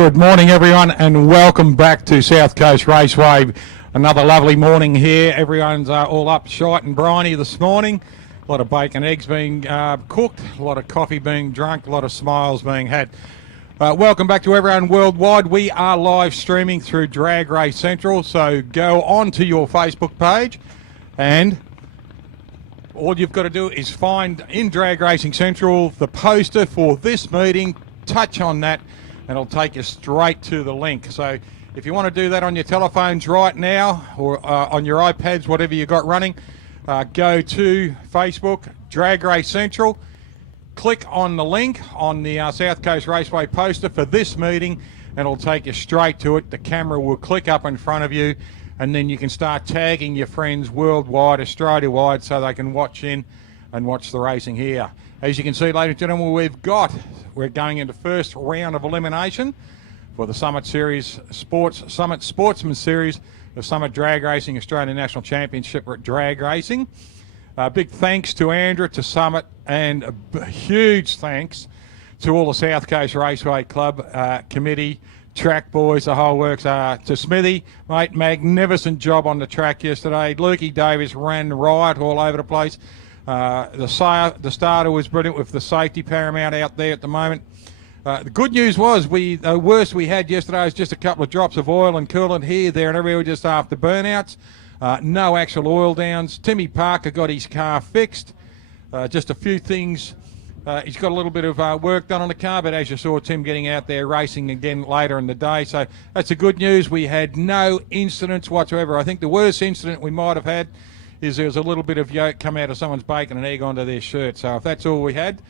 Good morning, everyone, and welcome back to South Coast Raceway. Another lovely morning here. Everyone's all up, shite and briny this morning. A lot of bacon, eggs being cooked, a lot of coffee being drunk, a lot of smiles being had. Welcome back to everyone worldwide. We are live streaming through Drag Race Central, so go on to your Facebook page and all you've got to do is find in Drag Racing Central the poster for this meeting, touch on that, and it'll take you straight to the link. So if you want to do that on your telephones right now or on your iPads, whatever you got running, go to Facebook, Drag Race Central, click on the link on the South Coast Raceway poster for this meeting, and it'll take you straight to it. The camera will click up in front of you, and then you can start tagging your friends worldwide, Australia-wide, so they can watch in and watch the racing here. As you can see, ladies and gentlemen, we're going into first round of elimination for the Summit Sportsman Series of Summit Drag Racing Australian National Championship at Drag Racing. Big thanks to Andrew, to Summit, and a huge thanks to all the South Coast Raceway Club committee, track boys, the whole works. To Smithy, mate, magnificent job on the track yesterday. Lukey Davis ran riot all over the place. The starter was brilliant with the safety paramount out there at the moment. The good news was the worst we had yesterday was just a couple of drops of oil and coolant here, there and everywhere just after burnouts. No actual oil downs. Timmy Parker got his car fixed. Just a few things. He's got a little bit of work done on the car, but as you saw, Tim getting out there racing again later in the day. So that's the good news. We had no incidents whatsoever. I think the worst incident we might have had is there was a little bit of yolk come out of someone's bacon and egg onto their shirt. So if that's all we had,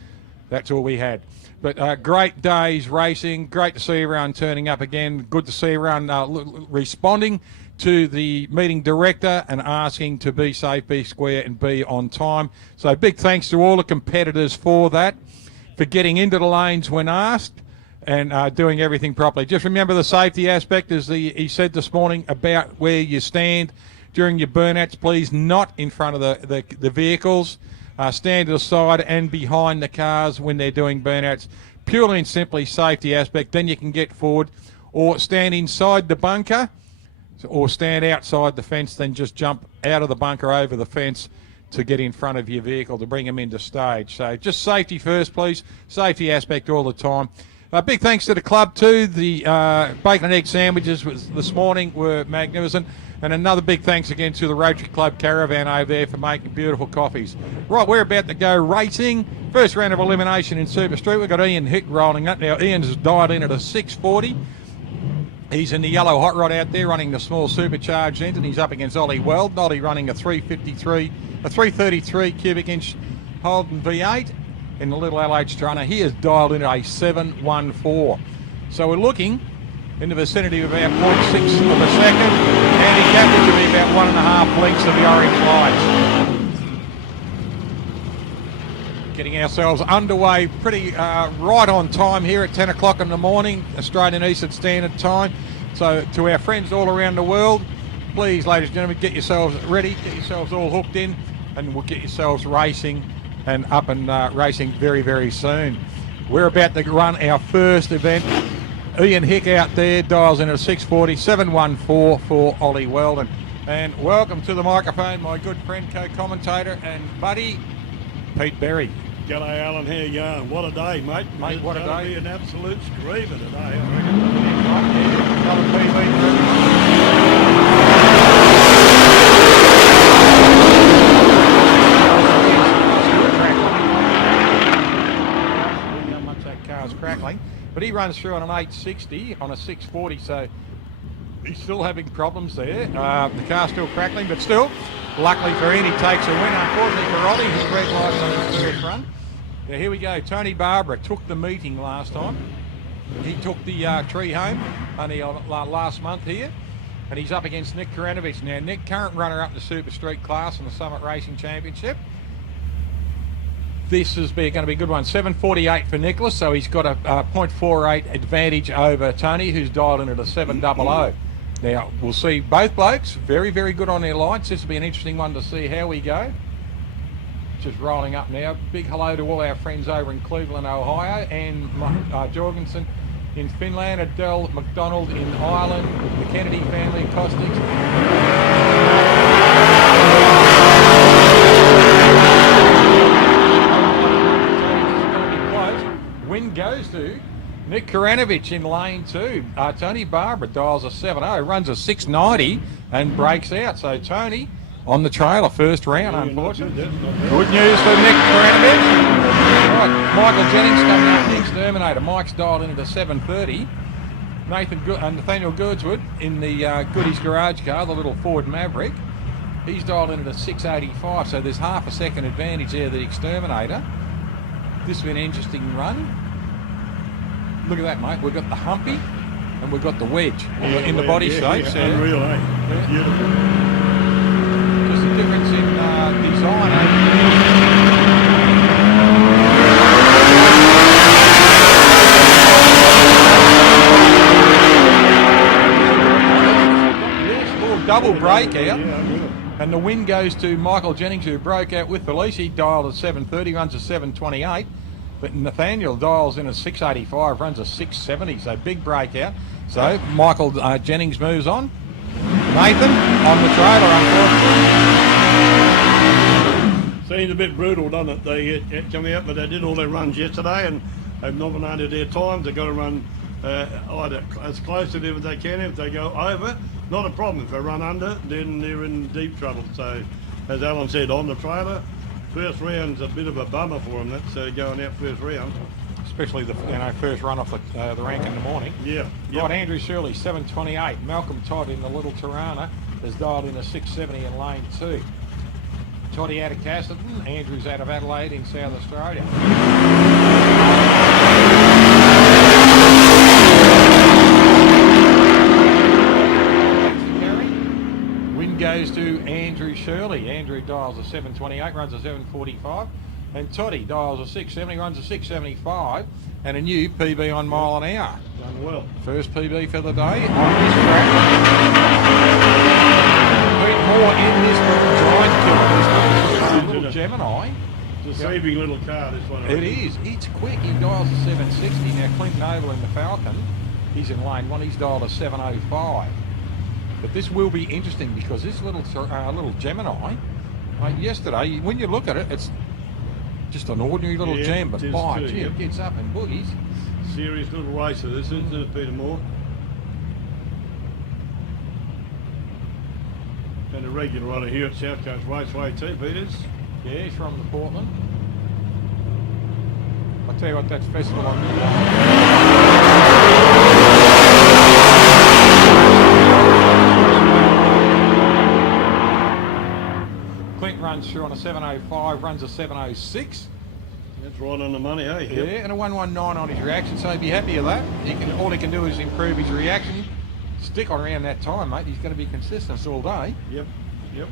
that's all we had. But great days racing. Great to see everyone turning up again. Good to see everyone responding to the meeting director and asking to be safe, be square and be on time. So big thanks to all the competitors for that, for getting into the lanes when asked and doing everything properly. Just remember the safety aspect, as he said this morning, about where you stand during your burnouts. Please not in front of the vehicles. Stand to the side and behind the cars when they're doing burnouts. Purely and simply safety aspect. Then you can get forward or stand inside the bunker or stand outside the fence, then just jump out of the bunker over the fence to get in front of your vehicle to bring them into stage. So just safety first, please. Safety aspect all the time. Big thanks to the club too. The bacon and egg sandwiches this morning were magnificent. And another big thanks again to the Rotary Club Caravan over there for making beautiful coffees. Right, we're about to go racing. First round of elimination in Super Street. We've got Ian Hick rolling up. Now, Ian's dialed in at a 640. He's in the yellow hot rod out there running the small supercharged engine. He's up against Ollie Weld. Ollie running a 333 cubic inch Holden V8 in the little LH Trunner. He is dialed in at a 714. So we're looking in the vicinity of about 0.6 of a second. Handicap to be about 1.5 lengths of the orange lights. Getting ourselves underway pretty right on time here at 10 o'clock in the morning, Australian Eastern Standard Time. So to our friends all around the world, please, ladies and gentlemen, get yourselves ready, get yourselves all hooked in, and we'll get yourselves racing and up and racing very, very soon. We're about to run our first event. Ian Hick out there dials in at 640, 714 for Ollie Weldon. And welcome to the microphone, my good friend, co-commentator and buddy, Pete Berry. G'day, Alan. How you going? What a day, mate. Mate, what a day. Be an absolute screamer today, I reckon. Another PB how much that car's crackling. But he runs through on an 860 on a 640, so he's still having problems there. The car's still crackling, but still, luckily for him, he takes a win. Unfortunately for Ollie, his red lights on his first run. Now here we go. Tony Barbara took the meeting last time. He took the tree home only last month here, and he's up against Nick Karanovich. Now, Nick, current runner-up in the Super Street class in the Summit Racing Championship. This is going to be a good one. 748 for Nicholas, so he's got a 0.48 advantage over Tony, who's dialed in at a 700. Now, we'll see both blokes very, very good on their lights. This will be an interesting one to see how we go. Just rolling up now. Big hello to all our friends over in Cleveland, Ohio, and Jorgensen in Finland, Adele McDonald in Ireland, the Kennedy family Caustics. Win goes to Nick Karanovich in lane 2. Tony Barbara dials a 7.0, runs a 6.90 and breaks out. So Tony on the trailer, first round, unfortunately. Good news for Nick Karanovich. Right, Michael Jennings coming up the Exterminator. Mike's dialed into 7.30. Nathaniel Goodswood in the Goodies Garage car, the little Ford Maverick. He's dialed into the 6.85, so there's half a second advantage there, the Exterminator. This will be an interesting run. Look at that, mate. We've got the humpy and we've got the wedge in the body shapes. Yeah. Unreal, eh? Yeah. Beautiful. Just a difference in design, Yes, little double breakout. And the win goes to Michael Jennings, who broke out with Felice. He dialed at 7.30, runs a 7.28. But Nathaniel dials in a 6.85, runs a 6.70, so big breakout. So Michael Jennings moves on. Nathan on the trailer, unfortunately. Seems a bit brutal, doesn't it? They come out, but they did all their runs yesterday and they've nominated their times. They've got to run either as close to them as they can. If they go over, not a problem. If they run under, then they're in deep trouble. So, as Alan said, on the trailer, first round's a bit of a bummer for them. That's going out first round. Especially the first run off the rank in the morning. Yeah. Right, Andrew Shirley, 7.28. Malcolm Todd in the Little Tirana has dialed in a 6.70 in lane 2. Toddy out of Casterton, Andrew's out of Adelaide in South Australia. Win goes to Andrew Shirley. Andrew dials a 7.28, runs a 7.45. And Toddy dials a 6.70, runs a 6.75. And a new PB on mile an hour. Done well. First PB for the day on this track. More in this giant killer. This little Gemini. It's a saving little car, this one. It is. It's quick. He dials a 7.60. Now Clinton Oval in the Falcon, he's in lane 1. He's dialed a 7.05. But this will be interesting because this little Gemini, like yesterday, when you look at it, it's just an ordinary little gem, but by gee, it gets up in boogies. Serious little racer, this isn't it, Peter Moore? And a regular runner here at South Coast Raceway too, Peters. Yeah, he's from the Portland. I'll tell you what, that's festival on Clint runs through on a 7.05, runs a 7.06. That's right on the money, eh? Yeah, and a 1.19 on his reaction, so be happy with that. All he can do is improve his reaction. Stick on around that time, mate. He's going to be consistent all day. Yep. A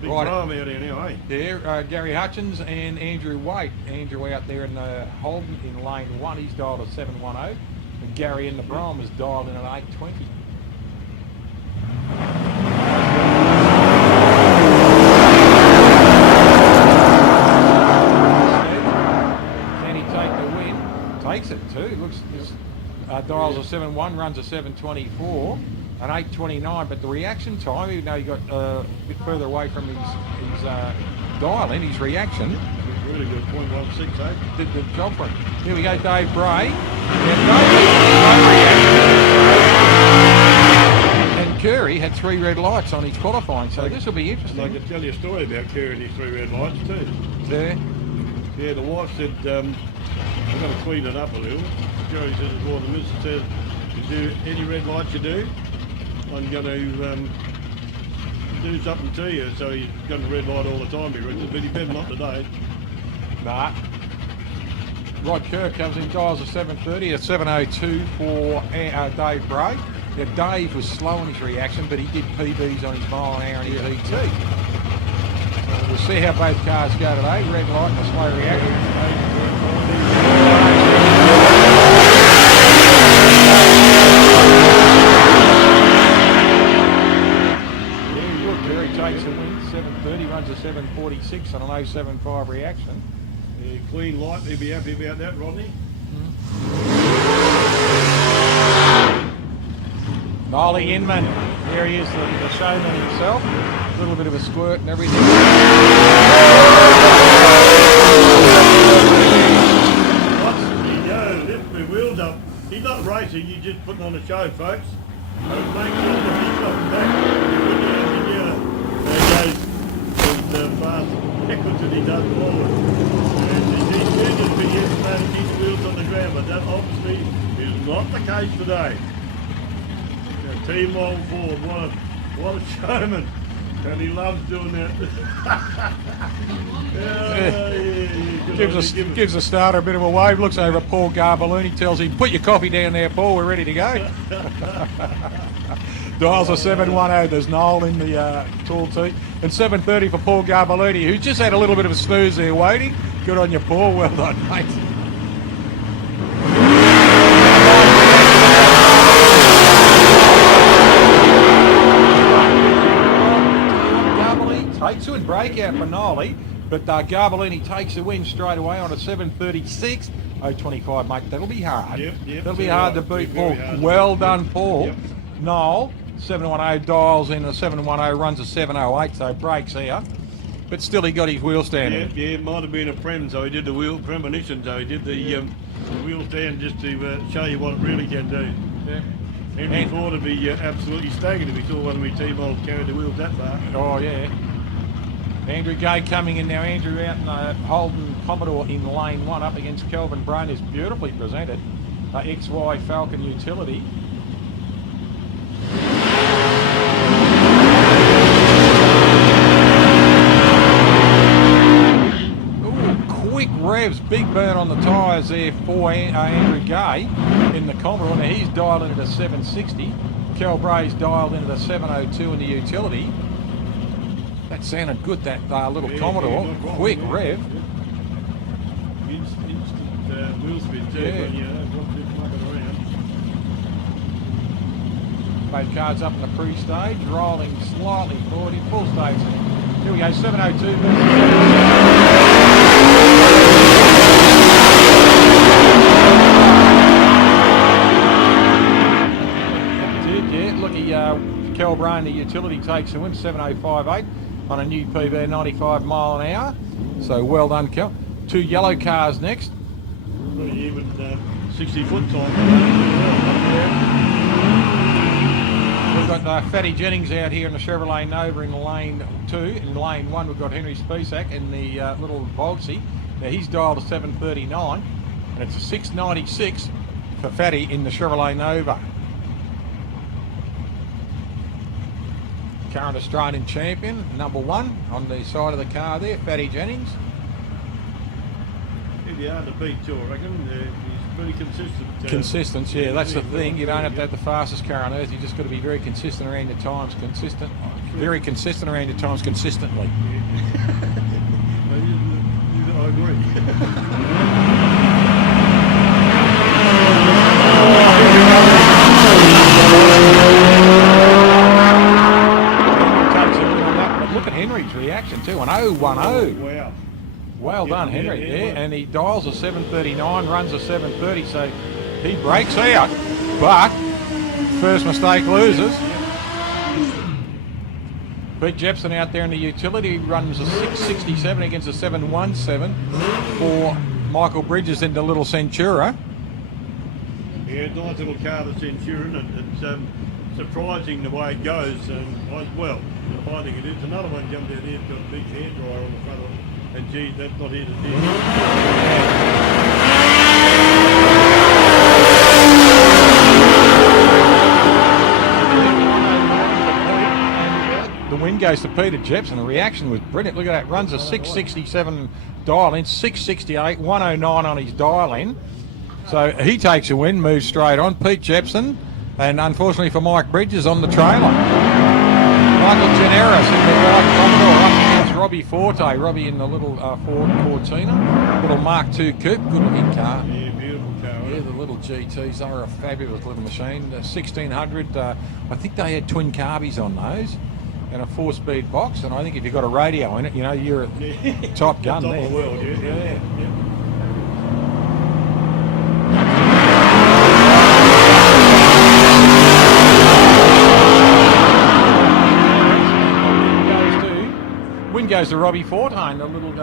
big Right. drum out here now, eh? Yeah, Gary Hutchins and Andrew Waite. Andrew out there in the Holden in lane 1. He's dialed at 7.10. And Gary in the Brom is dialed in at 8.20. Can he take the win? Takes it too. Looks dials a 7.1, runs a 7.24, an 8.29. But the reaction time, even though he got a bit further away from his dial in, his reaction. Really good, 0.16, eh? Did the job for him. Here we go, Dave Bray. And Curry had 3 red lights on his qualifying, so this will be interesting. I could tell you a story about Kerry and his 3 red lights too. There. Yeah, the wife said, I'm going to clean it up a little. Kerry said, well, the missus said, you do any red lights you do, I'm going to do something to you. So he's got a red light all the time, he reckons, but he better not today. Nah. Rod Kerr comes in, dials a 7.30, a 7.02 for Dave Bray. Now, Dave was slow in his reaction, but he did PBs on his mile an hour and his ET. We'll see how both cars go today. Red light and a slow reaction. Takes a win, 7.30, runs a 7.46 on an 0.75 reaction. Yeah, clean light, he'd be happy about that, Rodney. Nolly Inman. There he is, the showman himself. A little bit of a squirt and everything. Lift my wheels up. He's not racing, he's just putting on a show, folks. So make sure that he's got back. Put your hands together. There goes as fast backwards as he does forward. And he's doing for yesterday to keep the wheels on the ground, but that obviously is not the case today. Team on forward, what a showman. And he loves doing that. Gives the starter a bit of a wave, looks over at Paul Garbaluni, tells him, put your coffee down there, Paul, we're ready to go. Dials are 710, there's Noel in the tall tee. And 7:30 for Paul Garbaluni, who's just had a little bit of a snooze there waiting. Good on you, Paul, well done, mate. Takes a win, breakout for Nolly, but Garbalini takes the win straight away on a 7:36. 0:25, mate. That'll be hard. Yep, That'll be hard to beat, Paul. Well done, Paul. Yep. Noel, 710 dials in a 710, runs a 708, so breaks here. But still, he got his wheel stand in. Yeah, it might have been a prem, so he did the wheel premonition, so he did the wheel stand just to show you what it really can do. Yeah. Henry Ford would be absolutely staggered if he saw one of my T-models carry the wheels that far. Oh, yeah. Andrew Gay coming in now. Andrew out in Holden Commodore in lane 1 up against Kelvin Brown is beautifully presented. XY Falcon Utility. Ooh, quick revs, big burn on the tyres there for Andrew Gay in the Commodore. Now he's dialed into the 760. Kel Bray's dialed into the 702 in the utility. That sounded good, that little Commodore. Quick rev. Instant wheel spin too, Yeah. when you mucking around. Both cars up in the pre-stage, rolling slightly forward in full stage. Here we go, 702 versus Kel Brain, the utility, takes the win, 7:05.8 on a new PB 95 mile an hour. So well done, Kel. 2 yellow cars next. Pretty even 60-foot time. We've got Fatty Jennings out here in the Chevrolet Nova in lane 2. In lane 1 we've got Henry Spisak in the little Bogsy. Now he's dialed to 7:39 and it's a 6:96 for Fatty in the Chevrolet Nova. Current Australian champion, number 1 on the side of the car there, Fatty Jennings. It'd be hard to beat too, I reckon. He's pretty consistent. Consistent, yeah, that's the thing. You don't have to have the fastest car on earth. You just got to be very consistent around your times. Very consistent around your times consistently. I agree. Look at Henry's reaction too, an 0-1-0. Wow. Well done, Henry. Yeah, and he dials a 7:39, runs a 7:30, so he breaks out. But first mistake loses. Pete Jepson out there in the utility runs a 6:67 against a 7:17 for Michael Bridges in the little Centura. Yeah, nice little car, the Centurion, and it's surprising the way it goes. Well, I think it is. Another one jumped out here, it's got a big hand dryer on the front of it. And gee, that's not here to see. The win goes to Peter Jepson. The reaction was brilliant. Look at that. Runs a 6:67 dial in, 6:68, 109 on his dial in. So he takes a win, moves straight on. Pete Jepson, and unfortunately for Mike Bridges on the trailer. Michael Generis in the white Commodore up against Robbie Forte. Robbie in the little Ford Cortina. Little Mark II coupe. Good looking car. Yeah, beautiful car. Yeah, the little GTs. They were a fabulous little machine. 1600. I think they had twin carbies on those. And a 4-speed box. And I think if you've got a radio in it, you know, you're a top gun Top there. of the world, yeah. goes to Robbie Fortune, the little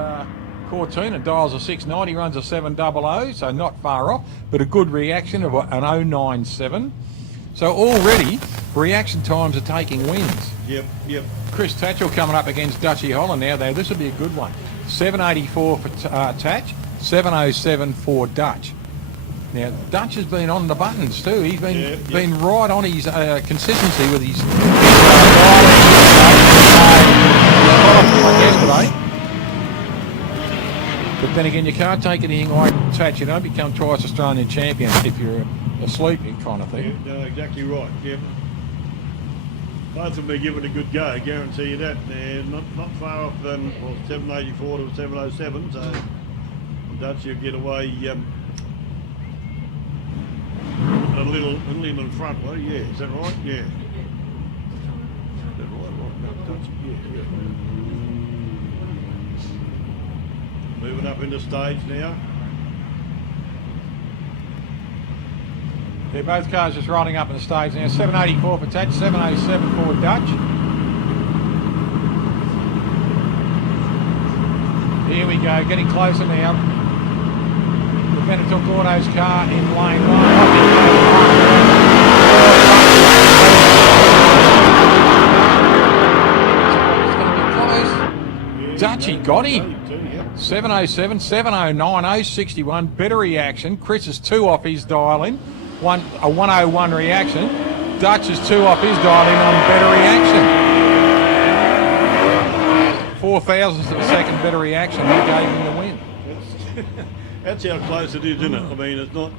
Cortuna, dials a 690, runs a 700, so not far off, but a good reaction of an 097. So already, reaction times are taking wins. Yep. Chris Tatchell coming up against Dutchy Holland now, though. This will be a good one. 784 for Tatch, 707 for Dutch. Now, Dutch has been on the buttons too. He's been right on his consistency with his yesterday. But then again, you can't take anything away from Tatch. You don't become twice Australian champion if you're asleep, kind of thing. Yeah, no, exactly right. Yep. Both of them be given a good go, I guarantee you that. They're not far off 784 to 707, so Dutch will get away a little in front. Well, yeah, is that right? Yeah. Is that right? No, Dutch, yeah. Moving up into stage now. Yeah, both cars just riding up in the stage now. 784 for Tatch, 707 for Dutch. Here we go, getting closer now. The Benetton Autos car in lane 1. Dutchy got him. 707, 709, 061, better reaction. Chris is 2 off his dial-in. A 101 reaction. Dutch is 2 off his dial-in on better reaction. 4 thousandths of a second better reaction. He gave him the win. That's how close it is, isn't it? I mean, it's not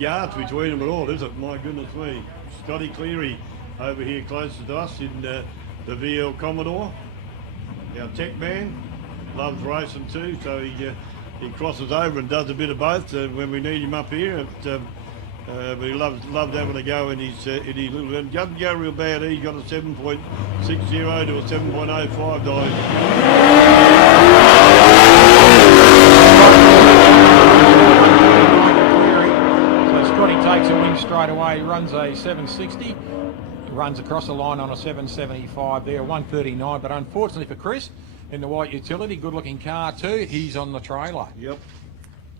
yards between them at all, is it? My goodness me. Scotty Cleary over here closest to us in the VL Commodore. Our tech man loves racing too, so he crosses over and does a bit of both when we need him up here. But he loves having a go in his little. It doesn't go real bad. He's got a 7.60 to a 7.05 dive. So Scotty takes a win straight away. He runs a 760. Runs across the line on a 775 there, 139. But unfortunately for Chris, in the white utility, good-looking car too, he's on the trailer. Yep.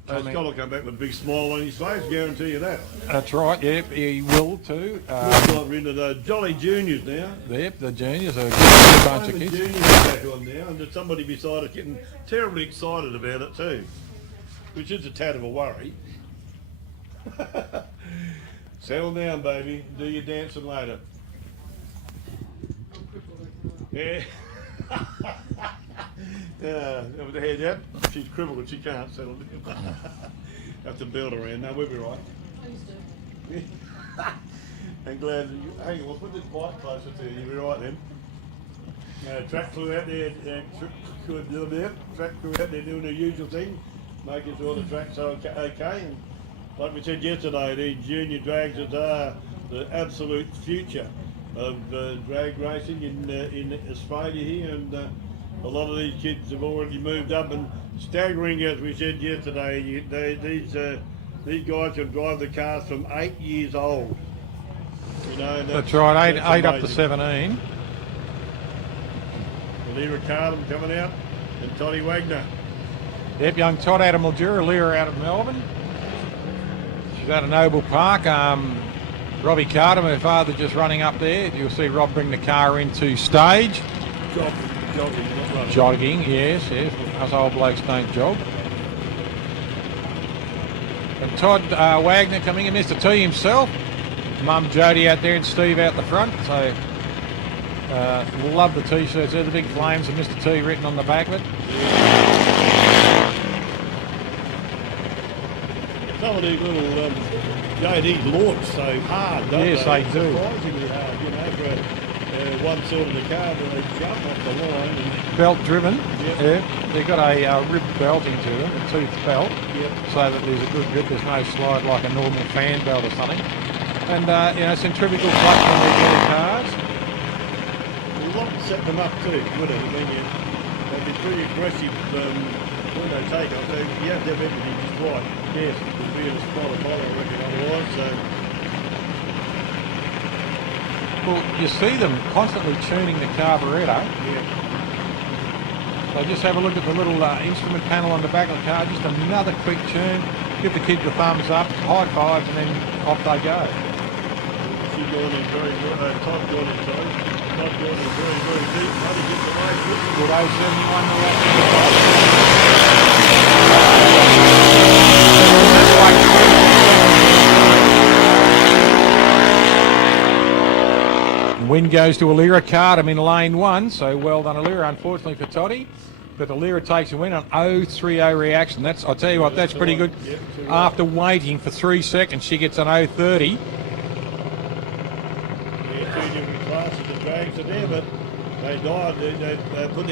Scott will come back with a big smile on his face, guarantee you that. That's right, yep, he will too. We're into the Jolly Juniors now. Yep, the juniors are a good bunch of kids. The juniors are back on now, and there's somebody beside us getting terribly excited about it too, which is a tad of a worry. Settle down, baby. Do your dancing later. Yeah. With the head out, she's crippled and she can't settle down. Have to build her in. No, we'll be right. Please do. I'm glad that you. Hang on, we'll put this bike closer to you. You'll be right then. Track crew out there. Track crew out there doing their usual thing, making sure the track's okay. And like we said yesterday, these junior drags are the absolute future of drag racing in Australia here, and a lot of these kids have already moved up, and staggering as we said yesterday, these guys can drive the cars from 8 years old. You know, that's right, eight up to 17. Leah Cardham coming out, and Toddy Wagner. Yep, young Todd out of Mildura, Leah out of Melbourne. She's out of Noble Park. Robbie Cardham, her father, just running up there. You'll see Rob bring the car into stage. Jogging, yes. Us old blokes don't jog. And Todd Wagner coming in, Mr. T himself. Mum Jodie out there and Steve out the front. So, love the T-shirts there, the big flames of Mr. T written on the back of it. Some of these little JDs launch so hard, don't they? Yes, they do. Surprisingly hard, you know, for one sort of the car when they jump off the line. And belt driven, yeah. They've got a ribbed belting to them, a tooth belt, so that there's a good grip. There's no slide like a normal fan belt or something. And, centrifugal clutch on their getting cars. A lot to set them up too, wouldn't it? I mean, they'd be pretty aggressive when they take off. So you have to have everything just right. Yes, there'll be in a spot of bother, I reckon, otherwise. So. Well, you see them constantly tuning the carburettor So just have a look at the little instrument panel on the back of the car. Just another quick tune. Give the kids the thumbs up, high fives, and then off they go. She's going in very good. Todd going in, sorry. Todd going in very, very deep. How to get the way good. Good 071 to that. Win goes to Alira Cardham in lane 1, so well done Alira, unfortunately for Toddy. But Alira takes a win on 030 reaction. That's, I'll tell you what, that's pretty good. Yep, After waiting for 3 seconds, she gets an 030. Yeah, 2 different classes of drags are there, but they died. They put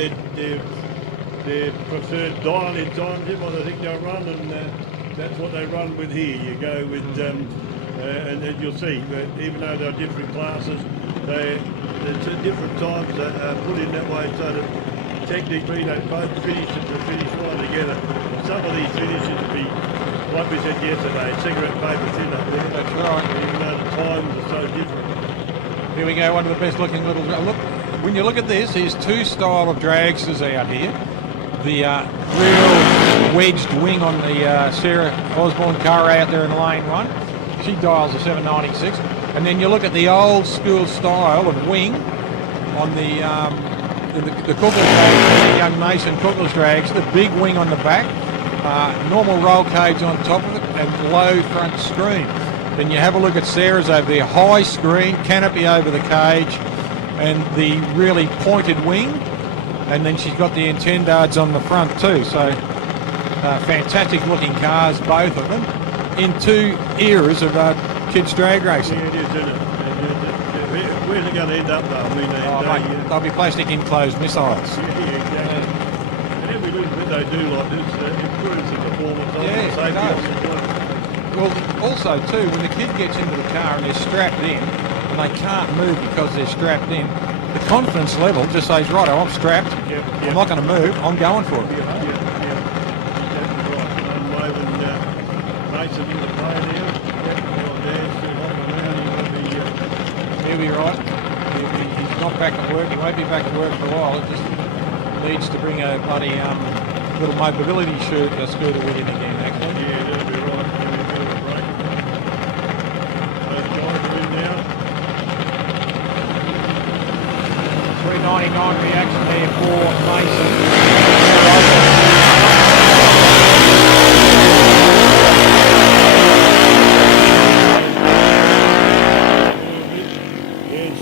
their preferred dial in times in what they think they'll run, and that's what they run with here. You go with, and you'll see, even though they're different classes, they're different times put in that way so that technically they both finish right together. Some of these finishes will be, like we said yesterday, cigarette paper thin up there. That's right. Even though the times are so different. Here we go, one of the best looking little, look, when you look at this, here's 2 style of dragsters out here. The real wedged wing on the Sarah Osborne car out there in lane 1. She dials a 796. And then you look at the old school style of wing on the Cookles drags, the young Mason Cookles drags, the big wing on the back, normal roll cage on top of it, and low front screen. Then you have a look at Sarah's over there, high screen, canopy over the cage, and the really pointed wing. And then she's got the Intendards on the front too. So fantastic looking cars, both of them, in 2 eras of kids drag racing. Yeah, it is, isn't it? Where's it going to end up though? I mean, they'll be plastic enclosed missiles. Yeah, exactly. And every little bit they do like this improves the performance of the safety of the point. Well, also too, when the kid gets into the car and they're strapped in, and they can't move because they're strapped in, the confidence level just says, right, I'm strapped, I'm not going to move, I'm going for it. Yeah. That's right. Unwoven Mason in the play there. He'll be right. He's not back at work. He won't be back at work for a while. It just needs to bring a bloody little mobility scooter with him again, actually. Yeah, that'll be right. Give me a bit of a break. Those guys are in now. 399 reaction there for Mason.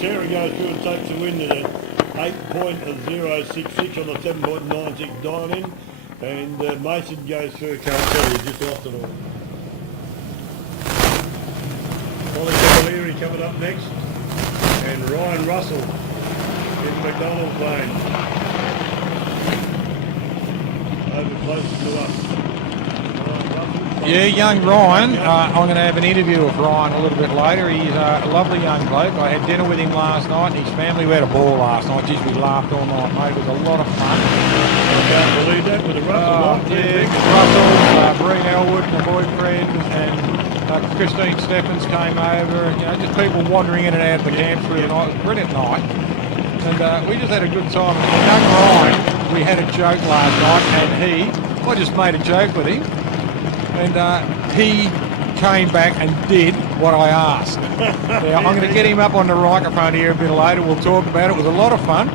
Sarah goes through and takes the win at 8.066 on the 7.96 dial in, and Mason goes through, can't tell you, just lost it all. Molly Cavalieri coming up next, and Ryan Russell in McDonald's lane. Over close to us. Yeah, young Ryan. I'm going to have an interview with Ryan a little bit later. He's a lovely young bloke. I had dinner with him last night, and his family, we had a ball last night. Geez, we laughed all night, mate. It was a lot of fun. I can't believe that with the Russell. Russell, Breen Elwood, my boyfriend, and Christine Steffens came over, and just people wandering in and out of the camp through the night. It was a brilliant night, and we just had a good time. Young Ryan, we had a joke last night, and I just made a joke with him. And he came back and did what I asked. Now, I'm going to get him up on the microphone here a bit later. We'll talk about it. It was a lot of fun.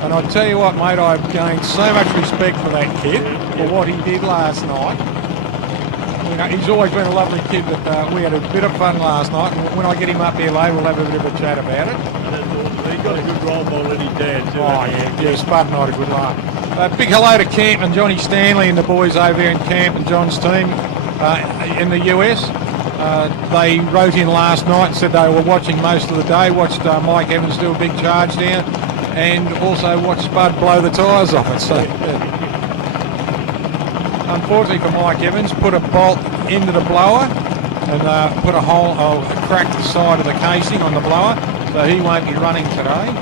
And I tell you what, mate, I've gained so much respect for that kid, for what he did last night. You know, he's always been a lovely kid, but we had a bit of fun last night. And when I get him up here later, we'll have a bit of a chat about it. He's got a good role model in his dad, too. Oh, yeah, Spud and I had a good laugh. Big hello to Camp and Johnny Stanley and the boys over there in Camp and John's team. In the US, they wrote in last night and said they were watching most of the day, watched Mike Evans do a big charge down, and also watched Spud blow the tyres off it. So, unfortunately for Mike Evans, put a bolt into the blower and put a hole, cracked the side of the casing on the blower, so he won't be running today.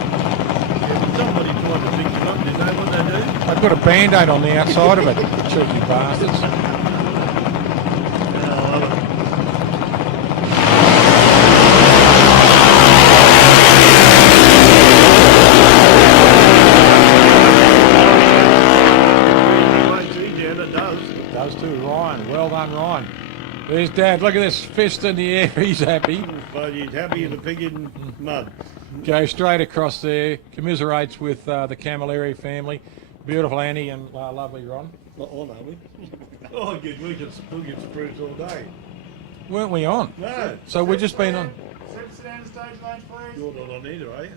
Somebody tried to fix it up, did they? What they do? They put a band-aid on the outside of it, cheeky bastards. Does too, Ryan. Well done, Ryan. There's Dad. Look at this fist in the air. He's happy. But he's happy as a pig in mud. Go straight across there. Commiserates with the Camilleri family. Beautiful Annie and lovely Ron. Not on, are we? Oh, good. We could spruce all day. Weren't we on? No. So we've just been on. You're not on either, are you?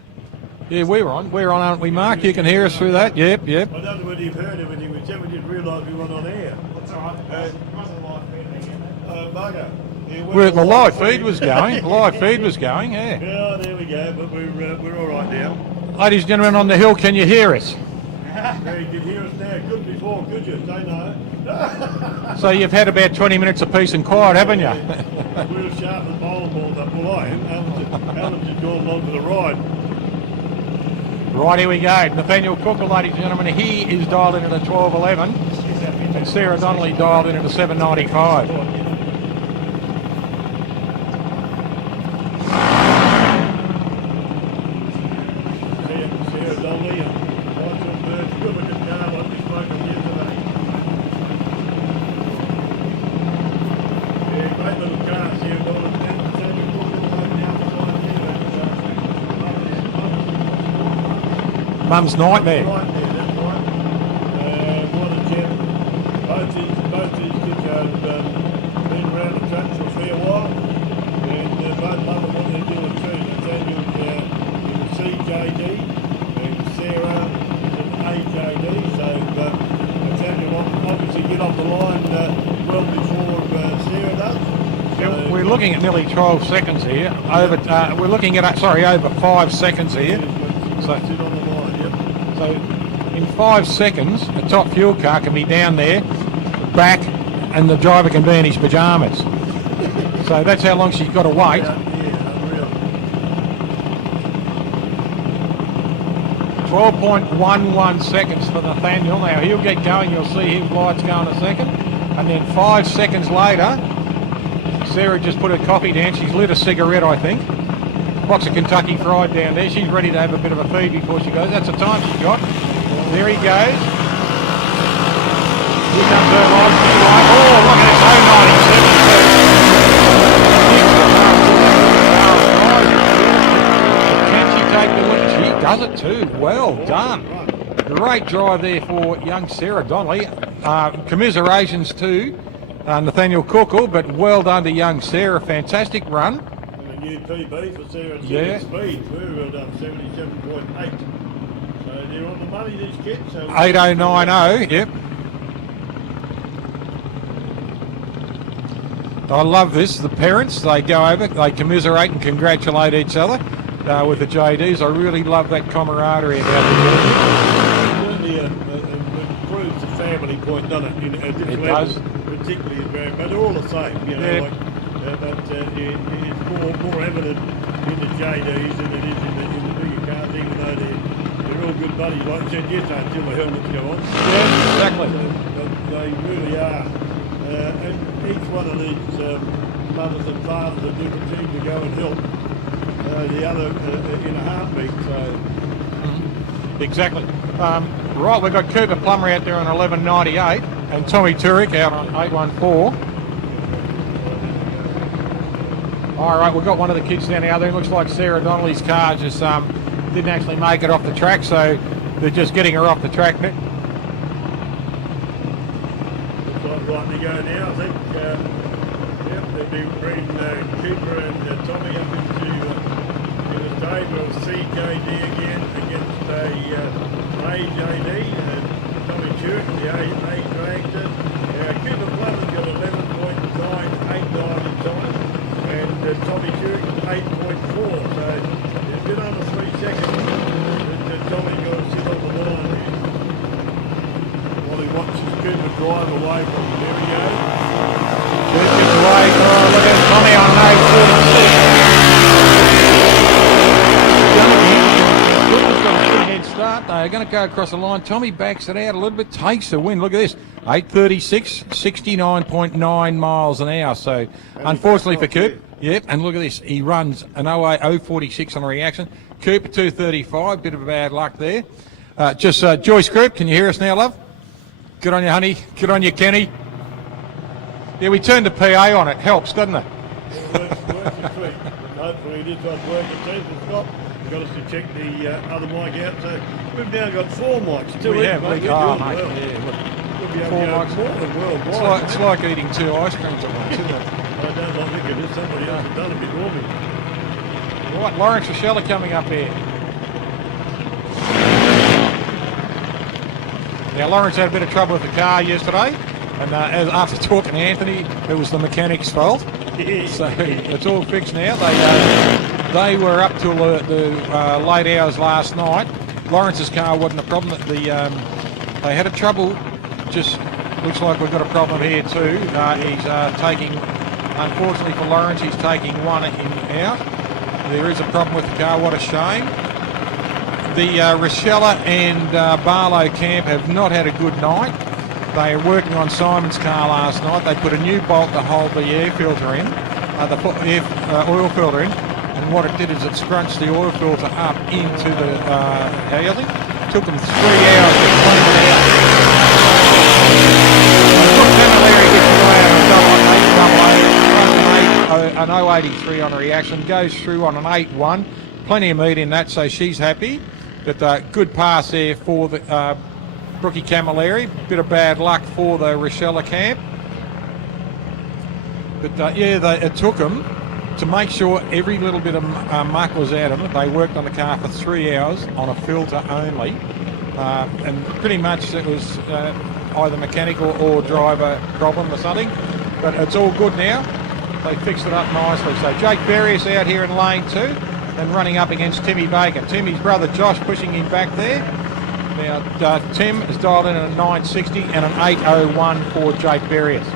Yeah, we're on. We're on, aren't we, Mark? You can hear us through that? Yep, yep. I don't know whether you've heard everything we said. We didn't realise we weren't on air. That's all right. Bugger. Yeah, The live feed was going. The live feed was going, yeah. Yeah, there we go. But we're all right now. Ladies and gentlemen on the hill, can you hear us? Yeah, you can hear us now. Couldn't before, could you? Say no. So you've had about 20 minutes of peace and quiet, haven't you? We were sharp as bowling balls up. Well, I am. Alan's just gone along for the ride. Right, here we go. Nathaniel Cooker, ladies and gentlemen, he is dialed in at a 1211, and Sarah Donnelly dialed in at a 795. Sarah Donnelly and lots of birds. Good looking car like we spoke of yesterday. Yeah, great little car, Sarah Donnelly. Mum's nightmare. Right there, that's right. What a gem. Both these kids have been around the track for a fair while, and both love what they're doing too. Nathaniel is a CJD, and Sarah is an AJD, so Nathaniel will obviously get off the line well before Sarah does. So, We're looking at nearly 12 seconds here. We're looking at, over 5 seconds here. So, sit on the line, yep. so in 5 seconds, a top fuel car can be down there, back, and the driver can be in his pyjamas. So that's how long she's got to wait. Yeah, unreal. 12.11 seconds for Nathaniel. Now he'll get going, you'll see his lights go in a second. And then 5 seconds later, Sarah just put her coffee down. She's lit a cigarette, I think. Box of Kentucky Fried down there. She's ready to have a bit of a feed before she goes. That's the time she's got. There he goes. Here comes her light. Oh, look at this. Can she take the lead? She does it too. Well done. Great drive there for young Sarah Donnelly. Commiserations to Nathaniel Cookle, but well done to young Sarah. Fantastic run. New PB for Sarah at Yeah. speed. We were at 77.8. So they're on the money, these kids. So 8090, yep. I love this. The parents, they go over, they commiserate and congratulate each other with the JDs. I really love that camaraderie and how certainly it proves the family point, doesn't it? At this It level, does. particularly in Barry, but they're all the same, you know. Yeah. Like, but it's more evident in the JDs than it is in the bigger cars, even though they're all good buddies. Like I said yesterday, until the helmets go on. Yeah, exactly. But they really are. And each one of these mothers and fathers are different teams to go and help the other in a heartbeat. So. Exactly. Right, we've got Cooper Plummer out there on 1198 and Tommy Turek out on 814. All right, we've got one of the kids down the other end. Looks like Sarah Donnelly's car just didn't actually make it off the track, so they're just getting her off the track. Looks like right to go now, I think. They'll be bringing Cooper and Tommy up into the table of CKD again against AJD and Tommy Turek, the A dragster. Cooper Plummer's got 11.989 in time. And Tommy Turek is 8.4, so it's a bit under 3 seconds that Tommy got to sit on the line while he watches Cooper drive away from him. There we go. Gets away. Oh, look at Tommy on 846. Head start. They're going to go across the line. Tommy backs it out a little bit, takes the win. Look at this, 8:36, 69.9 miles an hour. So, unfortunately for Coop, yep. And look at this, he runs an 046 on a reaction. Cooper 235, bit of a bad luck there. Joyce Group, can you hear us now, love? Good on you, honey. Good on you, Kenny. Yeah, we turned the PA on. It helps, doesn't it? Works a treat. Hopefully it is not working a treat. It's not. Got us to check the other mic out. So we've now got 4 mics. 2 We each, have. mate. Mate, We're doing yeah, well. look, We'll be able 4 to go mics. more than worldwide. It's like eating 2 ice creams at once, isn't it? I don't think it is. Somebody else has done it before me. Right, Lawrence Rochella coming up here. Now, Lawrence had a bit of trouble with the car yesterday, and after talking to Anthony, it was the mechanic's fault. So it's all fixed now. They were up till the late hours last night. Lawrence's car wasn't a problem. They had a trouble. Just looks like we've got a problem here too. He's taking, unfortunately for Lawrence, he's taking one in out. There is a problem with the car. What a shame. The Rochella and Barlow camp have not had a good night. They were working on Simon's car last night. They put a new bolt to hold the air filter in, oil filter in, and what it did is it scrunched the oil filter up into the housing. Took them 3 hours to clean it out. An 083 on a reaction, goes through on an 8-1. Plenty of meat in that, so she's happy. But good pass there for the Brookie Camilleri. Bit of bad luck for the Rochella camp. But it took them to make sure every little bit of muck was out of it. They worked on the car for 3 hours on a filter only. And pretty much it was either mechanical or driver problem or something. But it's all good now. They fixed it up nicely. So Jake Berrius out here in lane 2 and running up against Timmy Baker. Timmy's brother Josh pushing him back there. Now Tim has dialed in at a 960 and an 801 for Jake Berrius.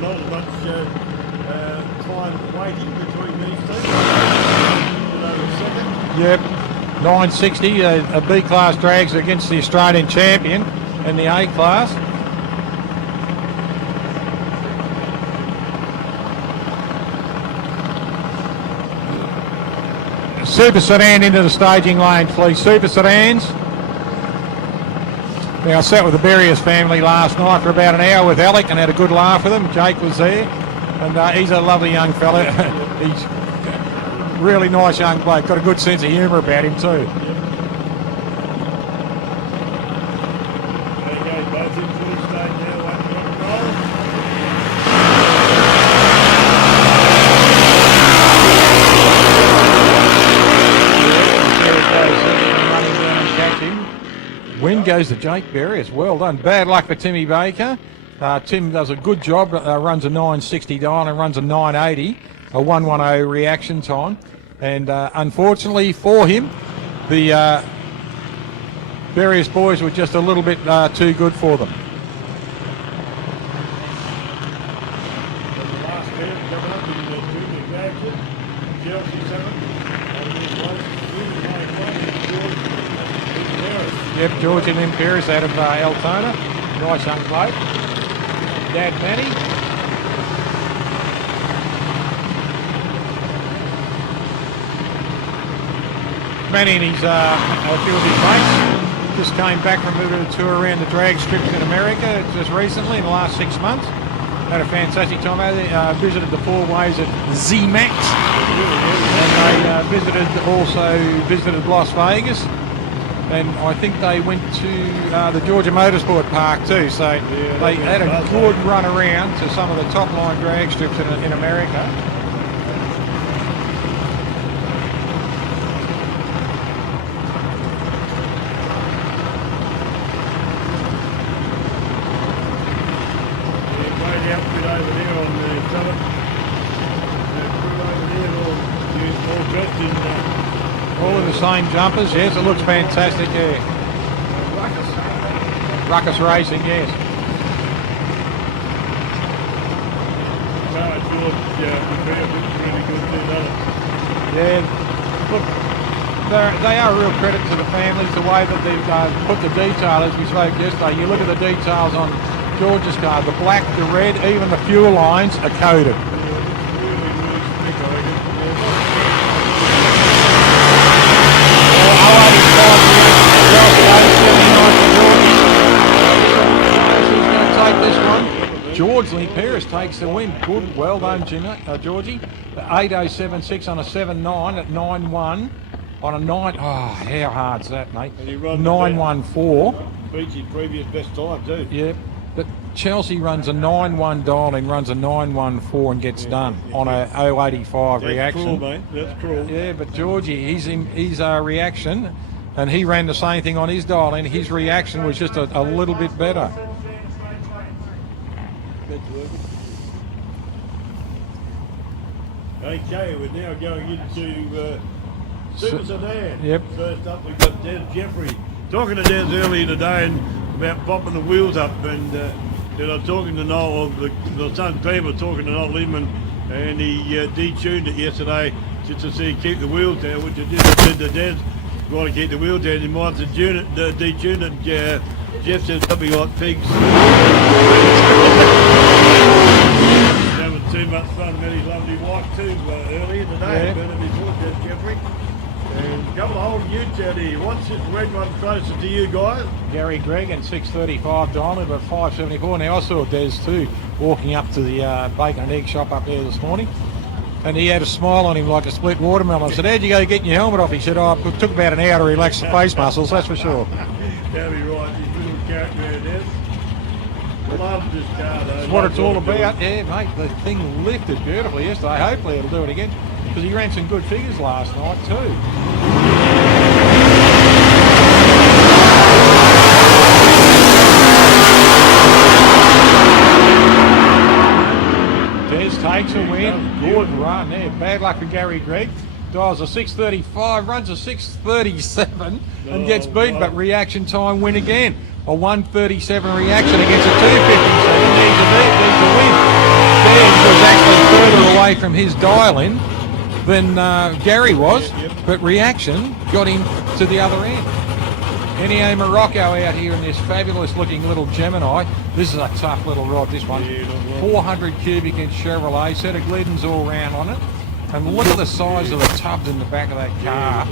Not as much time waiting between these two. Yep, 960, a B-class drags against the Australian champion in the A-class. Super Sedan into the staging lane, please. Super Sedans. Now, I sat with the Berrius family last night for about an hour with Alec and had a good laugh with him. Jake was there, and he's a lovely young fella. He's really nice young bloke, got a good sense of humour about him too. Win goes to Jake Berrius. Well done. Bad luck for Timmy Baker. Tim does a good job, runs a 960 dial and runs a 980, a 110 reaction time. And unfortunately for him, the Berrius boys were just a little bit too good for them. Yep, George and Imperius out of Altona. Nice young bloke. Dad Manny. Manny and his, a few of his mates just came back from a tour around the drag strips in America just recently in the last 6 months. Had a fantastic time over there. Visited the 4 ways at Z-Max. And they visited Las Vegas. And I think they went to the Georgia Motorsport Park too. So they had a good run around to some of the top line drag strips in America. All in the same jumpers, yes, it looks fantastic, yeah. Ruckus Racing, yes. Yeah, look, they are a real credit to the families, the way that they've put the detail, as we spoke yesterday. You look at the details on George's car, the black, the red, even the fuel lines are coded. Paris takes the win. Good, well done, Georgie. 8.076 on a 7.9 at 9.1 on a 9. Oh, how hard's that, mate? 9.14. Beats his previous best time too. Yep. But Chelsea runs a 9.1 dial-in, runs a 9.14 and gets done on a 0.85 reaction. That's cruel, mate. That's cruel. Yeah, but Georgie, he's a reaction, and he ran the same thing on his dial-in. His reaction was just a little bit better. Okay, we're now going into Super Sedan. Yep. First up, we've got Des Jeffrey. Talking to Des earlier today and about popping the wheels up, and I'm talking to Noel, the son Peter, talking to Noel Lindman, and he detuned it yesterday just to see keep the wheels down, which I did to Des. You want to keep the wheels down, you might have to detune it. Jeff says something like pigs. Having too much fun, met his lovely wife too earlier today. Yeah. Been before, Des Jeffrey. And a couple of old utes out here. What's this red one closer to you guys? Gary Gregg and 6.35 dial-in, but 5.74. Now I saw Des too walking up to the bacon and egg shop up there this morning, and he had a smile on him like a split watermelon. I said, how'd you go getting your helmet off? He said, oh, it took about an hour to relax the face muscles, that's for sure. That'll be right, this little character there, Des. Love this car though. That's what it's all about. Yeah, mate, the thing lifted beautifully yesterday. Hopefully it'll do it again, because he ran some good figures last night too. Des takes a win. Good run there. Bad luck for Gary Gregg. Dials a 6.35, runs a 6.37 and gets beaten, but reaction time win again. A 1.37 reaction against a 2.57. Needs a win. Des was actually further away from his dial-in than Gary was, but reaction got him to the other end. Ennio Morocco out here in this fabulous looking little Gemini. This is a tough little rod, this one. 400 cubic inch Chevrolet, set of Gliddens all round on it. And look at the size of the tubs in the back of that car.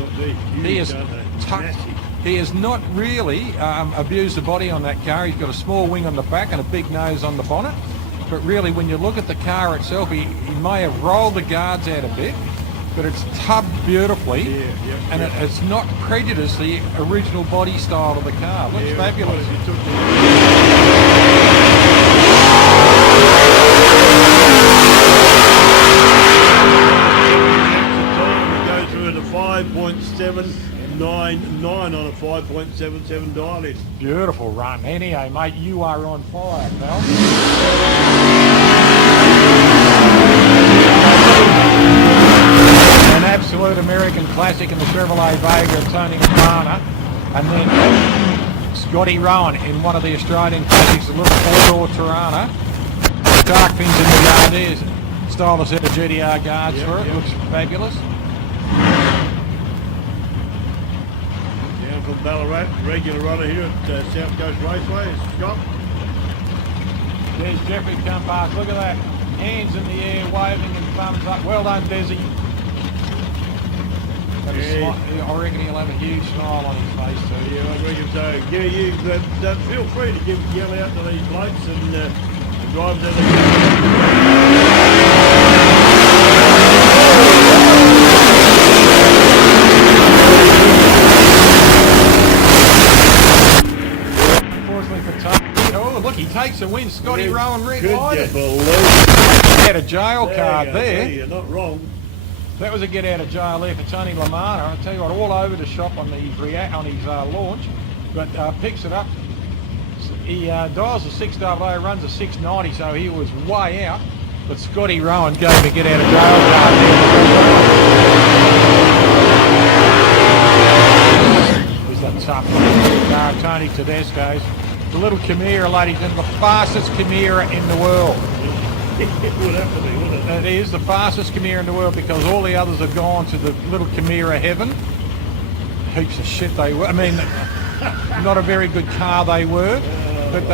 He has not really abused the body on that car. He's got a small wing on the back and a big nose on the bonnet. But really, when you look at the car itself, he may have rolled the guards out a bit, but it's tubbed beautifully, and it's not prejudiced the original body style of the car. It looks fabulous. Go through at a 5.799 on a 5.77 dial-in. Beautiful run. Anyway, mate, you are on fire, pal. An absolute American classic in the Chevrolet Vega of Tony McMahon, and then Scotty Rowan in one of the Australian classics, a little four-door Tirana. Dark fins in the yard there. Style a set of GTR guards for it. Looks fabulous. Down from Ballarat, regular runner here at South Coast Raceway, Scott. There's Jeffrey come past. Look at that. Hands in the air, waving and thumbs up. Well done, Desi. I reckon he'll have a huge smile on his face too. Yeah, I reckon so. Yeah, you feel free to yell out to these blokes and the drivers that they Unfortunately for Tony. Oh, look, he takes a win. Scotty Rowan red lighted. Had a jail card there. You're not wrong. That was a get out of jail there for Tony Lamana. I'll tell you what, all over the shop on his launch, but picks it up. He dials a 600, runs a 690, so he was way out. But Scotty Rowan gave him a get out of jail card there. He's a tough car, Tony Tedesco's. The little Chimera, ladies and the fastest Chimera in the world. It would have to be, wouldn't it? It is the fastest Chimera in the world, because all the others have gone to the little Chimera heaven. Heaps of shit they were. I mean, not a very good car they were. But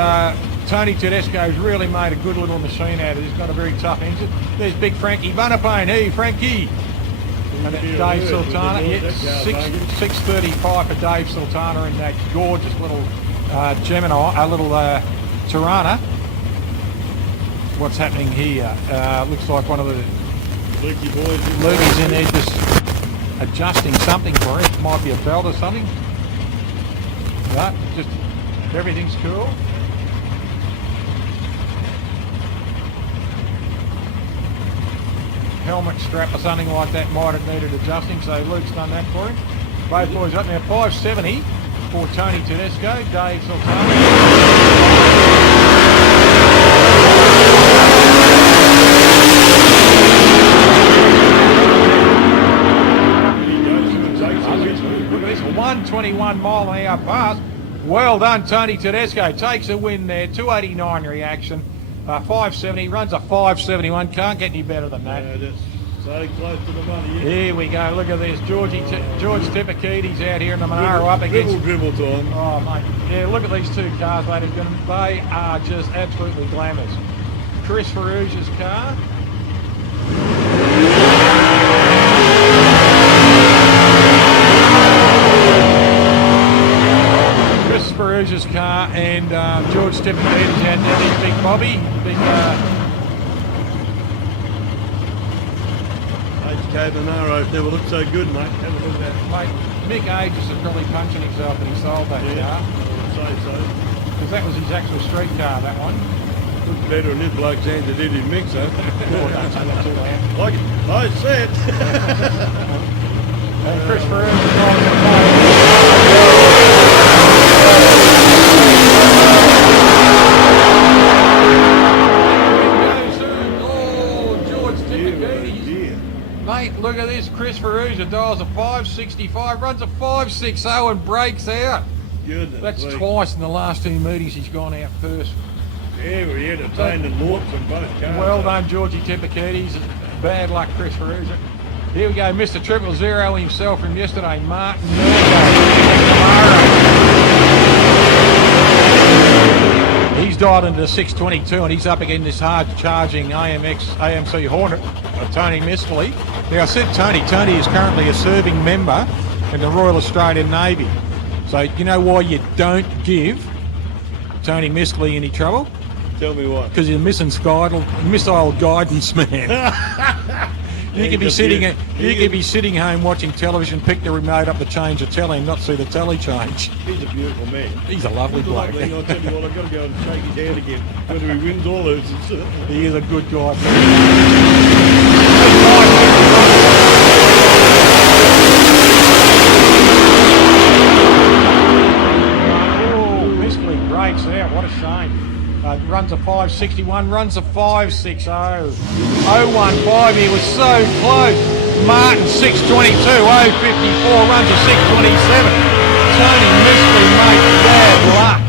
Tony Tedesco's really made a good little machine out of it. He's got a very tough engine. There's big Frankie Bunapane. Hey, Frankie. And Dave Sultana. Yeah, 6.35 for Dave Sultana in that gorgeous little Gemini, a little Tirana. what's happening here. Looks like one of the Leaky boys. Luby's in there just adjusting something for it. Might be a belt or something. No, just everything's cool. Helmet strap or something like that might have needed adjusting, so Luke's done that for him. Both boys up now. 570 for Tony Tedesco, Dave Sultana. Look at this, a 121 mile an hour pass. Well done, Tony Tedesco. Takes a win there. 289 reaction. 570, runs a 571. Can't get any better than that. Yeah, that's so close to the money. Here we go. Look at this. George Tepakides out here in the Monaro up against. Dribble time. Oh, mate. Yeah, look at these two cars, ladies and gentlemen. They are just absolutely glamorous. Chris Ferrugia's car. Chris Ferrugia's car and George Tepakides out there. There's Big Bobby. Big. HK Monaro never looked so good, mate. Have a look at that. Mate, Mick Aegis is probably punching himself when he sold that car. I'd say so. Because that was his actual street car, that one. Looked better than this bloke's hand that did his mixer. Oh, don't say that too loud. Like I said. And Chris Ferrugia driving the car. Mate, look at this. Chris Ferrugia dials a 565, runs a 560 and breaks out. Goodness. That's twice in the last two meetings he's gone out first. Yeah, we entertained the Norts on both cars. Well done, Georgie Tepakides. Bad luck, Chris Ferrugia. Here we go, Mr. 000 himself from yesterday, Martin Nurko. He's dialed into the 622 and he's up against this hard-charging AMC Hornet of Tony Mistley. Now, I said Tony is currently a serving member in the Royal Australian Navy. So, you know why you don't give Tony Mistley any trouble? Tell me what. Because he's a missile guidance man. You could be sitting home watching television, pick the remote up to change the telly and not see the telly change. He's a beautiful man. He's a lovely bloke. I'll tell you what, I've got to go and shake his hand again, whether he wins or loses. He is a good guy. Oh, Mistley breaks out. What a shame. Runs a 561, runs a 560. 015, he was so close. Martin 622, 054, runs a 627. Tony Mistley, mate, bad luck.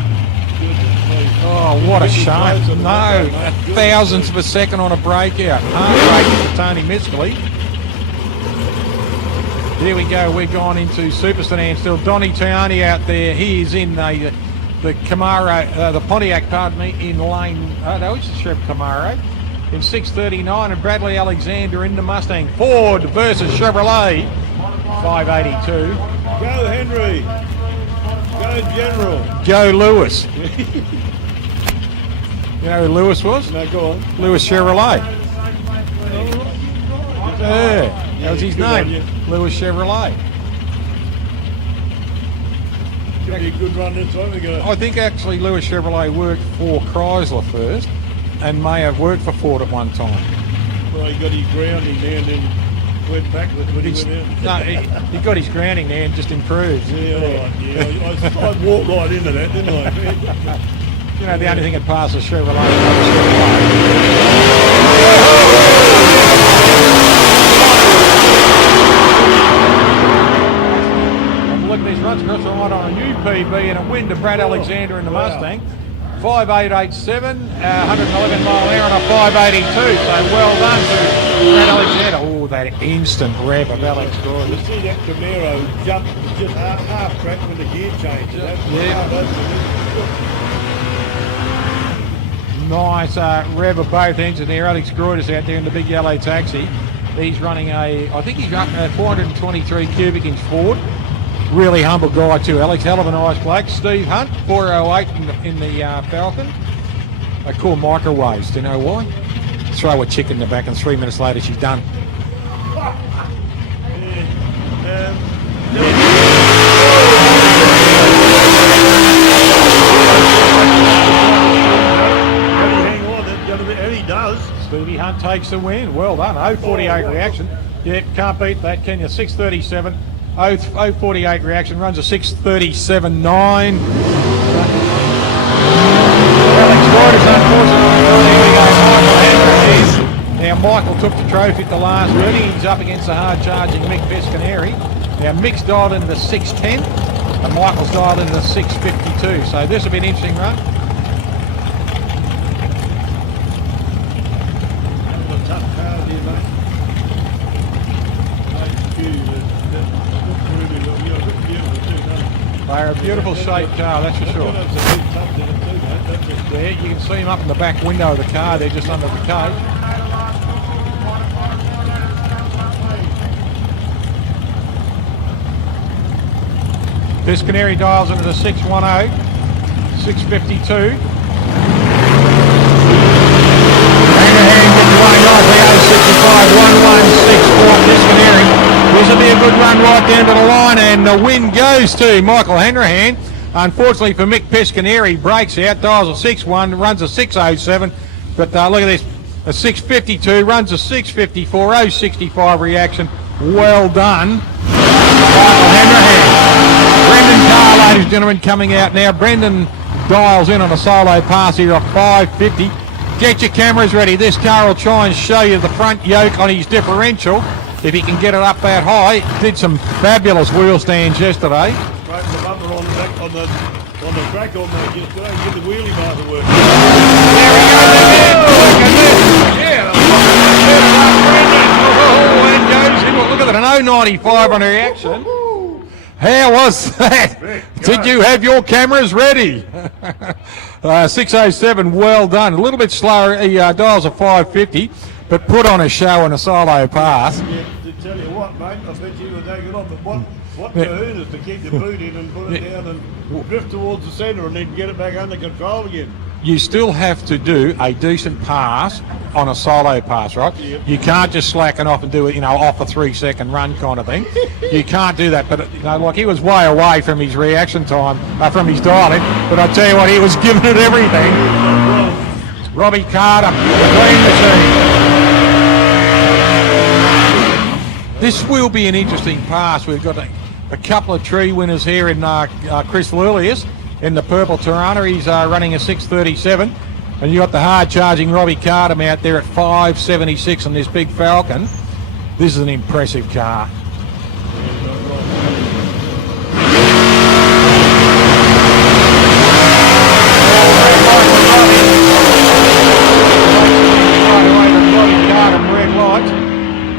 Oh, what a shame. No, a thousandth of a second on a breakout. Heartbreaking for Tony Mistley. There we go, we're gone into super sedan still. Donny Tiani out there, he is in the Camaro, the Pontiac, pardon me, in lane, no, it's the Chev Camaro, in 639, and Bradley Alexander in the Mustang. Ford versus Chevrolet, 582. Go Henry. Go General. Joe Lewis. You know who Lewis was? No, go on. Lewis Chevrolet. Yeah, that was his name. Lewis Chevrolet. Could be a good run this time. I think actually Lewis Chevrolet worked for Chrysler first and may have worked for Ford at one time. Well, he got his grounding there and then went backwards when he went out. No, he got his grounding there and just improved. Yeah, all right. Yeah, I walked right into that, didn't I? You know, the only thing that passes Chevrolet. Look at these runs across the line on a UPB and a win to Brad Alexander in the Mustang. 5887, 111 mile an hour and a 582. So well done to Brad Alexander. Oh, that instant rev of Alex Gordon. You see that Camaro jump just half crack when the gear changes. Yeah. Nice rev of both engines there. Alex Groyder's out there in the big yellow taxi. He's running I think he's up a 423 cubic inch Ford. Really humble guy too, Alex. Hell of a nice bloke. Steve Hunt, 408 in the Falcon. They call microwaves. Do you know why? Throw a chicken in the back and 3 minutes later she's done. And he does. Stevie Hunt takes the win. Well done. 0.48 reaction. Yeah, can't beat that, can you? 6.37. 0.48 reaction. Runs a 6.37.9. Alex Lloyd is unfortunately not. Here we go. Michael Hendrick. Now Michael took the trophy at the last reading. He's up against the hard-charging Mick Pescaneri. Now Mick's dialed into the 6.10 and Michael's dialed into the 6.52. So this will be an interesting run. They're a beautiful shaped car, that's for sure. Yeah, you can see them up in the back window of the car. They're just under the cage. Pescaneri dials into the 610, 652. Hand gets away nicely, 065, 1164 Pescaneri. This will be a good run right down to the line, and the win goes to Michael Hanrahan. Unfortunately for Mick Pescaneri, breaks out, dials a 6.1, runs a 6.07, but look at this, a 6.52, runs a 6.54, 0.65 reaction. Well done, Michael Hanrahan. Brendan Carr, ladies and gentlemen, coming out now. Brendan dials in on a solo pass here of 5.50. Get your cameras ready. This car will try and show you the front yoke on his differential. If he can get it up that high. Did some fabulous wheel stands yesterday. Broke the bumper on the track on there yesterday and get the wheelie bar to work. There we go, yeah. Look at that, an 0.95 on the reaction. How was that? Did you have your cameras ready? 6.07, well done. A little bit slower, he dials a 5.50. But put on a show on a solo pass. Yeah, to tell you what, mate, I bet you would take it off. But what kahoonas to keep the boot in and put it down and drift towards the centre and then get it back under control again. You still have to do a decent pass on a solo pass, right? Yep. You can't just slacken off and do it, off a 3 second run kind of thing. You can't do that. But, like he was way away from his reaction time, from his dialing. But I tell you what, he was giving it everything. Robbie Carter, the Green Machine. This will be an interesting pass. We've got a couple of tree winners here in Chris Lilius in the purple Tirana. He's running a 6.37. And you got the hard-charging Robbie Carter out there at 5.76 on this big Falcon. This is an impressive car.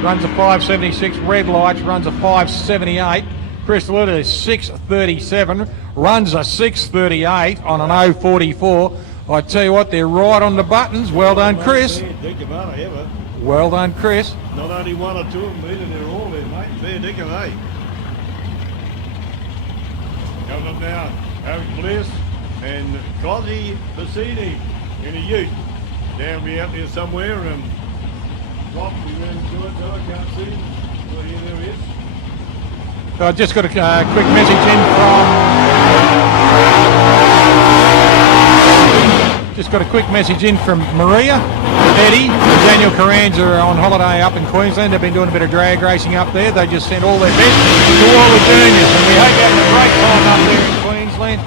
Runs a 5.76, red lights, runs a 5.78. Chris Litter is 6.37, runs a 6.38 on an 0.44. I tell you what, they're right on the buttons. Well done, Chris. Well done, Chris. Not only one or two of them either, they're all there, mate. Fair dinkum, eh? Comes up now, Alex Bliss and Cozzy Bassini in a ute. Down me out there somewhere, and we ran to it, so I can't see him. Well, here there he is. So I just got a quick message in from Maria, Eddie, and Daniel Carranza are on holiday up in Queensland. They've been doing a bit of drag racing up there. They just sent all their best to all the juniors, and we hope you're having a great time up there in Queensland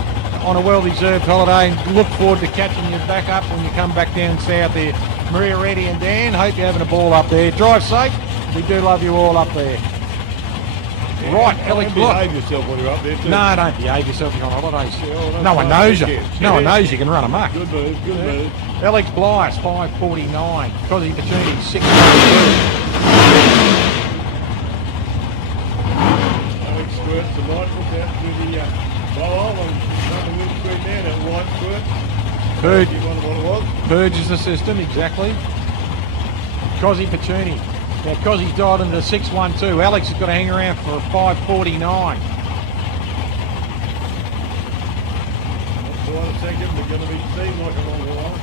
on a well-deserved holiday, and look forward to catching you back up when you come back down south there. Maria, Eddie and Dan, hope you're having a ball up there. Drive safe. We do love you all up there. Yeah, right, Alex Block. Behave yourself when you're up there too. No, don't behave yourself when you're on holidays. Yeah, no one knows you. No one knows you can run amok. Good move, good move. Alex Blyce, 5.49. Cozzy Pacini, 6.92. Alex squirts the light, look out through the bowl and run the windscreen down, that white squirt. Purges the system, exactly. Cozzy Pacini. Now Cozzy's died into 6.12. Alex has got to hang around for a 5.49. Quite a second, they're going to be seen like a long while.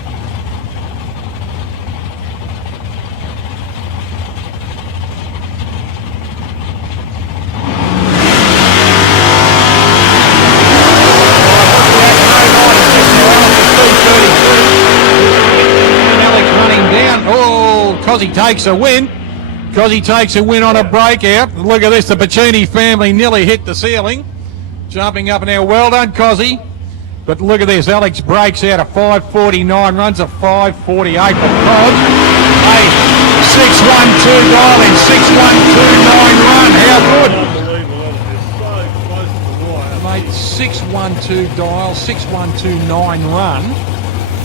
Cozzy takes a win. Cozzy takes a win on a breakout. Look at this, the Pacini family nearly hit the ceiling. Jumping up now, well done Cozzy. But look at this, Alex breaks out a 5.49, runs a 5.48 for Cos. Hey, 6.12 dial in, 6.129 run, how good? Unbelievable, it's so close to the wire. Mate, 6.12 dial, 6.129 run.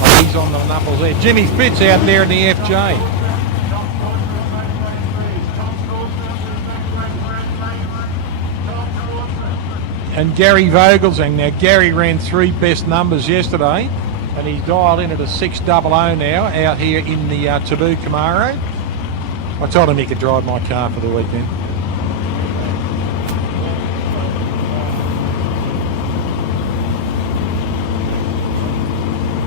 Oh, he's on the knuckles there. Jimmy Fitz out there in the FJ. And Gary Vogelsang. Now, Gary ran 3 best numbers yesterday, and he's dialed in at a 600 now out here in the Taboo Camaro. I told him he could drive my car for the weekend.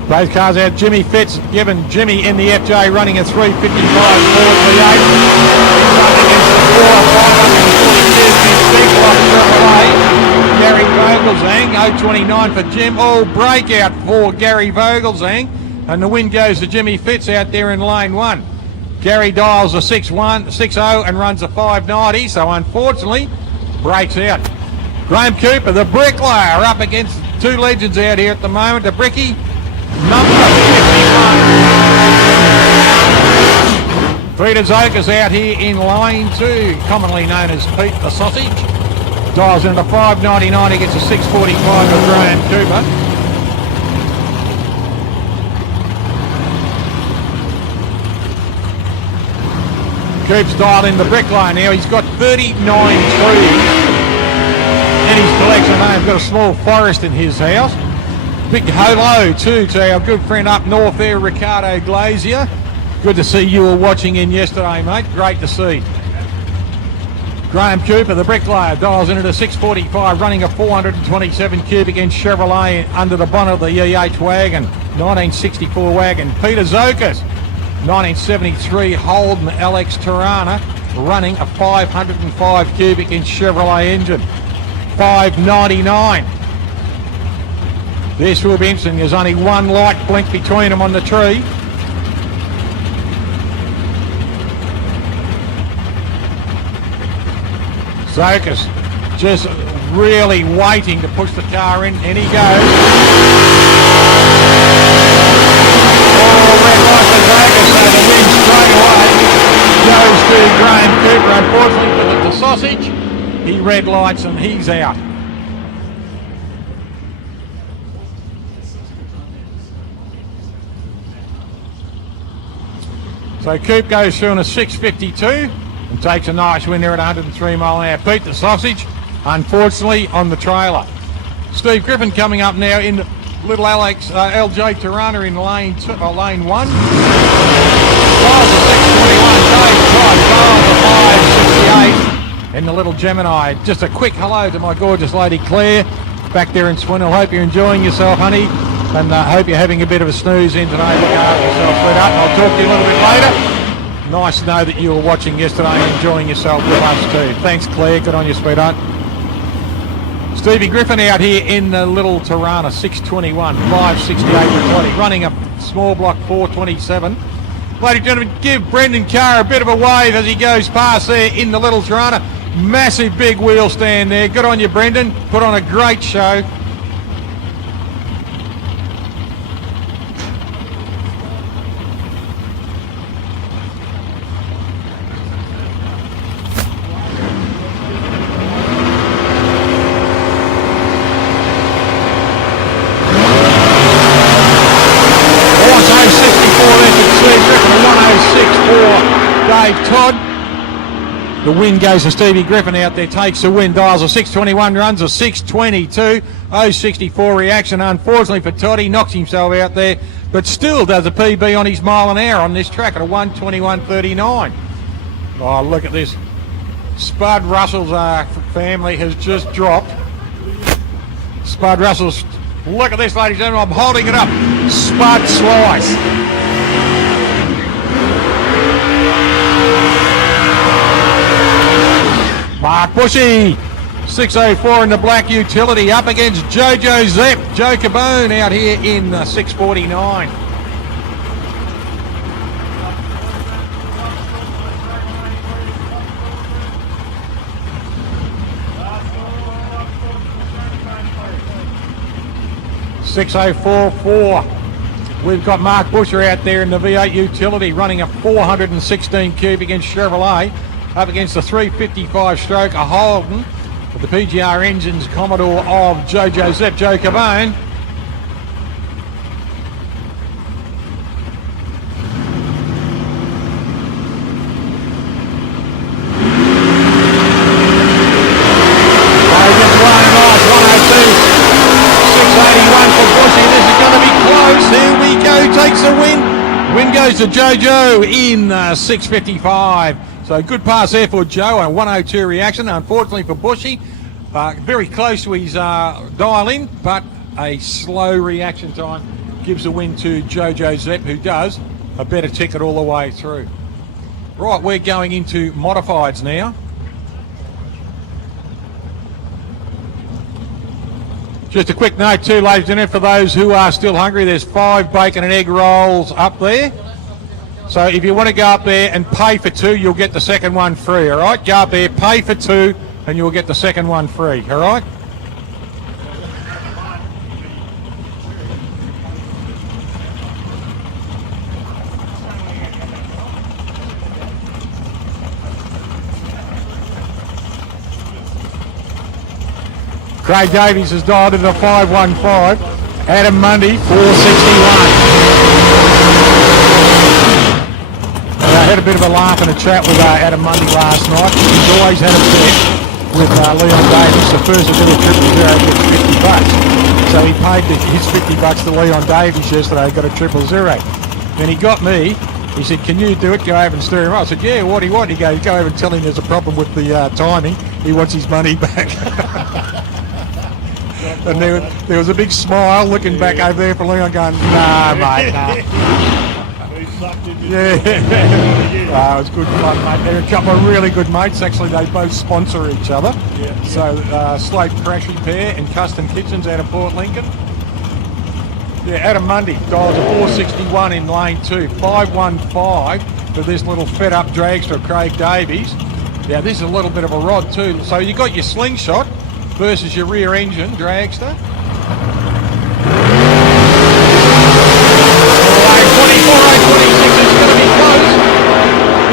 Both cars out. Jimmy Fitz given Jimmy in the FJ running a 355 Ford V8. He's up against the 4 542 Gary Vogelsang, 0.29 for Jim. All breakout for Gary Vogelsang. And the win goes to Jimmy Fitz out there in lane 1. Gary dials a 6.160 and runs a 5.90, so unfortunately breaks out. Graham Cooper, the bricklayer, up against 2 legends out here at the moment. The Bricky, number 51. Peter Zokas out here in lane 2, commonly known as Pete the Sausage. Dials into 5.99, he gets a 6.45 for Graham Cooper. Coop's dialed in the bricklayer now. He's got 39 trees in his collection. He's got a small forest in his house. Big hello too to our good friend up north there, Ricardo Glazier. Good to see you were watching in yesterday, mate. Great to see. Graham Cooper, the bricklayer, dials in at a 6.45, running a 427 cubic inch Chevrolet under the bonnet of the E8 wagon, 1964 wagon. Peter Zokas, 1973 Holden LX Tirana, running a 505 cubic inch Chevrolet engine, 5.99. This will be interesting. There's only one light blink between them on the tree. Zokas just really waiting to push the car in, and he goes. Oh, red light for Zokas, so the win straight away goes to Graham Cooper. Unfortunately for the sausage, he red lights and he's out. So Coop goes through in a 6.52 and takes a nice win there at 103 mile an hour. Pete the Sausage, unfortunately, on the trailer. Steve Griffin coming up now in little Alex LJ Tirana in lane 1. Miles a 6.21, Dave Todd, miles a 5.68 in the little Gemini. Just a quick hello to my gorgeous lady Claire back there in Swindle. Hope you're enjoying yourself, honey. And hope you're having a bit of a snooze in today. Look after yourself, sweetheart. And I'll talk to you a little bit later. Nice to know that you were watching yesterday and enjoying yourself with us too. Thanks, Claire. Good on you, sweetheart. Stevie Griffin out here in the little Tirana, 6.21, 5.68 for Toddy, running a small block 4.27. Ladies and gentlemen, give Brendan Carr a bit of a wave as he goes past there in the little Tirana. Massive big wheel stand there. Good on you, Brendan. Put on a great show. Dave Todd. The win goes to Stevie Griffin out there, takes the win, dials a 6.21, runs a 6.22, 0.64 reaction. Unfortunately for Toddy, knocks himself out there, but still does a PB on his mile an hour on this track at a 1:21.39. Oh, look at this. Spud Russell's family has just dropped. Spud Russell's, look at this, ladies and gentlemen, I'm holding it up. Spud Slice. Mark Bushy, 6.04 in the black utility, up against Jojo Zepp. Joe Cabone out here in 6.49. 6:04.4. We've got Mark Busher out there in the V8 utility running a 416 cubic inch Chevrolet up against the 355 stroke, a Holden with the PGR engines, Commodore of Jojo Zepp, Joe Cabone. Here we go, takes the win. Win goes to Jojo in 6:55. So good pass there for Joe, a 102 reaction. Unfortunately for Bushy, very close to his dial in, but a slow reaction time gives the win to Jojo Zepp, who does a better ticket all the way through. Right, we're going into modifieds now. Just a quick note too, ladies and gentlemen, for those who are still hungry, there's 5 bacon and egg rolls up there. So if you want to go up there and pay for 2, you'll get the second one free, all right? Go up there, pay for 2, and you'll get the second one free, all right? Craig Davies has dialed into 515. Adam Mundy, 461. I had a bit of a laugh and a chat with Adam Mundy last night. He's always had a bet with Leon Davies. The first of little triple zero gets $50. So he paid his $50 to Leon Davies yesterday, got a 000. Then he got me. He said, can you do it? Go over and stir him up. I said, yeah, what do you want? He goes, go over and tell him there's a problem with the timing. He wants his money back. And there was a big smile looking back over there for Leon going, nah, mate, nah. Yeah, it was good fun, mate. They're a couple of really good mates. Actually, they both sponsor each other. So, Slate Crashy Pair and Custom Kitchens out of Port Lincoln. Yeah, Adam Mundy dials a 461 in lane 2, 515 for this little fed-up dragster, Craig Davies. Yeah, this is a little bit of a rod too. So you got your slingshot versus your rear engine dragster. 24, 26, it's going to be close.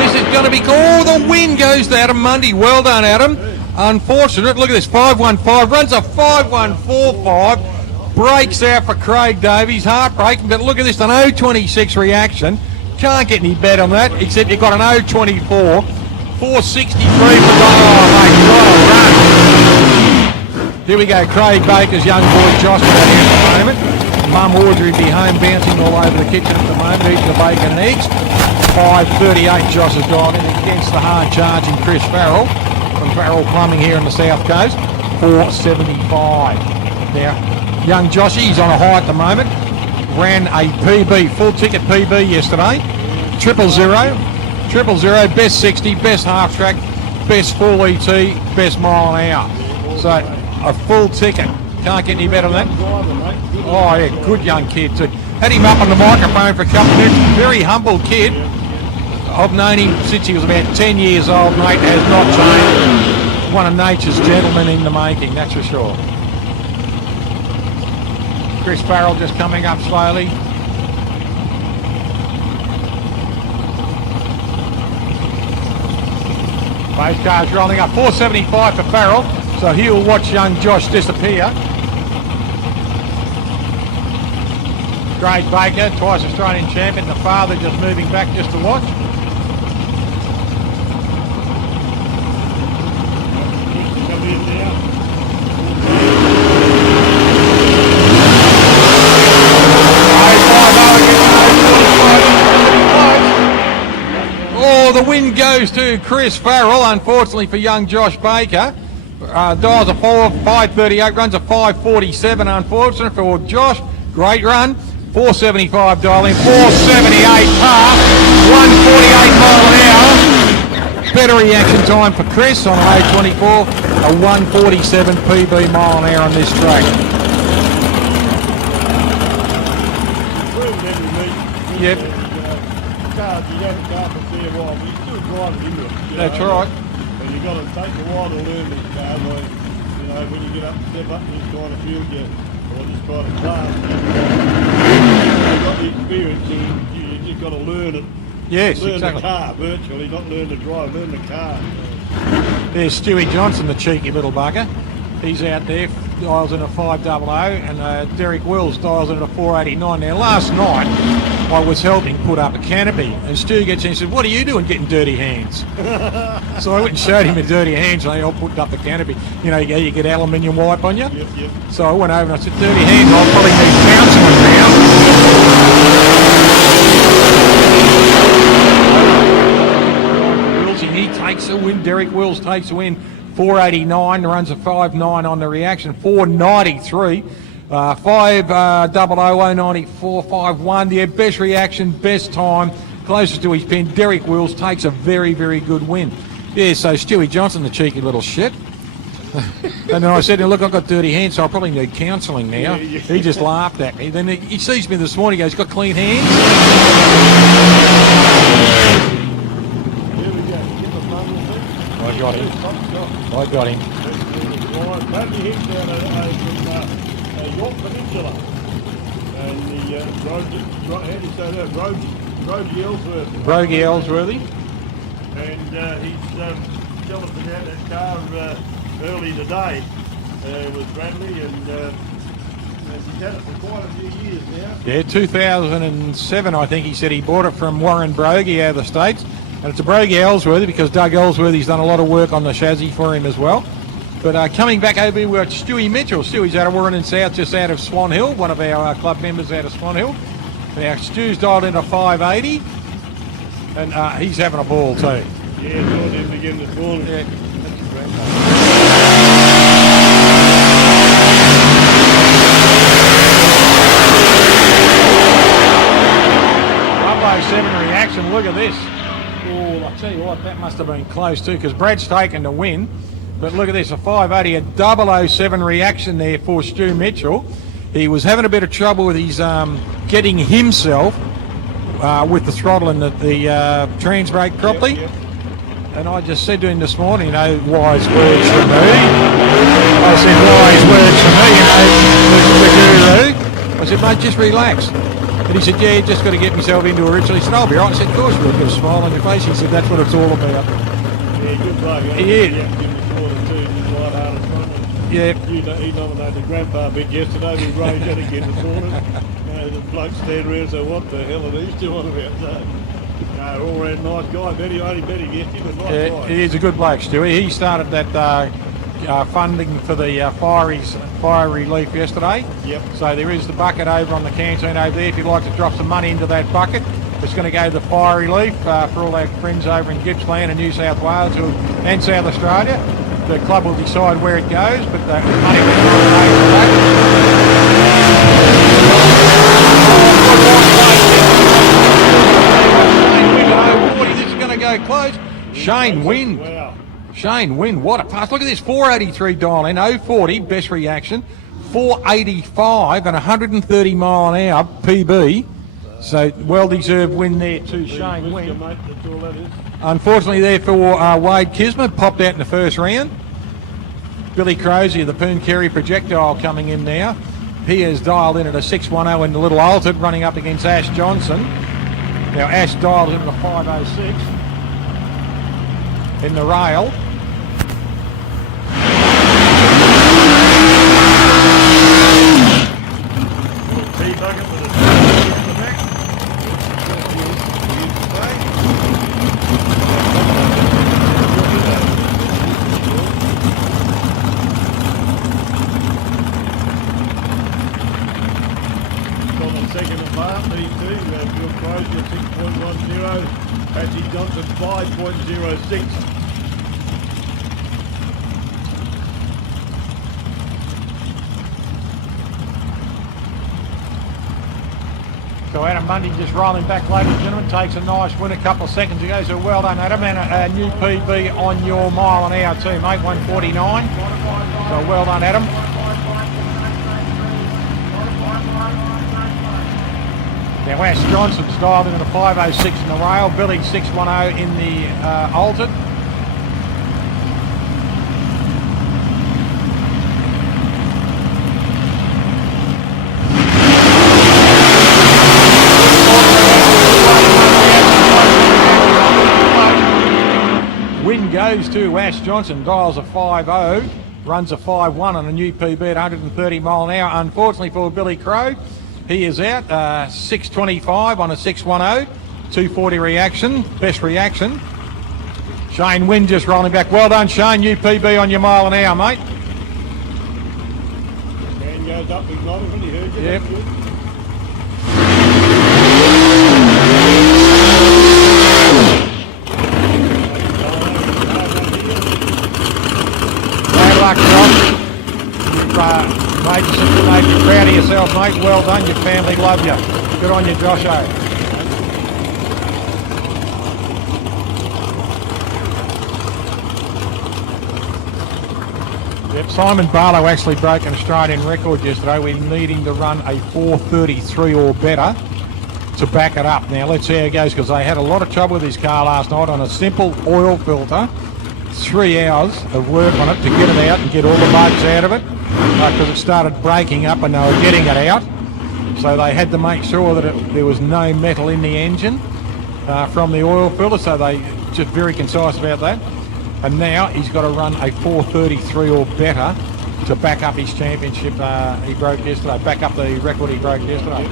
This is going to be cool. Oh, the win goes to Adam Mundy. Well done, Adam. Unfortunate. Look at this, 515, runs a 5145, breaks out for Craig Davies, heartbreaking, but look at this, an 026 reaction. Can't get any better on that, except you've got an 024, 463 for run. Here we go, Craig Baker's young boy Josh out here at the moment. Mum Audrey be home bouncing all over the kitchen at the moment, eating the bacon and eggs. 5:38 Josh has gone in against the hard charging Chris Farrell from Farrell Plumbing here on the South Coast. 4:75. Now, young Joshy, he's on a high at the moment. Ran a PB, full ticket PB yesterday. 000, best 60, best half track, best full ET, best mile an hour. So a full ticket. Can't get any better than that. Oh yeah, good young kid too. Had him up on the microphone for a couple of minutes. Very humble kid. I've known him since he was about 10 years old, mate. Has not changed. One of nature's gentlemen in the making, that's for sure. Chris Farrell just coming up slowly. Both cars rolling up. 4:75 for Farrell, so he'll watch young Josh disappear. Craig Baker, twice Australian champion, the father just moving back just to watch. The win goes to Chris Farrell, unfortunately for young Josh Baker. Dials a 5:38, runs a 5:47, unfortunate for Josh. Great run, 4:75 dial in, 4:78 par, 1:48 mile an hour. Better reaction time for Chris on an 024, a 1:47 PB mile an hour on this track. Yep. That's right. And you've got to take a while to learn this car. Like, you know, when you get up, step up in this kind of field, you or this kind of class. You've got the experience, you just got to learn it. Yes, Learn exactly. the car virtually, not learn to drive, learn the car. There's Stewie Johnson, the cheeky little bugger. He's out there, dials in a 500, and Derek Wills dials in a 489. Now, last night, I was helping put up a canopy, and Stu gets in and said, "What are you doing getting dirty hands?" So I went and showed him the dirty hands, and they all put up the canopy. You know, you get aluminium wipe on you. Yep. So I went over and I said, "Dirty hands, I'll probably need counselling now." He takes a win. Derek Wills takes a win. 489, runs a 5.9 on the reaction. 493, 5.00.94, 5.1. The best reaction, best time, closest to his pin. Derek Wills takes a very, very good win. Yeah, so Stewie Johnson, the cheeky little shit. And then I said, "Look, I've got dirty hands, so I probably need counselling now." Yeah. He just laughed at me. Then he sees me this morning. He goes, "Got clean hands?" I got him. Maybe he's down from York Peninsula. And the Brogy Ellsworthy. And he's telling us about that car early today with Bradley, and he's had it for quite a few years now. Yeah, 2007, I think he said he bought it from Warren Brogy out of the States. And it's a Brogy Ellsworthy because Doug Ellsworthy's done a lot of work on the chassis for him as well. But coming back over here, we've got Stewie Mitchell. Stewie's out of Warren South, just out of Swan Hill, one of our club members out of Swan Hill. Now, Stew's dialed in a 580, and he's having a ball too. Yeah, doing him again this morning. Yeah. That's great. 7 reaction, look at this. Oh, I tell you what, that must have been close too, because Brad's taken the win. But look at this, a 580, a 007 reaction there for Stu Mitchell. He was having a bit of trouble with his getting himself with the throttle and the trans brake properly. Yep. And I just said to him this morning, you know, wise words from me. I said, wise words from me, you know, the guru. I said, mate, just relax. And he said, yeah, just got to get myself into a ritual. He said, I'll be right. I said, of course, with a smile on your face. He said, that's what it's all about. Yeah, good bloke. He is. Yeah. He nominated Grandpa a bit yesterday. We rode out again this morning. The bloke standing around and said, what the hell are these two on about? So, all around nice guy. Only bet against him, but nice guy. He is a good bloke, Stewie. He started that funding for the fire relief yesterday. Yep. So there is the bucket over on the canteen over there. If you'd like to drop some money into that bucket, it's going to go to the fire relief for all our friends over in Gippsland and New South Wales and South Australia. The club will decide where it goes, but the money will go to This is going to go close. Shane Wynn. Wow. Shane Wynn, what a pass. Look at this, 483 dial in, 040, best reaction, 485 and 130 mile an hour PB. So well-deserved win there to Shane Wynn. Mate, that's all that is. Unfortunately there for Wade Kismet, popped out in the first round. Billy Crozier, the Poon Kerry projectile coming in now. He has dialed in at a 610 in the little altered, running up against Ash Johnson. Now Ash dialed in at a 506 in the rail. Bucket with a in the back. On the second and last, these two, Bill Crozier 6.10, Patsy Johnson 5.06. So Adam Mundy just rolling back, ladies and gentlemen, takes a nice win a couple of seconds ago. So well done, Adam, and a new PB on your mile an hour too, mate, 149. So well done, Adam. Now Ash Johnson's dialed in at a 506 in the rail, Billy 610 in the altered. goes to Ash Johnson, dials a 5.0, runs a 5.1 on a new PB at 130 mile an hour. Unfortunately for Billy Crow, he is out. 6.25 on a 6.10, 2.40 reaction, best reaction. Shane Wynn just rolling back. Well done, Shane. New PB on your mile an hour, mate. Man goes up, ignited when he heard you. Yep. Bad luck, Josh. You've made you proud of yourself, mate. Well done. Your family love you. Good on you, Josho. Yep, Simon Barlow actually broke an Australian record yesterday. We're needing to run a 4.33 or better to back it up. Now let's see how it goes, because they had a lot of trouble with his car last night on a simple oil filter. 3 hours of work on it to get it out and get all the bugs out of it, because it started breaking up and they were getting it out. So they had to make sure that there was no metal in the engine from the oil filter, so they just very concise about that. And now he's got to run a 4.33 or better to back up his championship he broke yesterday, back up the record he broke yesterday.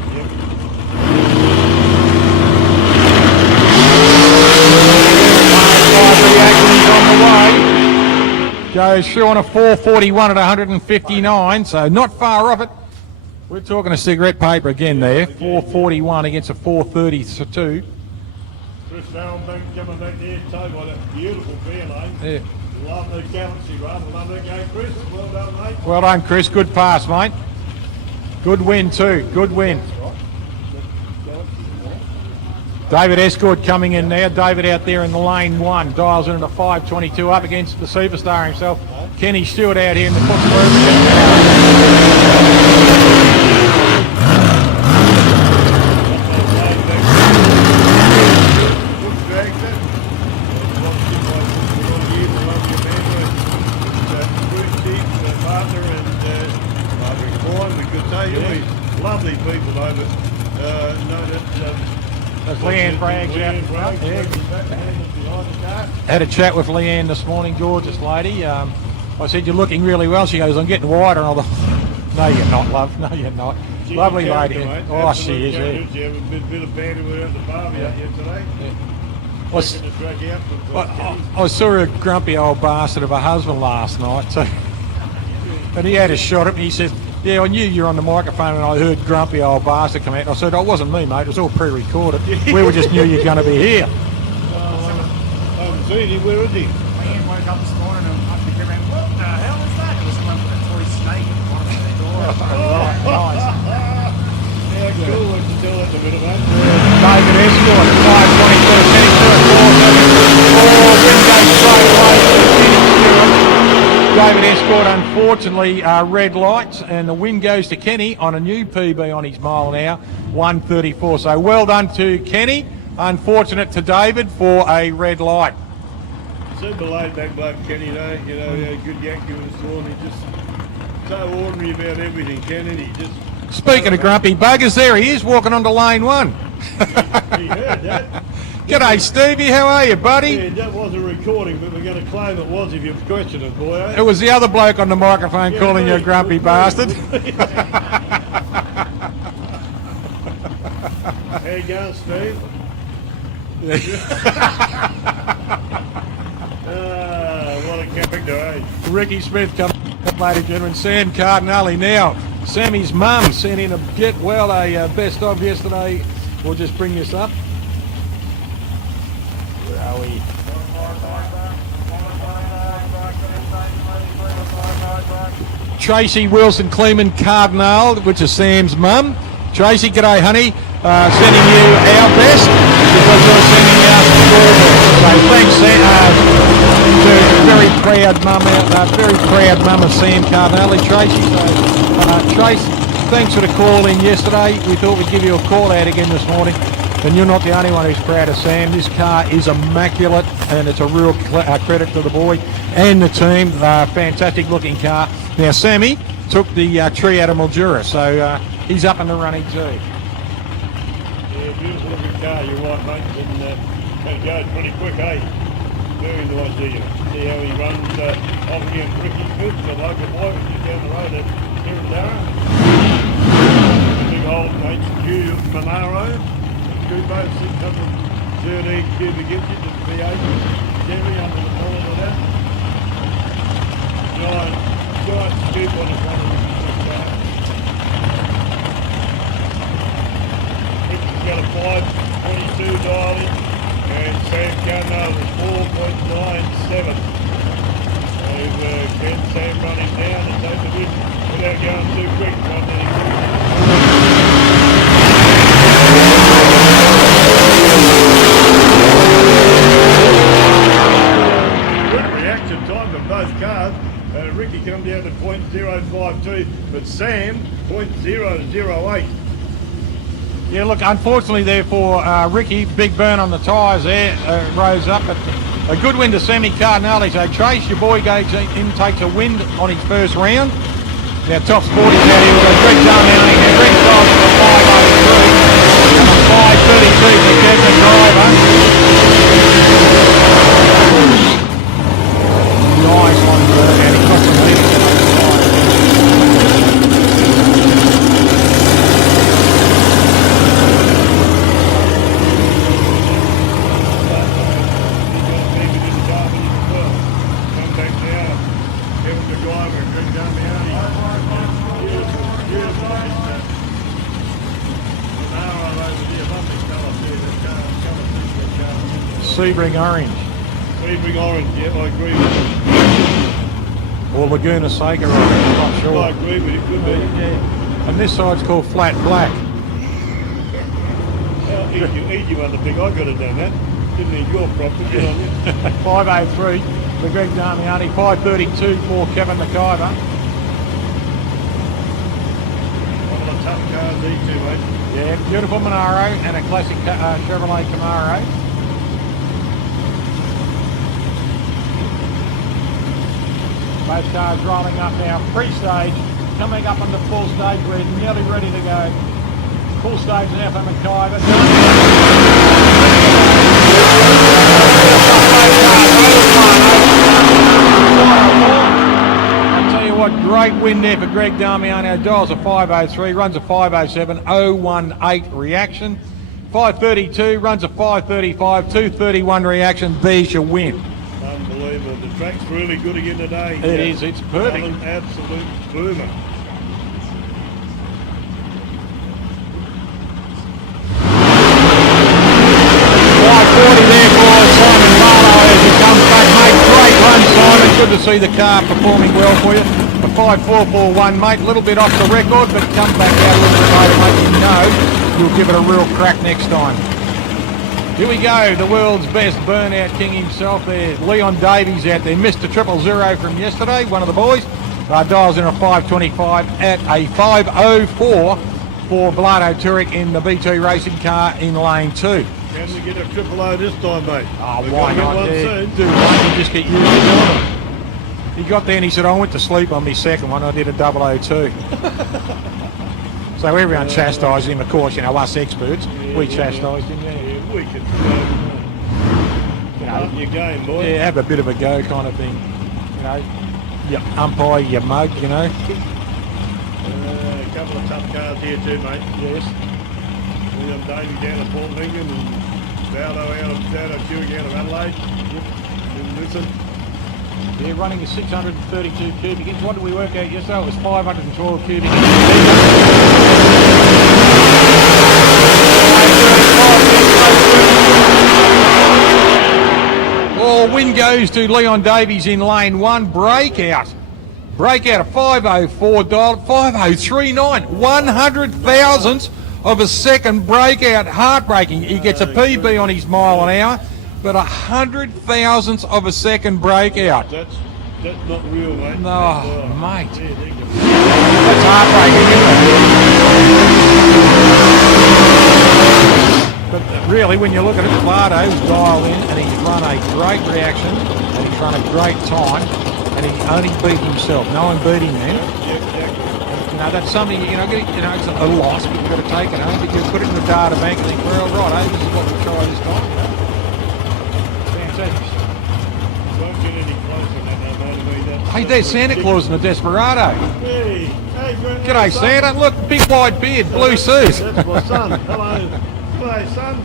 Goes through on a 4.41 at 159, so not far off it. We're talking a cigarette paper again there, 4.41 against a 4.32. Chris Farrell coming back there, towed by that beautiful fair lane. Yeah. Love the galaxy run. Love that game, Chris. Well done, mate. Well done, Chris. Good pass, mate. Good win too. Good win. David Escord coming in now. David out there in the lane 1. Dials in at a 5.22 up against the superstar himself. Kenny Stewart out here in the foot lovely people over. That's Leanne Braggs out. Had a chat with Leanne this morning, gorgeous lady. I said, you're looking really well. She goes, I'm getting wider. And I thought, no, you're not, love. No, you're not. She's lovely lady. Mate. Oh, absolute she is. She had a bit of banter with her at the bar out yesterday. I saw a grumpy old bastard of a husband last night. So, and he had a shot at me. He says, yeah, I knew you were on the microphone and I heard grumpy old bastard come out. And I said, oh, it wasn't me, mate. It was all pre-recorded. We just knew you were going to be here. I haven't seen him. Where is he? Leanne woke up this morning and up to come out, what the hell is that? It was someone with a toy snake in front of their door. Nice. Yeah, cool. What'd you tell that in a minute, mate? David Escort at 5.22, Kenny Stewart 4.7. David Escort, unfortunately, red lights, and the win goes to Kenny on a new PB on his mile an hour, 1.34. So well done to Kenny. Unfortunate to David for a red light. Super laid back bloke, Kenny, though. You know, he had a good Yankee with his lawn. He's just so ordinary about everything, Kenny. He just. Speaking of grumpy buggers, there he is walking onto lane 1. He heard that. G'day, Stevie. How are you, buddy? Yeah, that was a recording, but we're going to claim it was if you question it, boy. Eh? It was the other bloke on the microphone calling you a grumpy bastard. How you going, Steve? What a character, eh? Ricky Smith coming up, ladies and gentlemen. Sam Cardinale now. Sammy's mum sent in a get well a best of yesterday. We'll just bring this up. Where are we? Tracy Wilson Kleeman Cardinal, which is Sam's mum. Tracy, g'day, honey. Sending you our best because you're sending out the scoreboard. So thanks, Sam, to a very proud mum out there, very proud mum of Sam Cardinale, Tracy. So, Trace, thanks for the call in yesterday. We thought we'd give you a call out again this morning. And you're not the only one who's proud of Sam. This car is immaculate, and it's a real credit to the boy and the team. Fantastic looking car. Now, Sammy took the tree out of Mildura, so he's up and running too. Yeah, beautiful looking car, you're right, mate. And it goes pretty quick, eh? Very nice here. See how he runs off against Ricky Smith, the local boy, which is down the road at Kirindara. Big old HQ Monaro. Kubo, 613 cubic inches of V8. Jerry under the ball of that. Giant scoop on the front of the car. Ricky's got a 522 dial in. And Sam Cardinal is 4.97. Can Sam run him down and take the win without going too quick? Good reaction time for both cars. Ricky come down to .052, but Sam .008. Yeah, look, unfortunately there for Ricky, big burn on the tyres there, rose up, but a good win to Sammy Cardinale. So Trace, your boy, goes in, takes a win on his first round. Now top 40 out here, we've got Greg Darmani and Greg Dobbs for 503, and a 532 for Kevin Driver. Nice one, and he got some leading to those tyres. Sebring Orange. Sebring Orange, yeah, I agree with you. Or Laguna Seca Orange, I'm not sure. I agree with you, could be. Yeah. And this side's called Flat Black. How easy one to pick. I could have done that. Didn't need your proper, good on you. 503 for Greg Darmiani, 532 for Kevin McIver. One of the tough cars, these two, mate. Yeah, beautiful Monaro and a classic Chevrolet Camaro. Both cars rolling up now, pre-stage, coming up on the full stage, we're nearly ready to go. Full stage now for McIver. I tell you what, great win there for Greg Darmiano. Dials a 503, runs a 507, 018 reaction. 532, runs a 535, 231 reaction. There's your win. Unbelievable. The track's really good again today. It is, it's perfect. An absolute boomer. Good to see the car performing well for you. A 5.441, mate. A little bit off the record, but come back out a little bit later, mate. You know you'll give it a real crack next time. Here we go. The world's best burnout king himself there. Leon Davies out there. Missed a 000 from yesterday, one of the boys. Dials in a 525 at a 504 for Vlado Turek in the BT Racing car in lane 2. Can we get a 000 this time, mate? Oh, why not? Yeah, do one, you just get used to doing it. He got there and he said, I went to sleep on my second one, I did a 002. So everyone chastised him, of course, you know, us experts, we chastised him, yeah. Yeah, we could you know, your game, boy. Yeah, have a bit of a go kind of thing. You know, you umpire, you mug, you know. A couple of tough cars here too, mate. Yes. William Davies down at Port Lincoln and Valdo out of Queuing out of Adelaide. Yep. And listen. They're running a 632 cubic inch. What did we work out yesterday? It was 512 cubic inch. Oh, win goes to Leon Davies in lane 1. Breakout of 504 dial, 5039. 100,000th of a second breakout. Heartbreaking. He gets a PB on his mile an hour. But 100,000th of a second breakout. That's not real, mate. No, mate. Yeah, That's heartbreaking, isn't it? But really, when you look at it, Vlado's dialed in and he's run a great reaction and he's run a great time and he only beat himself. No one beat him then. You know, that's something, you know, it's a loss, but you've got to take it home because you put it in the data bank and think, well, right, this is what we try this time. Fantastic. Hey, there's Santa Claus in the Desperado. Hey, G'day, Santa. Look, big wide beard, blue suit. That's my son. Hello. Hello, son.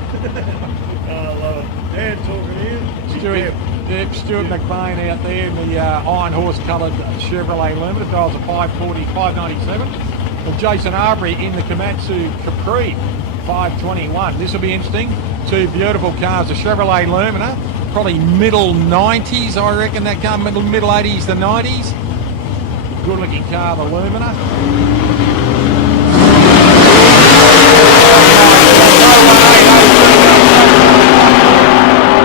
I love it. Dan talking here. Stuart McBain out there in the iron horse coloured Chevrolet Limited, dials a 540, 597. And Jason Arbery in the Komatsu Capri, 521. This will be interesting. Two beautiful cars, the Chevrolet Lumina, probably middle 90s, I reckon that car, middle 80s to 90s. Good looking car, the Lumina.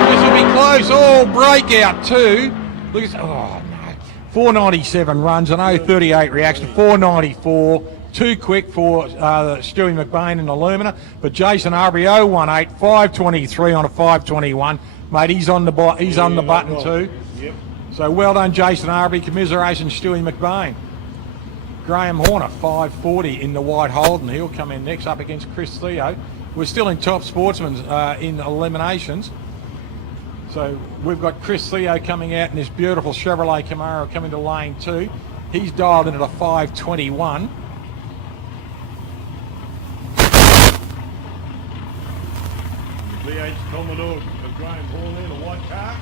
This will be close, all breakout too. Look at, oh no, 497 runs, an 038 reaction, 494. Too quick for Stewie McBain in the Lumina, but Jason Arbery 018, 523 on a 521. Mate, he's on the button too. Yep. So well done, Jason Arbery. Commiserations, Stewie McBain. Graham Horner 540 in the white Holden. He'll come in next up against Chris Theo. We're still in top sportsmen in eliminations. So we've got Chris Theo coming out in this beautiful Chevrolet Camaro coming to lane 2. He's dialed in at a 521. V8 Commodore of Graham Horner in a white car.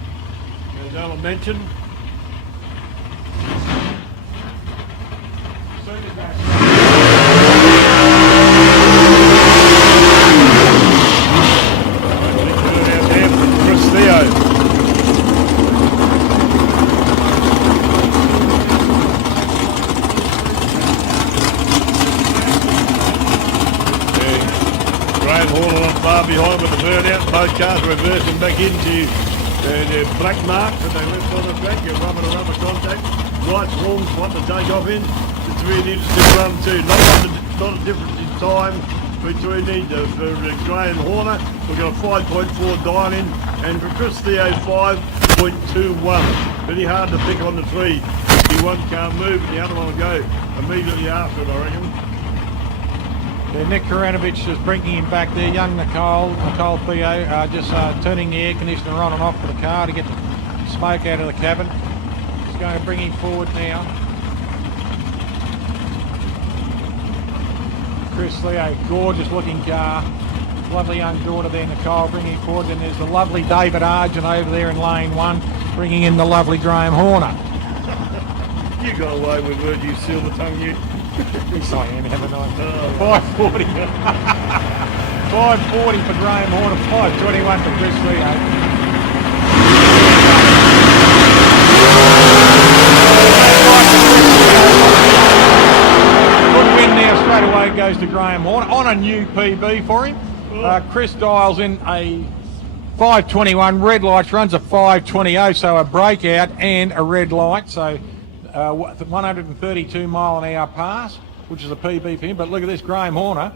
As Alan mentioned. Chris Theo. Graham Horner not far behind with the burnout. Both cars reversing back into their black marks that they left on the track. You're rubber to rubber contact. Right wrongs what to take off in. It's really interesting run too. Not a difference in time between for Graham Horner. We've got a 5.4 dial in, and for Chris Theo 5.21. Pretty hard to pick on the tree. The one can't move and the other one will go immediately after it, I reckon. Yeah, Nick Karanovich is bringing him back there. Young Nicole Theo, just turning the air conditioner on and off for the car to get the smoke out of the cabin. He's going to bring him forward now. Chris Theo, gorgeous looking car. Lovely young daughter there, Nicole, bringing him forward. And there's the lovely David Argent over there in lane 1, bringing in the lovely Graham Horner. You got away with it, you silver tongue, you. Yes, I am, haven't I? 540. 540 for Graham Horner, 521 for Chris Theo. Good win now, straight away goes to Graham Horner on a new PB for him. Chris dials in a 521, red lights, runs a 520, so a breakout and a red light, so 132 mile an hour pass, which is a PB for him. But look at this, Graham Horner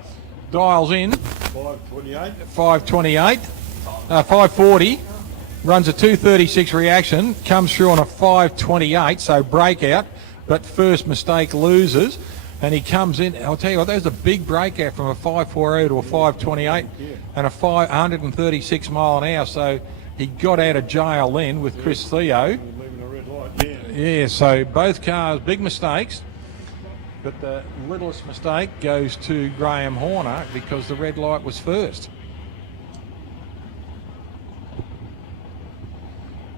dials in 540, runs a 236 reaction, comes through on a 528, so breakout, but first mistake loses, and he comes in. I'll tell you what, there's a big breakout from a 540 to a 528 and a 136 mile an hour, so he got out of jail then with Chris Theo. Yeah, so both cars, big mistakes, but the littlest mistake goes to Graham Horner because the red light was first.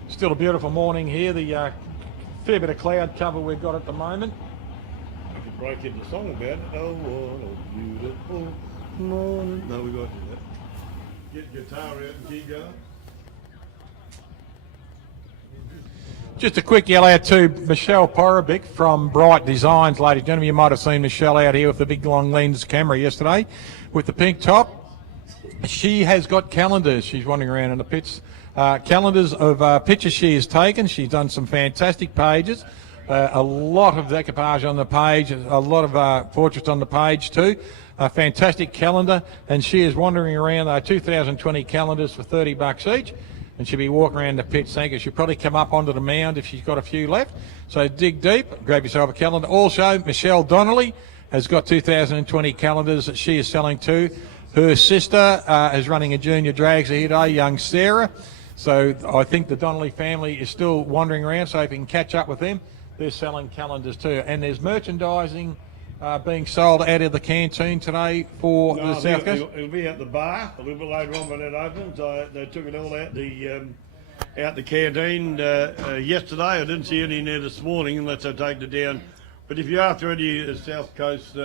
Still a beautiful morning here, the fair bit of cloud cover we've got at the moment. I could break into song about it. Oh, what a beautiful morning. No, we got to do that. Get guitar out and keep going. Just a quick yell out to Michelle Porobic from Bright Designs, ladies and gentlemen. You might have seen Michelle out here with the big long lens camera yesterday with the pink top. She has got calendars. She's wandering around in the pits. Calendars of pictures she has taken. She's done some fantastic pages. A lot of decoupage on the page, a lot of portraits on the page too. A fantastic calendar, and she is wandering around 2020 calendars for $30 each. And she'll be walking around the pits thinking she'll probably come up onto the mound if she's got a few left. So dig deep, grab yourself a calendar. Also, Michelle Donnelly has got 2020 calendars that she is selling too. Her sister is running a junior drags here today, young Sarah. So I think the Donnelly family is still wandering around, so if you can catch up with them, they're selling calendars too. And there's merchandising being sold out of the canteen today for the South Coast. It'll be at the bar a little bit later on when it opens. They took it all out the canteen yesterday. I didn't see any in there this morning unless they take it down. But if you're after any South Coast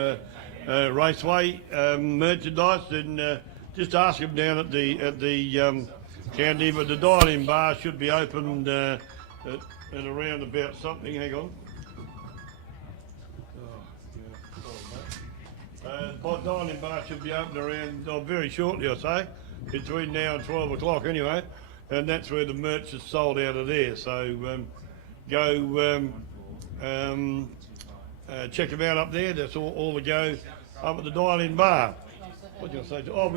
Raceway merchandise, then just ask them down at the canteen. But the dining bar should be opened at around about something. Hang on. Dining bar should be open around very shortly, I say, between now and 12 o'clock anyway, and that's where the merch is sold out of there. So go check them out up there. That's all to go up at the dining bar. What was I going to say? Oh,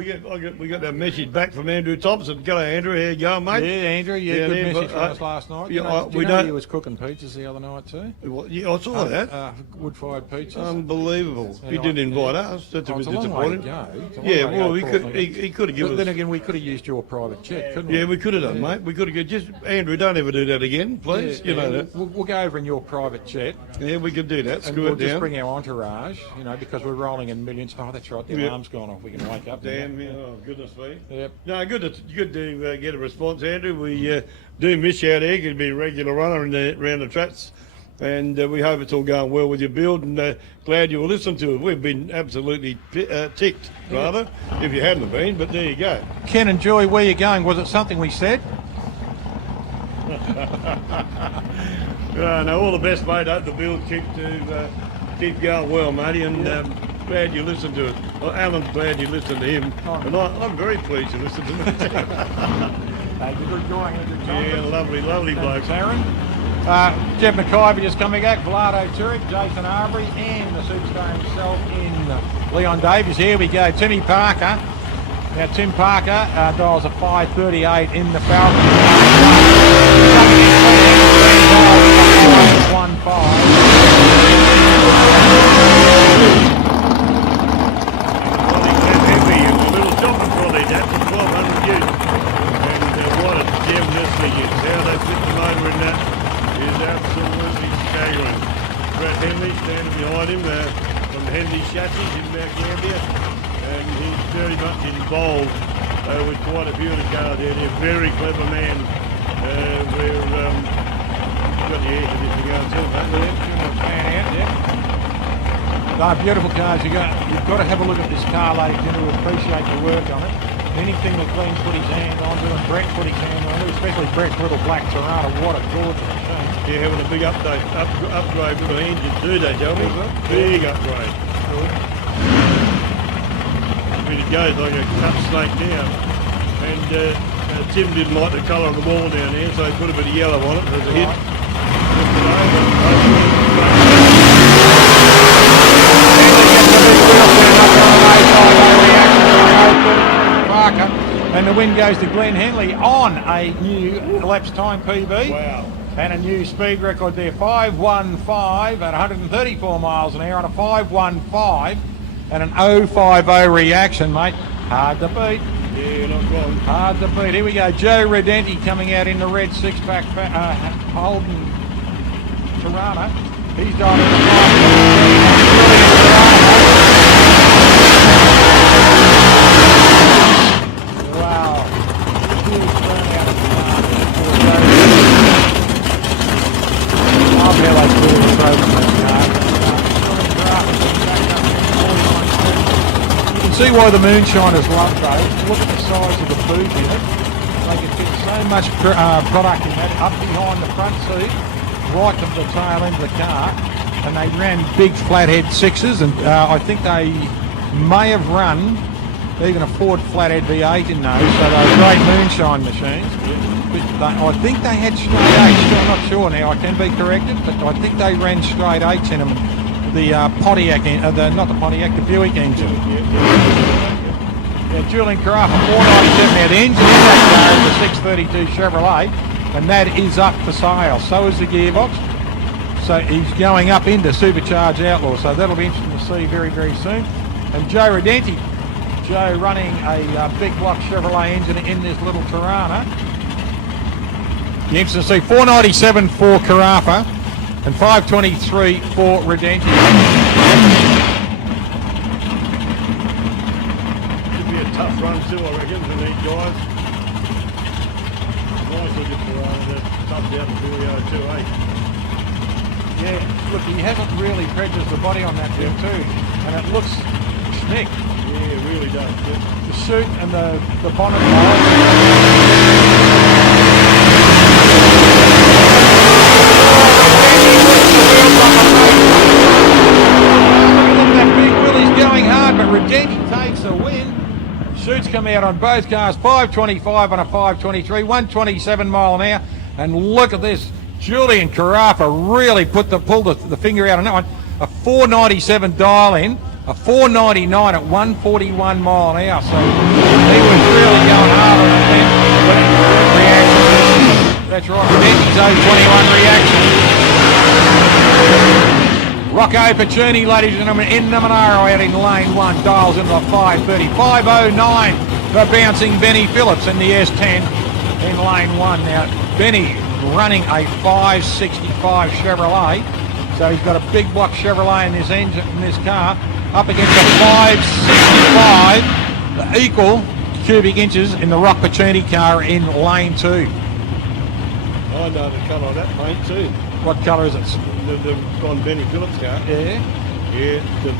we got that message back from Andrew Thompson. G'day, Andrew. How you going, mate? Yeah, Andrew. Yeah, good message from us last night. Yeah, you know he was cooking pizzas the other night too? Yeah, I saw that. Wood-fired pizzas. Unbelievable. He didn't invite us. That's a bit disappointing. Yeah, well, he could have given us... Then again, we could have used your private jet, couldn't we? Yeah, we could have done, mate. We could have... Just, Andrew, don't ever do that again, please. Yeah, you know that. We'll go over in your private jet. Yeah, we could do that. And Screw we'll it down. just bring our entourage, because we're rolling in millions. Oh, that's right. The alarm's gone off. We can wake up. Damn. Oh, goodness me. Yep. No, good to get a response, Andrew. We do miss you out there. You can be a regular runner around the tracks. And we hope it's all going well with your build. And glad you will listen to it. We've been absolutely ticked, rather, if you hadn't been. But there you go. Ken and Joy, where you going? Was it something we said? No, all the best, mate. Hope the build keep going well, matey. And glad you listened to it. Well, Alan's glad you listened to him, and I'm very pleased you listened to me. Thank you for joining us. Yeah, lovely bloke. Aaron. Jeff McIver just coming back, Vlado Turek, Jason Arbery, and the superstar himself in Leon Davies. Here we go, Timmy Parker. Now Tim Parker dials a 5:38 in the Falcon. 1-5. That's a 1200 ute, and what a gem this thing is. How they fit the motor in that is absolutely staggering. Brett Henley standing behind him from Henley Chassis in Mount Gambier, and he's very much involved with quite a few of the cars out here. Very clever man. We've got the air conditioning going too, haven't we? Beautiful cars. You've got to have a look at this car, ladies and gentlemen, to appreciate the work on it. Anything that Glenn's put his hand onto and Brett put his hand onto, especially Brett's little black Toronto, what a gorgeous machine. Yeah, having a big upgrade with the engine too, they tell me. Big upgrade. I mean, it goes like a cut snake down. And Tim didn't like the colour of the wall down there, so he put a bit of yellow on it as a hit. And the win goes to Glenn Henley on a new elapsed time PB. Wow. And a new speed record there, 5:15 at 134 miles an hour on a 5:15 and an 050 reaction, mate. Hard to beat. Yeah, not wrong. Hard to beat. Here we go, Joe Redenti coming out in the red six-pack Holden Tirana. He's got wow. Huge turnout of I'll be able to do the program. You can see why the moonshiners love those. Look at the size of the boot unit. They can fit so much product in that, up behind the front seat, right to the tail end of the car. And they ran big flathead sixes, and I think they may have run even a Ford flathead V8 in those, so they were great moonshine machines. But I think they had straight eights. I'm not sure now, I can be corrected, but I think they ran straight eights in them. The Pontiac, not the Pontiac, the Buick engine. Yeah, Julian Carafa, 497. Now the engine in that car is a 632 Chevrolet, and that is up for sale. So is the gearbox. So he's going up into Supercharged Outlaw, so that'll be interesting to see very, very soon. And Joe Redenti, Joe running a big block Chevrolet engine in this little Tirana. Interesting to see 497 for Carafa, and 5.23 for Redemption. Should be a tough run too, I reckon, for these guys. Nice looking for tough down to 40.02, eh? Yeah, look, he hasn't really prejudiced the body on that thing too, and it looks slick. Yeah, it really does. The chute and the bonnet. Look at that big Willie's going hard, but Redemption takes the win. Chutes come out on both cars, 5.25 on a 5.23, 127 mile an hour, and look at this. Julian Carafa really pulled the finger out on that one. A 497 dial in, a 499 at 141 mile an hour. So he was really going hard on that reaction. That's right, Benny's 021 reaction. Rocco Pacini, ladies and gentlemen, in the Monaro out in lane 1, dials into the 530. 509 for bouncing Benny Phillips in the S10 in lane 1. Now, Benny running a 565 Chevrolet, so he's got a big block Chevrolet in this engine, in this car, up against a 565, the equal cubic inches in the Rock Pacini car in lane 2. I know the colour of that paint too. What colour is it? The on Benny Phillips car. Yeah. Yeah, the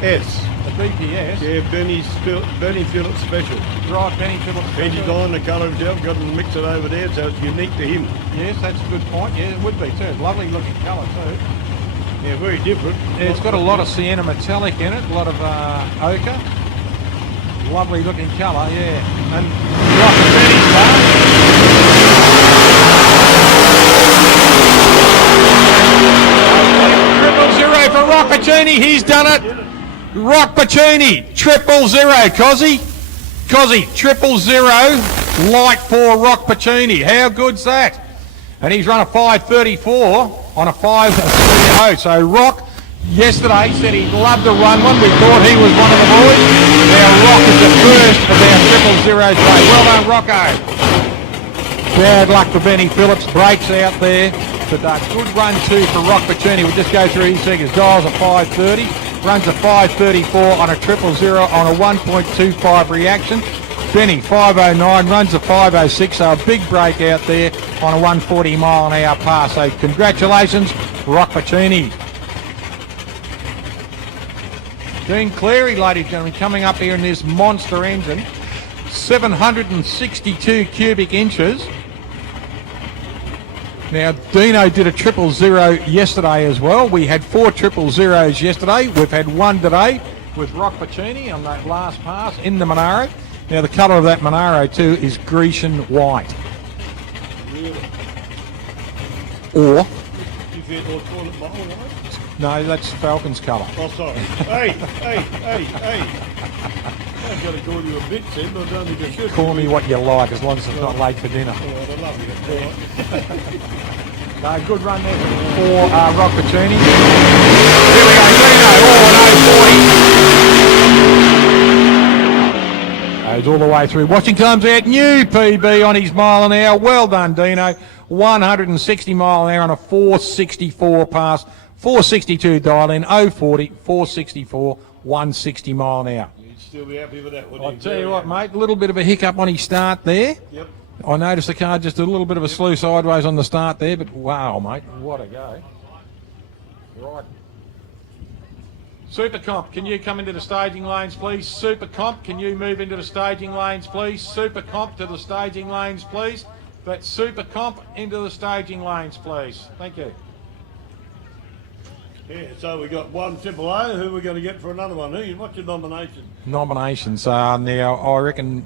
BPS. The BPS. Yeah, Benny Phillips special. Right, Benny Phillips. He designed the colour himself, got to mix it over there, so it's unique to him. Yes, that's a good point. Yeah, it would be too. Lovely looking colour too. Yeah, very different. Yeah, it's got a lot of sienna metallic in it, a lot of ochre. Lovely looking colour, yeah. And Rock Pacini's car. 000 for Rock Pacini, he's done it. Rock Pacini, 000, Cozzy. Cozzy, 000, light for Rock Pacini. How good's that? And he's run a 534 on a 530. So Rock yesterday said he'd love to run one. We thought he was one of the boys. Now Rock is the first of our 000 today. Well done, Rocco. Bad luck for Benny Phillips. Breaks out there. But good run too for Rock Pacini. We'll just go through his seconds. Dials a 530. Runs a 534 on a 000 on a 1.25 reaction. Benny 509 runs a 506, so a big break out there on a 140 mile an hour pass. So congratulations, Rock Pacini. Dean Cleary, ladies and gentlemen, coming up here in this monster engine, 762 cubic inches. Now, Dino did a 000 yesterday as well. We had 4 000s yesterday. We've had one today with Rock Pacini on that last pass in the Monaro. Now, the colour of that Monaro too is Grecian white. Or... No, that's Falcon's colour. Oh, sorry. Hey. I've got to call you a bitch then, I don't think I should. Call me what you like, as long as it's not late for dinner. Oh, I love you. No, good run there for Rock Pacini. Here we go, Dino, goes all the way through. Watching times out, new PB on his mile an hour. Well done, Dino. 160 mile an hour on a 464 pass. 462 dial in, 040, 464, 160 mile an hour. You'd still be happy with that, wouldn't I'll you? tell you what, mate, a little bit of a hiccup on his start there. Yep. I noticed the car just a little bit of a slew sideways on the start there, but wow, mate, what a go. Right. Super Comp, can you come into the staging lanes, please? Super Comp, can you move into the staging lanes, please? Super Comp to the staging lanes, please. That's Super Comp into the staging lanes, please. Thank you. Yeah, so we got one AAA. Who are we going to get for another one? What's your nomination? Nominations are now, I reckon,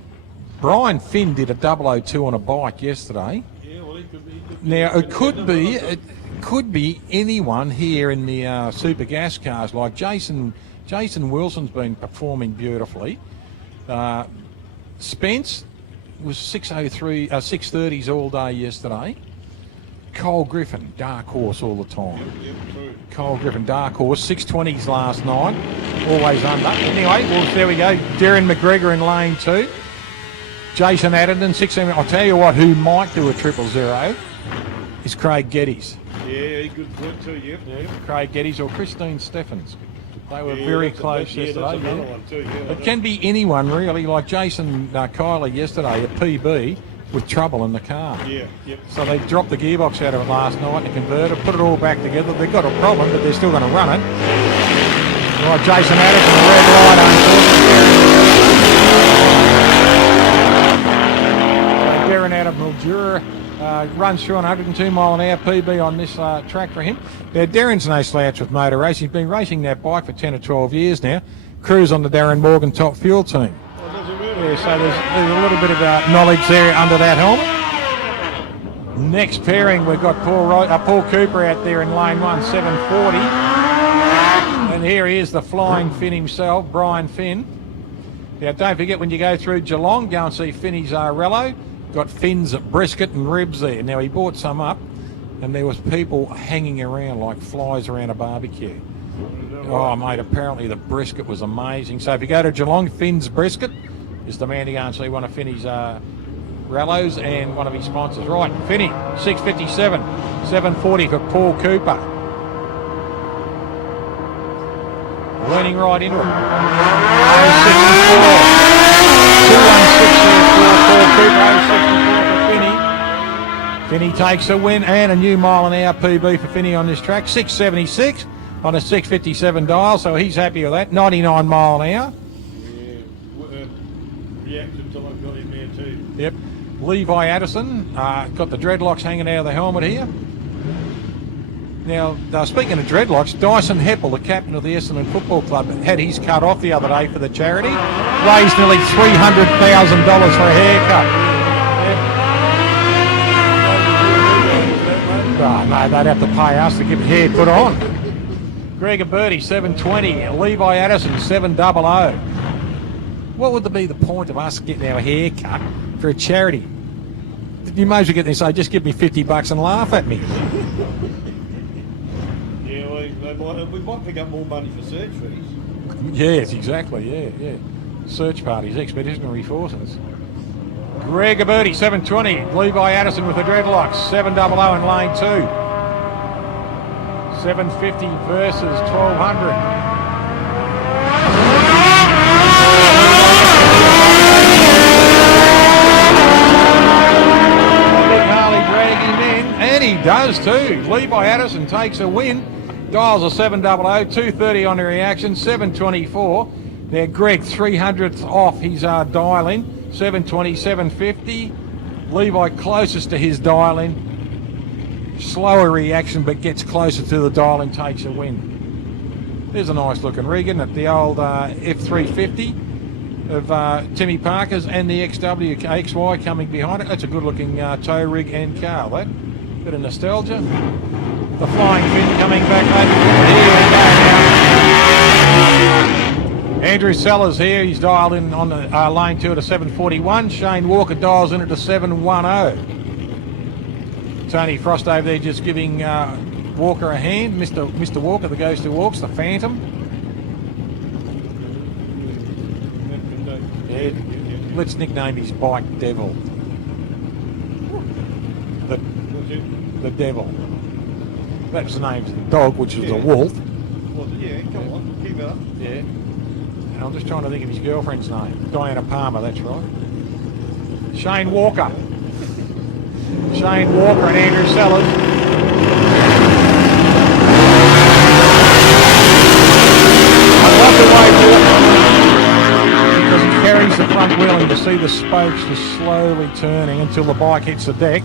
Brian Finn did a 002 on a bike yesterday. Yeah, well, he could be. Now, it could be anyone here in the super gas cars, like Jason Wilson's been performing beautifully. Spence was 630s all day yesterday. Cole Griffin, dark horse all the time. Cole Griffin, dark horse, 620s last night, always under. Anyway, well, there we go. Darren McGregor in lane 2. Jason Addington, 670. I'll tell you what, who might do a 000 is Craig Geddes. Yeah, good point too, yep. Yeah, Craig Geddes or Christine Stephens. They were Yeah, very that's close yeah, yesterday. that's another Yeah. one too, yeah. It can be anyone really, like Jason Kiley yesterday at PB with trouble in the car. Yeah, yep. So they dropped the gearbox out of it last night, the converter, put it all back together. They've got a problem, but they're still going to run it. Right, Jason Addison, the red light, unfortunately. Darren out of Mildura runs through 102 mile an hour PB on this track for him. Now, Darren's no slouch with motor racing. He's been racing that bike for 10 or 12 years now. Crews on the Darren Morgan Top Fuel team. Oh, does it really? Yeah, so there's a little bit of knowledge there under that helmet. Next pairing, we've got Paul Cooper out there in lane 1, 740. And here he is, the flying Finn himself, Brian Finn. Now, don't forget, when you go through Geelong, go and see Finny's Rello. Got Finn's brisket and ribs there. Now, he bought some up, and there was people hanging around like flies around a barbecue. Oh, mate, apparently the brisket was amazing. So if you go to Geelong, Finn's Brisket is the man to go and see one of Finny's Rellos and one of his sponsors. Right, Finny, 657, 740 for Paul Cooper. Leaning right into it. 216 for Paul Cooper, 064 for Finny. Finny takes a win and a new mile an hour PB for Finny on this track. 676 on a 657 dial, so he's happy with that. 99 mile an hour. Yeah, reaction till I've got him there too. Yep. Levi Addison got the dreadlocks hanging out of the helmet here. Now, speaking of dreadlocks, Dyson Heppel, the captain of the Essendon Football Club, had his cut off the other day for the charity. Raised nearly $300,000 for a haircut. Yep. Oh, no, they'd have to pay us to get the hair put on. Gregor Birdie, 720. Levi Addison, 700. What would be the point of us getting our hair cut for a charity? You may as well get there and say, just give me $50 and laugh at me. We might pick up more money for search fees. Yes, exactly, yeah. Search parties, expeditionary forces. Gregor Birdie, 720. Levi Addison with the dreadlocks, 700 in lane 2. 750 versus 1200. Harley dragging in, and he does too. Levi Addison takes a win. Dials are 700, 230 on the reaction, 724. Now Greg 300th off his dial in, 720, 750. Levi closest to his dial in. Slower reaction, but gets closer to the dial and takes a win. There's a nice looking rig, isn't it? The old F350 of Timmy Parker's and the XY coming behind it. That's a good looking tow rig and car, that. Bit of nostalgia. The flying Finn coming back over. Andrew Sellers here, he's dialed in on the lane 2 at a 741. Shane Walker dials in at a 710. Tony Frost over there just giving Walker a hand. Mr. Walker, the Ghost Who Walks, the Phantom. Yeah, let's nickname his bike Devil. The Devil. That's the name of the dog, which is a wolf. Yeah, come on, keep it up. Yeah. And I'm just trying to think of his girlfriend's name. Diana Palmer, that's right. Shane Walker. Shane Walker and Andrew Sellers. I love the way Walker, because he carries the front wheel and you see the spokes just slowly turning until the bike hits the deck.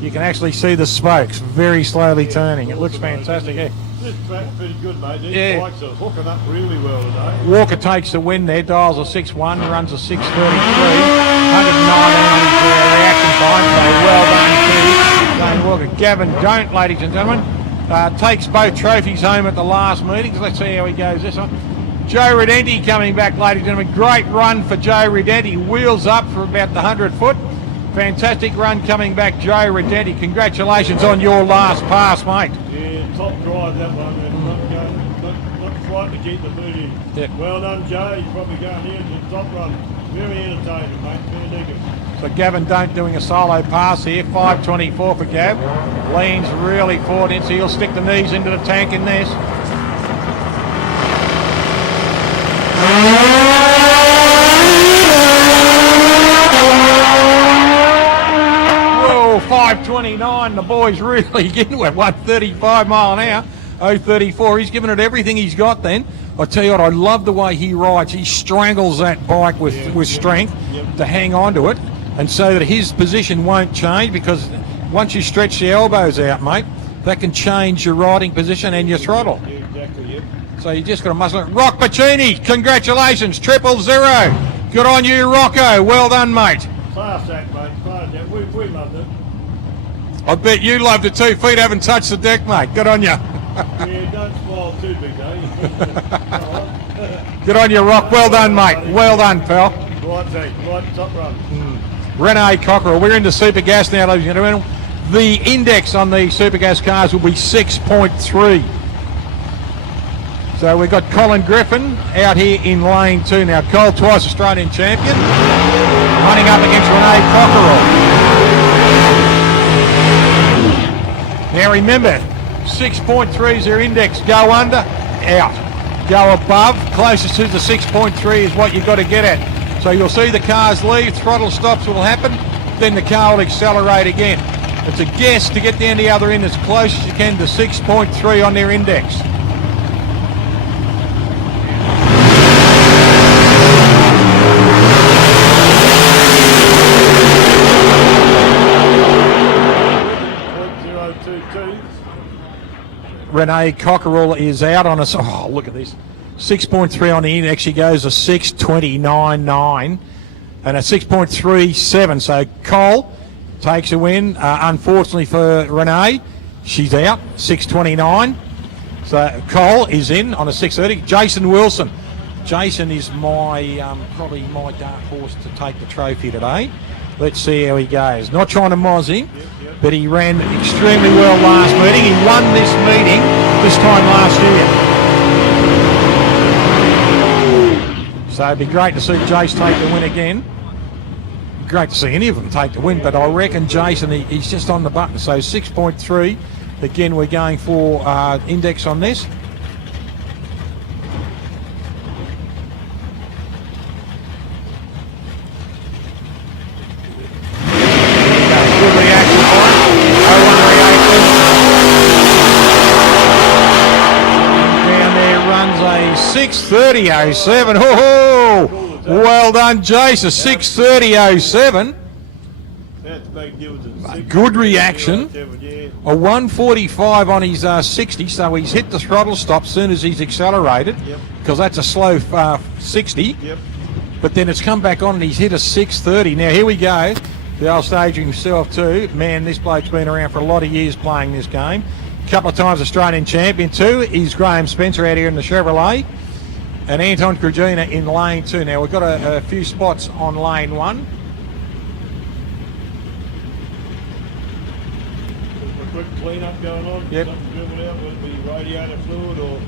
You can actually see the spokes very slowly turning. It looks fantastic. Yeah. This track's pretty good, mate. These bikes are hooking up really well today. Walker takes the win there. Dials a 6.1, runs a 6.33. 119 on his reaction time. So well done to Shane Walker. Gavin Don't, ladies and gentlemen, takes both trophies home at the last meetings. Let's see how he goes this one. Joe Redenti coming back, ladies and gentlemen. Great run for Joe Redenti. Wheels up for about the 100 foot. Fantastic run coming back, Joe Redenti. Congratulations on your last pass, mate. Yeah, top drive that one, and not quite to keep the boot in. Yep. Well done, Joe. You're probably going here to the top run. Very entertaining, mate. Fair dinkum. So Gavin Don't doing a solo pass here, 5.24 for Gav. Leans really forward in, so he'll stick the knees into the tank in this. Whoa, 5.29, the boy's really getting it, 135 mile an hour, 0.34. He's giving it everything he's got then. I tell you what, I love the way he rides. He strangles that bike with strength to hang on to it, and so that his position won't change, because once you stretch the elbows out, mate, that can change your riding position and your throttle. Yeah, exactly, yep. So you just got to muscle it. Rock Pacini, congratulations, 000. Good on you, Rocco. Well done, mate. Class act, mate. Class act. We loved it. I bet you loved it too. Feet haven't touched the deck, mate. Good on you. Yeah, don't smile too big, eh? Good on you, Rock. Well done, mate. Well done, pal. Right, thanks. Right, top run. Renee Cockerell. We're into super gas now, ladies and gentlemen. The index on the super gas cars will be 6.3. So we've got Colin Griffin out here in lane 2 now. Cole, twice Australian champion, running up against Renee Cockerell. Now remember, 6.3 is their index. Go under, out. Go above, closest to the 6.3 is what you've got to get at. So you'll see the cars leave, throttle stops will happen, then the car will accelerate again. It's a guess to get down the other end as close as you can to 6.3 on their index. Renee Cockerell is out on us. Oh, look at this. 6.3 on the index. She goes to 6.29.9 and a 6.37. So Cole takes a win. Unfortunately for Renee, she's out, 6.29. So Cole is in on a 6.30. Jason Wilson. Jason is my probably my dark horse to take the trophy today. Let's see how he goes. Not trying to moz him, but he ran extremely well last meeting. He won this meeting this time last year. So it'd be great to see Jace take the win again. Great to see any of them take the win, but I reckon Jason, he's just on the button. So 6.3. Again, we're going for index on this. Good reaction for him. 01 reaction. Down there runs a 6:30.07. Oh, well done, Jace. A 6:30.07. That's a big deal. Good reaction. A 145 on his 60, so he's hit the throttle stop as soon as he's accelerated, because that's a slow 60. But then it's come back on and he's hit a 6:30. Now here we go. The old stager himself too. Man, this bloke's been around for a lot of years playing this game. A couple of times Australian champion too. He's Graham Spencer out here in the Chevrolet. And Anton Krugina in lane 2. Now we've got a few spots on lane 1. A quick clean-up going on. Yep. Something driven out, whether it be radiator fluid or...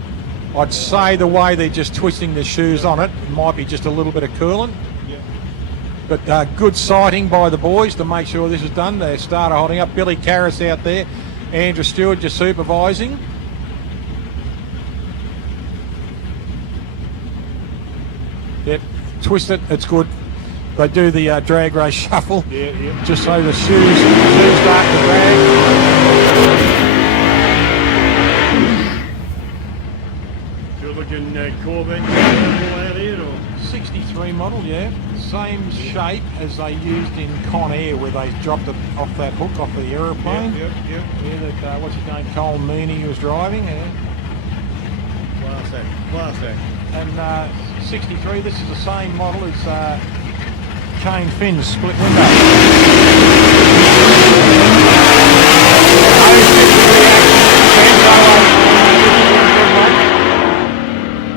I'd say the way they're just twisting the shoes on it might be just a little bit of coolant. But good sighting by the boys to make sure this is done. They started holding up. Billy Karras out there. Andrew Stewart just supervising. Yep, twist it, it's good. They do the drag race shuffle, just so the shoes start to drag. You're looking Corvette out here, or? 63 model, yeah. Same shape as they used in Con Air, where they dropped it off that hook off the aeroplane. Yep. Yeah, that, what's his name, Cole Meany was driving. Yeah. Class act. And 63, this is the same model as chain fins, split window.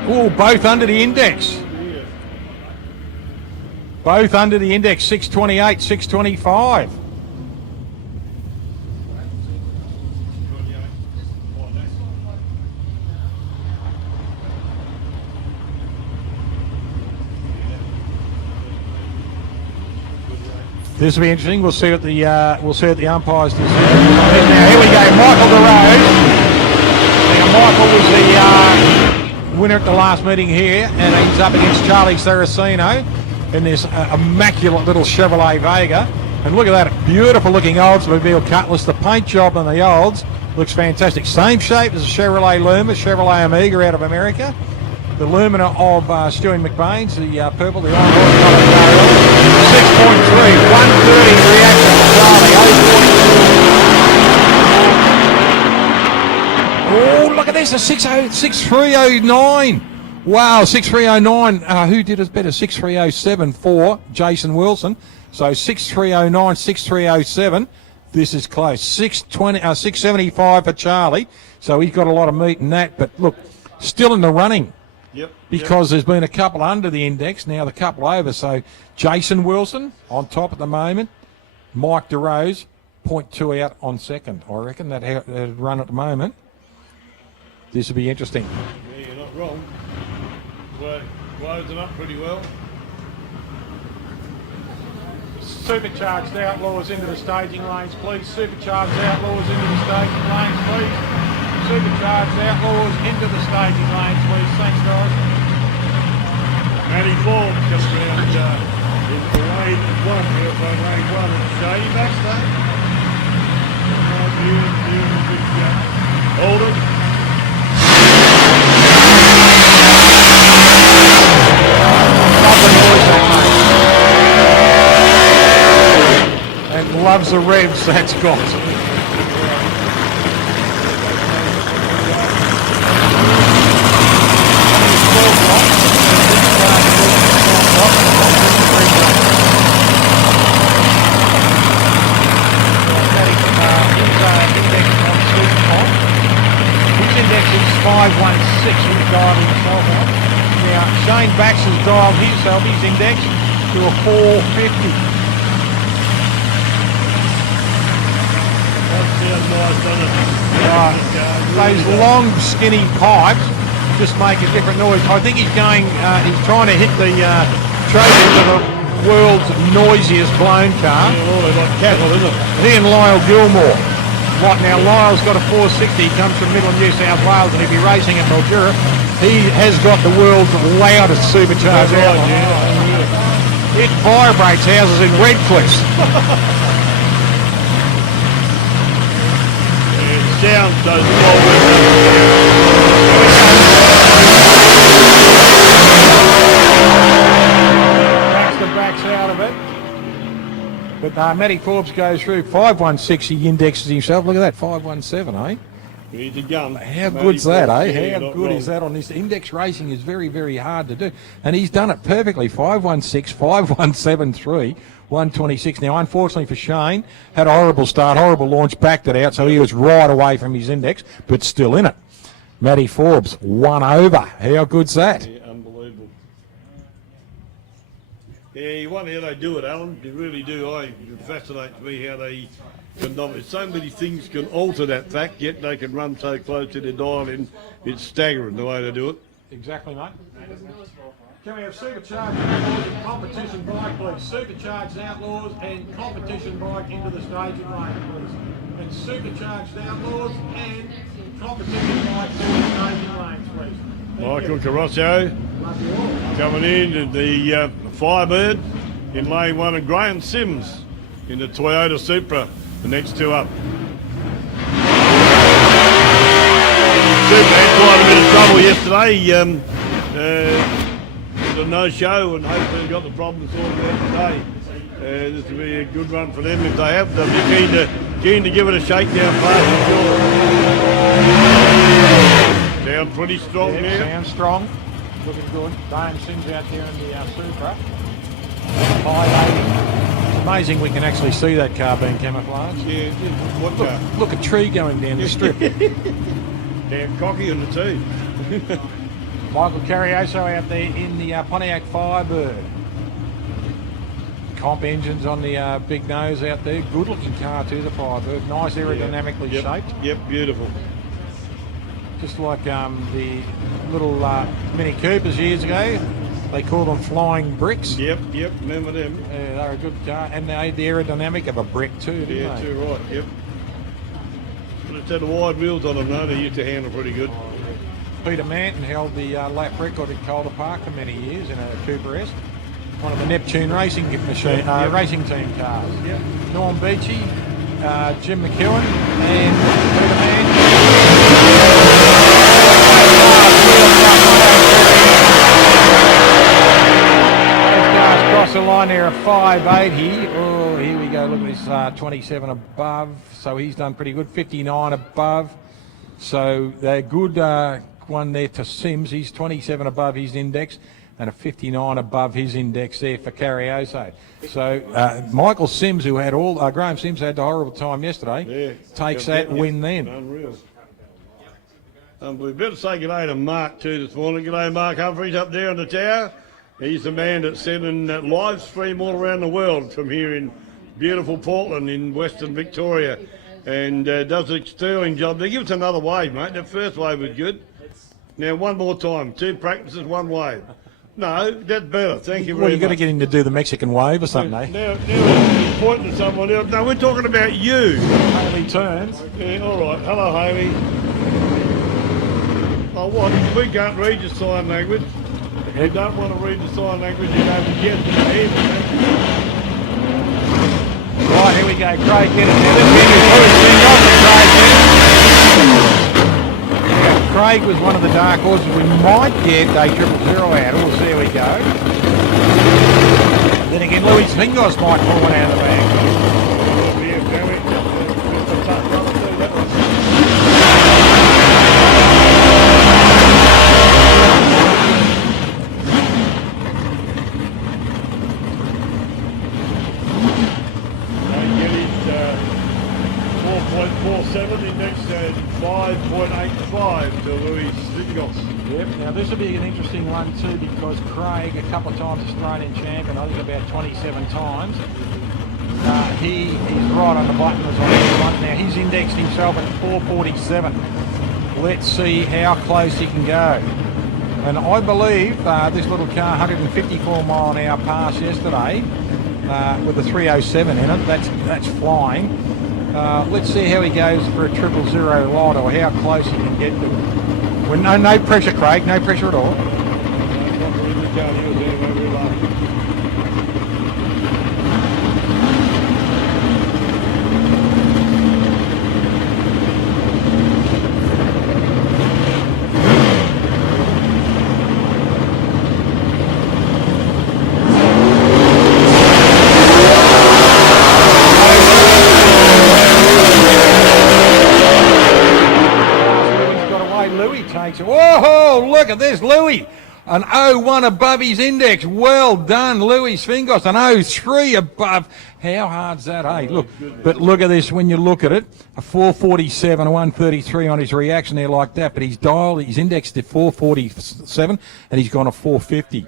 Oh, both under the index. Both under the index, 628, 625. This will be interesting. We'll see what the umpires do. Now here we go, Michael DeRose. Now Michael was the winner at the last meeting here, and he's up against Charlie Saraceno in this immaculate little Chevrolet Vega. And look at that, beautiful looking Oldsmobile Cutlass. The paint job on the Olds looks fantastic. Same shape as a Chevrolet Luma, Chevrolet Amiga out of America. The Lumina of Stewie McBain's, the purple, the iron horse, 6.3, 130 reaction to Charlie. Oh, look at this, a 6309. Wow, 6309. Who did us better? 6307 for Jason Wilson. So 6309, 6307. This is close. 675 for Charlie. So he's got a lot of meat in that. But look, still in the running. Yep. Because there's been a couple under the index, now the couple over. So Jason Wilson on top at the moment. Mike DeRose, 0.2 out on second. I reckon that'd run at the moment. This will be interesting. Yeah, you're not wrong. We're closing up pretty well. Supercharged Outlaws into the staging lanes, please. Supercharged Outlaws into the staging lanes, please. Supercharged Outlaws into the staging lanes, please. Thanks, guys. Matty Forbes just around in lane 1 here by lane 1 and Shady Baxter. Hold it. And loves the revs that's got. His index is 516. He's dialed himself out. Now Shane Baxter's dialed himself, his index, to a 450. Those long skinny pipes just make a different noise. I think he's trying to hit the trophy for the world's noisiest blown car. Yeah, like cattle, isn't it? He and Lyle Gilmore. Right now, Lyle's got a 460. He comes from Middle New South Wales and he'll be racing at Mildura. He has got the world's loudest supercharged out. It vibrates houses in Redcliffe. Sounds does backs out of it. But Matty Forbes goes through 516. He indexes himself. Look at that, 517, eh? He's a gun. How good's that, eh? How good is that on this? Index racing is very, very hard to do. And he's done it perfectly. 516, 5173. 126. Now, unfortunately for Shane, had a horrible start, horrible launch, backed it out, so he was right away from his index, but still in it. Matty Forbes, 1 over. How good's that? Yeah, unbelievable. Yeah, you wonder how they do it, Alan. You really do. It fascinates me how they can. So many things can alter that fact, yet they can run so close to their dial in. It's staggering the way they do it. Exactly, mate. Can we have Supercharged Outlaws and Competition Bike, please? Supercharged Outlaws and Competition Bike into the staging lane, please. And Supercharged Outlaws and Competition Bike to the staging lanes, please. Michael Carrosso coming in the Firebird in lane 1 and Graham Sims in the Toyota Supra, the next two up. Supra had quite a bit of trouble yesterday. A no-show and hopefully got the problem sorted out today. This will be a good run for them if they have. They'll be keen to give it a shakedown pass. Sound pretty strong there. Sounds strong. Looking good. Graham Sims out there in the Supra. 580. Amazing we can actually see that car being camouflaged. Yeah, what car? Look, a tree going down the strip. Damn cocky on the tee. Michael Carrioso out there in the Pontiac Firebird. Comp engines on the big nose out there. Good looking car too, the Firebird. Nice aerodynamically shaped. Yep, beautiful. Just like the little Mini Coopers years ago. They call them flying bricks. Yep, remember them. Yeah, they're a good car, and they had the aerodynamic of a brick too, didn't Yeah, they? too right, yep. But it's had the wide wheels on them though, they used to handle pretty good. Peter Manton held the lap record at Calder Park for many years in a Cooper S. One of the Neptune racing machine, racing team cars. Yep. Norm Beachy, Jim McEwen, and Peter Manton. Those cars cross the line there at 580. Oh, here we go. Look at this 27 above. So he's done pretty good. 59 above. So they're good. One there to Sims. He's 27 above his index and a 59 above his index there for Carrioso. So Michael Sims, who had Graham Sims had the horrible time yesterday, takes that win then. Unreal. We better say good day to Mark too this morning. Good day, Mark Humphries up there on the tower. He's the man that's sending that live stream all around the world from here in beautiful Portland in Western Victoria, and does a sterling job. They give us another wave, mate. That first wave was good. Now one more time, 2 practices, 1 wave. No, that's better. Thank you very much. Well, you've got to get him to do the Mexican wave or something, eh? Now he's pointing to someone else. No, we're talking about you. Haley turns. Yeah, all right. Hello, Haley. Oh, what? We can't read your sign language. If you don't want to read the sign language, you don't get to hear it. Right, here we go. Craig get it. Craig was one of the dark horses. We might get a 000 out. We'll see how we go. Then again, Louis Fingos might pull one out of the bag. Index 5.85 to Louis Fingos. Yep, now this will be an interesting one too, because Craig, a couple of times Australian champion, I think about 27 times. He is right on the button as on everyone. Now he's indexed himself at 447. Let's see how close he can go. And I believe this little car, 154 mile an hour pass yesterday with a 307 in it. That's flying. Let's see how he goes for a 000 light, or how close he can get to it. Well, no pressure, Craig. No pressure at all. Whoa, look at this, Louis. An 0.1 above his index. Well done, Louis Fingos. An 0.3 above. How hard's that, eh? Look, but look at this when you look at it. A 447, a 133 on his reaction there like that, but he's indexed at 447 and he's gone a 450.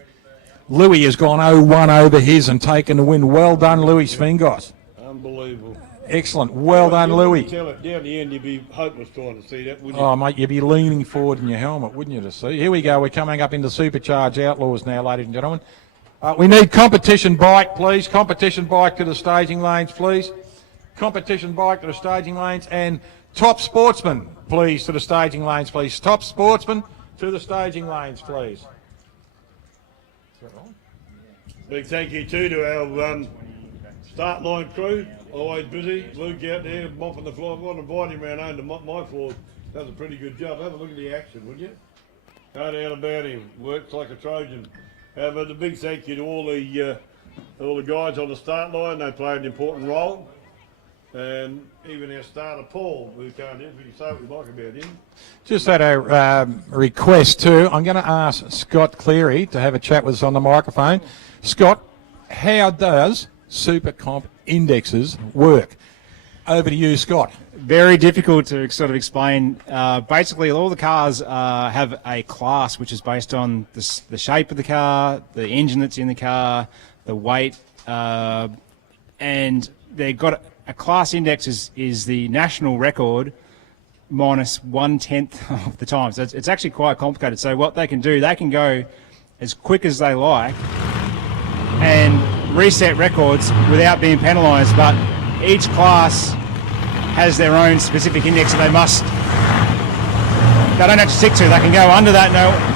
Louis has gone 0.1 over his and taken the win. Well done, Louis Fingos. Unbelievable. Excellent. Well done, Louis. Tell it down the end, you'd be hopeless trying to see that, wouldn't you? Oh, mate, you'd be leaning forward in your helmet, wouldn't you, to see? Here we go. We're coming up into Supercharge Outlaws now, ladies and gentlemen. We need competition bike, please. Competition bike to the staging lanes, please. Competition bike to the staging lanes. And top sportsman, please, to the staging lanes, please. Top sportsman to the staging lanes, please. Is that right? Big thank you too to our start line crew. Always busy. Luke out there mopping the floor. I want to invite him around home to mop my floor. Does a pretty good job. Have a look at the action, would you? No doubt about him. Works like a Trojan. But a big thank you to all the guys on the start line. They played an important role. And even our starter, Paul, who can't do it, we can say what we like about him. Just had a request too. I'm going to ask Scott Cleary to have a chat with us on the microphone. Scott, how does Super Comp indexes work? Over to you, Scott. Very difficult to sort of explain. Basically, all the cars have a class which is based on the shape of the car, the engine that's in the car, the weight, and they've got a class index is the national record minus 1/10 of the time. So it's actually quite complicated. So what they can do, they can go as quick as they like and reset records without being penalised, but each class has their own specific index that they don't have to stick to. They can go under that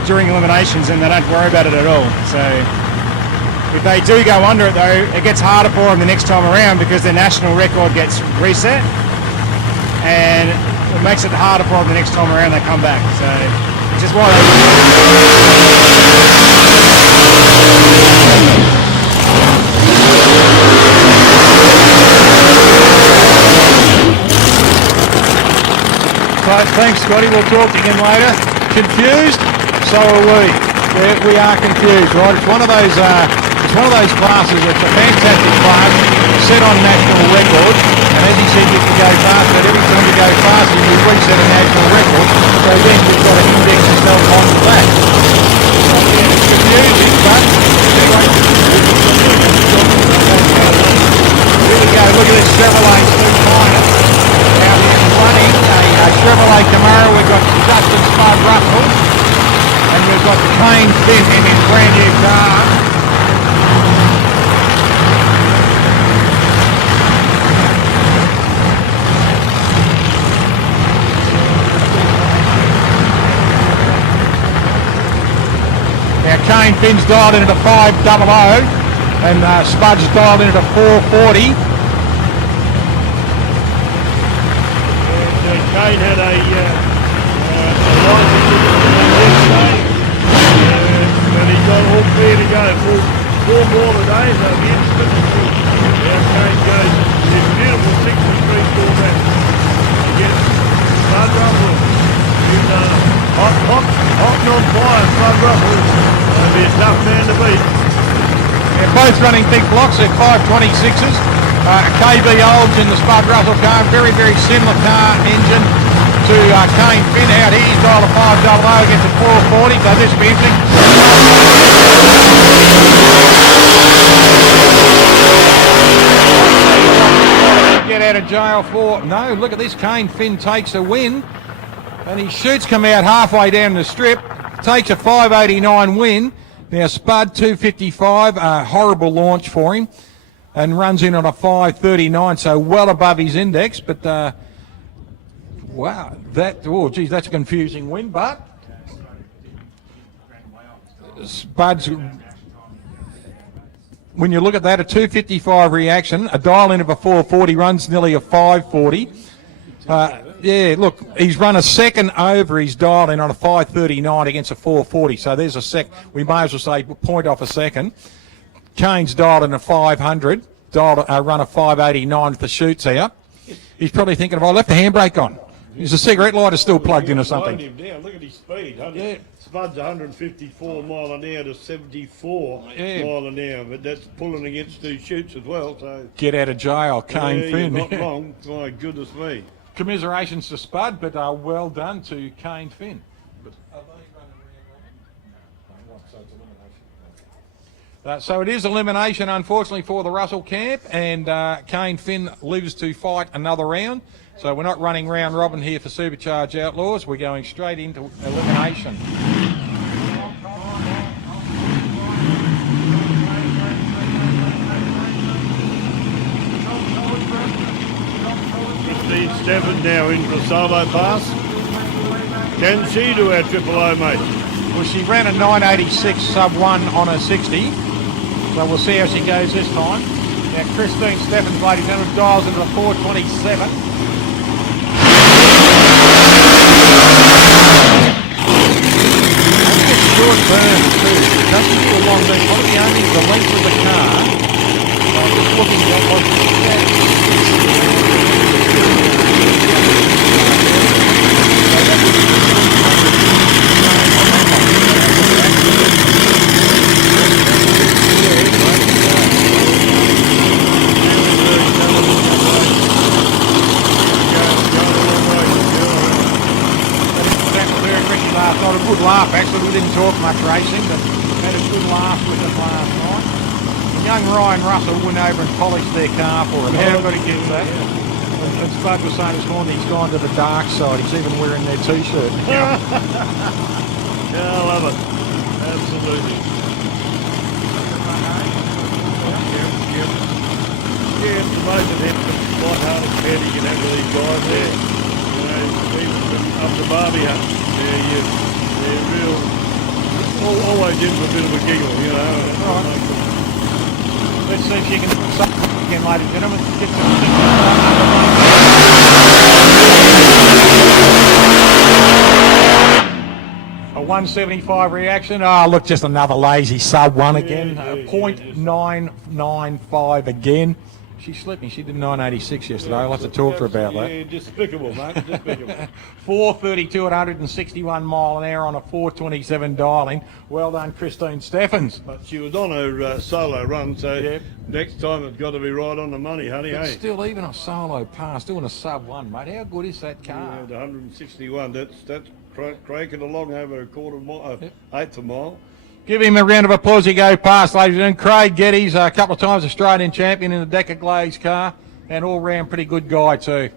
during eliminations and they don't worry about it at all. So if they do go under it though, it gets harder for them the next time around because their national record gets reset and it makes it harder for them the next time around they come back. So which is why Thanks, Scotty. We'll talk again later. Confused? So are we. We are confused, right? It's one of those classes. It's a fantastic class, set on national record, and as he said, you can go faster. But every time you go faster, you reset a national record. So then you've got to index yourself onto that. It's confusing, but here we go. Look at this Chevrolet Steve Minor. Now he's running a Chevrolet Camaro. We've got Justin Spud Russell, and we've got Kane Finn in his brand new car. Now Kane Finn's dialed in at a 500, and Spud's dialed in at a 440. Kane had a license yesterday, and he got all clear to go. Four more today, so the instant. Now Kane goes this beautiful 6th Street format against Spud Russell. Hot and on fire, Spud Russell. That'll be a tough man to beat. They're both running big blocks. They're 526s. KB Olds in the Spud Russell car. Very, very similar car engine to Kane Finn out here. He's dialed a 500 against a 440. So this will be interesting. Get out of jail for... No, look at this. Kane Finn takes a win. And his chutes come out halfway down the strip. Takes a 589 win. Now Spud 255, a horrible launch for him, and runs in on a 539, so well above his index. But wow, that's a confusing win. But Spud's, when you look at that, a 255 reaction, a dial in of a 440, runs nearly a 540. Yeah, look, he's run a second over his dial in on a 539 against a 440. So there's a we may as well say point off a second. Kane's dialed in a 500, run a 589 with the chutes out. He's probably thinking, I left the handbrake on. Is the cigarette lighter still plugged in or something? Him down. Look at his speed. Yeah. Spud's 154 mile an hour to 74 mile an hour, but that's pulling against two chutes as well. So get out of jail, Kane Finn. Not wrong. My goodness me. Commiserations to Spud, but well done to Kane Finn. So it is elimination, unfortunately, for the Russell camp, and Kane Finn lives to fight another round. So we're not running round robin here for Supercharged Outlaws. We're going straight into elimination. 15-7 now in for solo pass. Can she do our triple O, mate? Well, she ran a 986 sub 1 on her 60. So we'll see how she goes this time. Now Christine Steffens, ladies and gentlemen, dials into the 427. Short burn too. It doesn't do a long burn. Probably only the length of the car. So I'm just looking at what not a good laugh, actually. We didn't talk much racing, but had a good laugh with them last night. Young Ryan Russell went over and polished their car for him. Everybody gets that. And Spud was saying this morning he's gone to the dark side. He's even wearing their T-shirt now. Yeah, I love it. Absolutely. honey hunt. They're real, always in for a bit of a giggle, you know. Let's see if you can put something again, ladies and gentlemen. Get some a 175 reaction. Oh, look, just another lazy sub one again. Yeah, 0.995 again. She's slipping. She did 986 yesterday. I'll have to talk to her about that. Yeah, despicable, mate. Despicable. 432 at 161 mile an hour on a 427 dialing. Well done, Christine Steffens. But she was on her solo run, so Yep. next time it's got to be right on the money, honey. But Hey, still, even a solo pass, doing a sub one, mate. How good is that yeah, car? the 161. That's cranking along over a quarter mile, eighth of a mile. Give him a round of applause. He go past, ladies and gentlemen. Craig Geddes, a couple of times Australian champion in the Decker Glaze car, and all round pretty good guy too.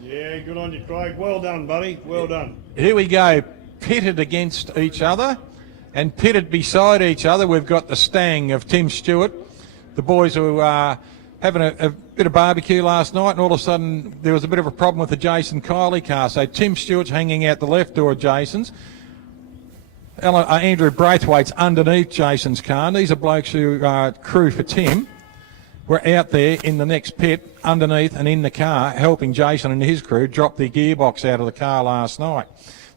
Yeah, good on you, Craig. Well done, buddy. Well done. Here we go, pitted against each other and pitted beside each other. We've got the Stang of Tim Stewart, the boys who are having a bit of barbecue last night, and all of a sudden there was a bit of a problem with the Jason Kiley car. So Tim Stewart's hanging out the left door of Jason's. Andrew Braithwaite's underneath Jason's car. And these are blokes who crew for Tim. We're out there in the next pit, underneath and in the car, helping Jason and his crew drop the gearbox out of the car last night.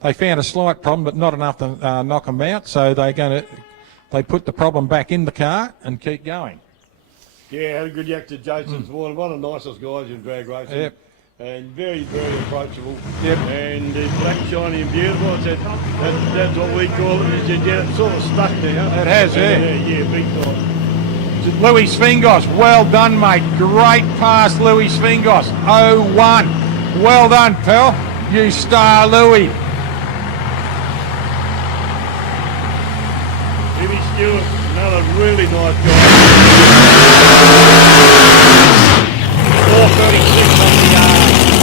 They found a slight problem, but not enough to knock them out, so they put the problem back in the car and keep going. Yeah, had a good yak to Jason this morning. One of the nicest guys in drag racing. Yep. And very, very approachable. Yep. And black, shiny and beautiful. I said, that's what we call it. He said, yeah, it's sort of stuck there. It has, yeah. Yeah, big time. Louis Fingos, well done, mate. Great pass, Louis Fingos. 0-1. Well done, pal. You star, Louis. Jimmy Stewart, another really nice guy. 436 on the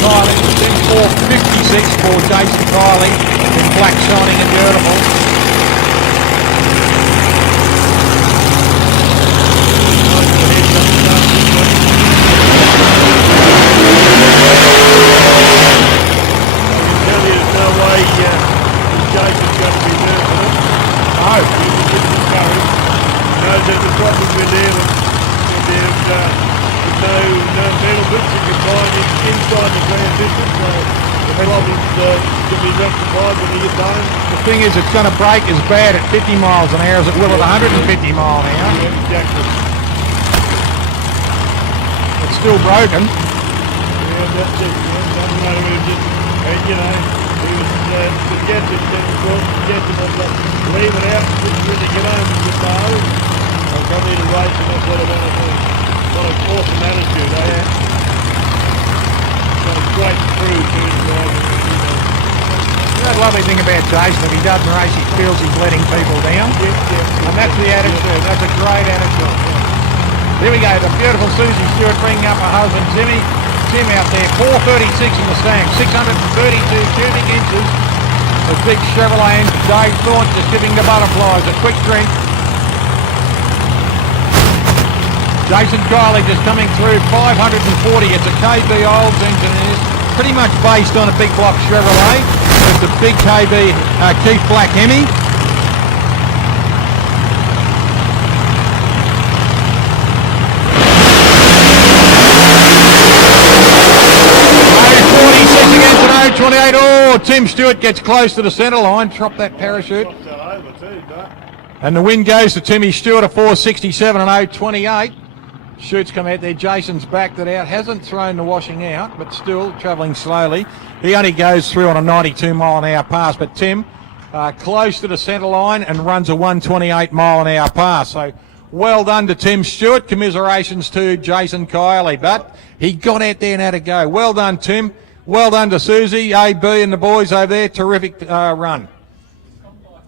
Kiley, then 456 for Jason Kiley in black, shining and beautiful. Jason's going to be there for it. Oh, He was just discouraged. Knows that the problem with them, there's no metal bits you can find inside the transition, so the problems can be rectified when you get done. the thing is, it's going to break as bad at 50 miles an hour as it will at 150 mile an hour. Yeah, exactly. It's still broken. Yeah, that's it. Doesn't matter if it's just, you know, he was suggested leave it out when you get home and get the hose. I'll come in and race and that's what I want to do. What an awesome attitude, eh? Got a great crew too, driving. The lovely thing about Jason, if he doesn't race, he feels he's letting people down. And that's the attitude. That's a great attitude. Here we go, the beautiful Susie Stewart bringing up her husband Timmy. Tim out there, 436 in the stand, 632 cubic inches. The big Chevrolet engine. Dave Thorne just giving the butterflies a quick drink. Jason Kiley just coming through, 540. It's a KB Olds engine. It is pretty much based on a big block Chevrolet. It's a big KB Keith Black Hemi. Against an 028. Oh, Tim Stewart gets close to the centre line. Drop that parachute. And the win goes to Timmy Stewart, a 467 and 028. Chutes come out there. Jason's backed it out. Hasn't thrown the washing out, but still travelling slowly. He only goes through on a 92 mile an hour pass, but Tim close to the centre line and runs a 128 mile an hour pass. So well done to Tim Stewart. Commiserations to Jason Kiley, but he got out there and had a go. Well done, Tim. Well done to Susie, AB and the boys over there. Terrific run.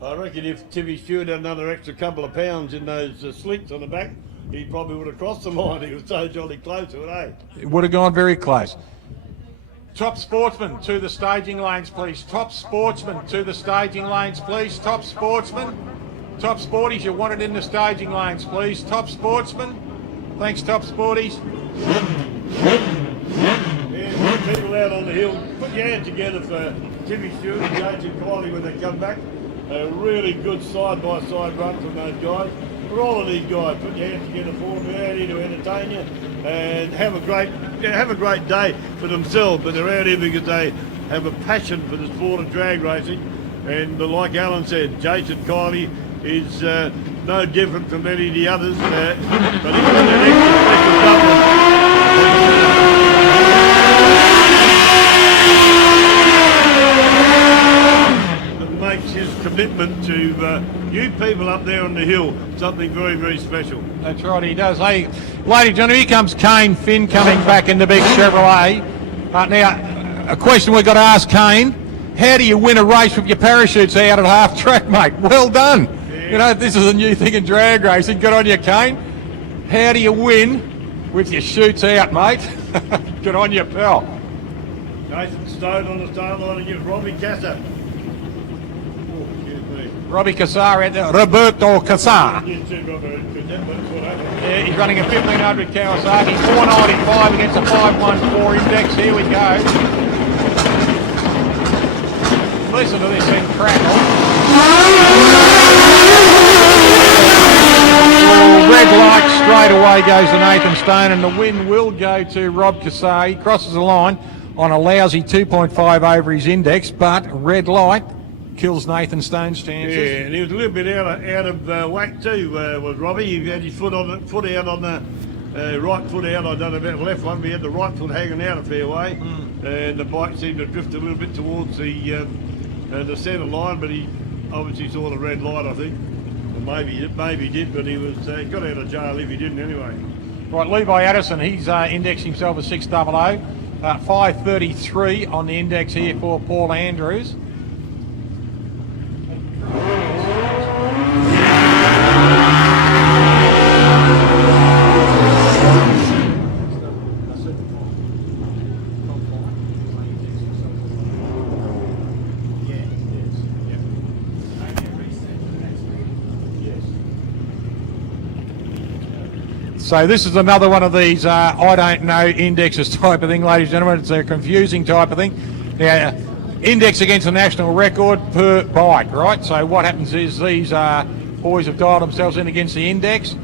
I reckon if Timmy Stewart had another extra couple of pounds in those slits on the back, he probably would have crossed the line. He was so jolly close to it, eh? It would have gone very close. Top sportsman to the staging lanes, please. Top sportsman to the staging lanes, please. Top sportsman. Top sporties, you want it in the staging lanes, please. Top sportsman. Thanks, top sporties. Yeah, people out on the hill, put your hands together for Jimmy Stewart and Jason Kiley when they come back. A really good side-by-side run from those guys. For all of these guys, put your hands together for them. They're out here to entertain you and have a great day for themselves. But they're out here because they have a passion for the sport of drag racing. And like Alan said, Jason Kiley is no different from any of the others, but he's got an extra that makes his commitment to you people up there on the hill something very, very special. That's right, he does. Hey, ladies and gentlemen, here comes Kane Finn coming back in the big Chevrolet. Now, a question we've got to ask Kane. How do you win a race with your parachutes out at half track, mate? Well done. Yeah. You know, this is a new thing in drag racing. Good on you, Kane. How do you win with your chutes out, mate? Good on you, pal. Nathan Stone on the start line against Robbie Casa. Robbie Cassar and Roberto Cassar. Yeah, he's running a 1500 Kawasaki, 495 against a 514 index. Here we go. Listen to this thing crackle. Red light straight away goes to Nathan Stone, and the win will go to Rob Cassar. He crosses the line on a lousy 2.5 over his index, but red light kills Nathan Stone's chances. Yeah, and he was a little bit out of whack too, was Robbie. He had his foot out on the right foot out. I don't know about the left one, but he had the right foot hanging out a fair way, and the bike seemed to drift a little bit towards the centre line, but he obviously saw the red light, I think. Or maybe he did, but he was got out of jail if he didn't anyway. Right, Levi Addison, he's indexed himself as 600, 533 on the index here for Paul Andrews. So this is another one of these I don't know indexes type of thing, ladies and gentlemen. It's a confusing type of thing. Now, index against the national record per bike, right? So what happens is these boys have dialed themselves in against the index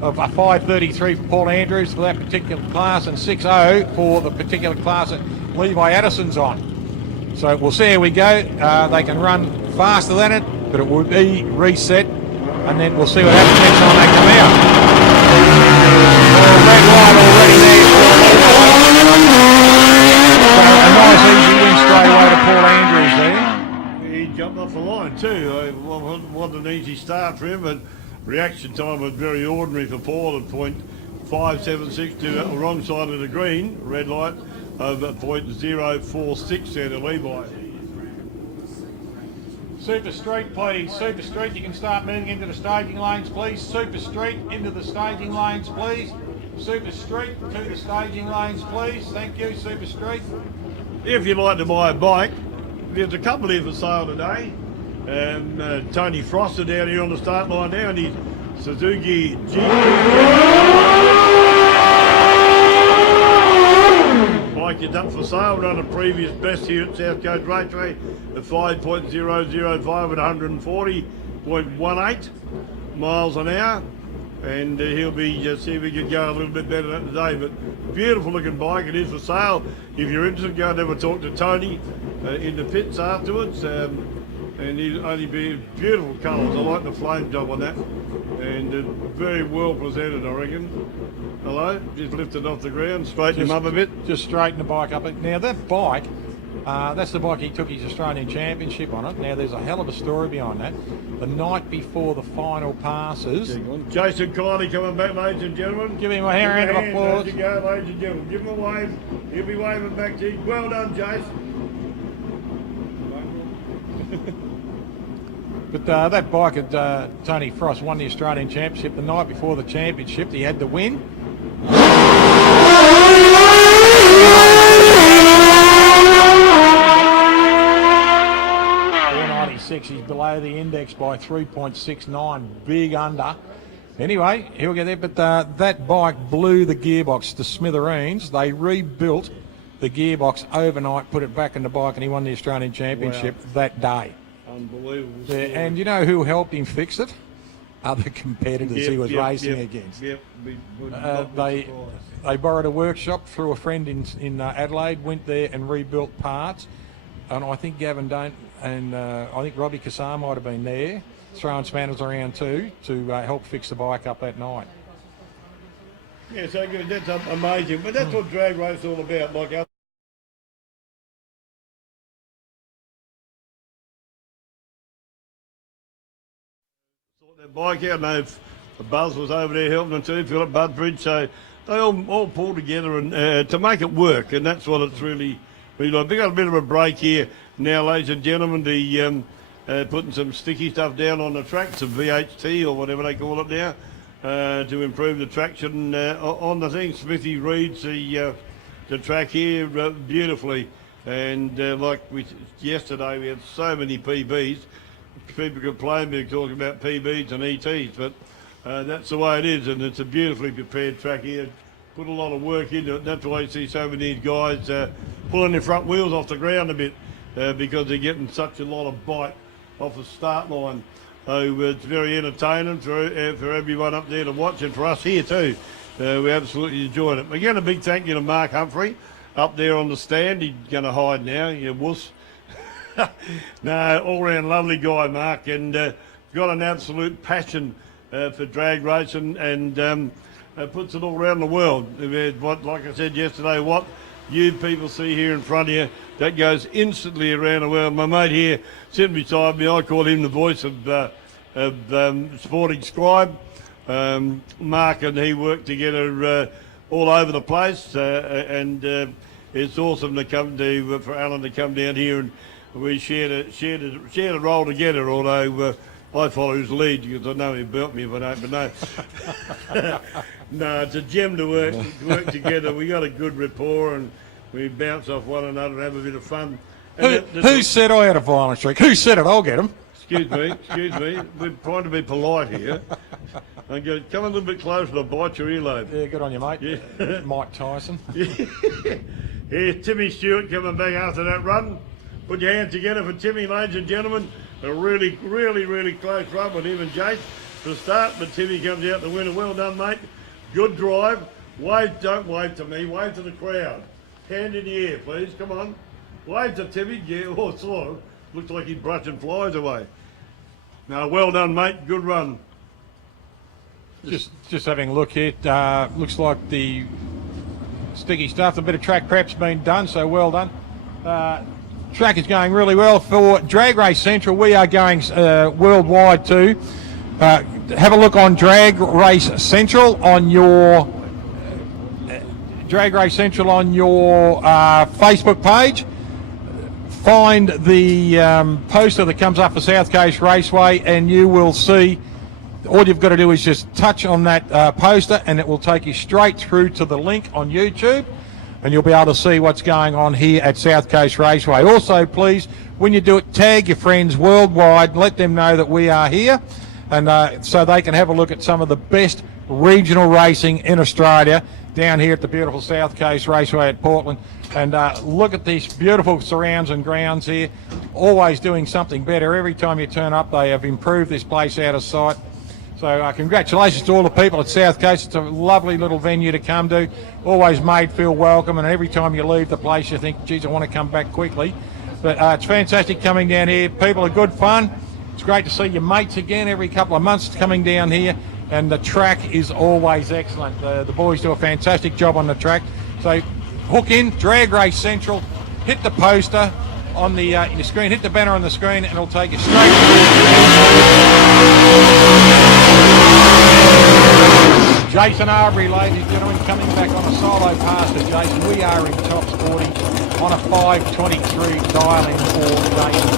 of a 533 for Paul Andrews for that particular class and 6.0 for the particular class that Levi Addison's on. So we'll see how we go. They can run faster than it, but it will be reset, and then we'll see what happens next time they come out. Red light already there. So a nice easy win straight away to Paul Andrews there. He jumped off the line too. It wasn't an easy start for him, but reaction time was very ordinary for Paul at .576 to the wrong side of the green, red light, over .046 there to Levi. Super Street, please. Super Street, you can start moving into the staging lanes, please. Super Street, into the staging lanes, please. Super Street, to the staging lanes, please. Thank you, Super Street. If you'd like to buy a bike, there's a couple here for sale today. Tony Frost down here on the start line now, and his Suzuki bike is up for sale. Run a previous best here at South Coast Raceway at 5.005 at 140.18 miles an hour. And he'll be see if he can go a little bit better than today. But beautiful looking bike, it is for sale. If you're interested, go and have a talk to Tony in the pits afterwards. And he'll only be beautiful colours. I like the flame job on that, and very well presented, I reckon. Hello, just lift it off the ground, straighten him up a bit. Just straighten the bike up. Now that bike, that's the bike he took his Australian Championship on it. Now there's a hell of a story behind that. The night before the final passes. Jason Kiley coming back, ladies and gentlemen. Give him a round of applause. There you go, ladies and gentlemen. Give him a wave. He'll be waving back to you. Well done, Jason. But that bike at Tony Frost won the Australian Championship the night before the championship. He had the win. 496. He's below the index by 3.69. Big under. Anyway, he'll get there. But that bike blew the gearbox to smithereens. They rebuilt the gearbox overnight, put it back in the bike, and he won the Australian Championship that day. Unbelievable. Yeah, and you know who helped him fix it? Other competitors he was racing against. Yep. They borrowed a workshop through a friend in Adelaide, went there and rebuilt parts. And I think Gavin Don't and I think Robbie Cassar might have been there, throwing spanners around too, to help fix the bike up that night. Yeah, so good. That's amazing. But that's what drag race is all about. Like sort their bike out. I know Buzz was over there helping them too, Philip Budbridge. So they all pulled together and to make it work, and that's what it's really like. We've got a bit of a break here now, ladies and gentlemen. The putting some sticky stuff down on the track, some VHT or whatever they call it now, to improve the traction on the thing. Smithy reads the track here beautifully, and yesterday we had so many PBs. People complain me talking about PBs and ETs, but that's the way it is, and it's a beautifully prepared track here. Put a lot of work into it. That's why you see so many of these guys pulling their front wheels off the ground a bit because they're getting such a lot of bite off the start line. So it's very entertaining for everyone up there to watch, and for us here too. We absolutely enjoyed it. Again, a big thank you to Mark Humphrey up there on the stand. He's going to hide now, you wuss. No, all-round lovely guy, Mark, and got an absolute passion for drag racing, and puts it all around the world. Like I said yesterday, what you people see here in front of you, that goes instantly around the world. My mate here sitting beside me, I call him the voice of Sporting Scribe. Mark and he work together all over the place, and it's awesome to for Alan to come down here, and we shared a role together, although I follow his lead because I know he built me if I don't, but no. No, it's a gem to work together. We got a good rapport, and we bounce off one another and have a bit of fun. Who said I had a violent streak? Who said it? I'll get him. Excuse me. We're trying to be polite here. And go, come a little bit closer to bite your earlobe. Yeah, good on you, mate. Yeah. Mike Tyson. Here's Timmy Stewart coming back after that run. Put your hands together for Timmy, ladies and gentlemen. A really close run with him and Jace to start, but Timmy comes out the winner. Well done, mate. Good drive. Wave, don't wave to me, wave to the crowd. Hand in the air, please, come on. Wave to Timmy, yeah, oh, sort of. Looks like he's brushing flies away. No, well done, mate, good run. Just having a look here, looks like the sticky stuff, a bit of track prep's been done, so well done. Track is going really well. For Drag Race Central, we are going worldwide too. Have a look on Drag Race Central on your Facebook page. Find the poster that comes up for South Coast Raceway, and you will see. All you've got to do is just touch on that poster, and it will take you straight through to the link on YouTube, and you'll be able to see what's going on here at South Coast Raceway. Also, please, when you do it, tag your friends worldwide, let them know that we are here, and so they can have a look at some of the best regional racing in Australia down here at the beautiful South Coast Raceway at Portland. And look at these beautiful surrounds and grounds here, always doing something better. Every time you turn up, they have improved this place out of sight. So congratulations to all the people at South Coast. It's a lovely little venue to come to, always made feel welcome, and every time you leave the place you think, geez, I want to come back quickly. But it's fantastic coming down here. People are good fun. It's great to see your mates again every couple of months coming down here, and the track is always excellent. The boys do a fantastic job on the track. So hook in, Drag Race Central, hit the poster on the your screen, hit the banner on the screen, and it'll take you straight Jason Arbery, ladies and gentlemen, coming back on a solo pass to Jason. We are in top 40 on a 5:23 dial-in for Jason.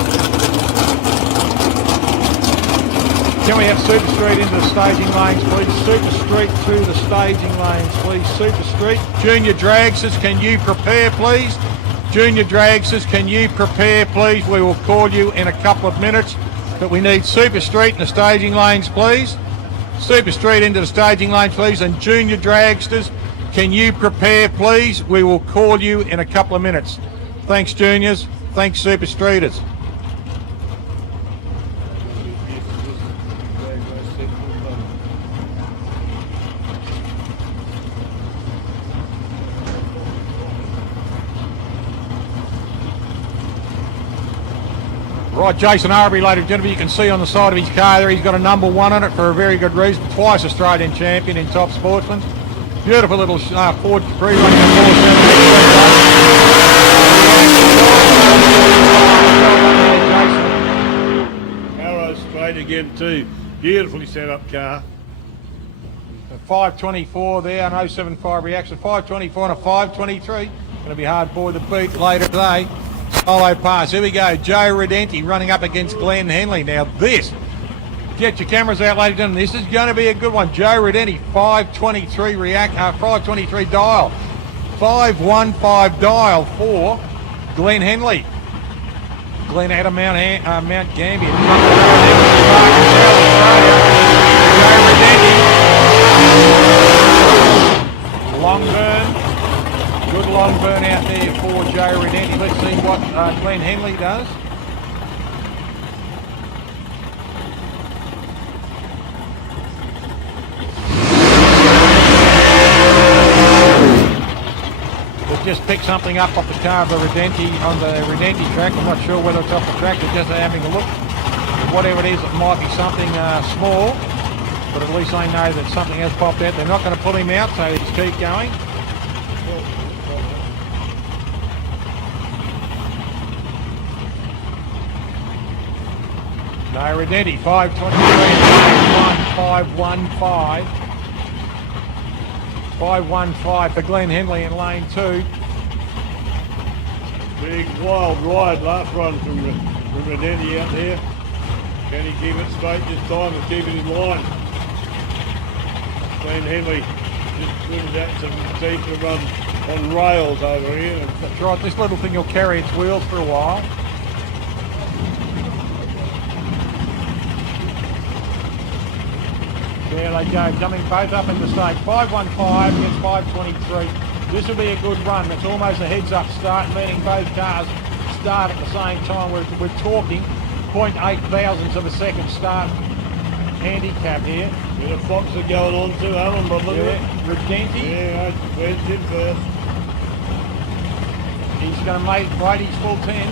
Can we have Super Street into the staging lanes, please? Super Street through the staging lanes, please. Super Street. Junior Dragsters, can you prepare, please? Junior Dragsters, can you prepare, please? We will call you in a couple of minutes, but we need Super Street in the staging lanes, please. Super Street into the staging lanes, please, and Junior Dragsters, Can you prepare, please? We will call you in a couple of minutes. Thanks, juniors. Thanks, Super Streeters. Right, Jason Arbery, ladies and gentlemen, you can see on the side of his car there, he's got a number 1 on it for a very good reason. Twice Australian champion in Top Sportsman. Beautiful little Ford Capri running a 4.7. Arrow straight again too. Beautifully set up car. 524 there, an 075 reaction. 524 and a 523. Going to be hard boy to beat later today. Solo pass. Here we go. Joe Redenti running up against Glenn Henley. Now this, get your cameras out, ladies and gentlemen. This is going to be a good one. Joe Redenti, 523 dial. 515 dial for Glenn Henley. Glenn out of Mount Gambier. Joe Redenti. Long burn. Good long burn out there for Joe Redenti. Let's see what Glenn Henley does. We'll just pick something up off the car of the Redenti on the Redenti track. I'm not sure whether it's off the track, they're just having a look. Whatever it is, it might be something small, but at least they know that something has popped out. They're not going to pull him out, so just keep going. No, Redenti, 523, 515. 515 for Glenn Henley in lane 2. Big wild ride last run from Redenti out there. Can he keep it straight this time and keep it in line? Glenn Henley just putting out some decent run on rails over here. That's right, this little thing will carry its wheels for a while. There they go, coming both up into stage. 515 against 523. This will be a good run. It's almost a heads-up start, meaning both cars start at the same time. We're talking 0.8 thousandths of a second start handicap here. Yeah, Fox are going on too, Alan, but look at it. Redenti. Yeah, where's him first? He's going to make Brady's full 10. There he is.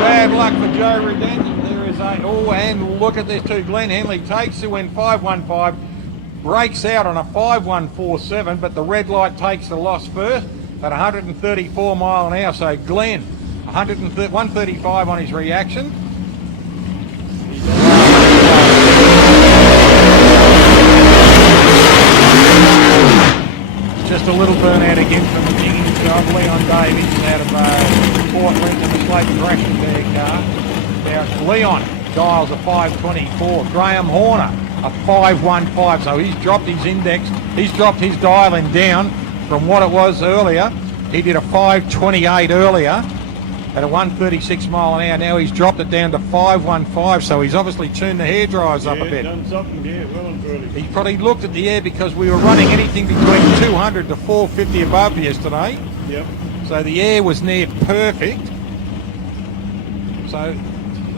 Bad luck for Joe Redenti. There is a, oh, and look at this too. Glenn Henley takes the win, 515, breaks out on a 5147, but the red light takes the loss first at 134 mile an hour. So Glenn, 135 on his reaction. Just a little burnout again from the digging job. Leon Davies out of Port Lincoln, the Slate Thrashing their car. Now Leon dials a 524. Graham Horner a 515. So he's dropped his index. He's dropped his dialing down from what it was earlier. He did a 528 earlier at a 136 mile an hour. Now he's dropped it down to 515. So he's obviously tuned the hair dryers up a bit. Done something, yeah, well and truly. He probably looked at the air because we were running anything between 200 to 450 above yesterday. Yep. So the air was near perfect. So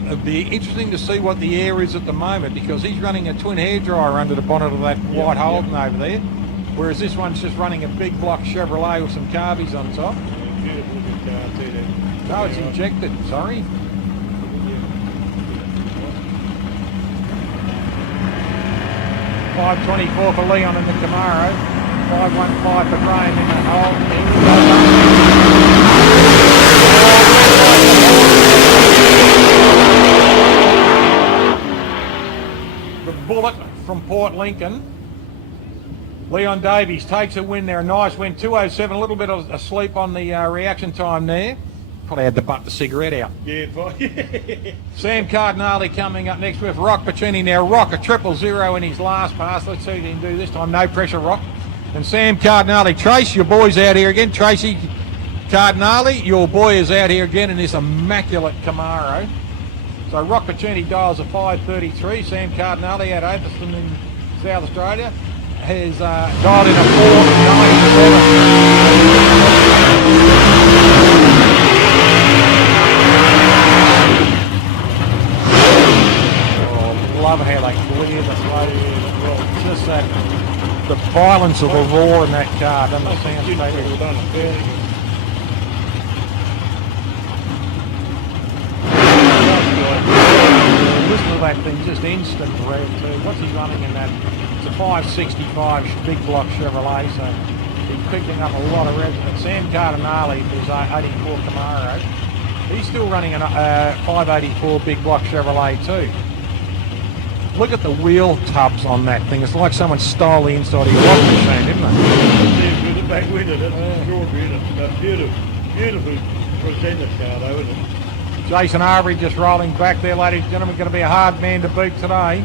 it'd be interesting to see what the air is at the moment because he's running a twin hairdryer under the bonnet of that white Holden over there, whereas this one's just running a big block Chevrolet with some carbies on top. Beautiful looking car too then. No, it's injected, sorry. $524 for Leon in the Camaro, 515 for Graham in the Holden. The Bullet from Port Lincoln. Leon Davies takes a win there, a nice win, 207, a little bit of asleep on the reaction time there. Probably had to butt the cigarette out. Yeah, Sam Cardinale coming up next with Rock Pacini. Now Rock a 000 in his last pass. Let's see what he can do this time. No pressure, Rock. And Sam Cardinale. Trace, your boy's out here again. Tracy Cardinale, your boy is out here again in this immaculate Camaro. So Rock Pacini dials a 5:33. Sam Cardinale out of Atherton in South Australia has dialed in a 4:97. Love how they clear the slow as well. Just that, the violence of the roar in that car doesn't sound Well done. Listen to that thing, just instant rev too. What's he running in that? It's a 565 big block Chevrolet, so he's picking up a lot of rev. But Sam Cardinale, his 84 Camaro, he's still running a 584 big block Chevrolet too. Look at the wheel tubs on that thing. It's like someone stole the inside of your washing machine, isn't it? With the back window, that's extraordinary. That's beautiful presented car though, isn't it? Jason Arbery just rolling back there, ladies and gentlemen. Going to be a hard man to beat today.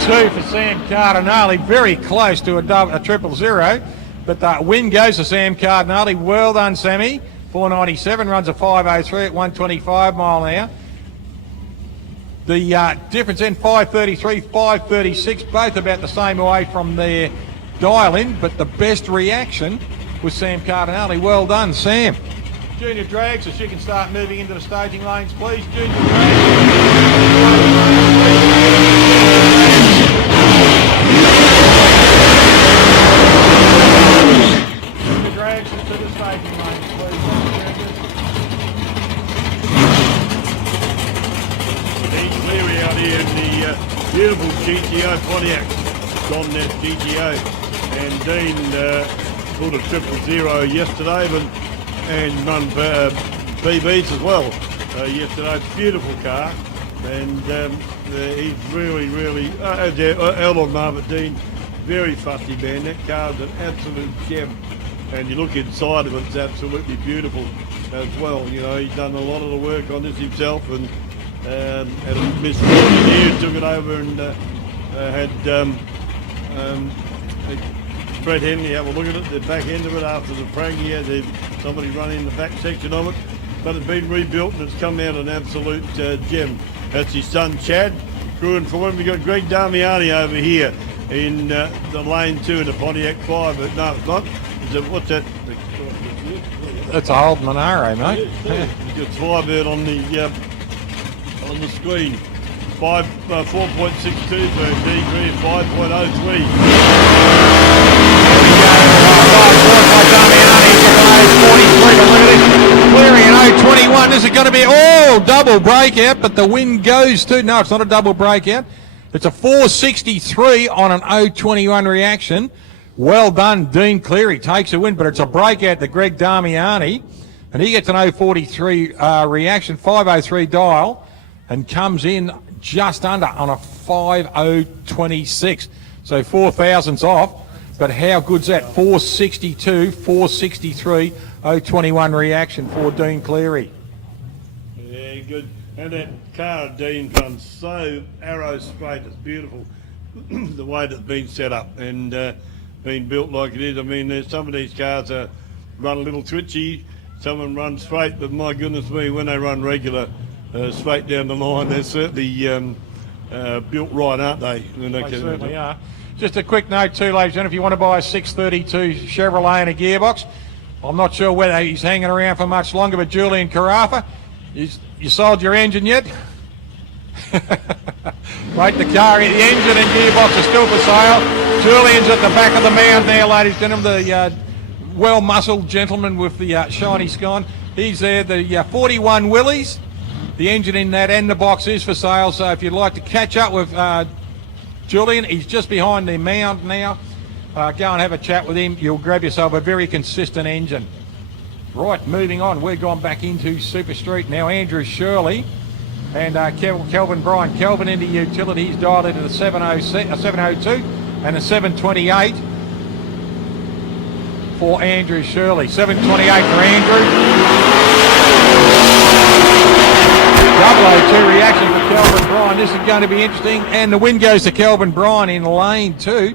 Two for Sam Cardinale, very close to a 000, but the win goes to Sam Cardinale. Well done, Sammy. 497, runs a 503 at 125 mile an hour. The difference in 533, 536, both about the same away from their dial-in, but the best reaction was Sam Cardinale. Well done, Sam. Junior Drag, so she can start moving into the staging lanes, please. Junior Drags into the staging lanes, please. Dean Cleary out here in the beautiful GTO Pontiac, John Ness GTO, and Dean pulled a 000 yesterday, and run PBs as well yesterday. Beautiful car, and he's really Elon Marvin Dean, very fussy man. That car's an absolute gem, and you look inside of it, it's absolutely beautiful as well. You know, he's done a lot of the work on this himself, and had a Mr. Engineer took it over and had Fred Henley have a look at it, the back end of it after the Frankie had somebody running in the back section of it, but it's been rebuilt and it's come out an absolute gem. That's his son Chad crewing for him. We've got Greg Damiani over here in the lane 2 in the Pontiac 5, but no, it's not. What's that? That's a Holden Monaro, mate. You've got Firebird on the screen. 4.62 for D3, 5.03. Clearing an 021. This is going to be double breakout, but the win goes to... No, it's not a double breakout. It's a 463 on an 021 reaction. Well done, Dean Cleary takes a win, but it's a breakout to Greg Damiani, and he gets an 043 reaction, 503 dial, and comes in just under on a 5026. So 4,000's off, but how good's that? 462, 463, 021 reaction for Dean Cleary. Yeah, good. And that car, Dean, runs so arrow straight. It's beautiful the way that's been set up and been built like it is. I mean, there's some of these cars run a little twitchy, some of them run straight, but my goodness me, when they run regular, straight down the line, they're certainly built right, aren't they? They certainly are. Just a quick note too, ladies and gentlemen, if you want to buy a 632 Chevrolet and a gearbox, I'm not sure whether he's hanging around for much longer, but Julian Carafa, you sold your engine yet? Right, the car, the engine and gearbox are still for sale. Julian's at the back of the mound there, ladies and gentlemen, the well-muscled gentleman with the shiny scone. He's there, the 41 Willies. The engine in that and the box is for sale, so if you'd like to catch up with Julian, he's just behind the mound now. Go and have a chat with him. You'll grab yourself a very consistent engine. Right, moving on, we've gone back into Super Street now. Andrew Shirley and Kelvin Bryan. Kelvin into utilities, dialed into the 702 and a 728 for Andrew Shirley. 728 for Andrew. 002 reaction for Kelvin Bryan. This is going to be interesting. And the win goes to Kelvin Bryan in lane 2.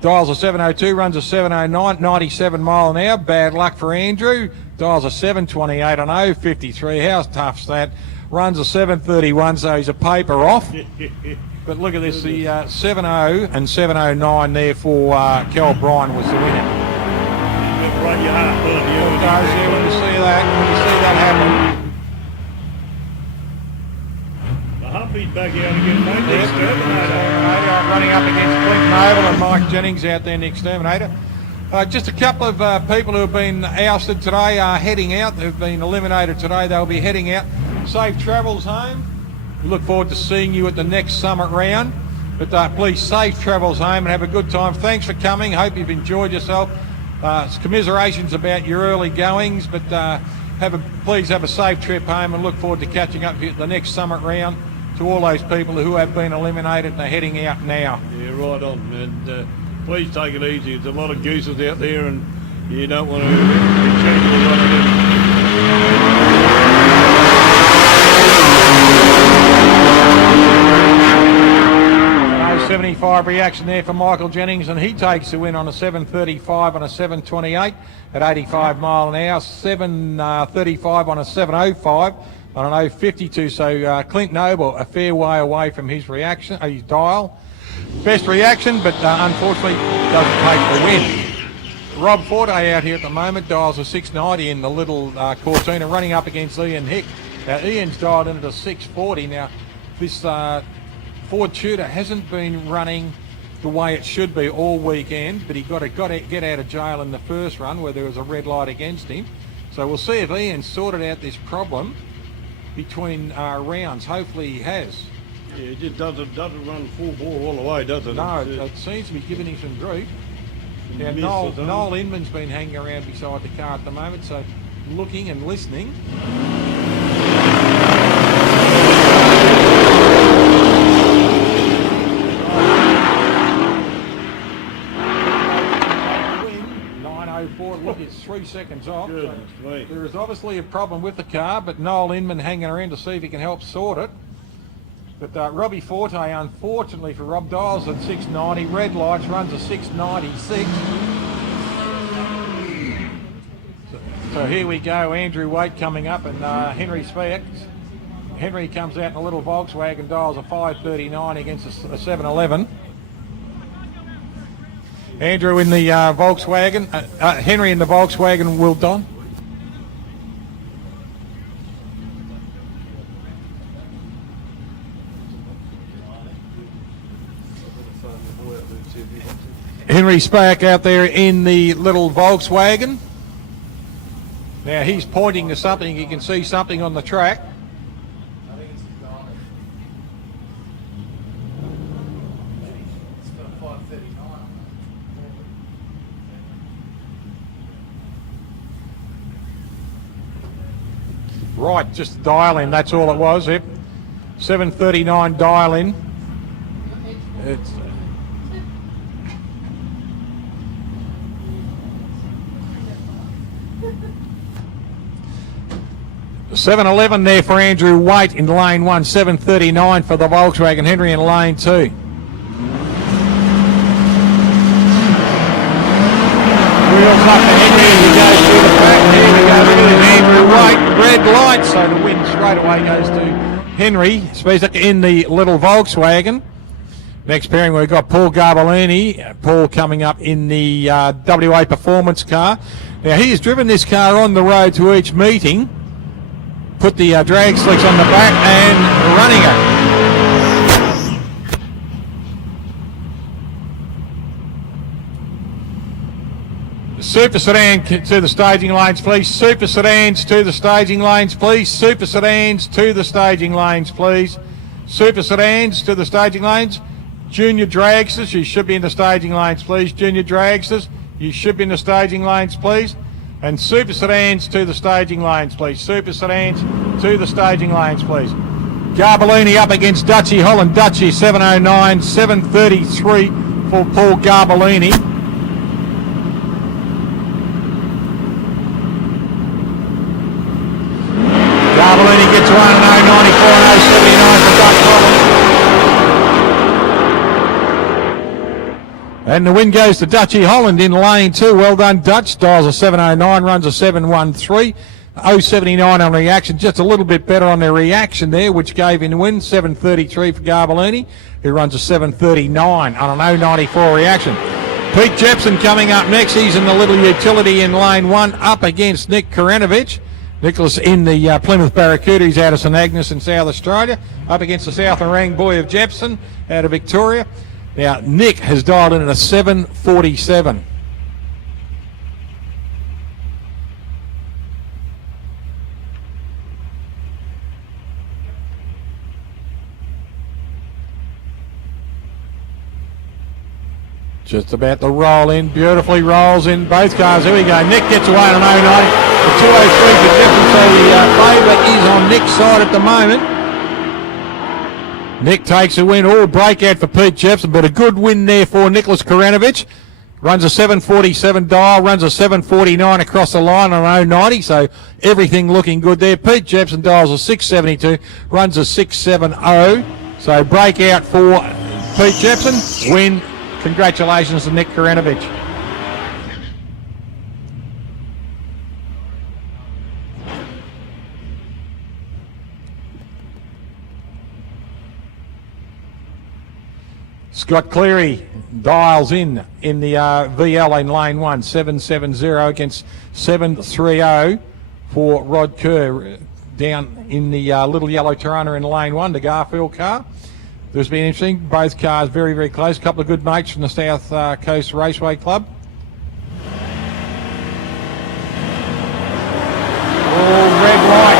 Dials a 702, runs a 709, 97 mile an hour. Bad luck for Andrew. Dials a 728 on 053. How tough's that? Runs a 731, so he's a paper off. But look at this, the 70 and 709 there for Kel Bryan was the winner. Right, your heart, When you see that happen. The Humpy's back out again, mate. The Yep. Exterminator. Running up against Clint Noble and Mike Jennings out there in the Exterminator. Just a couple of people who have been ousted today are heading out. They've been eliminated today. They'll be heading out. Safe travels home. We look forward to seeing you at the next summit round. But please, safe travels home and have a good time. Thanks for coming. Hope you've enjoyed yourself. Commiserations about your early goings, but please have a safe trip home and look forward to catching up with you at the next summit round. To all those people who have been eliminated and are heading out now. Yeah, right on. And please take it easy. There's a lot of gooses out there and you don't want to change the run of it. 75 reaction there for Michael Jennings, and he takes the win on a 735 on a 728 at 85 mile an hour, 735 on a 705 on an 052. So Clint Noble a fair way away from his reaction, his dial. Best reaction, but unfortunately doesn't take the win. Rob Forte out here at the moment, dials a 690 in the little Cortina, running up against Ian Hick. Now Ian's dialed into 640. Now this Ford Tudor hasn't been running the way it should be all weekend, but he got to get out of jail in the first run where there was a red light against him. So we'll see if Ian sorted out this problem between rounds. Hopefully he has. Yeah, it just doesn't run full bore all the way, does it? No, it seems to be giving him some grief. Now, Noel Inman's been hanging around beside the car at the moment, so looking and listening. Look, it's 3 seconds off. So there is obviously a problem with the car, but Noel Inman hanging around to see if he can help sort it. But Robbie Forte, unfortunately for Rob, dials at 690, red lights, runs a 696. So here we go, Andrew Waite coming up and Henry Speck. Henry comes out in a little Volkswagen, dials a 539 against a 711. Andrew in the Volkswagen, Henry in the Volkswagen, Will Don. Henry Speck out there in the little Volkswagen. Now he's pointing to something, he can see something on the track. 539. Right, just dial in, that's all it was. Yep. 739 dial in. It's 711 there for Andrew Waite in lane 1, 739 for the Volkswagen, Henry in lane 2. Wheels up to Henry as he goes through the back. Here we go, look at Andrew Waite, red light, so the win straight away goes to Henry Spisak in the little Volkswagen. Next pairing we've got Paul Garbolini, Paul coming up in the WA Performance car. Now he has driven this car on the road to each meeting, put the drag slicks on the back and running it. Super sedan to the staging lanes, please. Super sedans to the staging lanes, please. Super sedans to the staging lanes, please. Super sedans to the staging lanes. Junior dragsters, you should be in the staging lanes, please. Junior dragsters, you should be in the staging lanes, please. And super sedans to the staging lanes, please. Super sedans to the staging lanes, please. Garbellini up against Dutchy Holland. Dutchy 709, 733 for Paul Garbellini. Garbellini gets 1 and 094 and 079 for Dutch Holland. And the win goes to Dutchy Holland in lane 2. Well done, Dutch. Dials a 709, runs a 713. 079 on reaction, just a little bit better on their reaction there, which gave him the win. 733 for Garbellini, who runs a 739 on an 094 reaction. Pete Jepson coming up next. He's in the little utility in lane 1, up against Nick Karanovich. Nicholas in the Plymouth Barracuda. He's out of St Agnes in South Australia, up against the South Orang boy of Jepson out of Victoria. Now, Nick has dialed in at a 747. Just about to roll in, beautifully rolls in both cars. Here we go. Nick gets away on an 090. The 203 for Jefferson, so the favourite is on Nick's side at the moment. Nick takes a win. All breakout for Pete Jepson, but a good win there for Nicholas Karanovich. Runs a 747 dial, runs a 749 across the line on 090, so everything looking good there. Pete Jepson dials a 672, runs a 670. So breakout for Pete Jepson. Win. Congratulations to Nick Karanovich. Scott Cleary dials in the VL in lane 1, 770 against 730 for Rod Kerr down in the little yellow Tirana in lane 1, the Garfield car. There's been interesting. Both cars very, very close. A couple of good mates from the South Coast Raceway Club. Oh, red light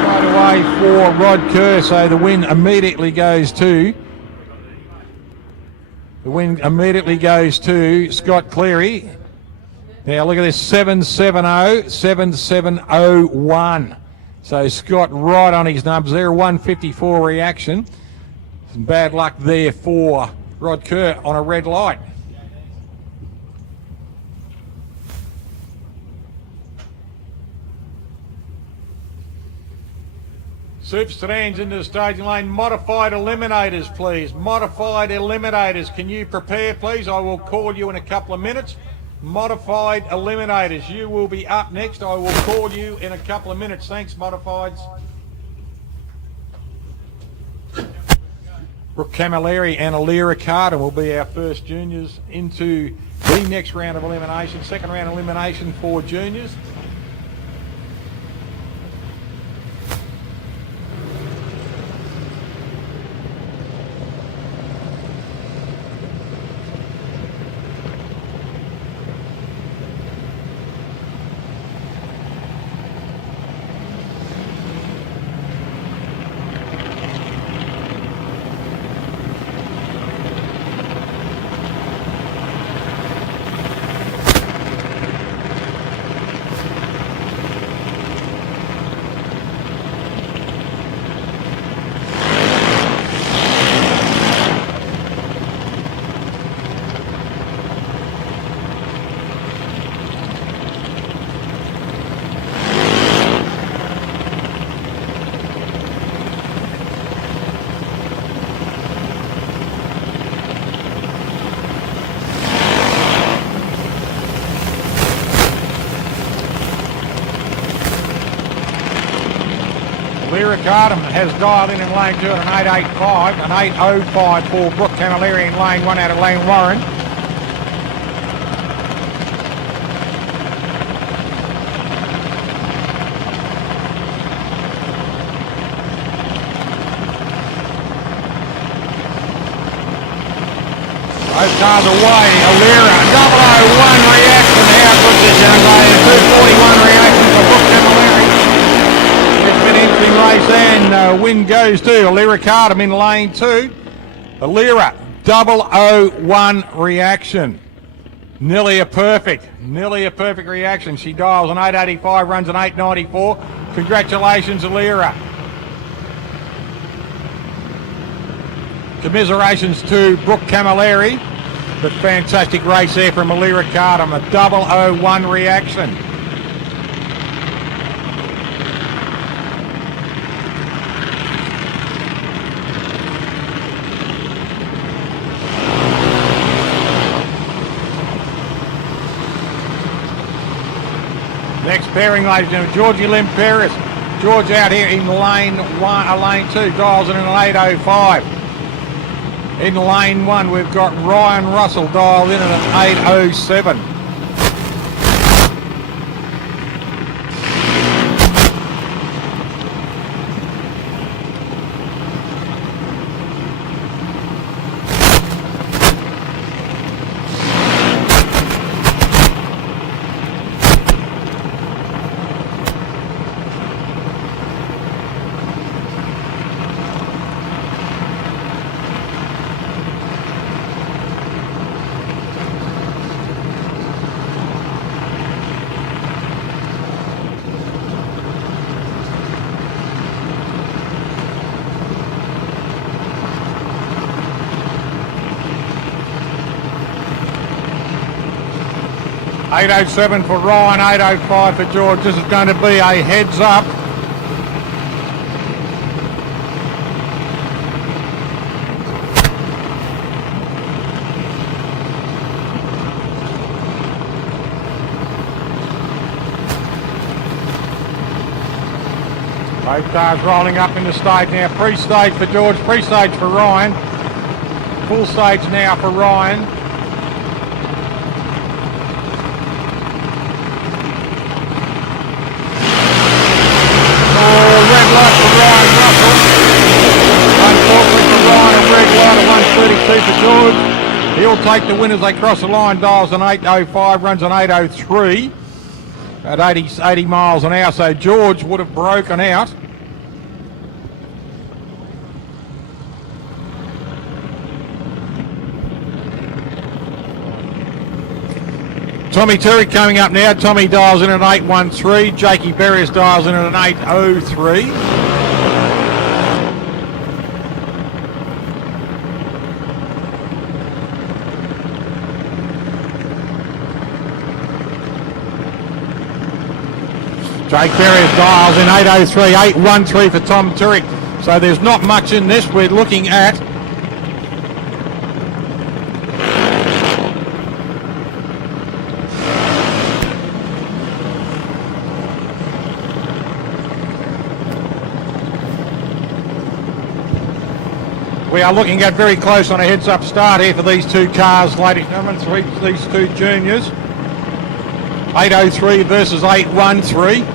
straight away for Rod Kerr. So the win immediately goes to Scott Cleary. Now look at this, 770, 7701. So Scott right on his numbers there, 154 reaction. Some bad luck there for Rod Kerr on a red light. Super sedans into the staging lane. Modified eliminators, please. Modified eliminators. Can you prepare, please? I will call you in a couple of minutes. Modified eliminators, you will be up next. I will call you in a couple of minutes. Thanks, Modifieds. Brooke Camilleri and Alira Carter will be our first juniors into the next round of elimination. Second round elimination for juniors. Cardham has dialed in lane 2 at an 885, an 805 for Brooke Camilleri in lane 1 out of Lane Warren. Both cars away, Alira, 001 reaction, how good this young lady, 241 reaction for Brooke Camilleri. Interesting race, and win goes to Alira Cardham in lane 2. Alira, 001 reaction. Nearly a perfect reaction. She dials an 885, runs an 894. Congratulations, Alira. Commiserations to Brooke Camilleri, but fantastic race there from Alira Cardam, a 001 reaction. Next pairing, ladies and gentlemen, Georgie Lim Perez. George out here in lane 2, dials in an 805. In lane 1, we've got Ryan Russell dialed in at an 807. $807 for Ryan, $805 for George. This is going to be a heads up. Both cars rolling up in the stage now. Pre-stage for George, pre-stage for Ryan. Full stage now for Ryan. For George, he'll take the win as they cross the line. Dials an 805, runs an 803 at 80 miles an hour. So George would have broken out. Tommy Turek coming up now. Tommy dials in at 813. Jakey Berrios dials in at an 803. Jake Berrios dials in 803, 813 for Tom Turek. So there's not much in this. We're looking at we are looking at very close on a heads-up start here for these two cars, ladies and gentlemen, these two juniors. 803 versus 813.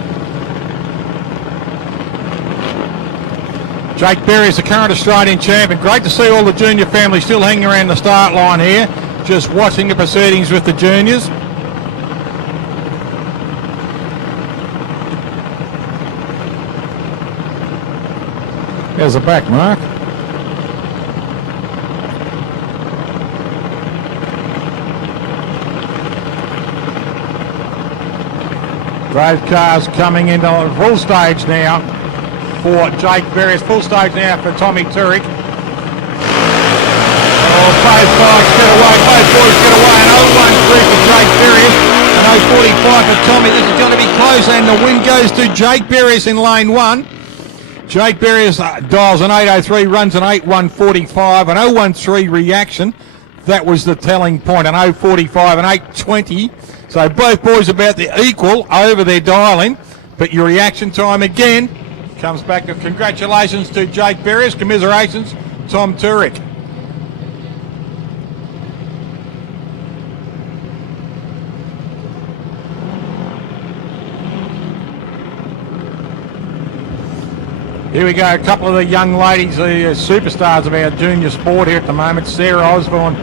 Jake Berrios, the current Australian champion. Great to see all the junior family still hanging around the start line here, just watching the proceedings with the juniors. There's the back mark. Both cars coming into full stage now for Jake Berrios. Full stage now for Tommy Turek. Oh, both guys get away, both boys get away. An 013 for Jake Berrios, an 045 for Tommy. This is going to be close, and the win goes to Jake Berrios in lane 1. Jake Berrios dials an 803, runs an 8145, an 013 reaction. That was the telling point, an 045, an 820. So both boys about the equal over their dialing, but your reaction time again comes back to congratulations to Jake Berrios, commiserations Tom Turek. Here we go, a couple of the young ladies, the superstars of our junior sport here at the moment. Sarah Osborne,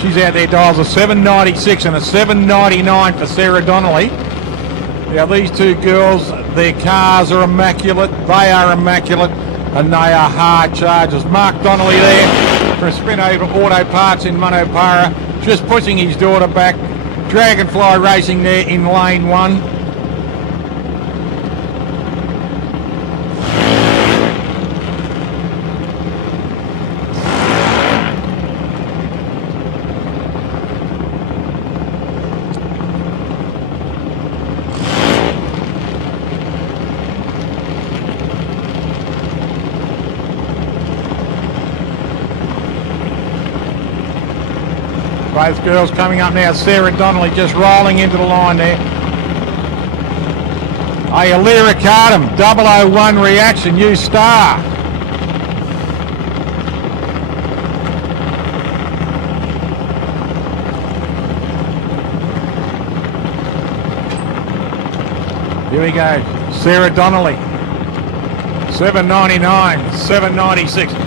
she's out there, dials a 796 and a 799 for Sarah Donnelly. Now these two girls, their cars are immaculate, they are immaculate, and they are hard chargers. Mark Donnelly there for a spin over Auto Parts in Monopara, just pushing his daughter back Dragonfly Racing there in lane 1. Both girls coming up now. Sarah Donnelly just rolling into the line there. Lyra Cardam, 001 reaction, new star. Here we go. Sarah Donnelly, 7.99, 7.96.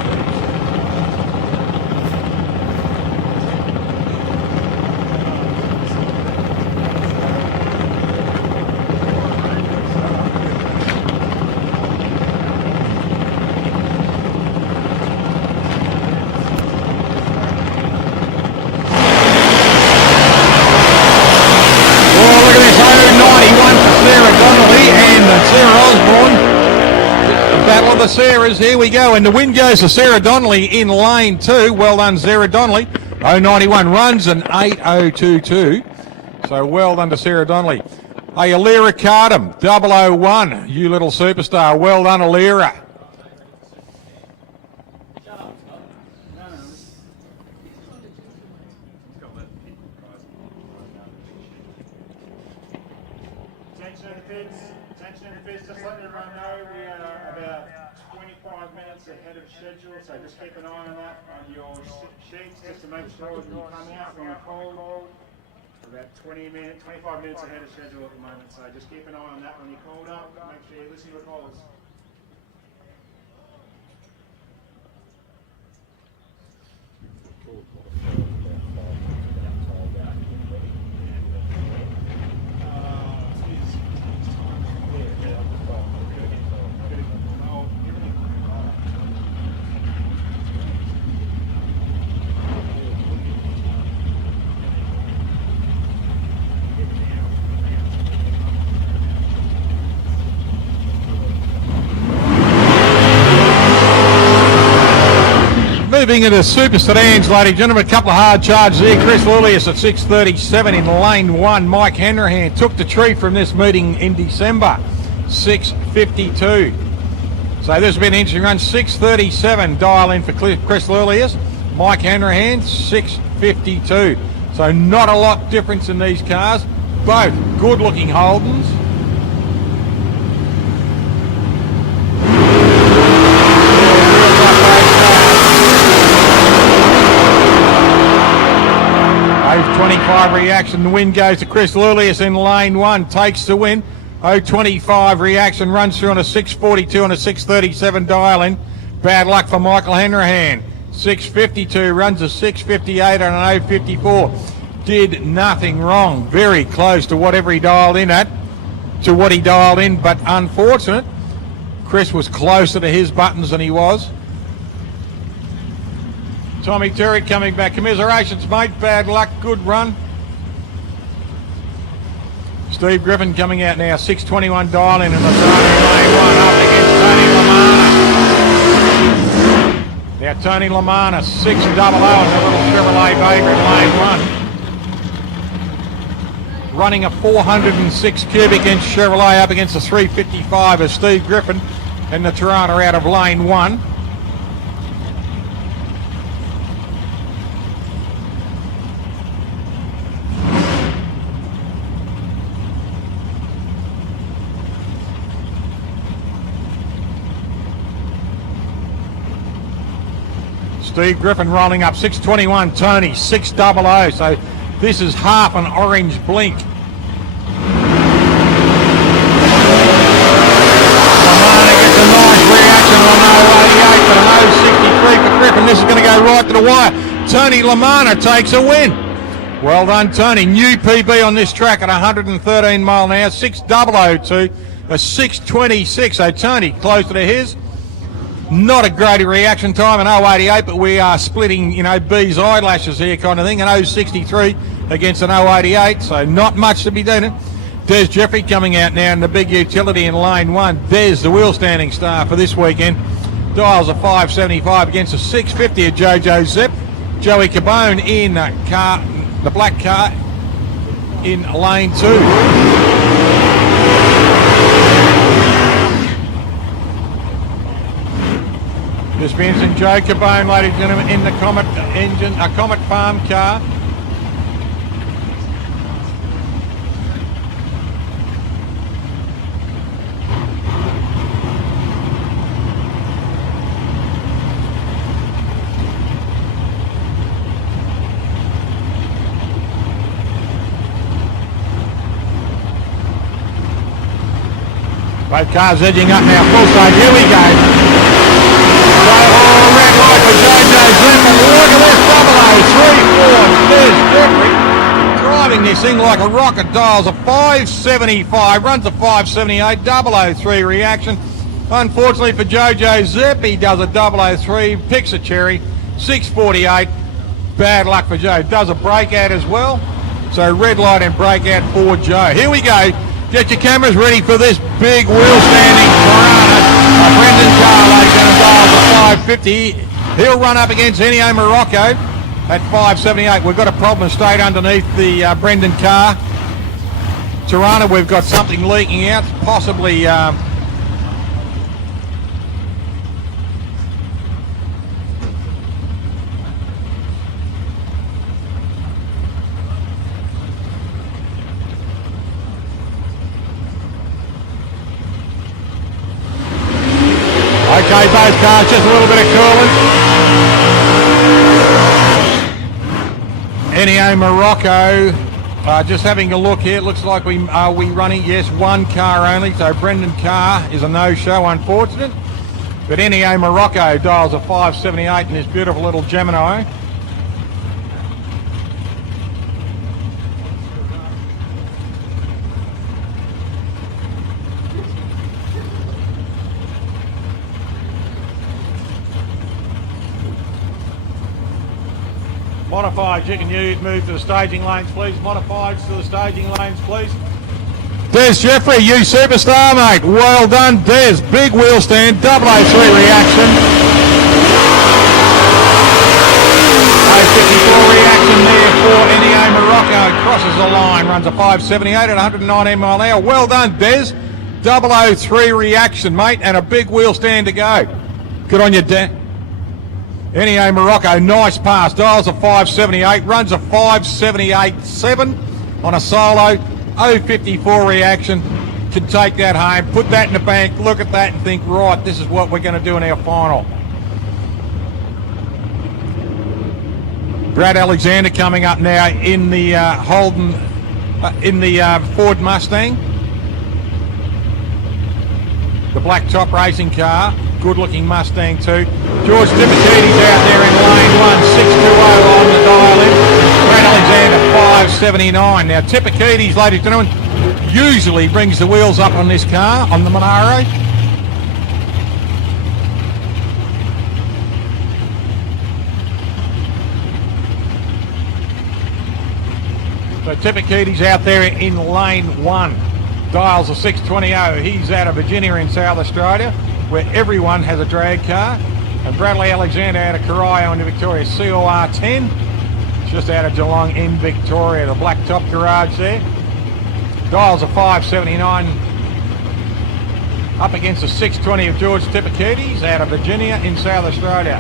Battle of the Sarahs, here we go, and the win goes to Sarah Donnelly in lane 2. Well done, Sarah Donnelly. 091 runs an 8022. So well done to Sarah Donnelly. Lyra Cardam, 001, you little superstar. Well done, Lyra. Attention FS, just letting everyone know we are about 25 minutes ahead of schedule, so just keep an eye on that on your sheets just to make sure that you come out when we call. We're about 25 minutes ahead of schedule at the moment, so just keep an eye on that when you're called up. Make sure you listen to the calls. Moving into super sedans, ladies and gentlemen, a couple of hard charges there. Chris Lilius at 6.37 in lane 1. Mike Hanrahan took the tree from this meeting in December, 6.52. So this has been an interesting run. 6.37 dial in for Chris Lilius. Mike Hanrahan, 6.52. So not a lot difference in these cars. Both good looking Holdens. Reaction, the win goes to Chris Lilius in lane 1, takes the win. 025 reaction, runs through on a 6.42 and a 6.37 dial in. Bad luck for Michael Hanrahan. 6.52 runs a 6.58 and an 0.54. Did nothing wrong, very close to whatever he dialed in at, but unfortunate. Chris was closer to his buttons than he was. Tommy Terry coming back. Commiserations, mate. Bad luck. Good run. Steve Griffin coming out now. 6.21 dial in the starting lane 1 up against Tony Lamana. Now Tony Lamana, 6.00 in the little Chevrolet Vega in lane 1. Running a 406 cubic inch Chevrolet up against the 355 of Steve Griffin and the Toronto out of lane 1. Steve Griffin rolling up, 6.21, Tony, 6.00, so this is half an orange blink. Lamana gets a nice reaction on 0.88, but an 0.63 for Griffin. This is going to go right to the wire. Tony Lamana takes a win. Well done, Tony. New PB on this track at 113 mile an hour, 6.002, a 6.26, so Tony closer to his. Not a great reaction time, an 0.88, but we are splitting, B's eyelashes here kind of thing, an 0.63 against an 088, so not much to be done. Des Jeffrey coming out now in the big utility in lane 1. Des, the wheel standing star for this weekend. Dials a 575 against a 650 of Jojo Zip. Joey Cabone in the black car in lane 2. This Vincent Joe Cabone, ladies and gentlemen, in the Comet engine, a Comet Farm car. Both cars edging up now, full side, here we go. Red light for Jojo Zip, and look at this 034. There's Jeffrey driving this thing like a rocket. Dials a 575, runs a 578, 003 reaction. Unfortunately for Jojo Zip, he does a 003, picks a cherry, 648. Bad luck for Joe. Does a breakout as well. So red light and breakout for Joe. Here we go. Get your cameras ready for this big wheel-standing Piranha. Brendan Carr, ladies and gentlemen, dials a 550. He'll run up against Ennio Morocco at 578. We've got a problem straight underneath the Brendan Carr Tirana. We've got something leaking out, possibly... Okay, both cars, just a little bit of coolant. Ennio Morocco, just having a look here. It looks like we running, yes, one car only. So Brendan Carr is a no-show, unfortunate. But Ennio Morocco dials a 578 in this beautiful little Gemini. Modifieds, you can move to the staging lanes, please. Modifieds to the staging lanes, please. Des Jeffrey, you superstar, mate. Well done, Des. Big wheel stand, 003 reaction. 054 reaction there for Ennio Morocco. Crosses the line, runs a 578 at 119 mile an hour. Well done, Des. 003 reaction, mate, and a big wheel stand to go. Good on you, Des. Ennio Morocco, nice pass, dials a 578, runs a 578.7 on a solo, 054 reaction, can take that home, put that in the bank, look at that and think, right, this is what we're going to do in our final. Brad Alexander coming up now in the Holden, in the Ford Mustang. The black top racing car. Good looking Mustang too. George Tipakidis out there in lane 1, 620 on the dial in. Brad Alexander 579. Now Tipakidis, ladies and gentlemen, usually brings the wheels up on this car, on the Monaro. So Tipakidis out there in lane 1. Dials a 620. He's out of Virginia in South Australia, where everyone has a drag car. And Bradley Alexander out of Corio in the Victoria COR10, just out of Geelong in Victoria, the black top garage there. Dials a 579 up against the 620 of George Tipakidis out of Virginia in South Australia.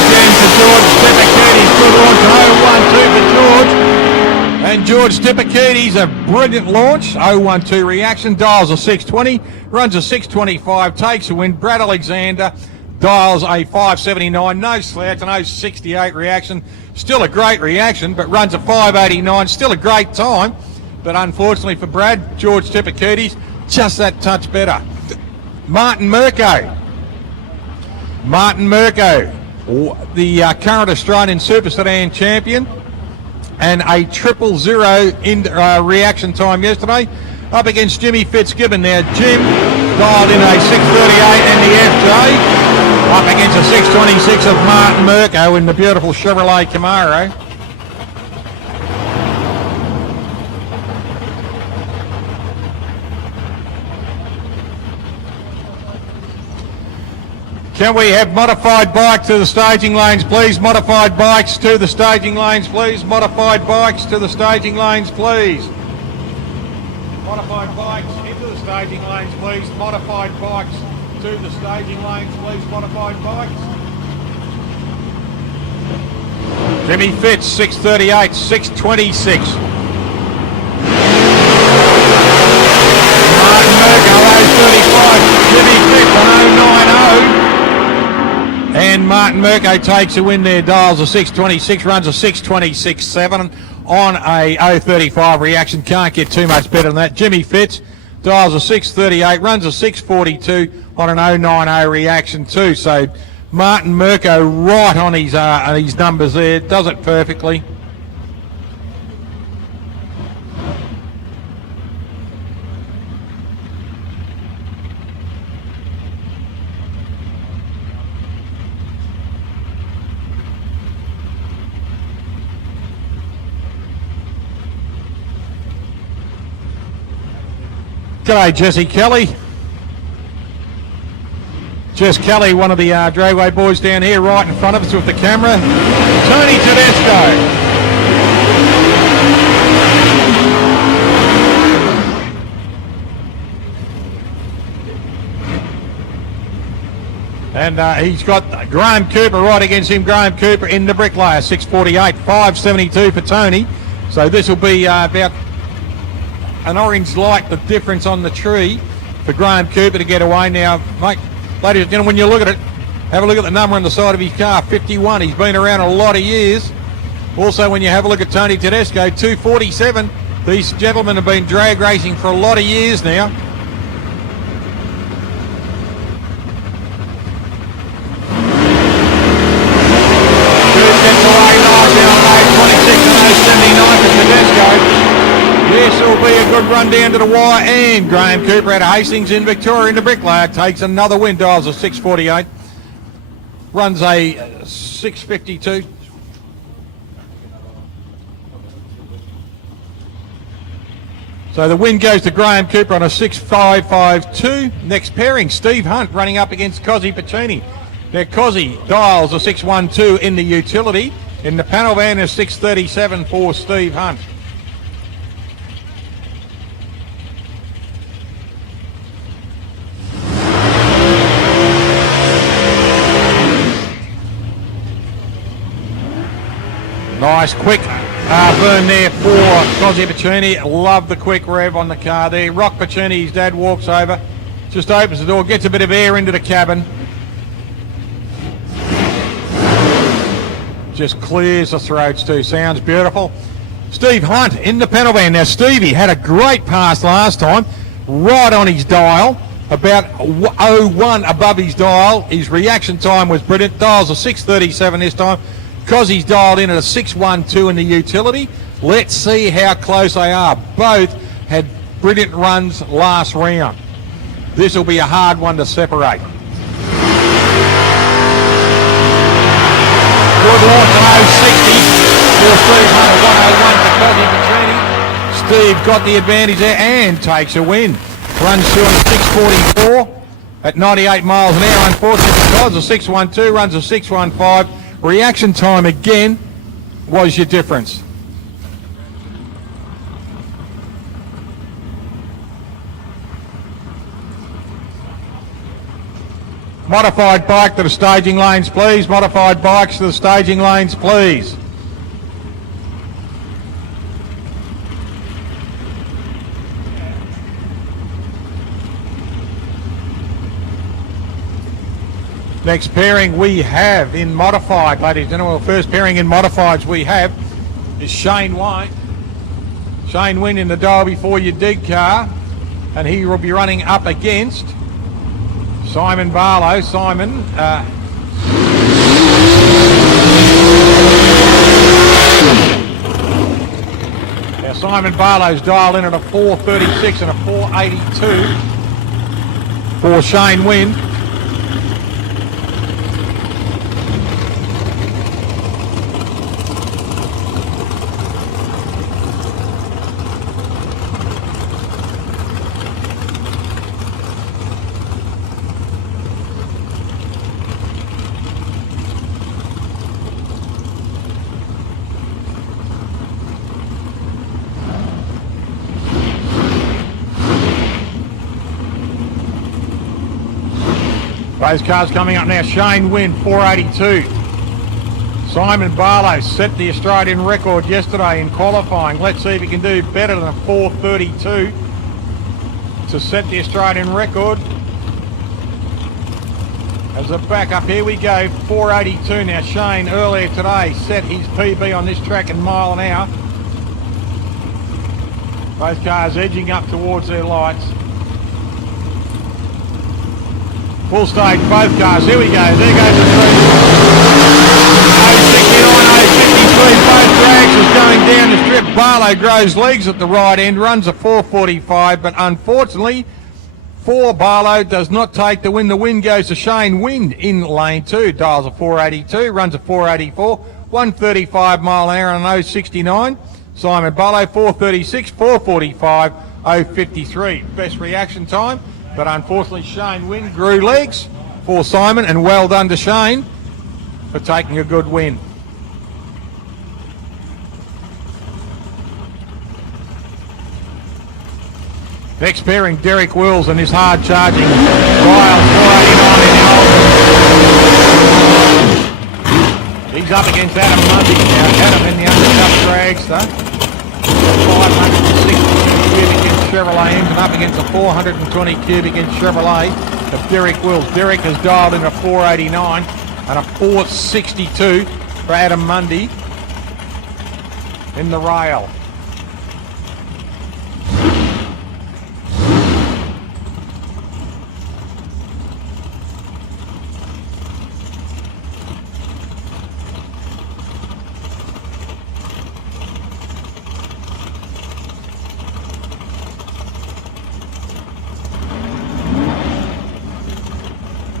Again to George Tipakidis, good launch, 012 for George. And George Tipakidis, a brilliant launch, 012 reaction, dials a 620, runs a 625, takes a win. Brad Alexander dials a 579, no slouch, no 68 reaction, still a great reaction, but runs a 589, still a great time. But unfortunately for Brad, George Tipakidis, just that touch better. Martin Mirko, the current Australian Super Sedan champion, and a 000 in reaction time yesterday, up against Jimmy Fitzgibbon. Now Jim dialed in a 638 and the FJ. Up against a 626 of Martin Mirko in the beautiful Chevrolet Camaro. Can we have modified bike to the staging lanes, please? Modified bikes to the staging lanes, please. Modified bikes to the staging lanes, please. Modified bikes into the staging lanes, please. Modified bikes to the staging lanes, please. Modified bikes. Jimmy Fitz, 638, 626. Martin Mirko, 035. Jimmy Fitz on 090. And Martin Mirko takes a win there. Dials a 626, runs a 626.7 on a 035 reaction. Can't get too much better than that. Jimmy Fitz dials a 638, runs a 642 on an 090 reaction too. So Martin Mirko right on his numbers there. Does it perfectly. G'day, Jesse Kelly. Jess Kelly, one of the Dragway boys down here right in front of us with the camera. Tony Tedesco. And he's got Graham Cooper right against him. Graham Cooper in the bricklayer, 648, 572 for Tony. So this will be about an orange light, the difference on the tree for Graham Cooper to get away now. Mate, ladies and gentlemen, when you look at it, have a look at the number on the side of his car, 51. He's been around a lot of years. Also, when you have a look at Tony Tedesco, 247. These gentlemen have been drag racing for a lot of years now. Gets away nice down 26 and 079 for Tedesco. This will be a good run down to the wire, and Graham Cooper out of Hastings in Victoria in the bricklayer takes another win. Dials a 648, runs a 652. So the win goes to Graham Cooper on a 6.552. Next pairing, Steve Hunt running up against Cozzy Pacini. Now Cozzy dials a 612 in the utility. In the panel van is 637 for Steve Hunt. Nice quick burn there for Cozzy Pacini. Love the quick rev on the car there. Rock Pacini, his dad walks over, just opens the door, gets a bit of air into the cabin. Just clears the throats too. Sounds beautiful. Steve Hunt in the panel van. Now Stevie had a great pass last time, right on his dial, about 0.1 above his dial. His reaction time was brilliant. Dials a 637 this time. Cozzy's dialed in at a 612 in the utility. Let's see how close they are. Both had brilliant runs last round. This will be a hard one to separate. Good launch on 060 for Steve Hunt, 101 for Cozzy Pacini. Steve got the advantage there and takes a win. Runs through on a 644 at 98 miles an hour. Unfortunately, because a 612 runs a 615. Reaction time again was your difference. Modified bike to the staging lanes, please. Modified bikes to the staging lanes, please. Next pairing we have in modified, ladies and gentlemen. First pairing in modifieds we have is Shane White. Shane Wynn in the dial before your dig car, and he will be running up against Simon Barlow. Simon, now Simon Barlow's dialed in at a 436 and a 482 for Shane Wynn. Those cars coming up now. Shane Wynn, 482. Simon Barlow set the Australian record yesterday in qualifying. Let's see if he can do better than a 432 to set the Australian record. As a backup, here we go, 482 now. Shane earlier today set his PB on this track in mile an hour. Both cars edging up towards their lights. Full stage, both cars. Here we go. There goes the three. 069, 053. Both drags is going down the strip. Barlow grows legs at the right end, runs a 445, but unfortunately, for Barlow does not take the win. The win goes to Shane Wynn in lane 2. Dials a 482, runs a 484, 135 mile an hour and 069. Simon Barlow 436, 445, 053. Best reaction time. But unfortunately, Shane Wynn grew legs for Simon, and well done to Shane for taking a good win. Next pairing, Derek Wills and his hard-charging Ryle 489 in the He's up against Adam Mundy now. Adam in the undercut dragster. 560 cubic inch Chevrolet engine up against a 420 cubic inch Chevrolet of Derek Wills. Derek has dialed in a 489 and a 462 for Adam Mundy in the rail.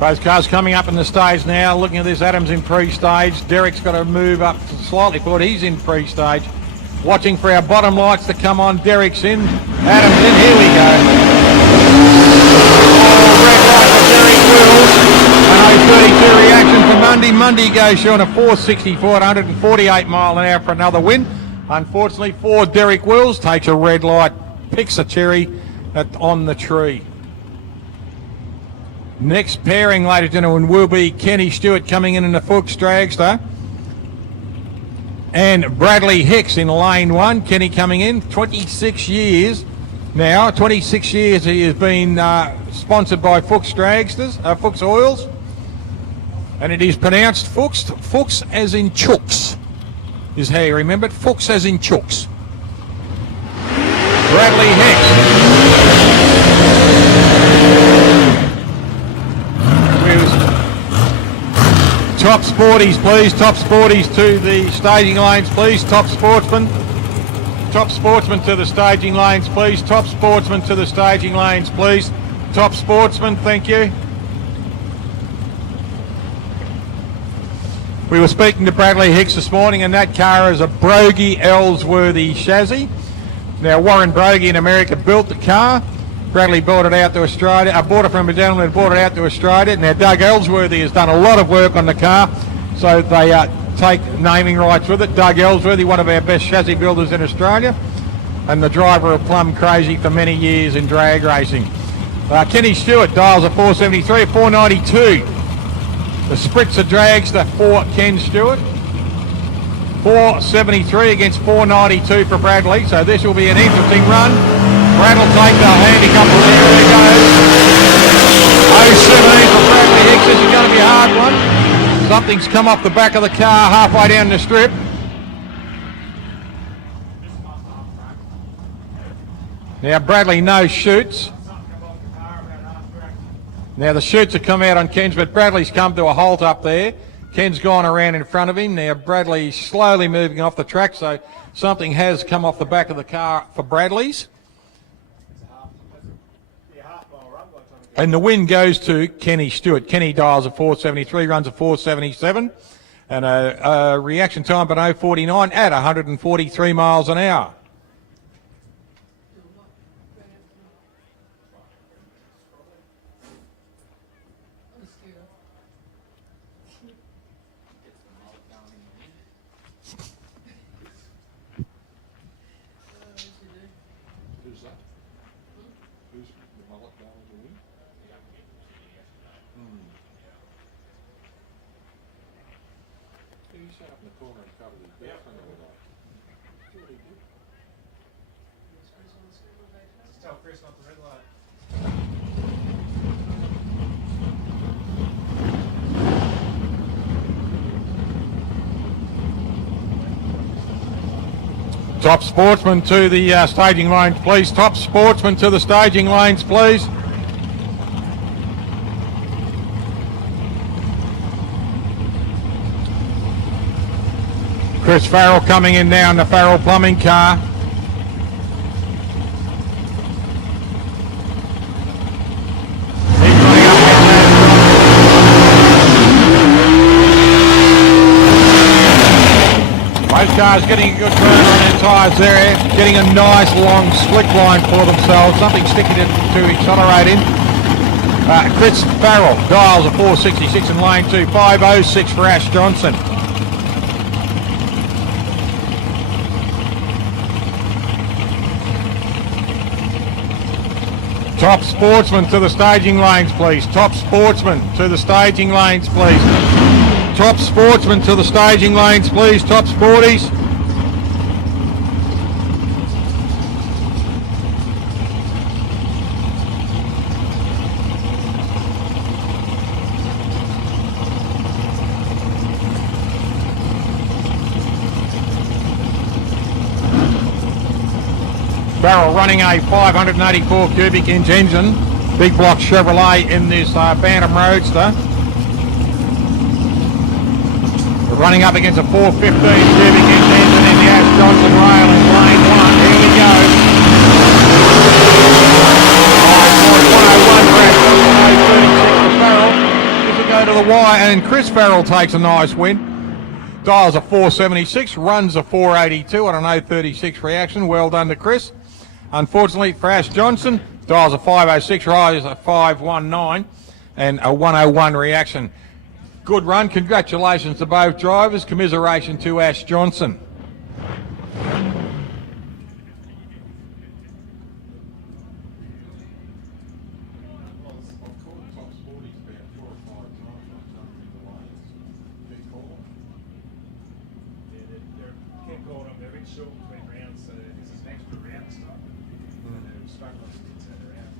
Both cars coming up in the stage now. Looking at this, Adam's in pre-stage. Derek's got to move up slightly forward. He's in pre-stage. Watching for our bottom lights to come on. Derek's in. Adam's in. Here we go. Oh, red light for Derek Wills. An 032 reaction for Mundy. Mundy goes short a 464 at 148 mile an hour for another win. Unfortunately for Derek Wills, takes a red light, picks a cherry on the tree. Next pairing, ladies and gentlemen, will be Kenny Stewart coming in the Fuchs dragster. And Bradley Hicks in lane 1. Kenny coming in, 26 years now. 26 years he has been sponsored by Fuchs dragsters, Fuchs Oils. And it is pronounced Fuchs. Fuchs as in chooks is how you remember it. Fuchs as in chooks. Bradley Hicks. Top sporties, please. Top sporties to the staging lanes, please. Top sportsmen. Top sportsmen to the staging lanes, please. Top sportsmen to the staging lanes, please. Top sportsmen, thank you. We were speaking to Bradley Hicks this morning, and that car is a Brogy Ellsworthy chassis. Now, Warren Brogy in America built the car. Bradley bought it out to Australia. I bought it from a gentleman who bought it out to Australia. Now, Doug Ellsworthy has done a lot of work on the car, so they take naming rights with it. Doug Ellsworthy, one of our best chassis builders in Australia, and the driver of Plum Crazy for many years in drag racing. Kenny Stewart dials a 473, 492. The Spritzer Dragster for Ken Stewart. 473 against 492 for Bradley, so this will be an interesting run. Brad will take the handicap from there. There it goes. 017 for Bradley Hicks. This is going to be a hard one. Something's come off the back of the car halfway down the strip. Now Bradley no shoots. Now the shoots have come out on Ken's, but Bradley's come to a halt up there. Ken's gone around in front of him. Now Bradley's slowly moving off the track, so something has come off the back of the car for Bradley's. And the win goes to Kenny Stewart. Kenny dials a 473, runs a 477, and a reaction time of 049 at 143 miles an hour. Tell Chris not to red light. Top sportsman to the staging lanes, please. Top sportsman to the staging lanes, please. Chris Farrell coming in now in the Farrell Plumbing car. Both cars getting a good turn on their tyres there, getting a nice long slick line for themselves, something sticky to accelerate in. Chris Farrell, dials a 466 in lane 2, 506 for Ash Johnson. Top sportsman to the staging lanes, please. Top sportsman to the staging lanes, please. Top sportsman to the staging lanes, please. Top sporties. Barrel running a 584 cubic inch engine, big block Chevrolet in this Bantam Roadster. We're running up against a 415 cubic inch engine in the Ash Johnson rail in lane 1. Here we go. 5.101 for Barrel. This will go to the wire, and Chris Farrell takes a nice win. Dials a 476, runs a 482 on an 036 reaction. Well done to Chris. Unfortunately for Ash Johnson, dials a 506, rise a 519 and a 101 reaction. Good run. Congratulations to both drivers. Commiseration to Ash Johnson. They're a bit short between rounds, so this is an extra round to start. They're struggling to turn around.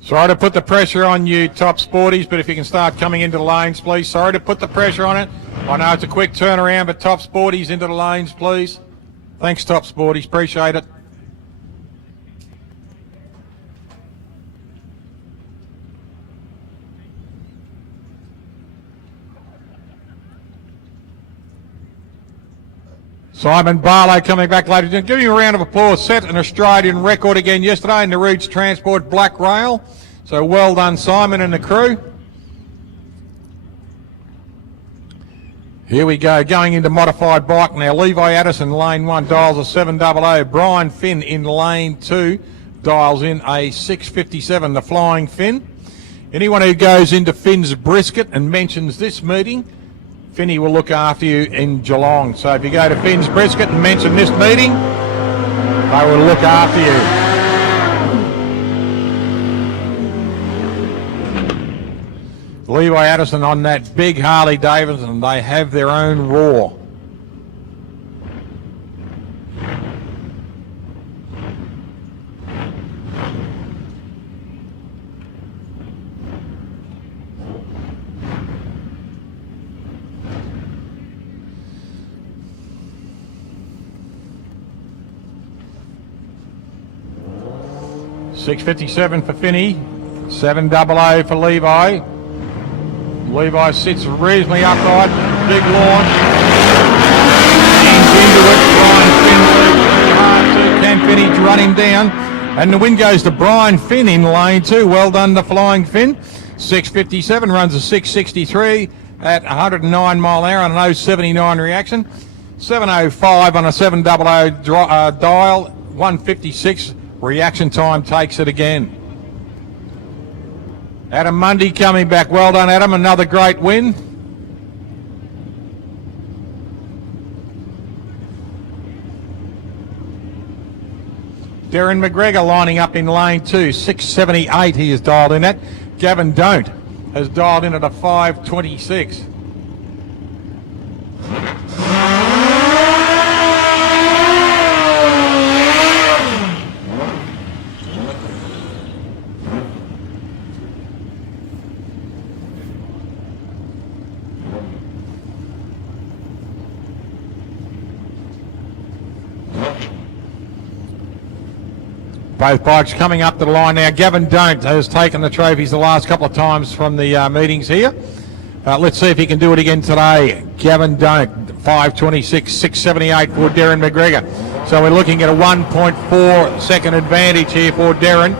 Sorry to put the pressure on you, top sporties, but if you can start coming into the lanes, please. Sorry to put the pressure on it. I know it's a quick turnaround, but top sporties into the lanes, please. Thanks, top sporties. Appreciate it. Simon Barlow coming back later. Give him a round of applause. Set an Australian record again yesterday in the Reeds Transport Black Rail. So well done, Simon and the crew. Here we go, going into modified bike now. Levi Addison, lane 1, dials a 700. Brian Finn in lane 2, dials in a 657, the Flying Finn. Anyone who goes into Finn's Brisket and mentions this meeting, Finny will look after you in Geelong. So if you go to Finn's Brisket and mention this meeting, they will look after you. Levi Addison on that big Harley Davidson. They have their own roar. $6.57 for Finney, $7.00 for Levi. Levi sits reasonably upright, big launch. He's into it, Brian Finn. Can Finney run him down? And the win goes to Brian Finn in lane 2. Well done to Flying Finn. 6.57, runs a 6.63 at 109 mile an hour on an 079 reaction. 7.05 on a 700 dial, 156 reaction time takes it again. Adam Mundy coming back. Well done, Adam. Another great win. Darren McGregor lining up in lane 2, 678 he is dialed in at. Gavin Don't has dialed in at a 526. Both bikes coming up to the line now. Gavin Don't has taken the trophies the last couple of times from the meetings here. Let's see if he can do it again today. Gavin Don't, 526, 678 for Darren McGregor. So we're looking at a 1.4 second advantage here for Darren.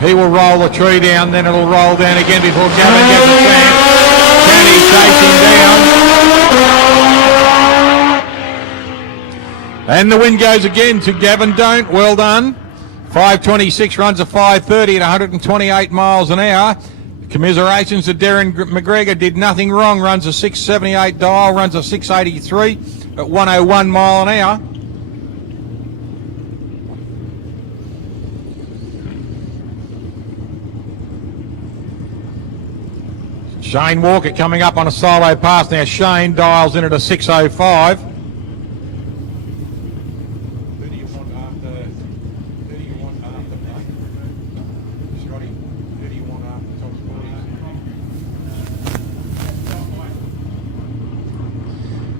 He will roll the tree down, then it'll roll down again before Gavin gets a chance. Can he chase him down? And the win goes again to Gavin Don't. Well done. 526 runs a 530 at 128 miles an hour. Commiserations to Darren McGregor, did nothing wrong, runs a 678 dial, runs a 683 at 101 mile an hour. Shane Walker coming up on a solo pass now. Shane dials in at a 605.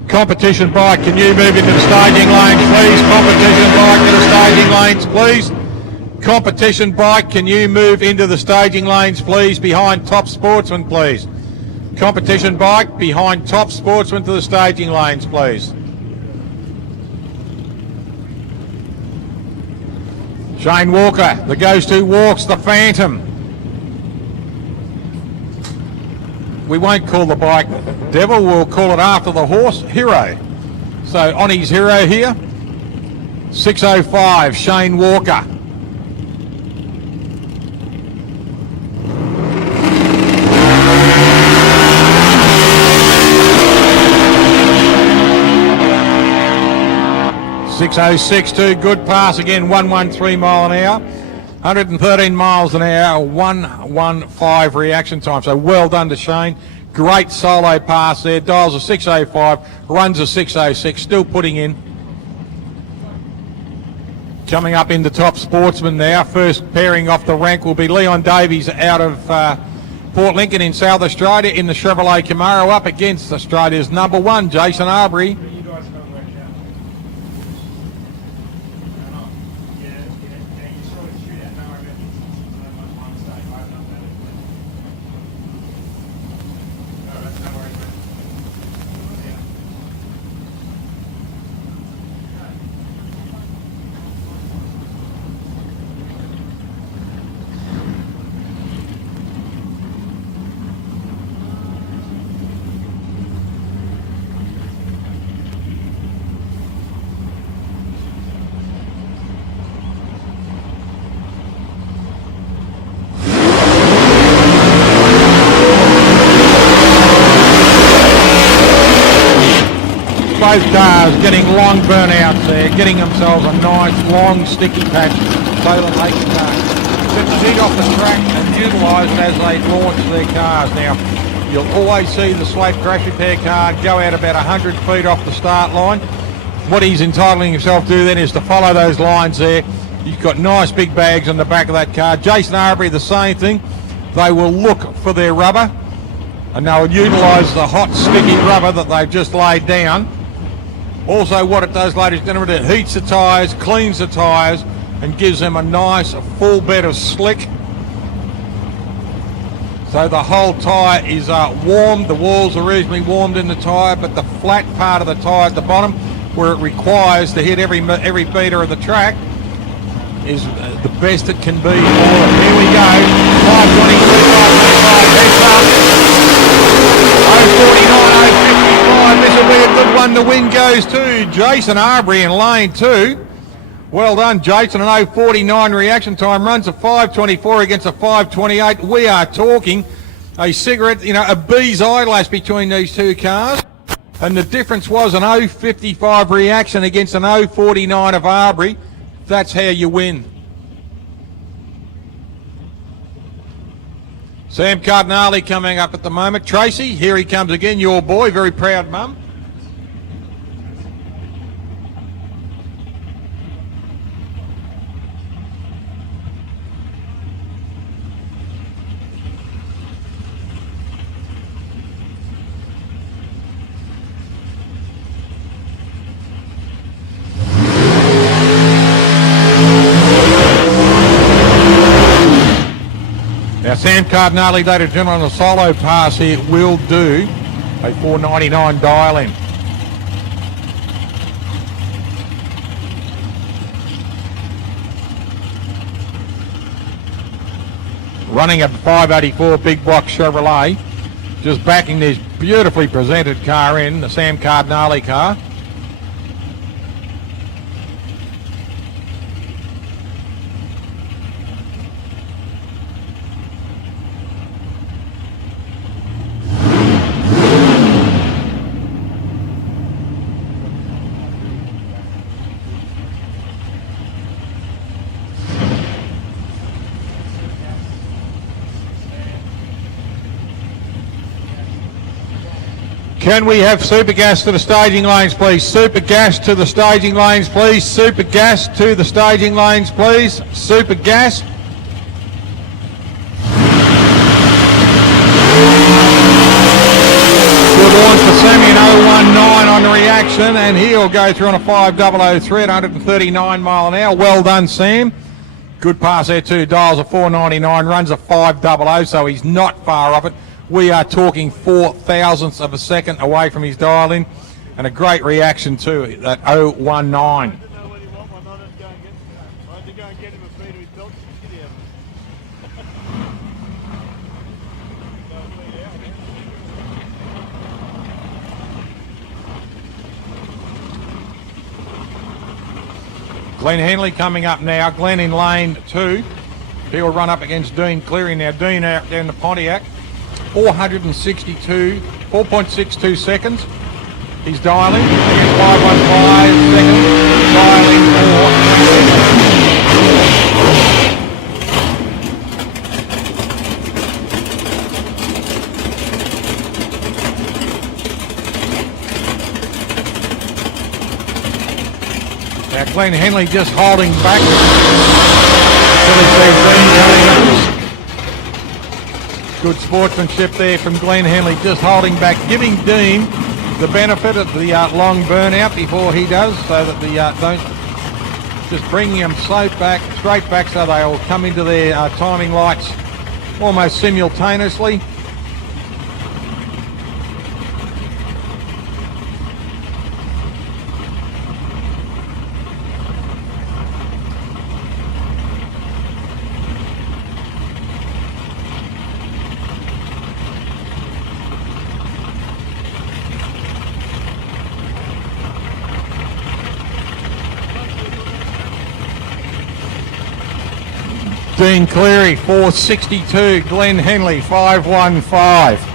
Competition bike, can you move into the staging lanes, please? Competition bike to the staging lanes, please. Competition bike, can you move into the staging lanes, please? Behind Top Sportsman, please. Competition bike behind Top Sportsman to the staging lanes, please. Shane Walker, the goes to walks the Phantom. We won't call the bike Devil, we'll call it after the horse, Hero. So on his Hero here, 605, Shane Walker. .606, good pass again, 113 mile an hour. 113 miles an hour, 115 reaction time. So well done to Shane. Great solo pass there. Dials a 605, runs a 606, still putting in. Coming up into Top Sportsman now. First pairing off the rank will be Leon Davies out of Port Lincoln in South Australia in the Chevrolet Camaro, up against Australia's number 1, Jason Arbery. Both cars getting long burnouts there, getting themselves a nice long sticky patch so that they can sit off the track and utilise it as they launch their cars. Now, you'll always see the Slate crash repair car go out about 100 feet off the start line. What he's entitling himself to do then is to follow those lines there. You've got nice big bags on the back of that car. Jason Arbery, the same thing. They will look for their rubber and they'll utilise the hot sticky rubber that they've just laid down. Also what it does, ladies and gentlemen, it heats the tyres, cleans the tyres and gives them a nice full bed of slick. So the whole tyre is warmed, the walls are reasonably warmed in the tyre, but the flat part of the tyre at the bottom where it requires to hit every beater of the track is the best it can be for it. Here we go, 523, 525, heads up, 049, 055, this will be a good one. The win goes to Jason Arbery in lane 2. Well done, Jason. An 049 reaction time, runs a 524 against a 528. We are talking a cigarette, a bee's eyelash between these two cars. And the difference was an 055 reaction against an 049 of Arbery. That's how you win. Sam Cardinale coming up at the moment. Tracy, here he comes again, your boy, very proud mum. Now Sam Cardinale, ladies and gentlemen, on the solo pass here will do a 499 dial in. Running a 584 big block Chevrolet, just backing this beautifully presented car in, the Sam Cardinale car. Can we have super gas to the staging lanes, please? Super gas to the staging lanes, please. Super gas to the staging lanes, please. Super gas. Good launch for Sammy in 019 on the reaction, and he'll go through on a 5003 at 139 mile an hour. Well done, Sam. Good pass there too. Dials a 499, runs a 500, so he's not far off it. We are talking 4 thousandths of a second away from his dial-in, and a great reaction too at 019. Glenn Henley coming up now. Glenn in lane 2. He'll run up against Dean Cleary now. Dean out down the Pontiac. 4.62 seconds. He's dialing against 515 seconds. Dialing now Glenn Henley just holding back. Good sportsmanship there from Glenn Henley, just holding back, giving Dean the benefit of the long burnout before he does, so that the don't just bringing them straight back, so they all come into their timing lights almost simultaneously. Dean Cleary, 462. Glenn Henley, 515.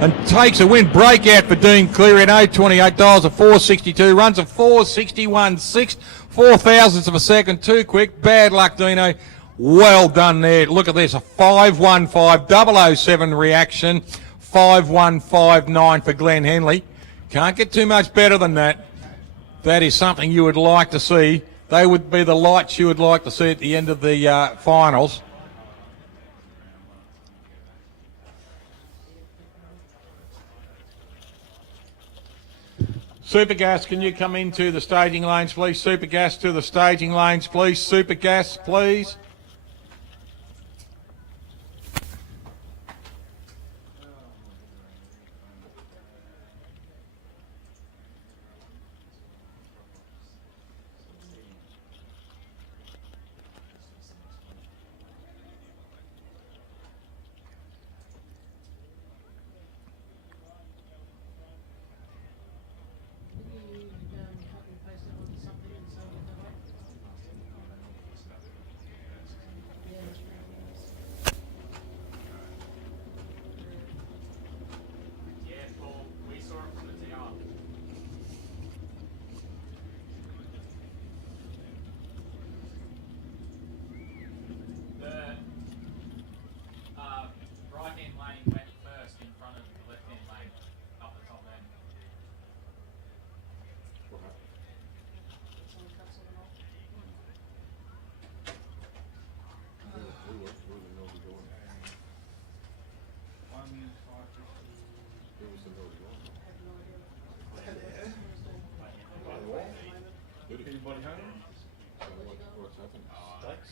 And takes a win breakout for Dean Cleary at $828, a 462, runs a 461.6, 4 thousandths of a second, too quick. Bad luck, Dino. Well done there. Look at this, a 515 007 reaction, 5159 for Glenn Henley. Can't get too much better than that. That is something you would like to see. They would be the lights you would like to see at the end of the finals. Supergas, can you come into the staging lanes, please? Supergas to the staging lanes, please. Supergas, please.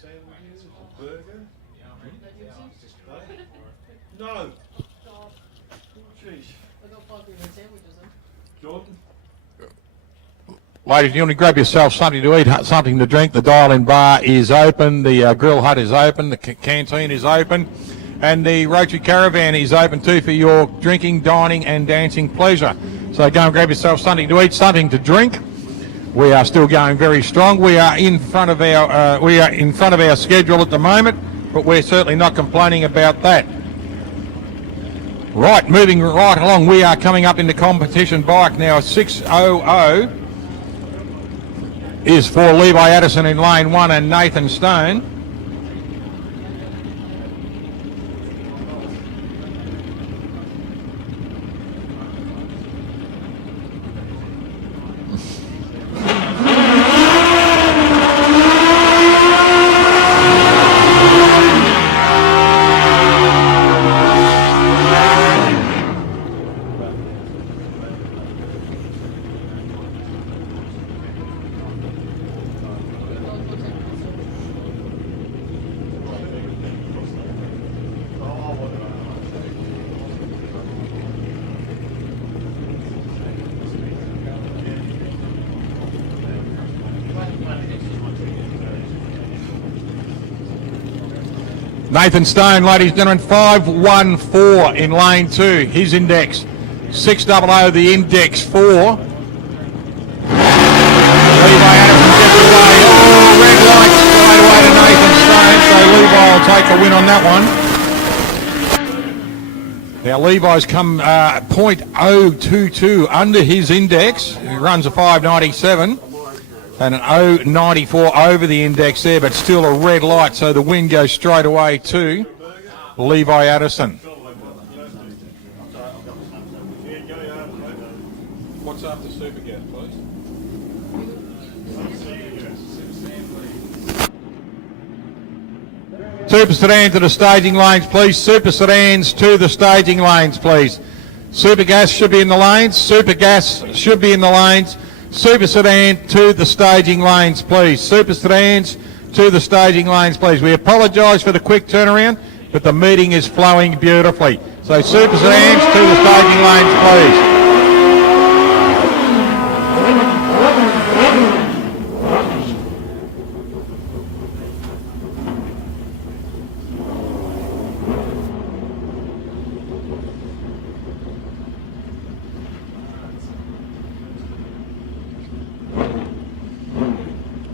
Sandwiches, a burger. No. Jeez. Jordan. Ladies and gentlemen, grab yourself something to eat, something to drink. The dial-in bar is open, the grill hut is open, the canteen is open, and the Rotary Caravan is open too for your drinking, dining and dancing pleasure. So go and grab yourself something to eat, something to drink. We are still going very strong. We are in front of our schedule at the moment, but we're certainly not complaining about that. Right, moving right along, we are coming up into competition bike now. 600 is for Levi Addison in lane 1 and Nathan Stone. Nathan Stone, ladies and gentlemen, 514 in lane 2, his index. 600 the index 4. Levi Addison gets away. Oh, red light straight away to Nathan Stone, so Levi will take the win on that one. Now Levi's come .022 under his index. He runs a 597. And an 0.94 over the index there, but still a red light, so the win goes straight away to Levi Addison. What's after Super Gas, please? Super Sedans to the staging lanes, please. Super Sedans to the staging lanes, please. Super Gas should be in the lanes. Super Gas should be in the lanes. Super Sedan to the staging lanes, please. Super Sedans to the staging lanes, please. We apologise for the quick turnaround, but the meeting is flowing beautifully. So Super Sedans to the staging lanes, please.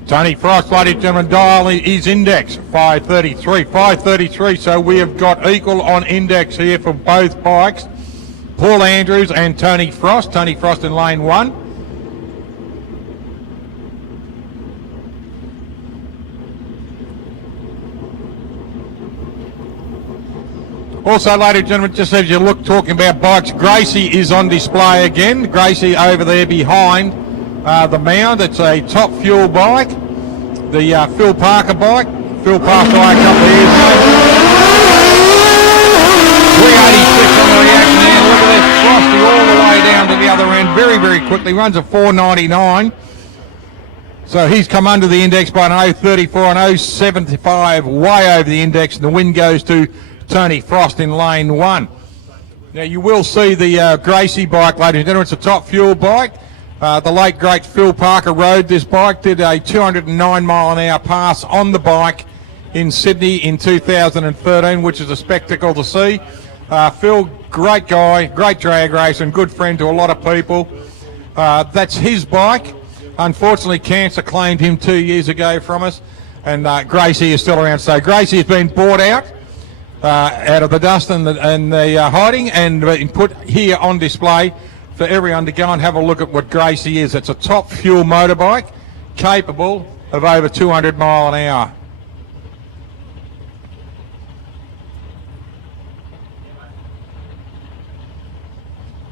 Tony Frost, ladies and gentlemen, dial is index 533, so we have got equal on index here for both bikes. Paul Andrews and Tony Frost in lane 1. Also, ladies and gentlemen, just as you look talking about bikes, Gracie is on display again. Gracie over there behind the mound. It's a top fuel bike. The Phil Parker bike. Phil Parker bike a couple of years ago. 386 on the reaction end. Look at this. Frosty all the way down to the other end very, very quickly. Runs a 499. So he's come under the index by an 034 and 075, way over the index, and the win goes to Tony Frost in lane 1. Now you will see the Gracie bike, ladies and gentlemen. It's a top fuel bike. The late great Phil Parker rode this bike, did a 209 mile an hour pass on the bike in Sydney in 2013, which is a spectacle to see. Phil, great guy, great drag racer and good friend to a lot of people. That's his bike. Unfortunately, cancer claimed him 2 years ago from us, and Gracie is still around. So Gracie has been bought out of the dust and the hiding and been put here on display for everyone to go and have a look at what Gracie is. It's a top fuel motorbike capable of over 200 mile an hour.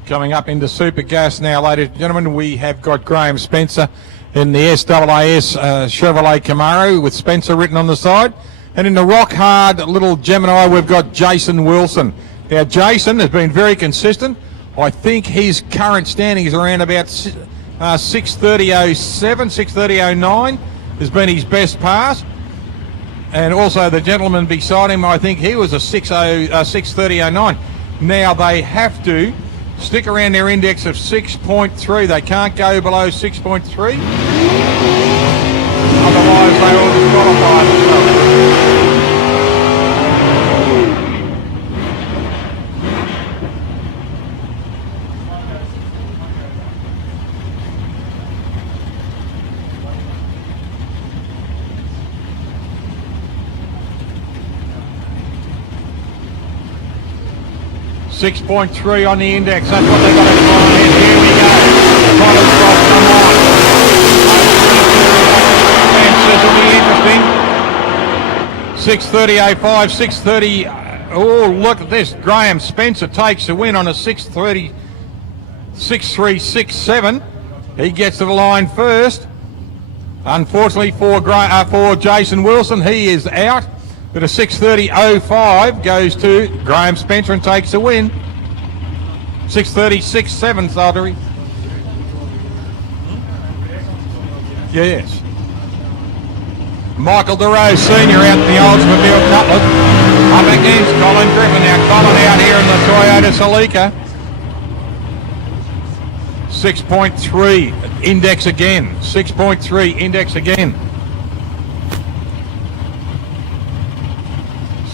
Coming up into Super Gas now, ladies and gentlemen, we have got Graham Spencer in the SAAS Chevrolet Camaro with Spencer written on the side. And in the rock hard little Gemini, we've got Jason Wilson. Now, Jason has been very consistent. I think his current standing is around about 6:30.07, 6:30.09 has been his best pass. And also the gentleman beside him, I think he was a 6:30.09. Now they have to stick around their index of 6.3. They can't go below 6.3. Otherwise they will disqualify themselves. 6.3 on the index. That's what they got to find. Here we go. Collins got some on. This will be interesting. 6:30.05, 6:30. Oh, look at this. Graham Spencer takes the win on a 6:30, 6:3.67. He gets to the line first. Unfortunately for Jason Wilson, he is out. But a 6:30.05 goes to Graham Spencer and takes the win. 6:30.67, Sardary. Yes. Michael DeRose Sr. out in the Oldsmobile Cutlass. Up against Colin Griffin. Now Colin out here in the Toyota Celica. 6.3 index again. 6.3 index again.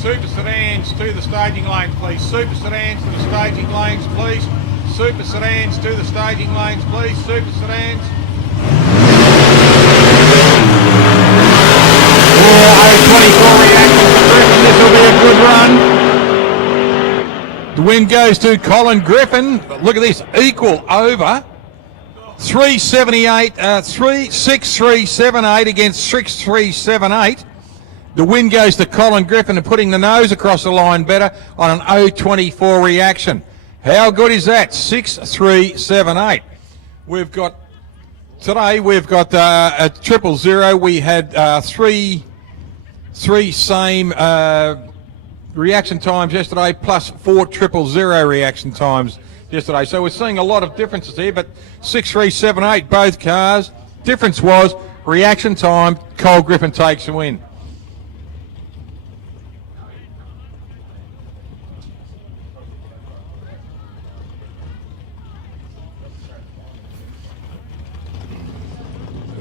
Super sedans to the staging lanes, please. Super sedans to the staging lanes, please. Super sedans to the staging lanes, please. Super sedans. 0.24 reaction to Griffin. This will be a good run. The win goes to Colin Griffin. Look at this, equal over. 378, 6.378 against 6.378. The win goes to Colin Griffin and putting the nose across the line better on an 0.24 reaction. How good is that? 6.378. We've got a 000. We had three same reaction times yesterday, plus 4 000 reaction times yesterday. So we're seeing a lot of differences here, but 6.378 both cars. Difference was reaction time. Cole Griffin takes the win.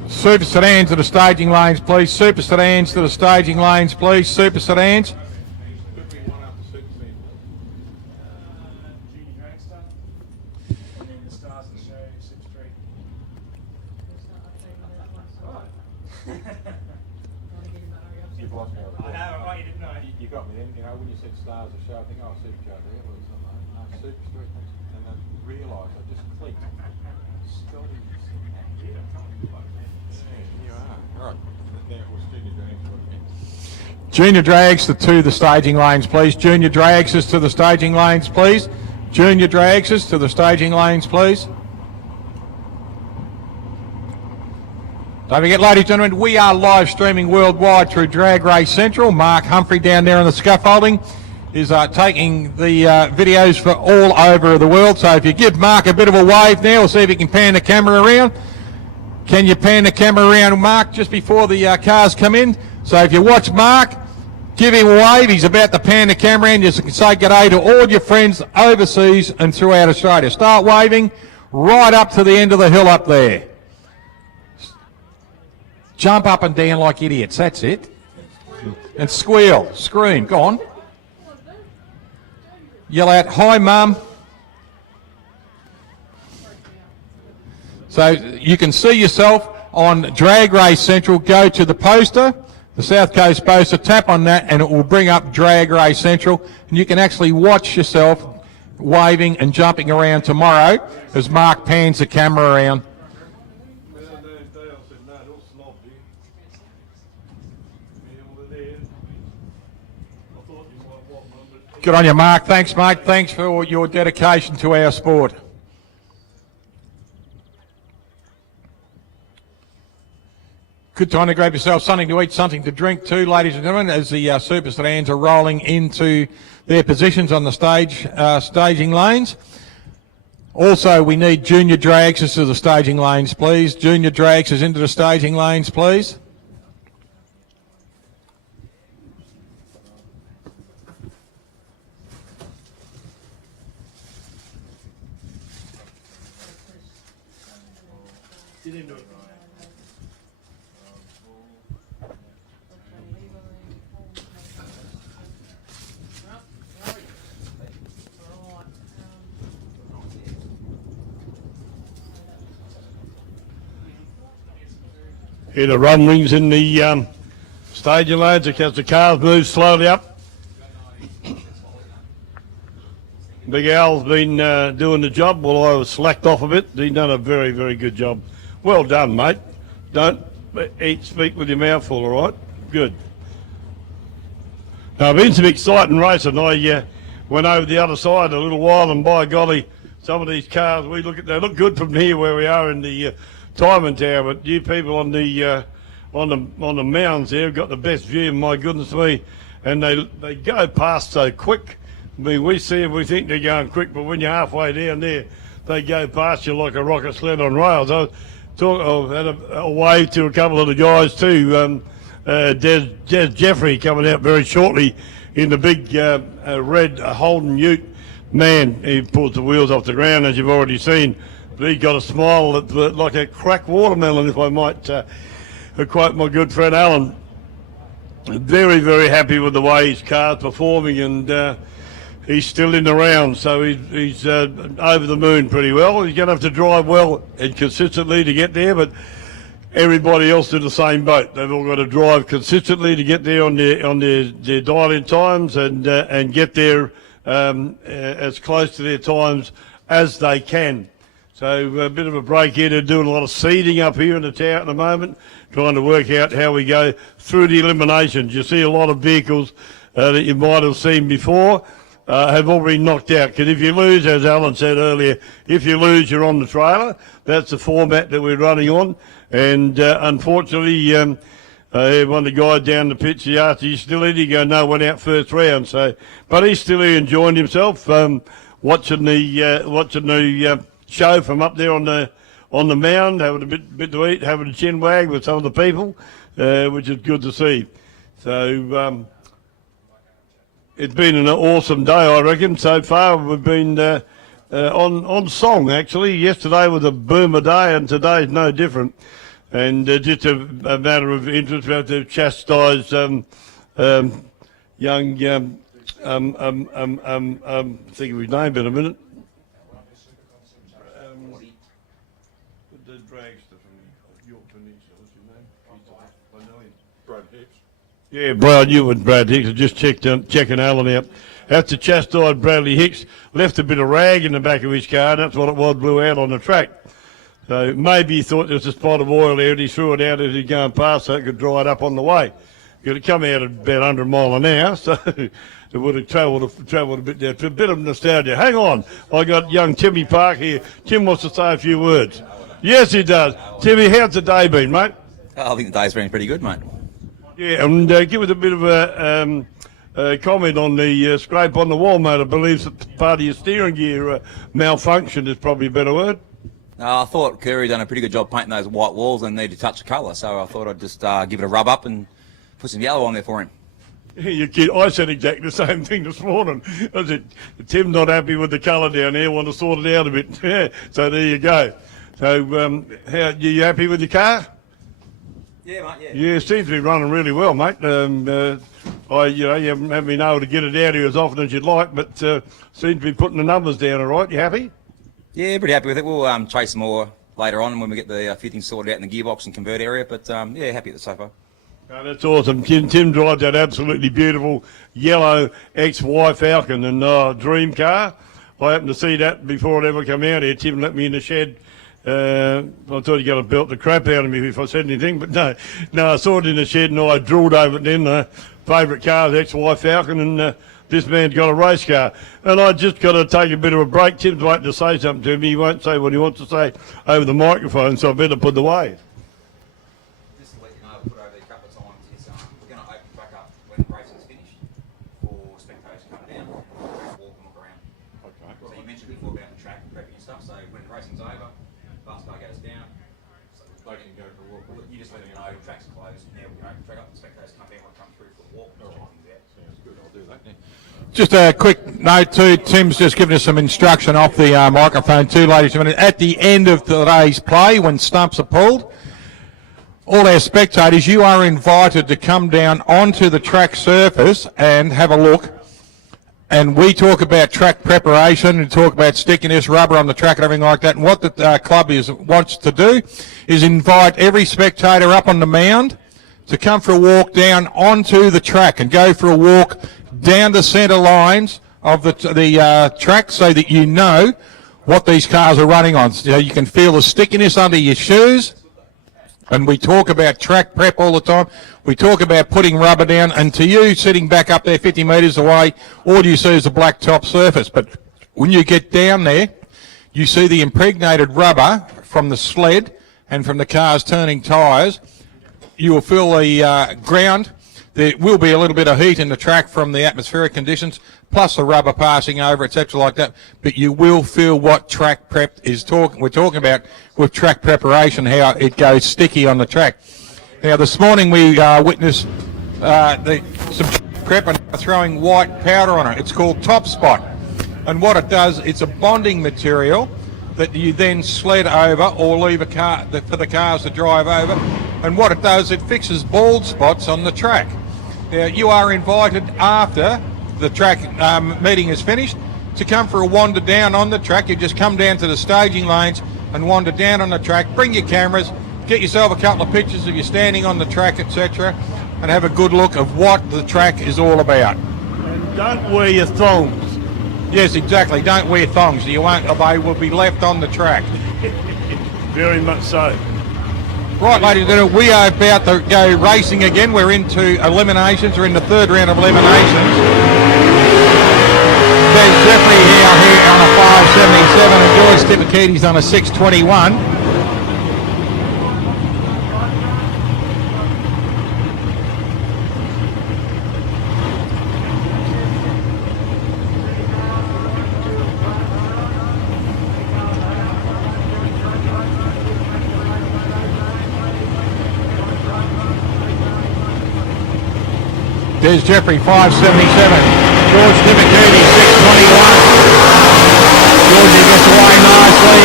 Super sedans to the staging lanes, please. Super sedans to the staging lanes, please. Super sedans. You've lost me. I have. Oh, you didn't know. You got me then. You know, when you said stars of show, I think, oh, Supercar there. Well, it's not, no, Super Street. And I realised, I just clicked. Scotty. You are. Right. Now it was Junior Drags to the staging lanes, please. Junior Drags is to the staging lanes, please. Junior Drags is to the staging lanes, please. Don't forget, ladies and gentlemen, we are live streaming worldwide through Drag Race Central. Mark Humphrey down there on the scaffolding is taking the videos for all over the world. So if you give Mark a bit of a wave now, we'll see if he can pan the camera around. Can you pan the camera around, Mark, just before the cars come in? So if you watch Mark, give him a wave. He's about to pan the camera in. You can say g'day to all your friends overseas and throughout Australia. Start waving right up to the end of the hill up there. Jump up and down like idiots. That's it. And squeal. Scream. Go on. Yell out, hi, Mum. So you can see yourself on Drag Race Central. Go to the poster, the South Coast poster, tap on that and it will bring up Drag Race Central. And you can actually watch yourself waving and jumping around tomorrow as Mark pans the camera around. Good on you, Mark. Thanks, mate. Thanks for your dedication to our sport. Good time to grab yourself something to eat, something to drink too, ladies and gentlemen, as the super sedans are rolling into their positions on the staging lanes. Also, we need junior drags to the staging lanes, please. Junior drags into the staging lanes, please. Get into it. Hear the rumblings in the stadium, lads, as the cars move slowly up. Big Al's been doing the job while I was slacked off a bit. He's done a very, very good job. Well done, mate. Don't speak with your mouth full, all right? Good. Now, been some exciting racing. I went over the other side a little while, and by golly, some of these cars, they look good from here where we are in the timing tower, but you people on the mounds there have got the best view, my goodness me, and they go past so quick. I mean, we see them, we think they're going quick, but when you're halfway down there, they go past you like a rocket sled on rails. I had a wave to a couple of the guys too. Des Jeffrey coming out very shortly in the big red Holden Ute. Man, he pulls the wheels off the ground, as you've already seen. But he got a smile like a cracked watermelon, if I might quote my good friend Alan. Very, very happy with the way his car's performing, and he's still in the round, so he's over the moon pretty well. He's going to have to drive well and consistently to get there, but everybody else in the same boat. They've all got to drive consistently to get there on their dial-in times and get there as close to their times as they can. So a bit of a break here. They're doing a lot of seeding up here in the tower at the moment, trying to work out how we go through the eliminations. You see a lot of vehicles that you might have seen before have all been knocked out. Because if you lose, as Alan said earlier, if you lose, you're on the trailer. That's the format that we're running on. And unfortunately, one of the guys down the pitch, he asked, "He's still in?" He go, "No, went out first round." So, but he's still here enjoying himself, watching the show from up there on the mound, having a bit to eat, having a chin wag with some of the people, which is good to see. So it's been an awesome day, I reckon. So far, we've been on song actually. Yesterday was a boomer day, and today's no different. And just a matter of interest, we have to chastise young. Think of his name in a minute. The dragster from York Peninsula, what's his name? I know him. Brad Hicks. Yeah, Brad, you and Brad Hicks. I just checking Alan out. Have to chastise Bradley Hicks. Left a bit of rag in the back of his car, and that's what it was, blew out on the track. So maybe he thought there was a spot of oil there, and he threw it out as he was going past so it could dry it up on the way. It would come out at about 100 mile an hour, so it would have travelled a bit there. It's a bit of nostalgia. Hang on, I got young Timmy Park here. Tim wants to say a few words. Yes, he does. Timmy, how's the day been, mate? I think the day's been pretty good, mate. Yeah, and give us a bit of a comment on the scrape on the wall, mate. I believe that part of your steering gear malfunctioned is probably a better word. I thought Curry done a pretty good job painting those white walls and needed to touch the colour, so I thought I'd just give it a rub up and put some yellow on there for him. You kid, I said exactly the same thing this morning. I said, Tim not happy with the colour down here, want to sort it out a bit. Yeah, so there you go. So, you happy with your car? Yeah, mate, yeah. Yeah, it seems to be running really well, mate. You haven't been able to get it out here as often as you'd like, but seems to be putting the numbers down all right. You happy? Yeah, pretty happy with it. We'll chase some more later on when we get the few things sorted out in the gearbox and convert area, but yeah, happy with it so far. Oh, that's awesome. Tim drives that absolutely beautiful yellow XY Falcon and dream car. I happened to see that before it ever came out here. Tim let me in the shed. I thought you were going to belt the crap out of me if I said anything, but no, I saw it in the shed and I drooled over it then. Favourite car is XY Falcon, and this man's got a race car. And I just got to take a bit of a break. Tim's waiting to say something to me. He won't say what he wants to say over the microphone, so I better put it away. Just to let you know, I've put over there a couple of times, we're going to open back up when the race is finished for spectators to come down and walk and look around. Okay. So you mentioned before about the track prepping and stuff, so when the racing's over, fast car goes down, so they can go for a walk. You just let them know the track's closed, now we're going to open the track up, the spectators come down, we'll come through for a walk. All right. Sounds good, I'll do that then. Just a quick note too, Tim's just given us some instruction off the microphone too, ladies and gentlemen. At the end of today's play, when stumps are pulled, all our spectators, you are invited to come down onto the track surface and have a look. And we talk about track preparation and talk about sticking this rubber on the track and everything like that. And what the club wants to do is invite every spectator up on the mound to come for a walk down onto the track and go for a walk down the centre lines of the track so that you know what these cars are running on. So you can feel the stickiness under your shoes. And we talk about track prep all the time. We talk about putting rubber down. And to you, sitting back up there 50 metres away, all you see is a black top surface. But when you get down there, you see the impregnated rubber from the sled and from the car's turning tyres. You will feel the ground. There will be a little bit of heat in the track from the atmospheric conditions, plus the rubber passing over, etc. like that. But you will feel what track prep is we're talking about with track preparation, how it goes sticky on the track. Now, this morning we witnessed some prep and throwing white powder on it. It's called Top Spot. And what it does, it's a bonding material that you then sled over or leave a car for the cars to drive over. And what it does, it fixes bald spots on the track. Now, you are invited after the track meeting is finished to come for a wander down on the track. You just come down to the staging lanes and wander down on the track, bring your cameras, get yourself a couple of pictures of you standing on the track, etc., and have a good look of what the track is all about. And don't wear your thongs. Yes, exactly. Don't wear thongs. You won't. They will be left on the track. Very much so. Right, ladies and gentlemen, we are about to go racing again. We're into eliminations. We're in the third round of eliminations. There's Jeffrey here on a 577 and George Stipakidis on a 621. There's Jeffrey, 577. George Stipakidis, 621. Georgie gets away nicely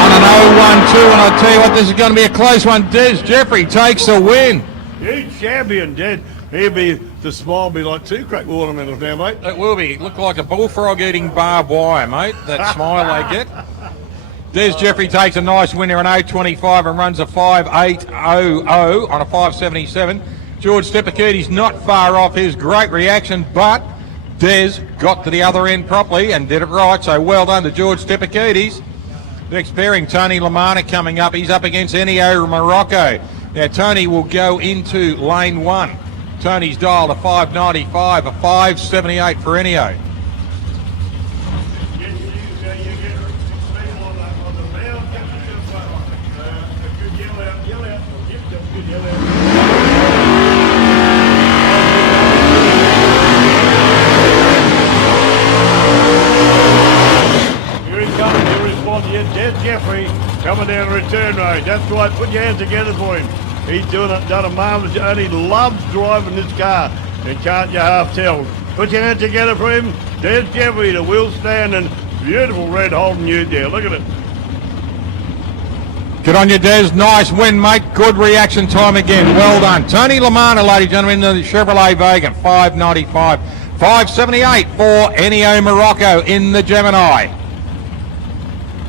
on an 0-1-2, and I'll tell you what, this is going to be a close one. Des Jeffrey takes the win. Huge champion, Des. The smile will be like 2 crack watermelons now, mate. It will be. Look like a bullfrog eating barbed wire, mate. That smile they get. Des Jeffrey takes a nice win there, an 0.25, and runs a 5.800 on a 577. George Stipakidis not far off his great reaction, but Des got to the other end properly and did it right, so well done to George Stipakidis. Next pairing, Tony Lamana coming up. He's up against Ennio Morocco. Now, Tony will go into lane 1. Tony's dialed a 5.95, a 5.78 for Ennio. Des Jeffrey coming down the return road. That's right. Put your hands together for him. He's done a marvellous job, and he loves driving this car. And can't you half tell? Put your hands together for him. Des Jeffrey, the wheel stand, and beautiful red Holden Ute there. Look at it. Good on you, Des. Nice win, mate. Good reaction time again. Well done. Tony Lamana, ladies and gentlemen, in the Chevrolet Vega, 5.95. 5.78 for Ennio Morocco in the Gemini.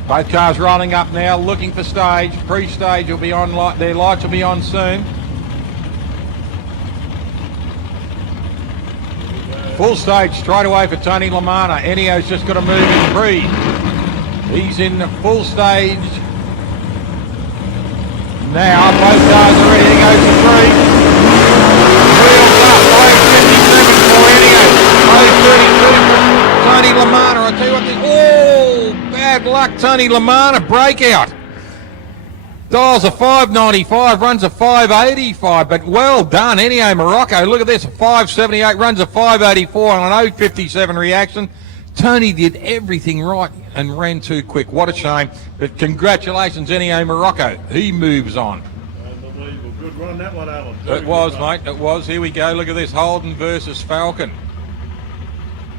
Both cars rolling up now, looking for stage. Pre-stage will be on, their lights will be on soon. Full stage straight away for Tony Lamana. Ennio's just got to move in pre. He's in the full stage. Now, both cars are ready to go to 3. Wheels up, 5.57 for Ennio. 5.32 for Tony Lamana. I'll tell you what, bad luck, Tony Lamana, breakout. Dials a 5.95, runs a 5.85, but well done, Ennio Morocco. Look at this, a 5.78, runs a 5.84 on an 0.57 reaction. Tony did everything right and ran too quick. What a shame. But congratulations, Ennio Morocco. He moves on. Unbelievable. Good run, that one, Alan. It was, mate. It was. Here we go. Look at this. Holden versus Falcon.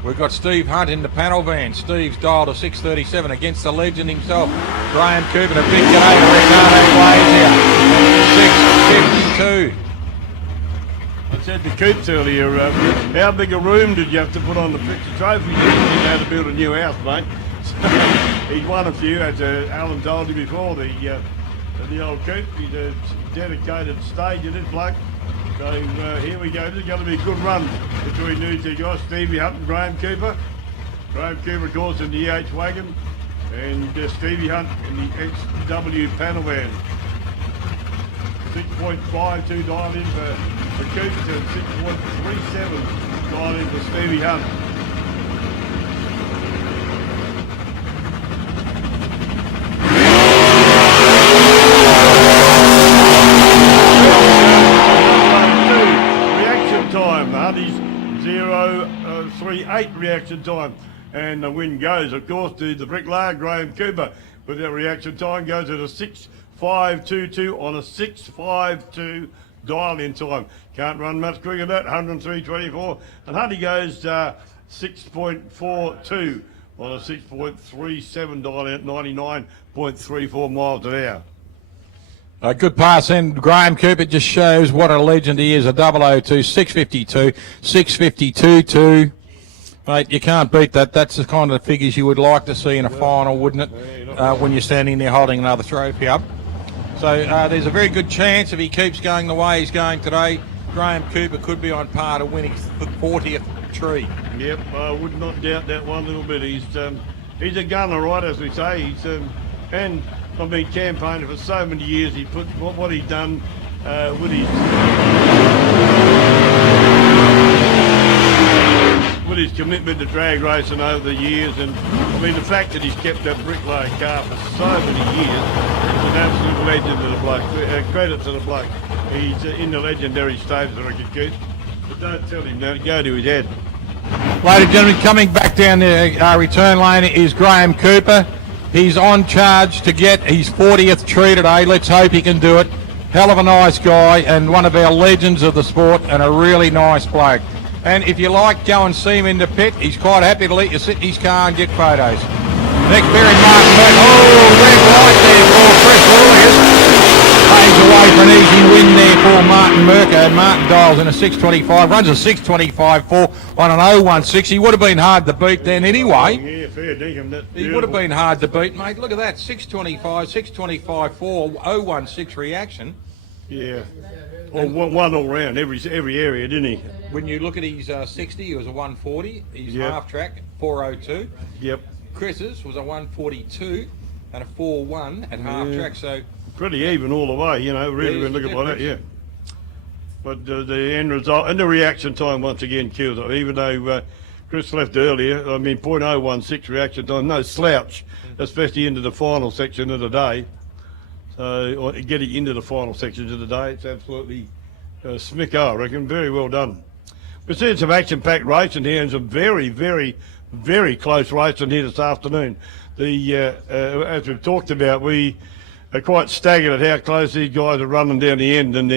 We've got Steve Hunt in the panel van. Steve's dialed to 637 against the legend himself, Graham Cooper. A big g'day to Ricardo Glazier. 652. I said to Coops earlier, how big a room did you have to put on the picture trophy? You didn't know how to build a new house, mate. He's won a few, as Alan told you before, the old Coop. He's a dedicated stage in this bloke. So here we go. This is going to be a good run between these two guys, Stevie Hunt and Graham Cooper. Graham Cooper, of course, in the EH wagon, and Stevie Hunt in the XW panel van. 6.52 dialed in for Cooper and 6.37 dialed in for Stevie Hunt. Hardy's 0.38 reaction time, and the win goes, of course, to the bricklayer Graham Cooper, with that reaction time goes at a 6.522 on a 6.52 dial-in time. Can't run much quicker than that. 103.24, and Hardy goes 6.42 on a 6.37 dial-in at 99.34 miles an hour. A good pass in. Graham Cooper just shows what a legend he is. A 002, 652, 652.2. Mate, you can't beat that. That's the kind of figures you would like to see in a final, wouldn't it? When you're standing there holding another trophy up. So there's a very good chance if he keeps going the way he's going today, Graham Cooper could be on par to win his 40th tree. Yep, I would not doubt that one little bit. He's a gunner, right, as we say. And I've been campaigning for so many years. He put what he's done with his commitment to drag racing over the years, and I mean the fact that he's kept that bricklayer car for so many years is an absolute legend to the bloke. Credit to the bloke. He's in the legendary status, I reckon, Keith. But don't tell him that. Go to his head. Ladies and gentlemen, coming back down the return lane is Graham Cooper. He's on charge to get his 40th tree today. Let's hope he can do it. Hell of a nice guy and one of our legends of the sport, and a really nice bloke. And if you like, go and see him in the pit. He's quite happy to let you sit in his car and get photos. Next, Barry Martin. Oh, red light there for Chris Warriors. Pays away for an easy win there for Martin Merker. Martin dials in a 6.25, runs a 6.25.4 on an 0.16. He would have been hard to beat then anyway. Yeah, fair dinkum. That's he would have been hard to beat, mate. Look at that, 6.25, 6.25.4, 0.16 reaction. Yeah. Well, one all round, every area, didn't he? When you look at his 60, he was a 140. His half track, 4.02. Yep. Chris's was a 142 and a 4.1 at half track, so... Pretty even all the way, you know, really when you look at that, yeah. But the end result, and the reaction time once again kills it. Even though Chris left earlier, I mean, 0.016 reaction time, no slouch, especially into the final section of the day. So, or getting into the final sections of the day, it's absolutely smicker, I reckon. Very well done. We've seen some action-packed racing here and some very, very, very close racing here this afternoon. As we've talked about, we are quite staggered at how close these guys are running down the end, and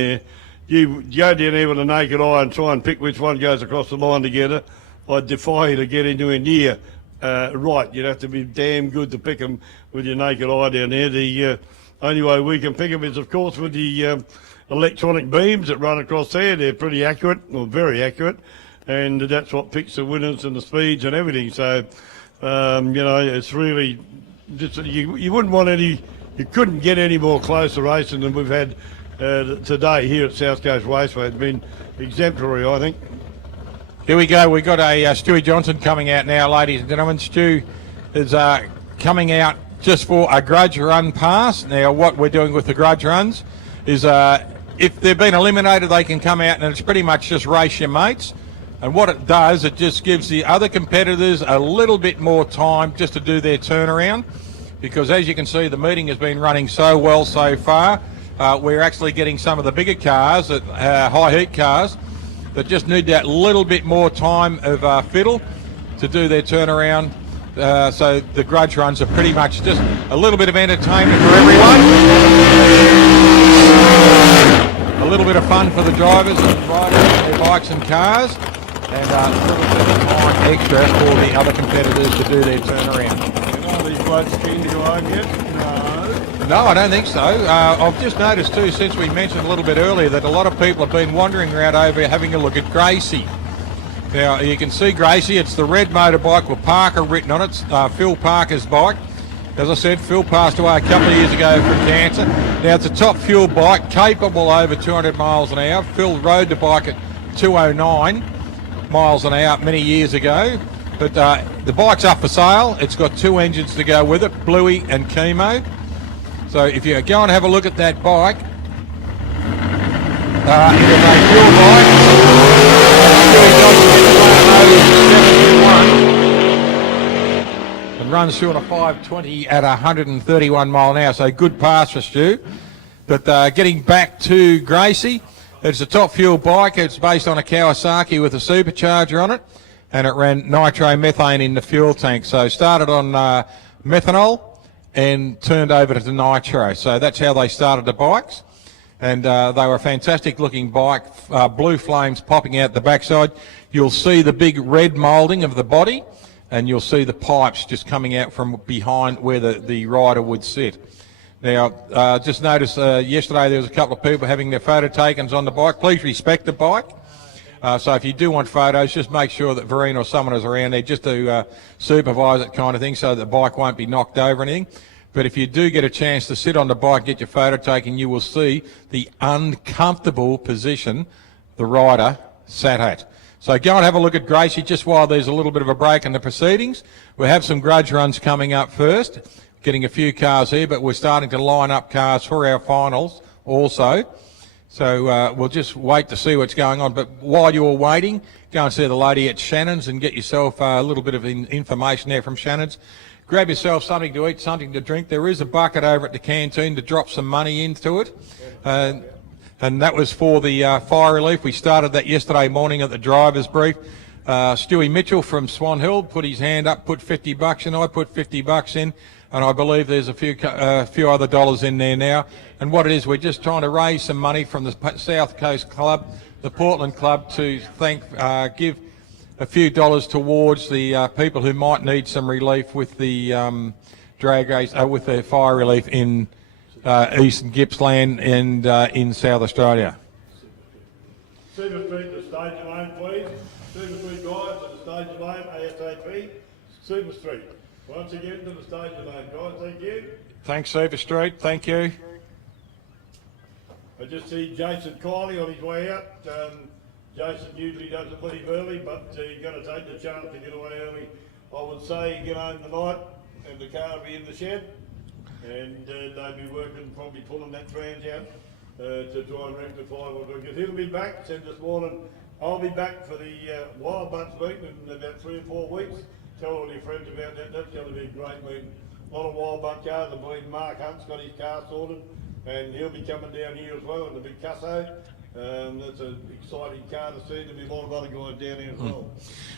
you go down there with a naked eye and try and pick which one goes across the line together. I defy you to get anywhere near right. You'd have to be damn good to pick them with your naked eye down there. The only way we can pick them is, of course, with the electronic beams that run across there. They're pretty accurate, or very accurate, and that's what picks the winners and the speeds and everything. So, you know, it's really just you wouldn't want any. You couldn't get any more closer racing than we've had today here at South Coast Raceway. It's been exemplary, I think. Here we go. We've got a Stewie Johnson coming out now, ladies and gentlemen. Stu is coming out just for a grudge run pass. Now, what we're doing with the grudge runs is if they've been eliminated, they can come out and it's pretty much just race your mates. And what it does, it just gives the other competitors a little bit more time just to do their turnaround. Because as you can see, the meeting has been running so well so far. We're actually getting some of the bigger cars, high heat cars, that just need that little bit more time of fiddle to do their turnaround. So the grudge runs are pretty much just a little bit of entertainment for everyone. A little bit of fun for the drivers and riders on their bikes and cars. and a little bit of time extra for the other competitors to do their turnaround. You know, these blokes keen to go home yet? No. No, I don't think so. I've just noticed too, since we mentioned a little bit earlier, that a lot of people have been wandering around over having a look at Gracie. Now, you can see Gracie, it's the red motorbike with Parker written on it. It's Phil Parker's bike. As I said, Phil passed away a couple of years ago from cancer. Now, it's a top fuel bike, capable over 200 miles an hour. Phil rode the bike at 209 miles an hour many years ago. But the bike's up for sale. It's got 2 engines to go with it, Bluey and Chemo. So if you go and have a look at that bike, it is a fuel bike. And runs through on a 520 at 131 mile an hour, so good pass for Stu. But getting back to Gracie, it's a top fuel bike. It's based on a Kawasaki with a supercharger on it, and it ran nitromethane in the fuel tank. So started on methanol and turned over to nitro. So that's how they started the bikes. And they were a fantastic looking bike, blue flames popping out the backside. You'll see the big red moulding of the body, and you'll see the pipes just coming out from behind where the rider would sit. Now, just noticed yesterday there was a couple of people having their photo takens on the bike. Please respect the bike. So if you do want photos, just make sure that Verena or someone is around there just to supervise it kind of thing, so that the bike won't be knocked over or anything. But if you do get a chance to sit on the bike, get your photo taken, you will see the uncomfortable position the rider sat at. So go and have a look at Gracie just while there's a little bit of a break in the proceedings. We'll have some grudge runs coming up first, getting a few cars here, but we're starting to line up cars for our finals also. So we'll just wait to see what's going on. But while you're waiting, go and see the lady at Shannon's and get yourself a little bit of information there from Shannon's. Grab yourself something to eat, something to drink. There is a bucket over at the canteen to drop some money into it. And that was for the fire relief. We started that yesterday morning at the driver's brief. Stewie Mitchell from Swan Hill put his hand up, put $50 in. I put $50 in. And I believe there's a few other dollars in there now. And what it is, we're just trying to raise some money from the South Coast Club, the Portland Club, to give a few dollars towards the people who might need some relief with the drag race, with the fire relief in Eastern Gippsland and in South Australia. Super Street to stage your own, please. Super Street guys to the stage your own, ASAP. Super Street. Once again to the stage your own, guys. Thank you. Thanks, Super Street. Thank you. I just see Jason Kiley on his way out. Jason usually doesn't leave early, but you've got to take the chance to get away early. I would say you get home tonight and the car will be in the shed, and they'll be working, probably pulling that trans out to try and rectify what we get. He'll be back, said this morning, I'll be back for the Wild Bunch meeting in about 3 or 4 weeks. Tell all your friends about that. That's going to be a great meeting. A lot of Wild Bunch cars. I believe Mark Hunt's got his car sorted, and he'll be coming down here as well in the big Cusso. That's an exciting car to see. There'll be a lot of other guys down here as well.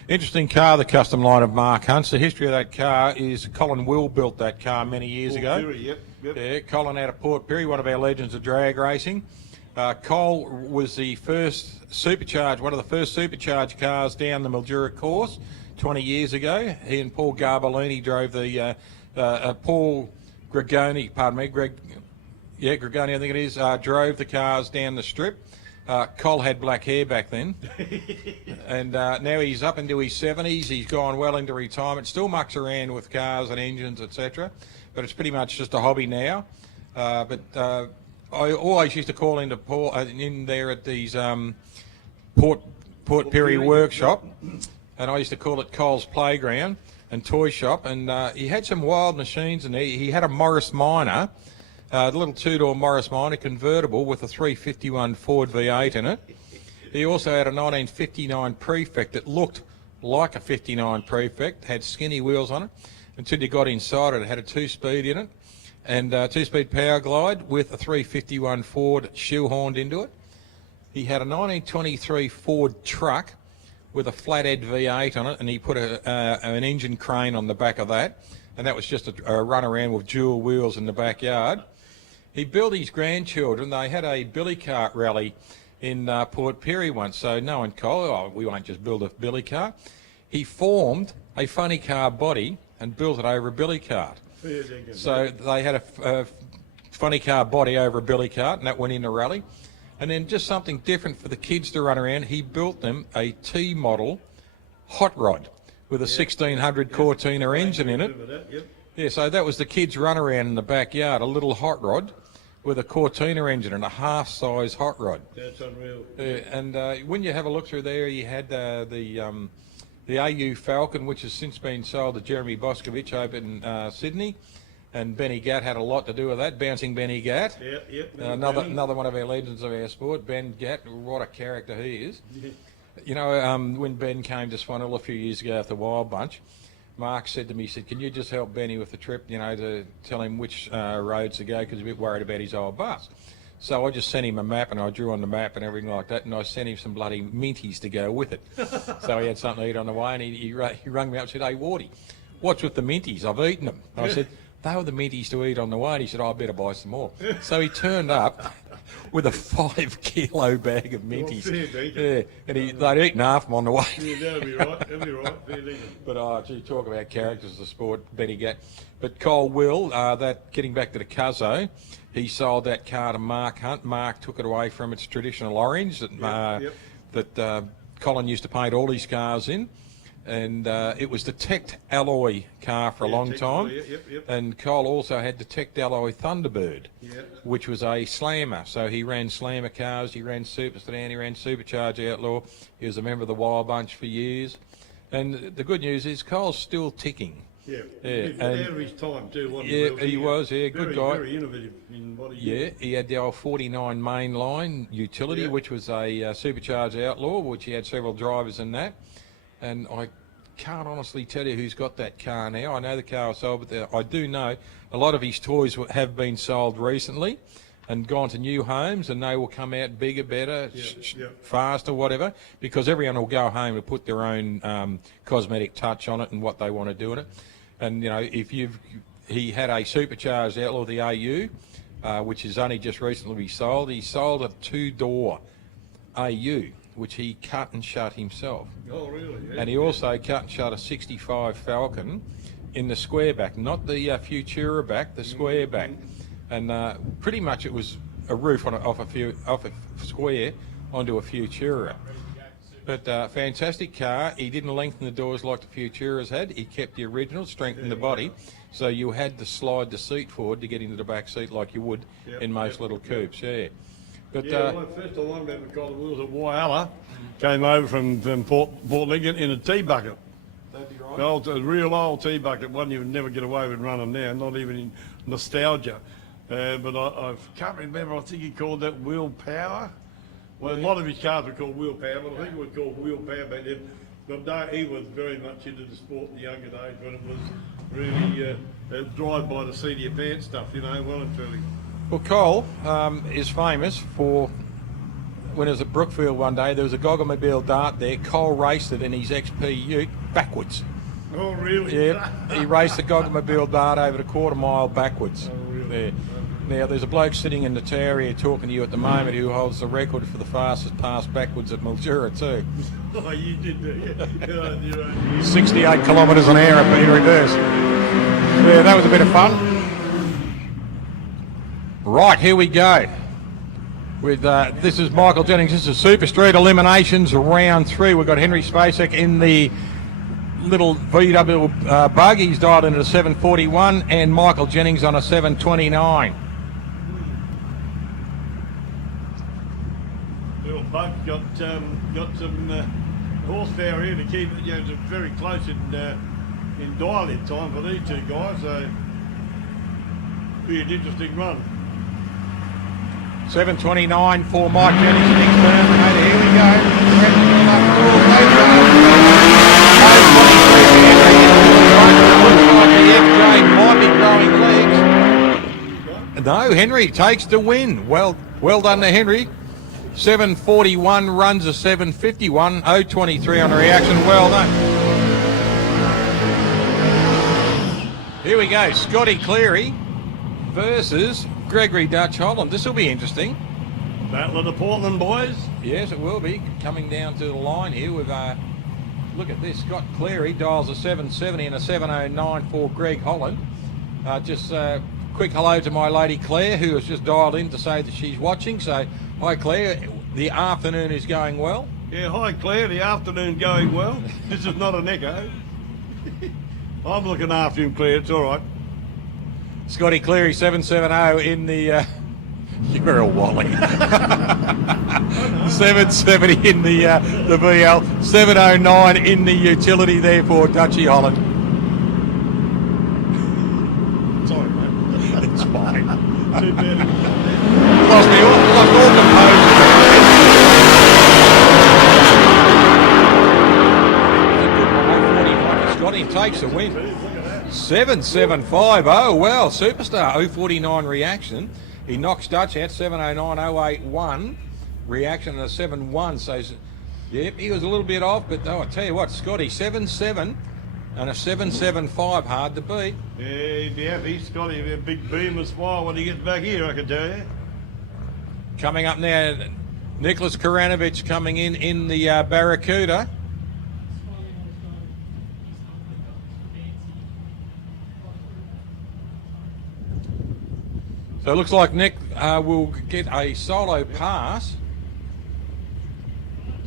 Interesting car, the custom line of Mark Hunt's. The history of that car is Colin Will built that car many years ago. Perry, yep. Yeah, Colin out of Port Perry, one of our legends of drag racing. Cole was the first supercharged, one of the first supercharged cars down the Mildura course 20 years ago. He and Paul Garbolini drove the Paul Gregoni, Gregoni I think it is, drove the cars down the strip. Cole had black hair back then, and now he's up into his 70s. He's gone well into retirement, still mucks around with cars and engines, etc. But it's pretty much just a hobby now. But I always used to call into Paul in there at these Port Perry workshop, and I used to call it Cole's Playground and Toy Shop. And he had some wild machines, and he had a Morris Minor. The little two-door Morris Minor convertible with a 351 Ford V8 in it. He also had a 1959 Prefect that looked like a 59 Prefect, had skinny wheels on it. Until you got inside it, it had a 2-speed in it, and 2-speed power glide with a 351 Ford shoehorned into it. He had a 1923 Ford truck with a flathead V8 on it, and he put an engine crane on the back of that, and that was just a run around with dual wheels in the backyard. He built his grandchildren. They had a billy cart rally in Port Pirie once. So knowing Cole, oh, we won't just build a billy cart. He formed a funny car body and built it over a billy cart. So they had a funny car body over a billy cart, and that went in a rally. And then just something different for the kids to run around, he built them a T-model hot rod with a 1600 Cortina engine in it. Yeah, so that was the kids' run around in the backyard, a little hot rod with a Cortina engine and a half-size hot rod. That's unreal. And when you have a look through there, you had the AU Falcon, which has since been sold to Jeremy Boscovich over in Sydney. And Benny Gatt had a lot to do with that, bouncing Benny Gatt. Another one of our legends of our sport, Ben Gatt. What a character he is. You know, when Ben came to Swanhill a few years ago after Wild Bunch, Mark said to me, he said, can you just help Benny with the trip, you know, to tell him which roads to go, because he's a bit worried about his old bus. So I just sent him a map, and I drew on the map and everything like that, and I sent him some bloody minties to go with it. So he had something to eat on the way, and he rang me up and said, hey, Wardy, what's with the minties? I've eaten them. I said, they were the minties to eat on the way. And he said, I better buy some more. So he turned up with a 5 kilo bag of minties. And they'd eaten half them on the way. Yeah, that'll be right. That'll be right. But gee, talk about characters of the sport, Benny Gatt. But Cole Will, that getting back to the Cuzzo, he sold that car to Mark Hunt. Mark took it away from its traditional orange that Colin used to paint all his cars in. And it was the Tech alloy car for a long time. And Cole also had the Tech alloy Thunderbird, which was a slammer. So he ran slammer cars, he ran Super Sedan, he ran Supercharge Outlaw. He was a member of the Wild Bunch for years. And the good news is Cole's still ticking. He was ahead of his time too, wasn't he? Yeah, he was, good guy. Very innovative in what he did. He had the old 49 mainline utility, which was a Supercharge Outlaw, which he had several drivers in that. And I can't honestly tell you who's got that car now. I know the car was sold, but I do know a lot of his toys have been sold recently and gone to new homes, and they will come out bigger, better, faster, whatever, because everyone will go home and put their own cosmetic touch on it and what they want to do in it. And, you know, he had a Supercharged Outlaw, the AU, which has only just recently been sold. He sold a 2-door AU, which he cut and shut himself. Oh, really? Yeah. And he also cut and shut a 65 Falcon in the square back, not the Futura back, the square back. And pretty much it was a roof off a square onto a Futura. But fantastic car. He didn't lengthen the doors like the Futuras had. He kept the original, strengthened the body. So you had to slide the seat forward to get into the back seat like you would in most little coupes, But, my first time I remember Colin Wills at Wyala, came over from Port Lincoln in a tea bucket. That'd be right. A real old tea bucket, one you would never get away with running now, not even in nostalgia. But I can't remember, I think he called that Wheel Power. Well, a lot of his cars were called Wheel Power, but I think it was called Wheel Power back then. But no, he was very much into the sport at the younger days when it was really drive by the seat of your pants stuff, you know, well and truly. Well, Cole is famous for, when it was at Brookfield one day, there was a Gogglemobile Dart there. Cole raced it in his XP Ute backwards. Oh, really? Yeah, he raced the Gogglemobile Dart over the quarter mile backwards. Oh, really? There. Now, there's a bloke sitting in the tower here talking to you at the moment who holds the record for the fastest pass backwards at Mildura too. Oh, you did that, yeah. 68 kilometres an hour in reverse. Yeah, that was a bit of fun. Right, here we go. With this is Michael Jennings. This is Super Street Eliminations round 3. We've got Henry Spacek in the little VW bug. He's dialed into a 741, and Michael Jennings on a 729. Little bug got some horsepower here to keep it, you know, very close in dial-in time for these two guys. So be an interesting run. 729 for Mike Jennings next turn. Right, here we go. No, Henry takes the win. Well done to Henry. 741 runs a 751. 023 on the reaction. Well done. Here we go. Scotty Cleary versus Gregory Dutch Holland. This will be interesting. Battle of the Portland boys. Yes, it will be. Coming down to the line here with, look at this, Scott Cleary dials a 770 and a 709 for Greg Holland. Just quick hello to my lady Claire, who has just dialed in to say that she's watching. So, hi Claire, the afternoon is going well. Yeah, hi Claire, the afternoon going well. This is not an echo. I'm looking after him, Claire, it's all right. Scotty Cleary 770 in the... You're a wally. 770 in the VL, 709 in the utility there for Dutchy Holland. Sorry, mate. It's fine. Too bad. Lost all composure. Scotty takes a win. 7.750. Oh well, superstar 049 reaction. He knocks Dutch out 709.081 reaction and a 7.1. So yep, he was a little bit off, but oh, I tell you what, Scotty 7.7 and a 7.75 hard to beat. Yeah, he'd be happy. Scotty will be a big beam and smile when he gets back here, I can tell you. Coming up now, Nicholas Karanovich coming in the Barracuda. So it looks like Nick will get a solo pass.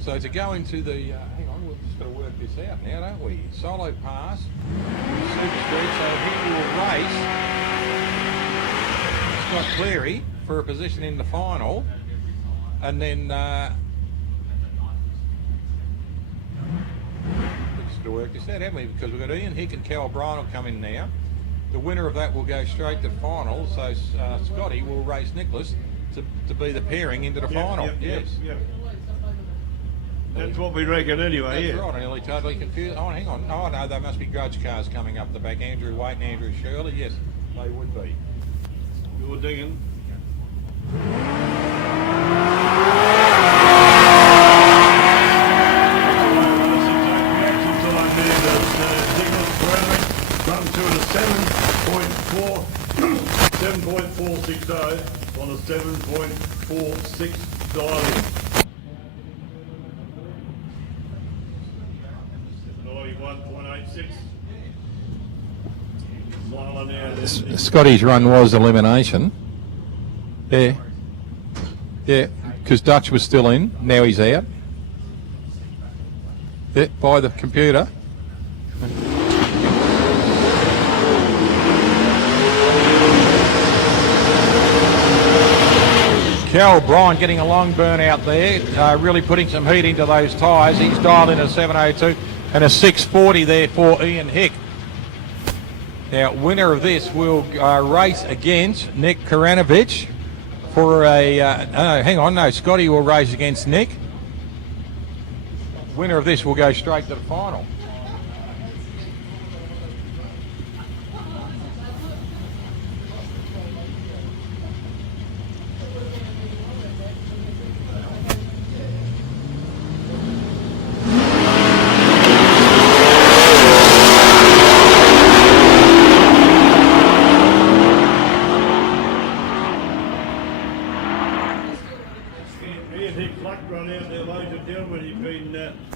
So to go into the, hang on, we've just got to work this out now, don't we? Solo pass, Super Street, so he will race Scott Cleary for a position in the final. And then, we've just got to work this out, haven't we? Because we've got Ian Hick and Cal O'Brien will come in now. The winner of that will go straight to the final, so Scotty will race Nicholas to be the pairing into the final. Yes. Yep. That's what we reckon anyway, That's right, I'm nearly totally confused. Oh, hang on. Oh, no, there must be grudge cars coming up the back. Andrew Waite and Andrew Shirley. Yes, they would be. You're digging. Run to a 7.460 on a 7.46 dialing. 91.86. Scotty's run was elimination. Yeah. Yeah, because Dutch was still in. Now he's out. Yeah, by the computer. Cal O'Brien getting a long burn out there, really putting some heat into those tyres. He's dialed in a 702 and a 640 there for Ian Hick. Now, winner of this will race against Nick Karanovich for a... Scotty will race against Nick. Winner of this will go straight to the final.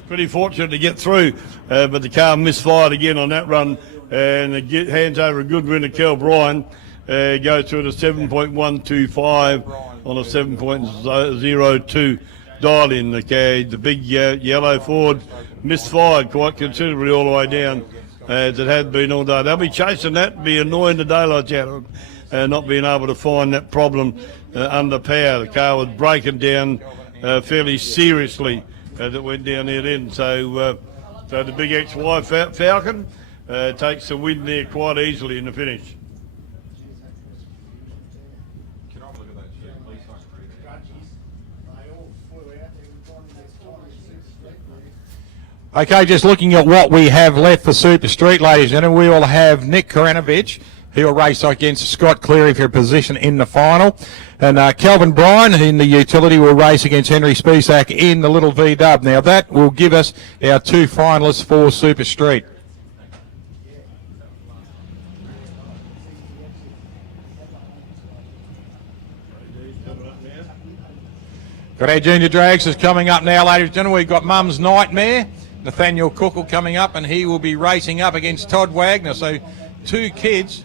Pretty fortunate to get through, but the car misfired again on that run, and it hands over a good win to Cal Bryan. Goes through to 7.125 on a 7.02 dial in. The big yellow Ford misfired quite considerably all the way down, as it had been all day. They'll be chasing that, be annoying the daylights out of them, not being able to find that problem under power. The car was breaking down fairly seriously as it went down there then. So the big XY Falcon takes the win there quite easily in the finish. Okay, just looking at what we have left for Super Street, ladies and gentlemen, we will have Nick Karanovich. He'll race against Scott Cleary for a position in the final. And Calvin Bryan in the utility will race against Henry Spisak in the little V-dub. Now that will give us our two finalists for Super Street. Got our junior drags is coming up now, ladies and gentlemen. We've got Mum's Nightmare, Nathaniel Cookle coming up, and he will be racing up against Todd Wagner. So 2 kids.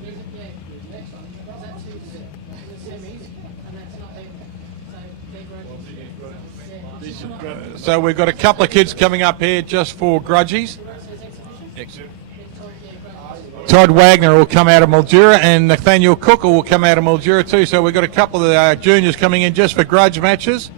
So we've got a couple of kids coming up here just for grudgies. Todd Wagner will come out of Mildura, and Nathaniel Cookle will come out of Mildura too. So we've got a couple of juniors coming in just for grudge matches.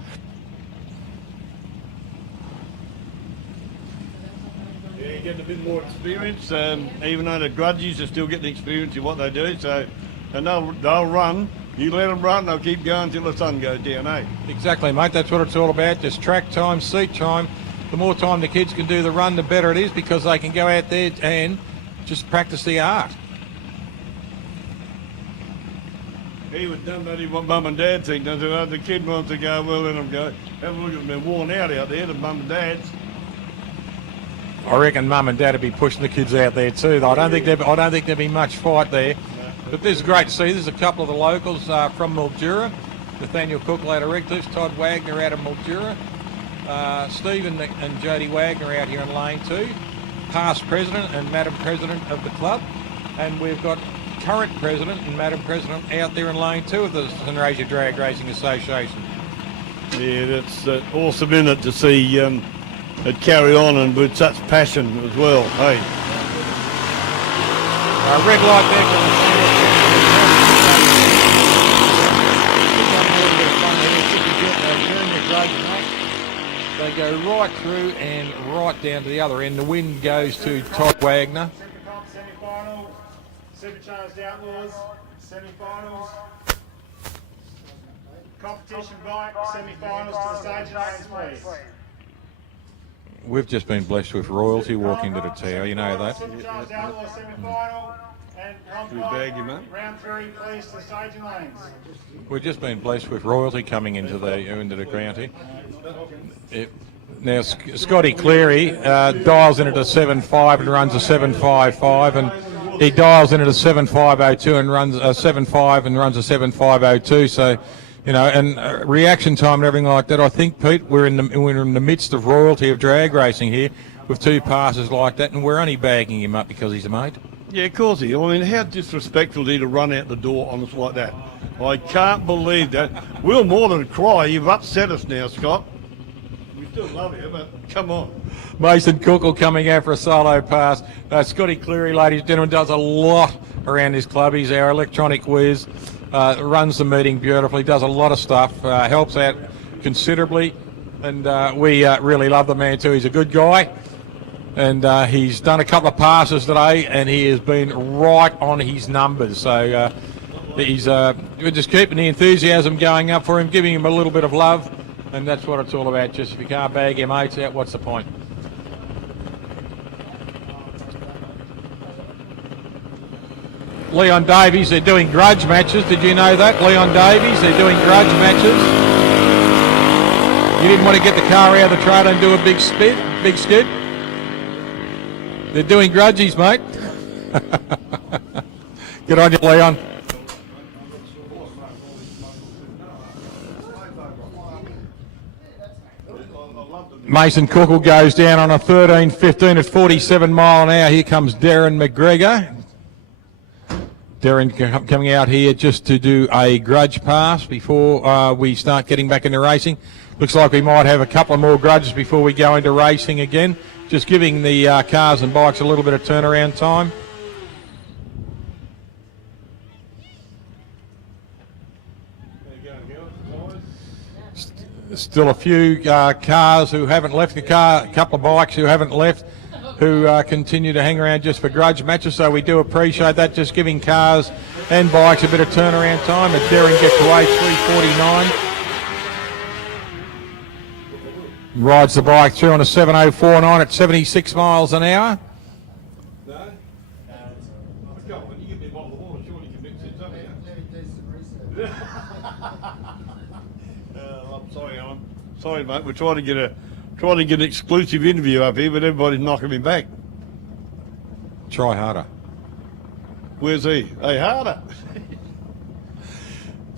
Yeah, you're getting a bit more experience, even though the grudgies are still getting experience in what they do. So, and they'll run. You let them run, they'll keep going till the sun goes down, eh? Exactly, mate. That's what it's all about. Just track time, seat time. The more time the kids can do the run, the better it is, because they can go out there and just practice the art. He was done that, what Mum and Dad think. Does it? The kid wants to go, well, let them go. Have a look at them, they're worn out there, the Mum and Dads. I reckon Mum and Dad would be pushing the kids out there too. I don't think there'd be much fight there. But this is great to see. There's a couple of the locals from Mildura. Nathaniel Cookle out of Recluse, Todd Wagner out of Mildura, Stephen and Jody Wagner out here in Lane 2, past president and madam president of the club, and we've got current president and madam president out there in Lane 2 of the St Asia Drag Racing Association. Yeah, that's awesome, isn't it, to see it carry on and with such passion as well, hey? Red light there. They go right through and right down to the other end. The win goes to Todd Wagner. Semi-final, Supercharged Outlaws, semi-finals, competition bike, semi-finals to the stage names, please. We've just been blessed with royalty walking to the tower, you know that. Supercharged Outlaws semi-final and round 3, please, to the staging lanes. We've just been blessed with royalty coming into the ground here. Now Scotty Cleary dials in at a 7.5 and runs a 7.55, and he dials in at a 7.502 and runs a 7.5 and runs a 7.502. So, you know, and reaction time and everything like that. I think, Pete, we're in the midst of royalty of drag racing here with 2 passes like that, and we're only bagging him up because he's a mate. Yeah, of course he. I mean, how disrespectful is he to run out the door on us like that? I can't believe that. We'll more than cry. You've upset us now, Scott. We still love you, but come on. Mason Cookle coming out for a solo pass. Scotty Cleary, ladies and gentlemen, does a lot around his club. He's our electronic whiz. Runs the meeting beautifully, does a lot of stuff, helps out considerably, and we really love the man too. He's a good guy, and he's done a couple of passes today, and he has been right on his numbers. So we're just keeping the enthusiasm going up for him, giving him a little bit of love, and that's what it's all about. Just if you can't bag your mates out, what's the point? Leon Davies, they're doing grudge matches. Did you know that? Leon Davies, they're doing grudge matches. You didn't want to get the car out of the trailer and do a big skid? They're doing grudgies, mate. Good on you, Leon. Mason Cookle goes down on a 13.15 at 47 mile an hour. Here comes Darren McGregor. Darren coming out here just to do a grudge pass before we start getting back into racing. Looks like we might have a couple of more grudges before we go into racing again. Just giving the cars and bikes a little bit of turnaround time. Still a few cars who haven't left the car, a couple of bikes who haven't left, who continue to hang around just for grudge matches, so we do appreciate that, just giving cars and bikes a bit of turnaround time. And Darren gets away 3.49. Rides the bike through on a 7.049 at 76 miles an hour. I'm sorry, Alan. Sorry, mate. We're trying to get an exclusive interview up here, but everybody's knocking me back. Try harder. Where's he? Hey, harder.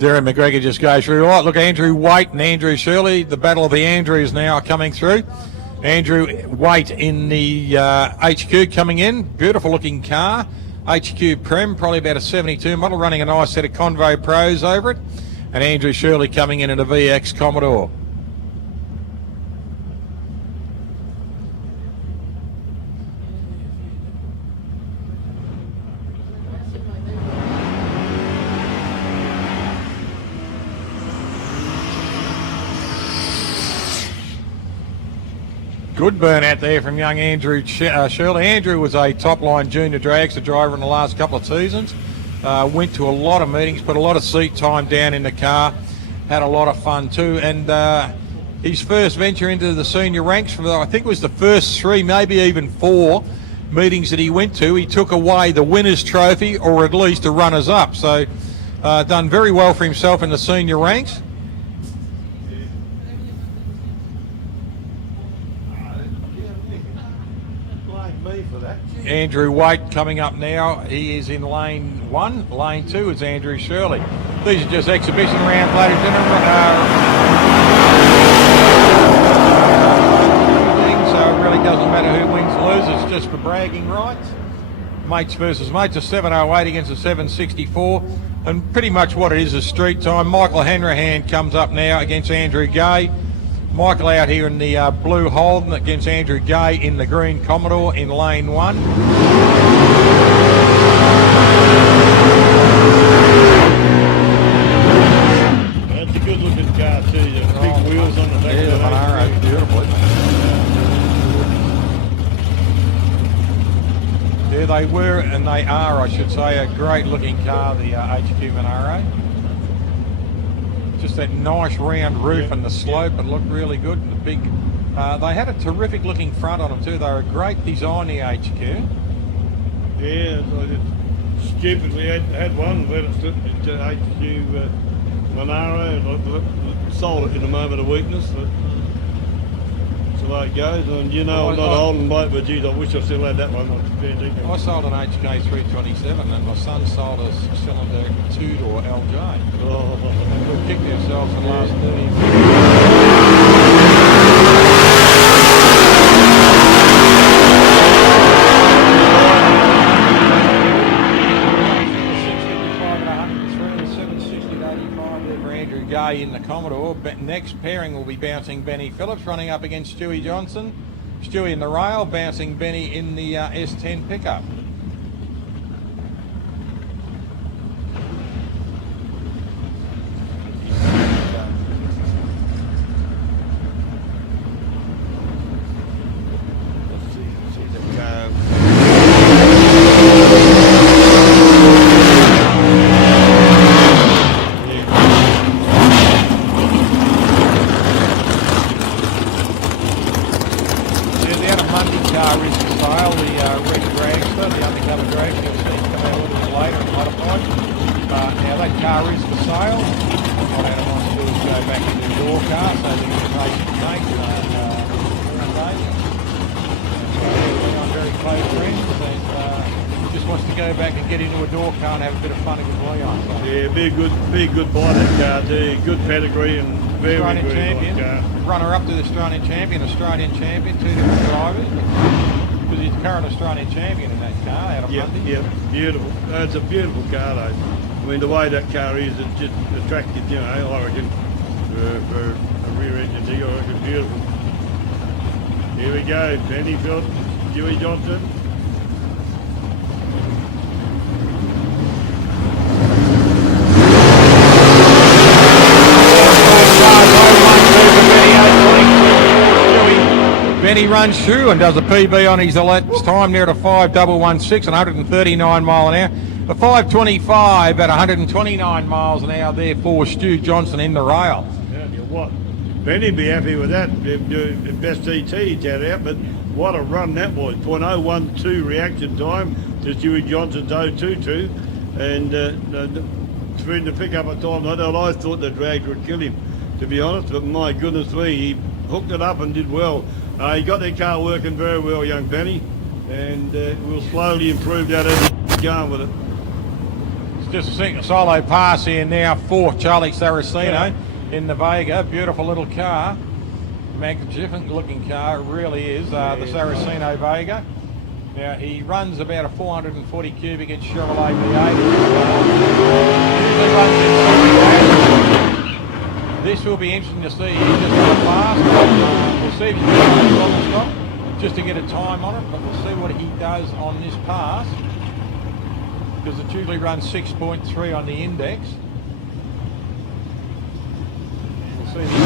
Darren McGregor just goes through. All right, look, Andrew Waite and Andrew Shirley. The battle of the Andrews now coming through. Andrew Waite in the HQ coming in. Beautiful looking car. HQ Prem, probably about a 72 model, running a nice set of Convo Pros over it. And Andrew Shirley coming in a VX Commodore. Good burn out there from young Andrew Shirley. Andrew was a top-line junior dragster driver in the last couple of seasons. Went to a lot of meetings, put a lot of seat time down in the car, had a lot of fun too. And his first venture into the senior ranks, from I think it was the first 3, maybe even 4 meetings that he went to, he took away the winner's trophy or at least a runners-up. So done very well for himself in the senior ranks. Andrew Waite coming up now. He is in lane 1. Lane 2 is Andrew Shirley. These are just exhibition rounds, ladies and gentlemen. So it really doesn't matter who wins, loses, just for bragging rights. Mates versus mates, a 708 against a 764. And pretty much what it is street time. Michael Hanrahan comes up now against Andrew Gay. Michael out here in the blue Holden against Andrew Gay in the green Commodore in lane 1. That's a good looking car too. Big wheels on the back of the Monaro, beautifully. Yeah, they were and they are, I should say, a great looking car, the HQ Monaro. Just that nice round roof and the slope, it looked really good. And the big, they had a terrific looking front on them too. They were a great design, the HQ. Yeah, I just stupidly had one, let it sit to HQ Monaro, and sold it in a moment of weakness. But that's the way it goes. And you know, I'm not old and late, but geez, I wish I still had that one. I sold an HK 327 and my son sold a cylinder 2-door LJ. Oh. We've kicked ourselves in the last 30 years. Gay in the Commodore. Next pairing will be bouncing Benny Phillips, running up against Stewie Johnson. Stewie in the rail, bouncing Benny in the S10 pickup. Good buy that car too. Good pedigree and very good champion. car. Runner up to the Australian champion, 2 different drivers. Because he's the current Australian champion in that car out of Monday. Yeah, beautiful. It's a beautiful car though. I mean, the way that car is, it's just attractive, you know, I reckon, for a rear engine digger, I reckon beautiful. Here we go, Benny Phillips, Stewie Johnson. Benny runs through and does a PB on his elapsed time near to 5.116 and 139 mile an hour. A 5.25 at 129 miles an hour there for Stu Johnson in the rail. Yeah, you what? Benny'd be happy with that. The best ET he'd had out, but what a run that was. 0.012 reaction time to Stewie Johnson's 0.22. And for him to pick up a time like that, I thought the drag would kill him, to be honest. But my goodness me, he hooked it up and did well. He got their car working very well, young Benny, and we'll slowly improve that as we go with it. just a single solo pass here now for Charlie Saraceno in the Vega. Beautiful little car. Magnificent looking car, it really is, the Saraceno Vega. Now he runs about a 440 cubic inch Chevrolet V8. This will be interesting to see. He's just got a fast. We'll see if he can on the stop just to get a time on it, but we'll see what he does on this pass, because it usually runs 6.3 on the index. We'll see if he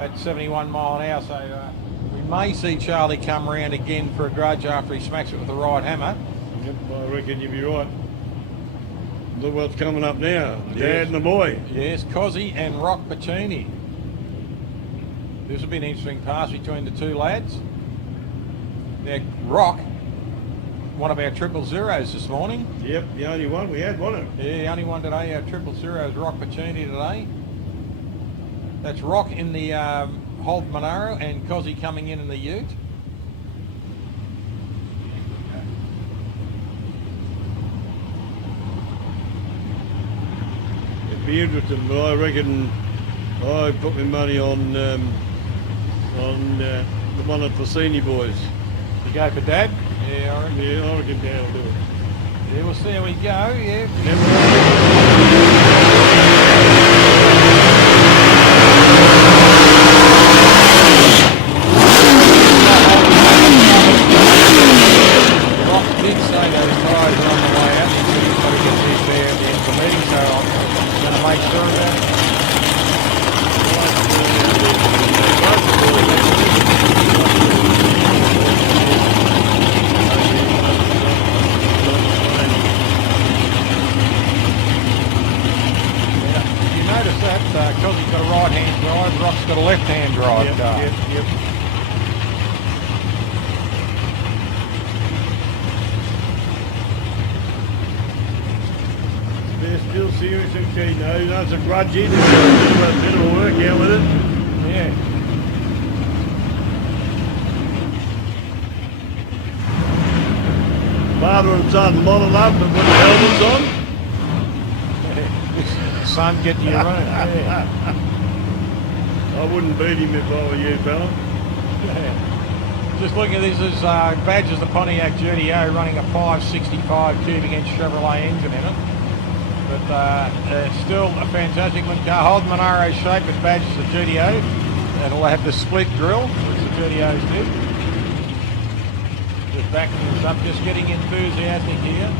at 71 mile an hour, so we may see Charlie come around again for a grudge after he smacks it with the right hammer. Yep, I reckon you'd be right. Look what's coming up now. Dad and the boy. Yes, Cozzy and Rock Pacini. This will be an interesting pass between the two lads. Now, Rock, one of our 000s this morning. Yep, the only one we had, wasn't it? Yeah, the only one today, our 000 is Rock Pacini today. That's Rock in the Holt Monaro and Cozzy coming in the Ute. It'd be interesting, but I reckon I put my money on the one at Fassini boys. You go for Dad? Yeah, I reckon. Yeah, I reckon Dad will do it. Yeah, we'll see how we go, yeah. Did say those guys are on the way out. He's got to get these there at the end of the meeting, so I'm going to make sure of that. You notice that because he's got a right-hand drive, Rock's got a left-hand drive. Yep. They're still serious and keen. No, it's a grudge in. There's a bit of work out with it. Yeah. Father and son, a lot of love, but put the helmets on. Son getting you running. Yeah. I wouldn't beat him if I were you, fella. Yeah. Just looking at this, is Badger's the Pontiac GTO running a 565 cubic inch Chevrolet engine in it. But still a fantastic looking car. Holt Monaro shape, but Badger's the GTO. It'll have the split grill, which the GTOs did. Just backing this up, just getting enthusiastic here.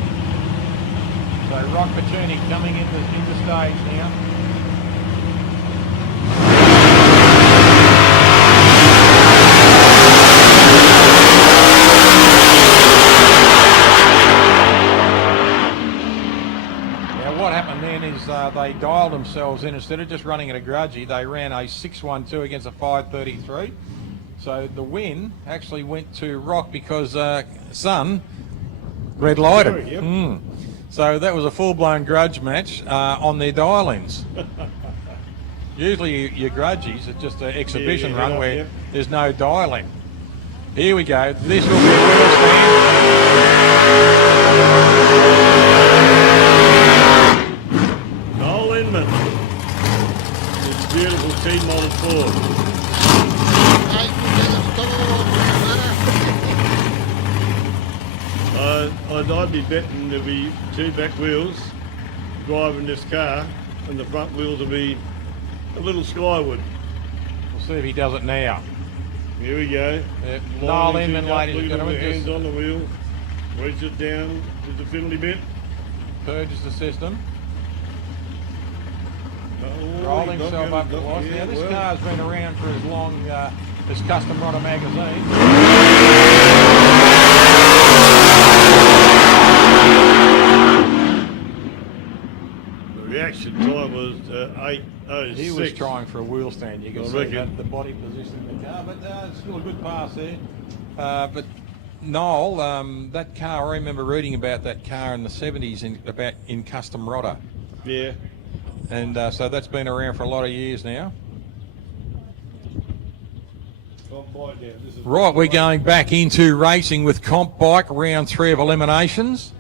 So Rock Pacini coming into stage now. What happened then is they dialed themselves in. Instead of just running at a grudgy, they ran a 612 against a 533. So the win actually went to Rock because Son red lighted. Yep. So that was a full-blown grudge match on their dial-ins. Usually your grudgies are just an exhibition run where there's no dial-in. Here we go. This will be a wheel stand. It's beautiful T-model Ford. I'd be betting there'll be two back wheels driving this car, and the front wheels will be a little skyward. We'll see if he does it now. Here we go. Yep. Dial in, then, ladies and gentlemen. Hands on the wheel. Reach it down to the fiddly bit. Purges the system. Oh, Roll himself up to watch. Now this car's been around for as long as Custom Rodder magazine. The reaction time was 8:06. He was trying for a wheel stand. You can see reckon. that, the body position of the car, but it's still a good pass there. But Noel, that car, I remember reading about that car in the 70s in Custom Rodder. Yeah. and so that's been around for a lot of years now. Right, we're going back into racing with Comp Bike, round 3 of eliminations.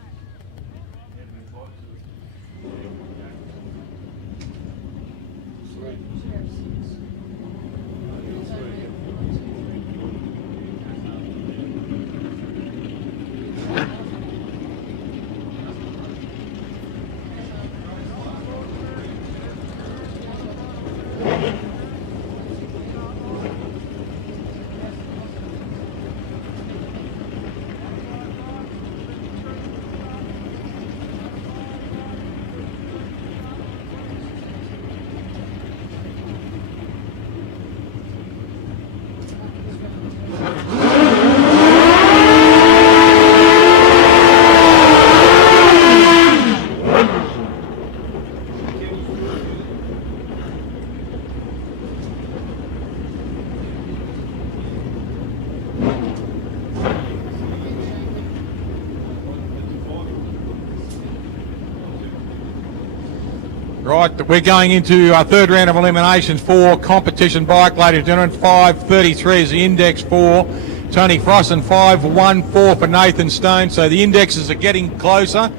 Right, we're going into our third round of eliminations for competition bike, ladies and gentlemen. 5:33 is the index for Tony Frost and 5:14 for Nathan Stone. So the indexes are getting closer.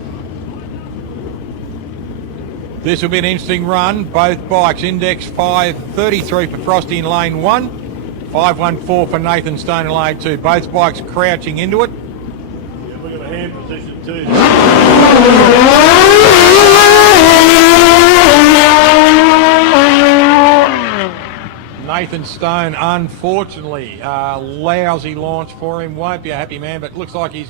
This will be an interesting run. Both bikes index 5:33 for Frosty in lane 1, 5:14 for Nathan Stone in lane 2. Both bikes crouching into it. Yeah, look at the hand position too. Nathan Stone, unfortunately, lousy launch for him. Won't be a happy man, but it looks like he's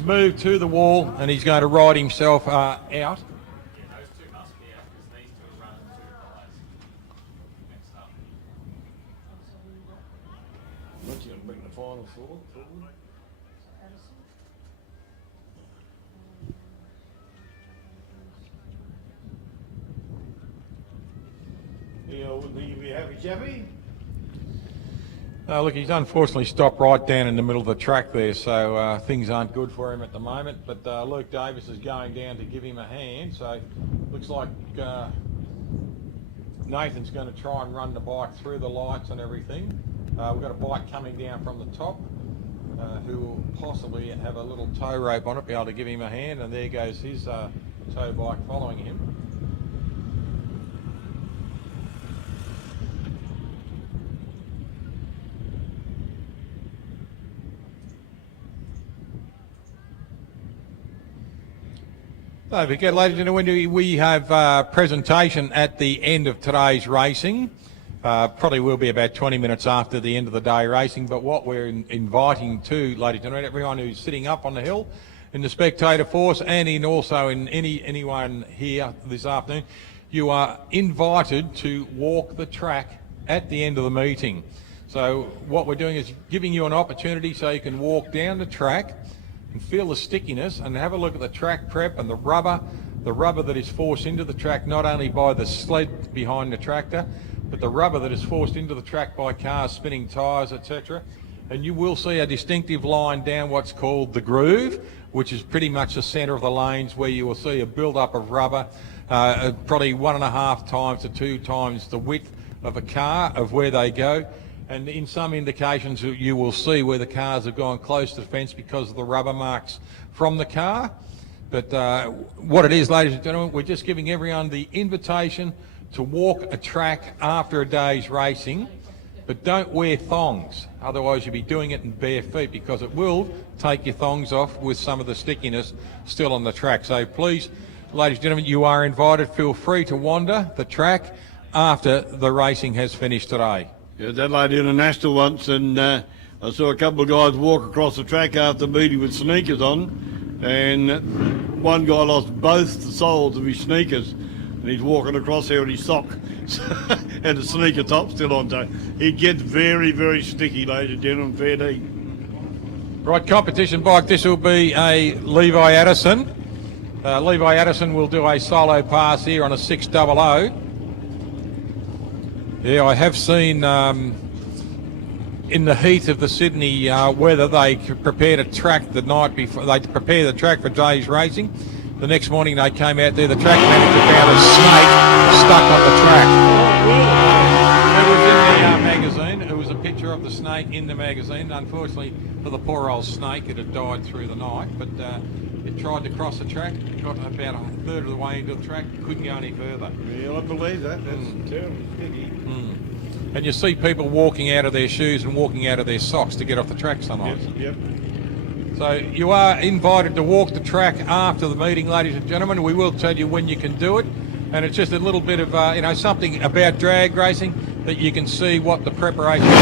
moved to the wall and he's going to ride himself out. What's going to bring the final forward? Yeah, wouldn't you be happy, chappy? Look, he's unfortunately stopped right down in the middle of the track there, so things aren't good for him at the moment. But Luke Davis is going down to give him a hand, so looks like Nathan's going to try and run the bike through the lights and everything. We've got a bike coming down from the top who will possibly have a little tow rope on it, be able to give him a hand, and there goes his tow bike following him. Don't forget, ladies and gentlemen, we have a presentation at the end of today's racing. Probably will be about 20 minutes after the end of the day racing, but what we're inviting to, ladies and gentlemen, everyone who's sitting up on the hill in the spectator force and also in anyone here this afternoon, you are invited to walk the track at the end of the meeting. So what we're doing is giving you an opportunity so you can walk down the track and feel the stickiness and have a look at the track prep and the rubber that is forced into the track, not only by the sled behind the tractor, but the rubber that is forced into the track by cars spinning tyres, etc. And you will see a distinctive line down what's called the groove, which is pretty much the centre of the lanes, where you will see a build-up of rubber, probably 1.5 times to 2 times the width of a car of where they go. And in some indications you will see where the cars have gone close to the fence because of the rubber marks from the car. But what it is, ladies and gentlemen, we're just giving everyone the invitation to walk a track after a day's racing, but don't wear thongs. Otherwise you'll be doing it in bare feet, because it will take your thongs off with some of the stickiness still on the track. So please, ladies and gentlemen, you are invited. Feel free to wander the track after the racing has finished today. Yeah, Adelaide International once, and I saw a couple of guys walk across the track after the meeting with sneakers on, and one guy lost both the soles of his sneakers, and he's walking across there in his sock and the sneaker top still on. So it gets very, very sticky, ladies and gentlemen, fair D. Right, competition bike, this will be a Levi Addison. Levi Addison will do a solo pass here on a 600. Yeah, I have seen in the heat of the Sydney weather, they prepared a track the night before. They prepare the track for day's racing, The next morning they came out there, the track manager found a snake stuck on the track. It was in the magazine. It was a picture of the snake in the magazine. Unfortunately for the poor old snake, it had died through the night, but it tried to cross the track, got about a third of the way into the track, couldn't go any further. Yeah, I believe that. That's terribly sticky. And you see people walking out of their shoes and walking out of their socks to get off the track sometimes. Yep. So you are invited to walk the track after the meeting, ladies and gentlemen. We will tell you when you can do it. And it's just a little bit of, something about drag racing that you can see what the preparation is. He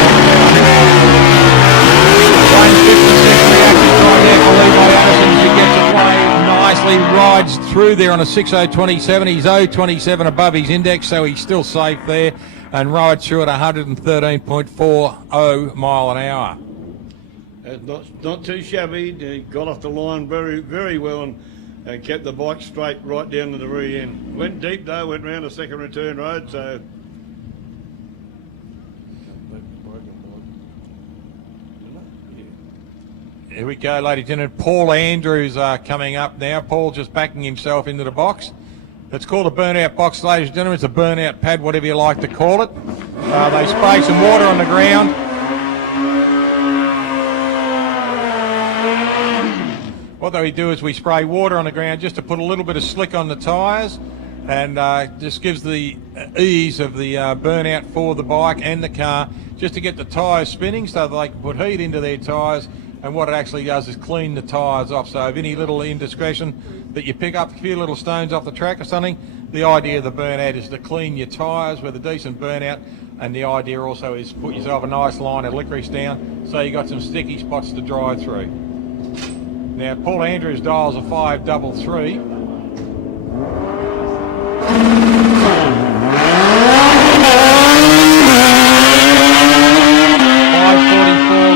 gets away nicely, rides through there on a 6.027. He's 0.27 above his index, so he's still safe there, and rides through at 113.40 mile an hour. Not too shabby. He got off the line very, very well and kept the bike straight right down to the very end. Went deep though, went round a second return road, so... Here we go, ladies and gentlemen. Paul Andrews coming up now. Paul just backing himself into the box. It's called a burnout box, ladies and gentlemen. It's a burnout pad, whatever you like to call it. They spray some water on the ground. What we do is we spray water on the ground just to put a little bit of slick on the tyres, and just gives the ease of the burnout for the bike and the car, just to get the tyres spinning so that they can put heat into their tyres. And what it actually does is clean the tyres off. So if any little indiscretion that you pick up, a few little stones off the track or something, the idea of the burnout is to clean your tyres with a decent burnout. And the idea also is put yourself a nice line of licorice down so you got some sticky spots to drive through. Now Paul Andrews dials a 533.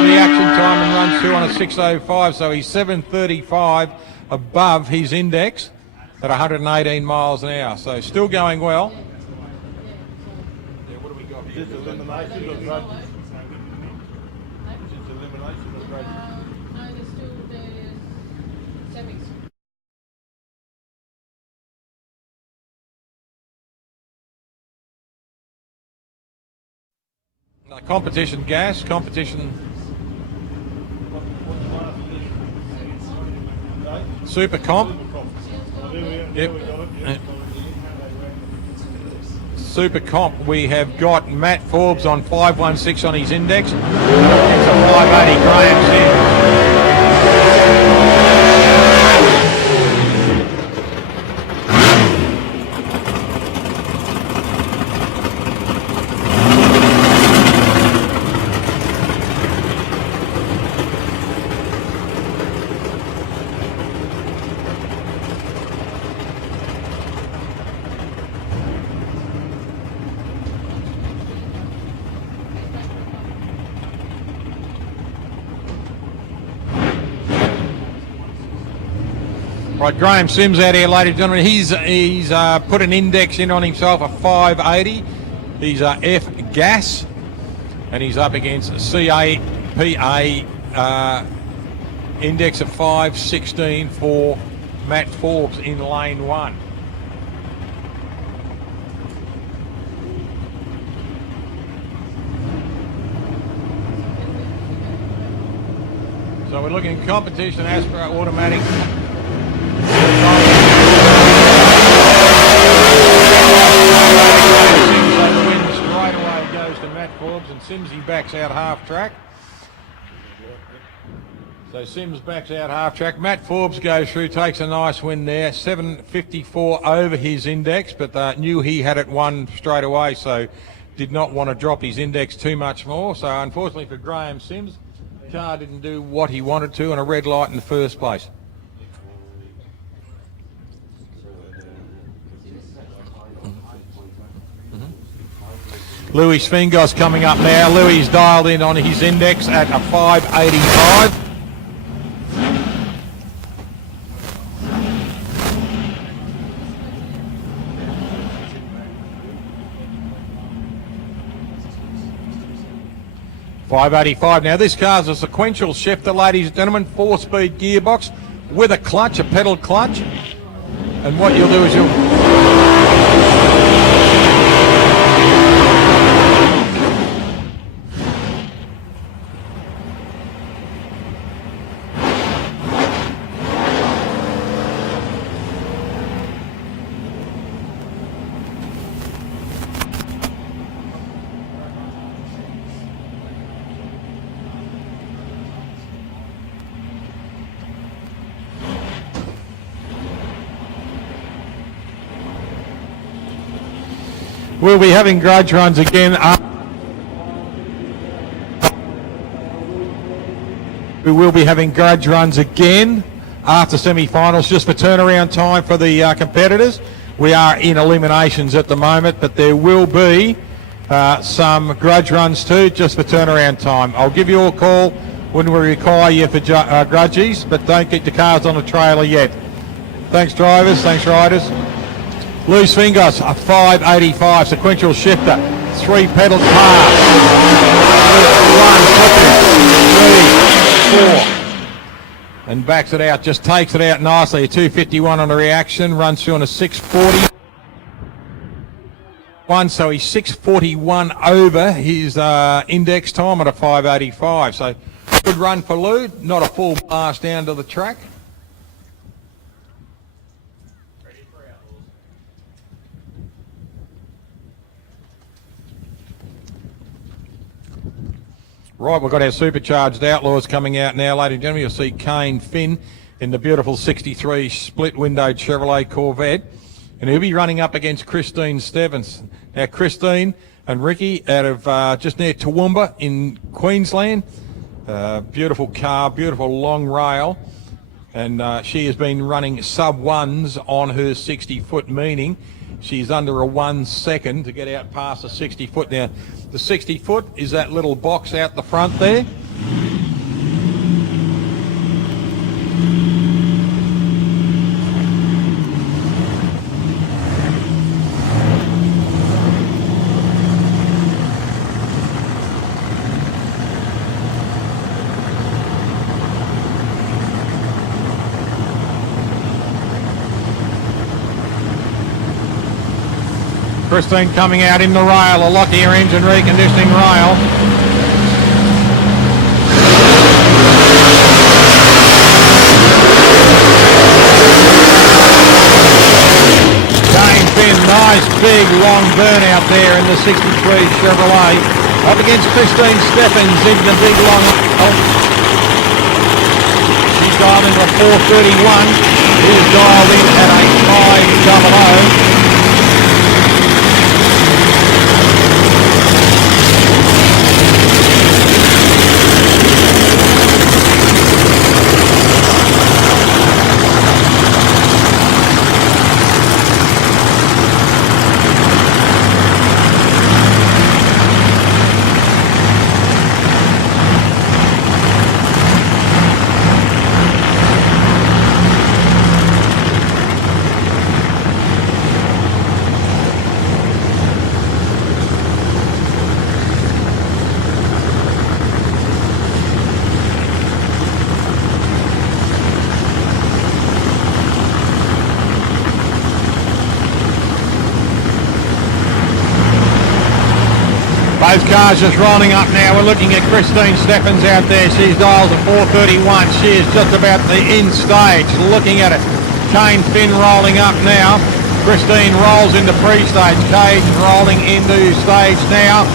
Reaction time and runs through on a 6.05, so he's 7.35 above his index at 118 miles an hour, so still going well. Yeah, what do we got here? Just elimination of road. Just elimination of road. No, there's still the semis. No, competition gas, competition super comp. Yep. Super comp, we have got Matt Forbes on 516 on his index. It's a 580 Graham Right, Graham Sims out here, ladies and gentlemen. He's put an index in on himself, a 580. He's F gas, and he's up against CAPA index of 516 for Matt Forbes in lane one. So we're looking at competition, Aspro automatic. Straight away goes to Matt Forbes, and Simsy backs out half track. So Sims backs out half track. Matt Forbes goes through, takes a nice win there, 7.54 over his index, but knew he had it won straight away, so did not want to drop his index too much more. So unfortunately for Graham Sims, the car didn't do what he wanted to, and a red light in the first place. Louis Svingos coming up now. Louis dialed in on his index at a 585. .585. Now this car's a sequential shifter, ladies and gentlemen, 4-speed gearbox with a clutch, a pedal clutch. And what you'll do is you'll... We'll be having grudge runs again. We will be having grudge runs again after semi-finals, just for turnaround time for the competitors. We are in eliminations at the moment, but there will be some grudge runs too, just for turnaround time. I'll give you a call when we require you for grudgies, but don't get the cars on the trailer yet. Thanks drivers, thanks riders. Loose fingers, a 585 sequential shifter, 3 pedal pass. 1, 2, 3, 4. And backs it out, just takes it out nicely. A 251 on the reaction, runs through on a 641. So he's 641 over his index time at a 585. So good run for Lou, not a full blast down to the track. Right, we've got our supercharged Outlaws coming out now, ladies and gentlemen. You'll see Kane Finn in the beautiful 63 split-windowed Chevrolet Corvette. And he'll be running up against Christine Stevens. Now, Christine and Ricky out of just near Toowoomba in Queensland. Beautiful car, beautiful long rail. And she has been running sub-1s on her 60-foot, meaning she's under a 1 second to get out past the 60-foot. Now, the 60-foot is that little box out the front there. Christine coming out in the rail, a Lockyer engine reconditioning rail. Kane Finn, nice big long burnout there in the 63 Chevrolet. Up against Christine Steffens in the big long... She's driving a 431. He's dialed in at a 500. Both cars just rolling up now. We're looking at Christine Steffens out there. She's dialed at 431. She is just about the in stage. Looking at it. Kane Finn rolling up now. Christine rolls into pre-stage. Cage rolling into stage now.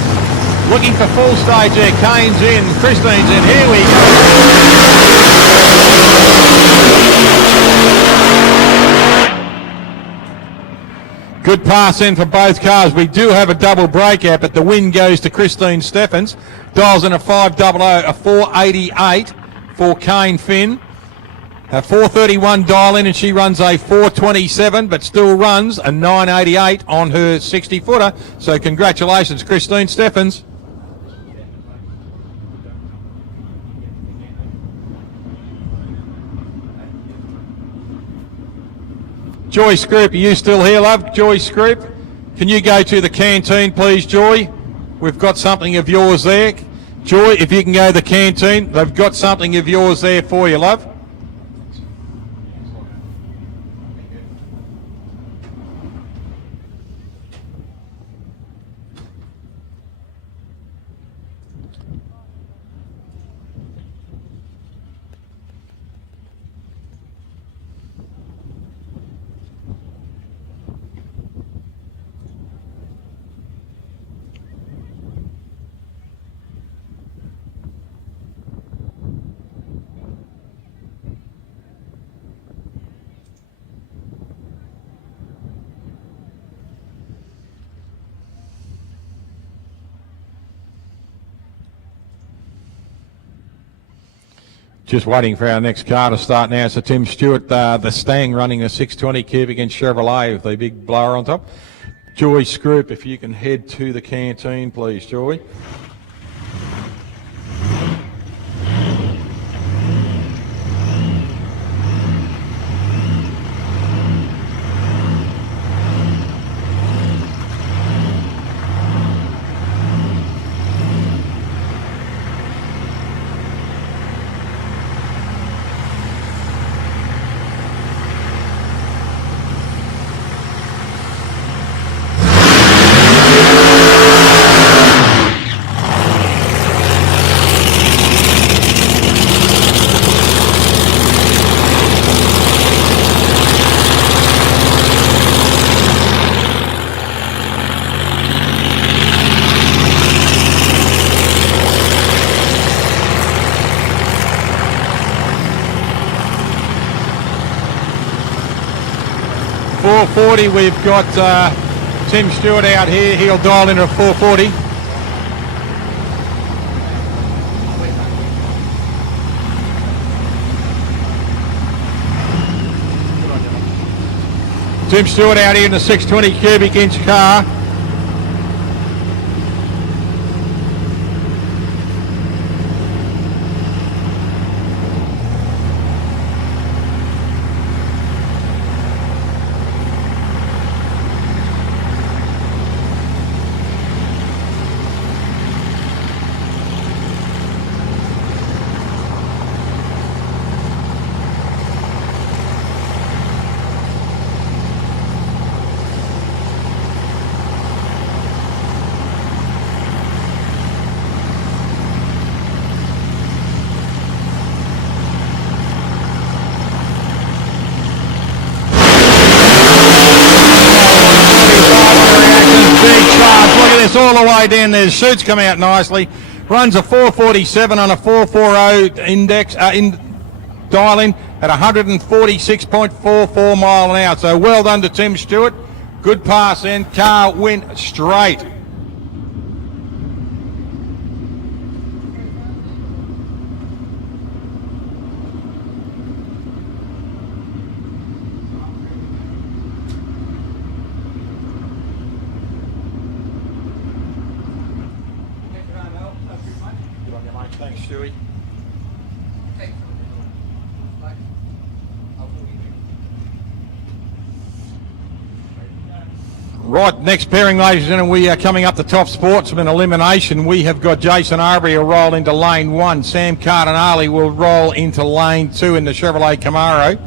Looking for full stage there. Kane's in. Christine's in. Here we go. Good pass in for both cars. We do have a double breakout, but the win goes to Christine Steffens. Dials in a 500, a 488 for Kane Finn. A 431 dial in, and she runs a 427, but still runs a 988 on her 60-footer. So congratulations, Christine Steffens. Joy Scroop, are you still here, love? Joy Scroop, can you go to the canteen, please, Joy? We've got something of yours there. Joy, if you can go to the canteen, they've got something of yours there for you, love. Just waiting for our next car to start now. So Tim Stewart, the Stang, running a 620 cube against Chevrolet with the big blower on top. Joy Scroop, if you can head to the canteen, please, Joy. We've got Tim Stewart out here. He'll dial into a 440. Tim Stewart out here in the 620 cubic inch car. All the way down there, shoots come out nicely, runs a 447 on a 440 index dial in at 146.44 mile an hour. So well done to Tim Stewart, good pass in, car went straight. Thanks, Stewie. Right, next pairing, ladies and gentlemen, we are coming up the top sportsman elimination. We have got Jason Arbery will roll into lane 1. Sam Cardinale will roll into lane 2 in the Chevrolet Camaro.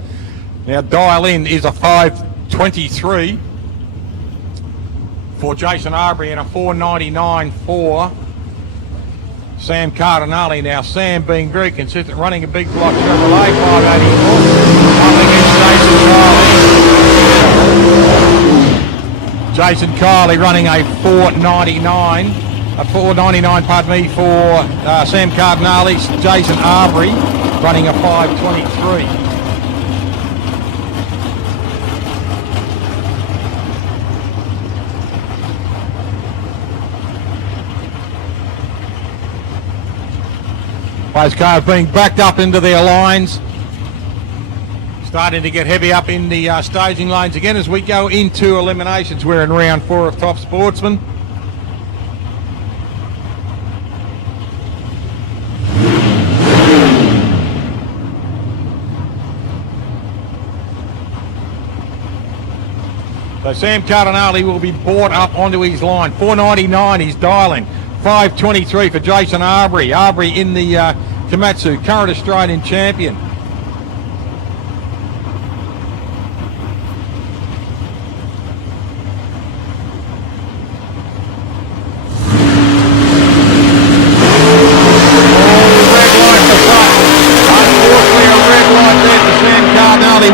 Now, dial in is a 523 for Jason Arbery and a 499 for Sam Cardinale. Now, Sam being very consistent, running a big block Chevrolet 584. Jason Kiley running a 499. Pardon me, for Sam Cardinale. Jason Arbery running a 523. Both cars being backed up into their lines. Starting to get heavy up in the staging lanes again as we go into eliminations. We're in round 4 of Top Sportsman. So Sam Cardinale will be brought up onto his line. 499 he's dialing. 523 for Jason Arbery. Arbery in the Komatsu, current Australian champion.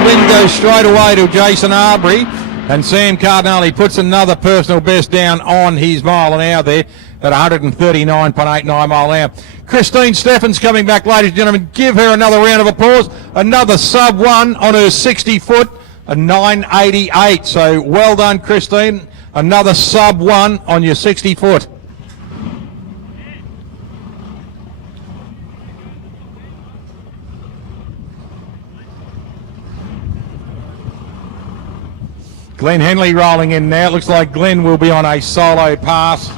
Win goes straight away to Jason Arbery, and Sam Cardinale puts another personal best down on his mile an hour there at 139.89 mile an hour. Christine Steffens coming back, ladies and gentlemen. Give her another round of applause. Another sub 1 on her 60 foot, a 988. So well done, Christine. Another sub 1 on your 60 foot. Glenn Henley rolling in now. It looks like Glenn will be on a solo pass.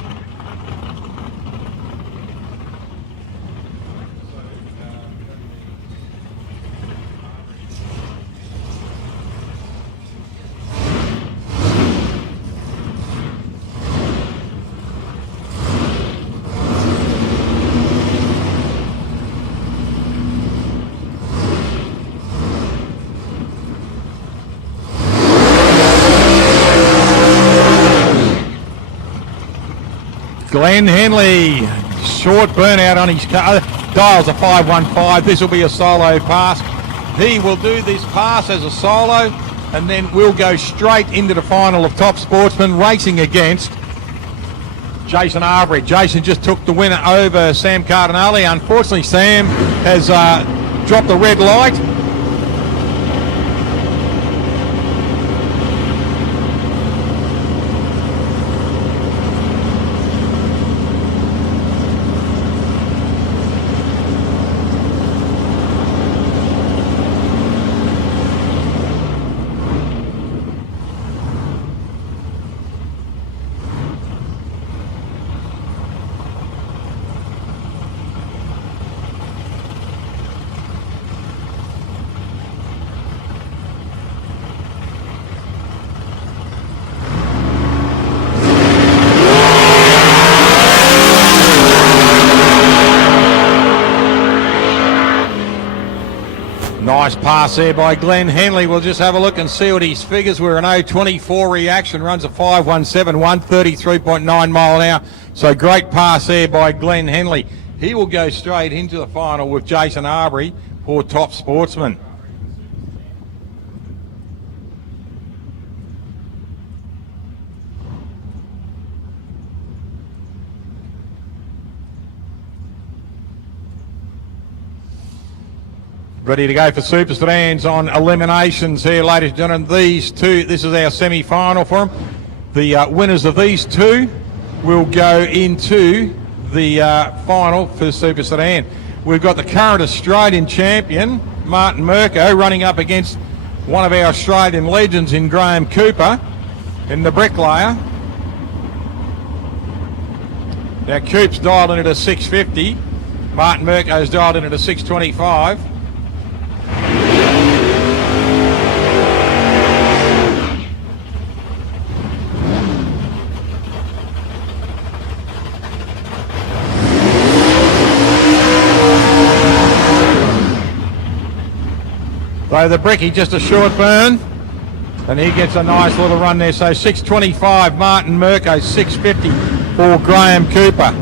Glenn Henley, short burnout on his car. Dials a 515. This will be a solo pass. He will do this pass as a solo, and then we'll go straight into the final of Top Sportsman, racing against Jason Arbery. Jason just took the winner over Sam Cardinale. Unfortunately, Sam has dropped the red light. Nice pass there by Glenn Henley. We'll just have a look and see what his figures were. An 0.24 reaction, runs a 5.17, 133.9 mile an hour. So great pass there by Glenn Henley. He will go straight into the final with Jason Arbery for Top Sportsman. Ready to go for Super Sedans on eliminations here, ladies and gentlemen. These two, this is our semi-final for them. The winners of these two will go into the final for Super Sedan. We've got the current Australian champion, Martin Mirko, running up against one of our Australian legends in Graham Cooper in the bricklayer. Now Coop's dialed in at a 650. Martin Mirko's dialed in at a 625. So the Bricky just a short burn, and he gets a nice little run there. So 625 Martin Mirko, 650 for Graham Cooper.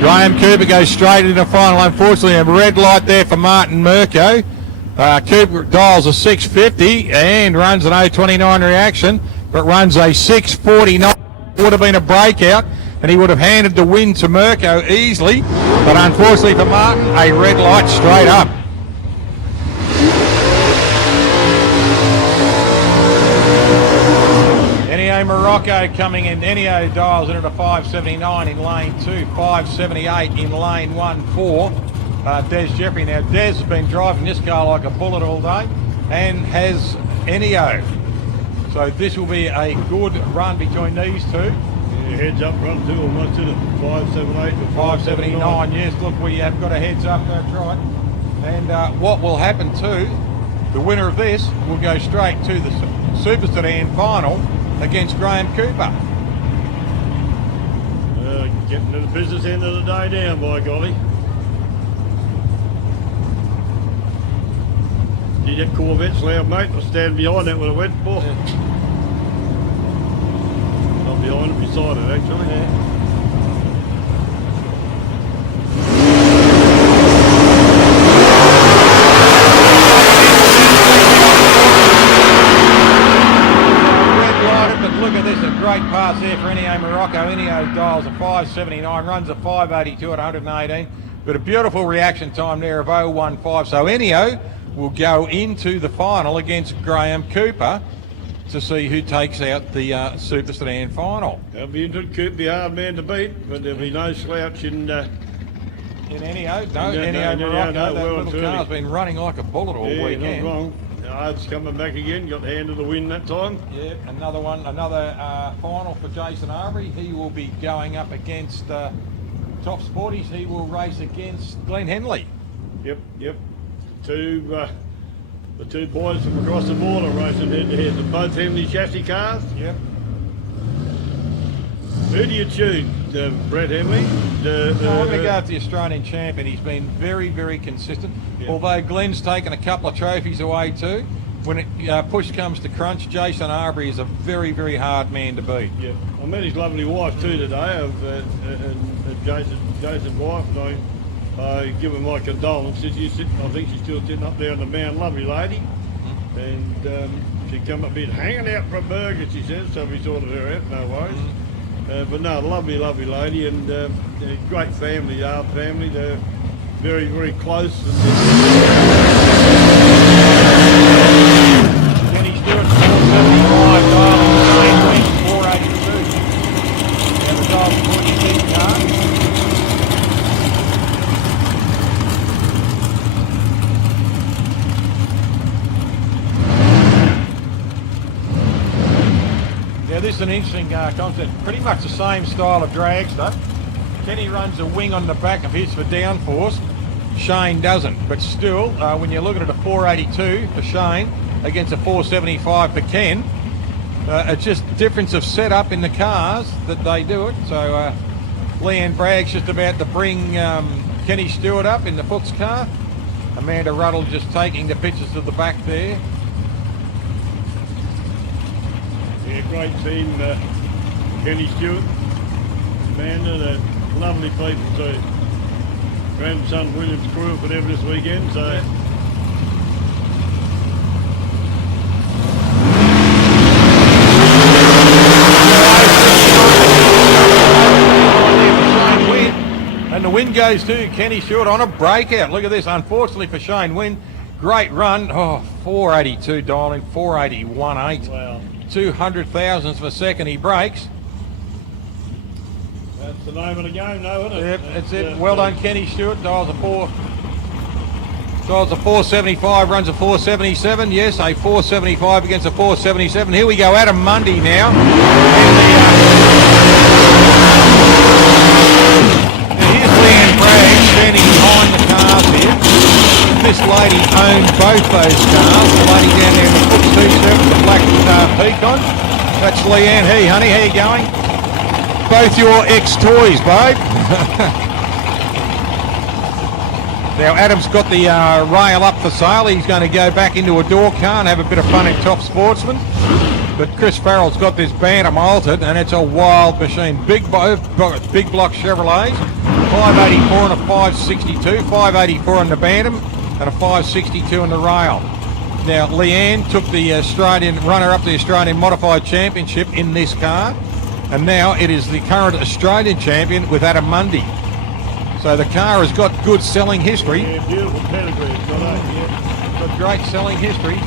Graham Cooper goes straight into the final. Unfortunately, a red light there for Martin Mirko. Cooper dials a 650 and runs an 0.29 reaction, but runs a 6.49. Would have been a breakout, and he would have handed the win to Mirko easily. But unfortunately for Martin, a red light straight up. Morocco coming in. Ennio dials in at a 5.79 in lane 2, 5.78 in lane 1 for Des Jeffrey. Now Des has been driving this car like a bullet all day and has Ennio. So this will be a good run between these two. Yeah, heads up run too, almost to the 5.78 to 5.79. Yes, look, we have got a heads up, that's right. And what will happen too, the winner of this will go straight to the Super Sedan final against Graham Cooper. Getting to the business end of the day down, by golly. Did that Corvette's loud, mate? I'll stand behind that with a wet ball. Yeah. Not behind it, beside it, actually. Yeah. there for Ennio Morocco. Ennio dials a 5.79, runs a 5.82 at 118. But a beautiful reaction time there of 0.15. So Ennio will go into the final against Graham Cooper to see who takes out the Super Sedan final. That'll be interesting. Could be a hard man to beat, but there'll be no slouch in Ennio. No, no, Ennio no, Morocco. no, That well little and car's truly. been running like a bullet all yeah, weekend. not wrong. It's coming back again. Got the hand of the win that time. Yeah, another one, another final for Jason Arbery. He will be going up against Top Sporties. He will race against Glenn Henley. Yep. The two boys from across the border racing head to head. They're both Henley chassis cars. Yep. Who do you choose? Brett Henley? I'm going to go with the Australian champion. He's been very, very consistent. Yeah. Although Glenn's taken a couple of trophies away too. When push comes to crunch, Jason Arbery is a very, very hard man to beat. Yeah. I met his lovely wife too today, Jason's wife, and I give her my condolences. I think she's still sitting up there on the mound. Lovely lady. And she come up here hanging out for a burger, she says, so we sorted her out, no worries. But no, lovely, lovely lady, and great family, Yard family. They're very, very close. Kenny Stewart, 475, dial on 482. Now the dial for 46 car. Now this is an interesting concept, pretty much the same style of dragster. Kenny runs a wing on the back of his for downforce. Shane doesn't, but still, when you're looking at a 482 for Shane against a 475 for Ken, it's just difference of setup in the cars that they do it. So Leanne Bragg's just about to bring Kenny Stewart up in the Foot's car. Amanda Ruddle just taking the pictures of the back there. Yeah, great team, Kenny Stewart, Amanda, they're lovely people too. Grandson William's crew for them this weekend, so. And the win goes to Kenny Stewart on a breakout. Look at this. Unfortunately for Shane Wynn, great run. Oh, 482 dialing, 481.8. Wow. 200 thousandths of a second he breaks. That's the name of the game, though, isn't it? Yep, that's it. Well done, Kenny Stewart. Dials a 475, runs a 477. Yes, a 475 against a 477. Here we go, Adam Mundy now. And here's Leanne Bragg standing behind the cars here. This lady owned both those cars. The lady down there in the Foot 27, the black Pecan. That's Leanne. Hey, honey, how you going? Both your ex-toys, babe. Now, Adam's got the rail up for sale. He's going to go back into a door car and have a bit of fun in Top Sportsman. But Chris Farrell's got this Bantam altered, and it's a wild machine. Big block Chevrolets, 584 and a 562, 584 on the Bantam, and a 562 on the rail. Now, Leanne took the Australian runner-up the Australian Modified Championship in this car, and now it is the current Australian champion with Adam Mundy. So the car has got good selling history. Yeah, beautiful pedigree. It's got yeah. Got great selling history.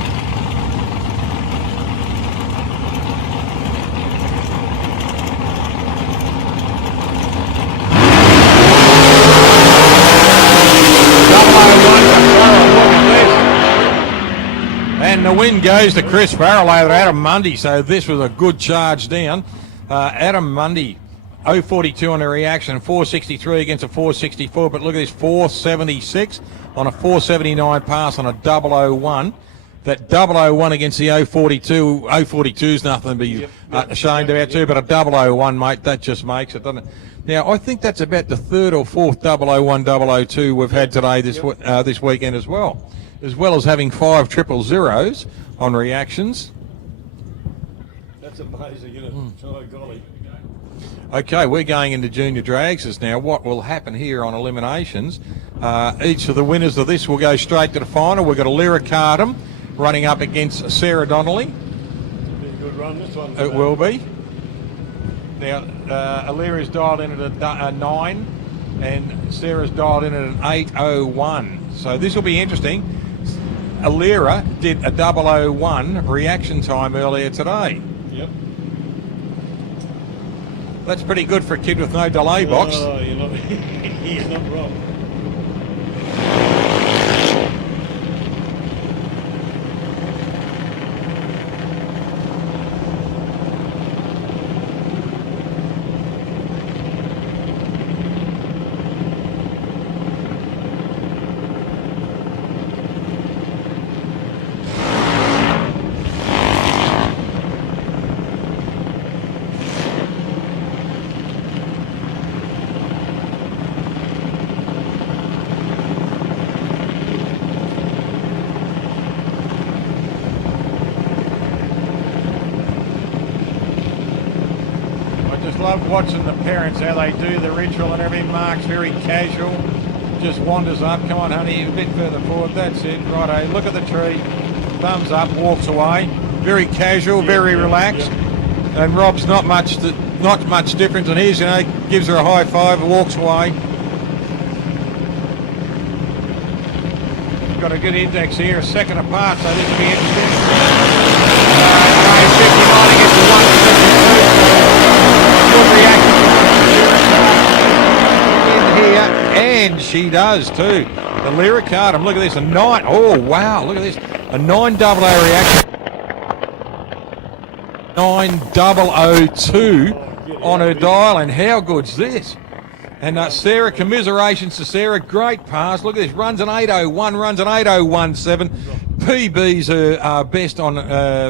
And the win goes to Chris Farrell over Adam Mundy. So this was a good charge down. Adam Mundy, 0.42 on the reaction, 463 against a 464. But look at this, 476 on a 479 pass on a 001. That 001 against the 042. 042 is nothing to be ashamed about too, but a 001, mate, that just makes it, doesn't it? Now, I think that's about the third or fourth 001, 002 we've had today this weekend as well as having 5 000s on reactions. That's amazing, isn't it? Oh, golly. Okay, we're going into junior drags now. What will happen here on Eliminations? Each of the winners of this will go straight to the final. We've got a Lyra Cardam running up against Sarah Donnelly. It'll be a good run, this one. It will be. Now, Alira's dialed in at a 9 and Sarah's dialed in at an 8:01. So this will be interesting. Elira did a 0:01 reaction time earlier today. Yep. That's pretty good for a kid with no delay box. Oh, you're not, you're not wrong. Love watching the parents, how they do the ritual and everything. Mark's very casual, just wanders up. Come on, honey, a bit further forward. That's it. Righto, look at the tree. Thumbs up, walks away. Very casual, very relaxed. And Rob's not much different than his. You know, gives her a high five, walks away. Got a good index here, a second apart, so this will be interesting. 59 against the 172. In here, and she does too. The Lyra card, look at this, a 9. Oh wow, look at this, a 900 reaction. 9002 on her dial, and how good's this? And Sarah, commiserations to Sarah, great pass. Look at this, runs an 8:01, runs an 8:017. PB's her best on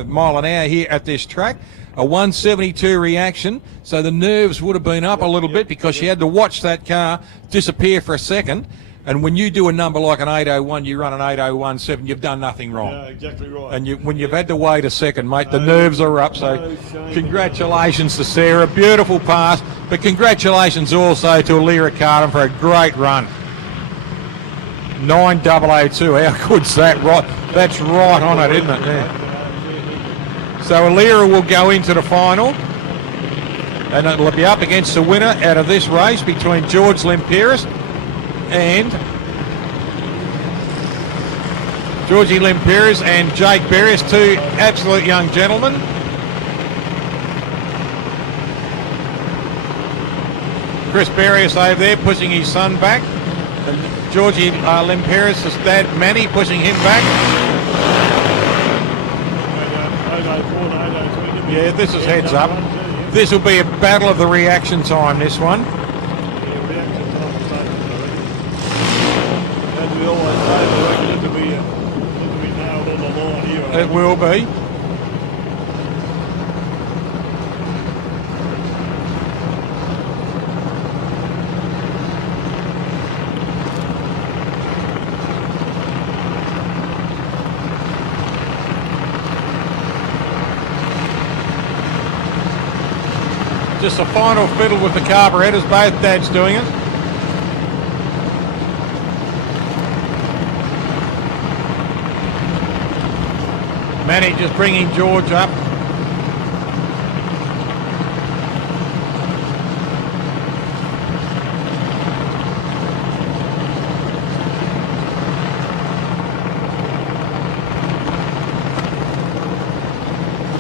mile an hour here at this track. A 172 reaction, so the nerves would have been up a little bit because she had to watch that car disappear for a second. And when you do a number like an 8:01, you run an 8:017, you've done nothing wrong. Yeah, exactly right. And when you've had to wait a second, mate, the nerves are up. So congratulations to Sarah, beautiful pass. But congratulations also to Alira Cardham for a great run. 9002, how good's that? Right, that's right on it, isn't it? Yeah. So Alira will go into the final, and it'll be up against the winner out of this race between George Lempiris and Georgie Lempiris and Jake Berrius, two absolute young gentlemen. Chris Berrius over there pushing his son back, and Georgie Lempiris, his dad Manny, pushing him back. Yeah, this is heads up. This will be a battle of the reaction time, this one. It will be. Just a final fiddle with the carburettors, both dads doing it. Manny just bringing George up.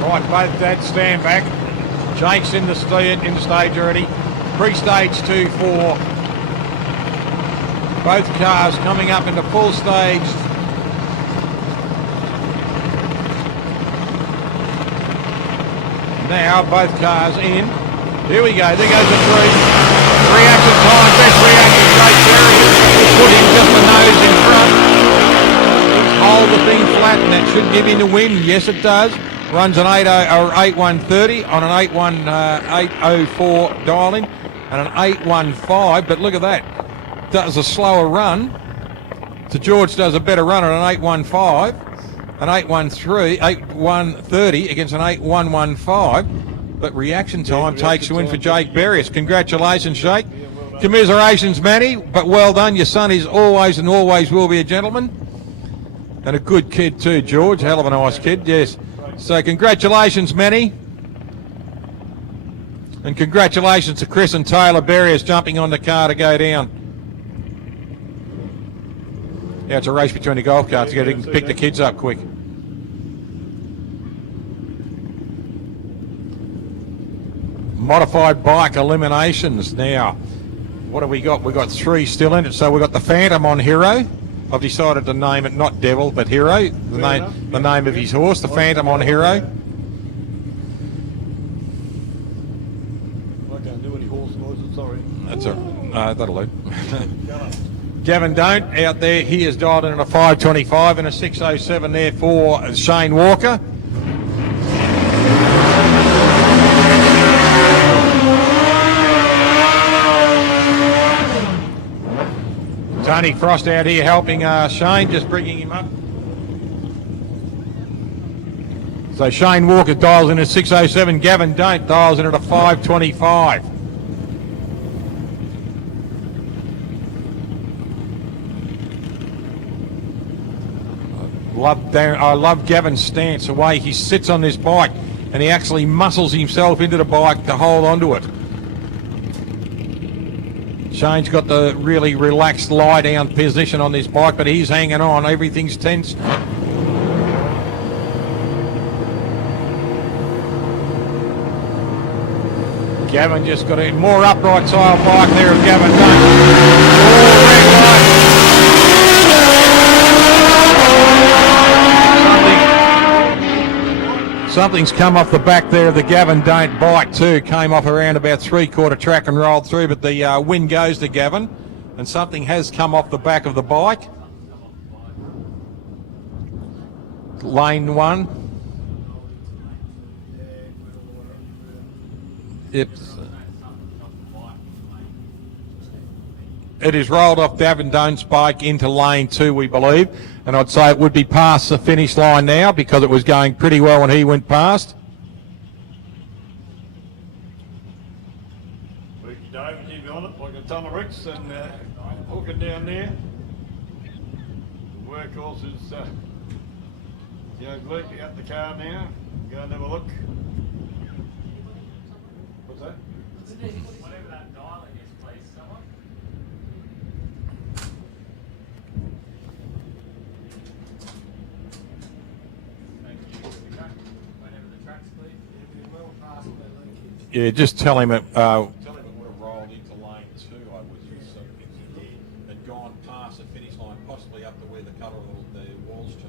Right, both dads stand back. Jake's in the stage already. Pre-stage 2 for both cars coming up into full stage. Now both cars in. Here we go. There goes the 3. Reaction time. Best reaction. Jake Berrius putting just the nose in front. Hold the thing flat, and that should give him the win. Yes, it does. Runs an 8:130 on an 8:04 dialing and an 8:15. But look at that. Does a slower run. So George does a better run at an 8:15, an 8:30 against an 8:115. But reaction time takes you in for Jake Berrius. Congratulations, Jake. Commiserations, Manny. But well done. Your son is always and always will be a gentleman. And a good kid too, George. Hell of a nice kid, yes. So congratulations, Manny. And congratulations to Chris and Taylor Berriers jumping on the car to go down. Yeah, it's a race between the golf carts. You got to pick the kids up quick. Modified bike eliminations now. What have we got? We've got 3 still in it. So we've got the Phantom on Hero. I've decided to name it not Devil, but Hero. The name of his horse, the Phantom on Hero. I can't do any horse noises, sorry. That's that'll do. Gavin Don't out there. He has dialed in at a 5:25 and a 6:07 there for Shane Walker. Tony Frost out here helping Shane, just bringing him up. So Shane Walker dials in at 6:07. Gavin Don't dials in at a 5:25. I love Gavin's stance, the way he sits on this bike and he actually muscles himself into the bike to hold onto it. Shane's got the really relaxed lie down position on this bike, but he's hanging on. Everything's tense. Gavin just got a more upright style bike there of Gavin Something's come off the back there of the Gavin Don't bike too. Came off around about 3/4 track and rolled through, but the win goes to Gavin, and something has come off the back of the bike. Lane 1. It is rolled off Gavin Done's bike into lane 2, we believe. And I'd say it would be past the finish line now because it was going pretty well when he went past. Ricky David, keep on it like a ton of bricks and hooking down there. The workhorse is completely at the car now. Go and have a look. What's that? Whatever that dialing is, please, someone. Thank you. Whenever the tracks, please. Yeah, just tell him it. Tell him it would have rolled into lane 2. I was so it had gone past the finish line, possibly up to where the colour of the walls change.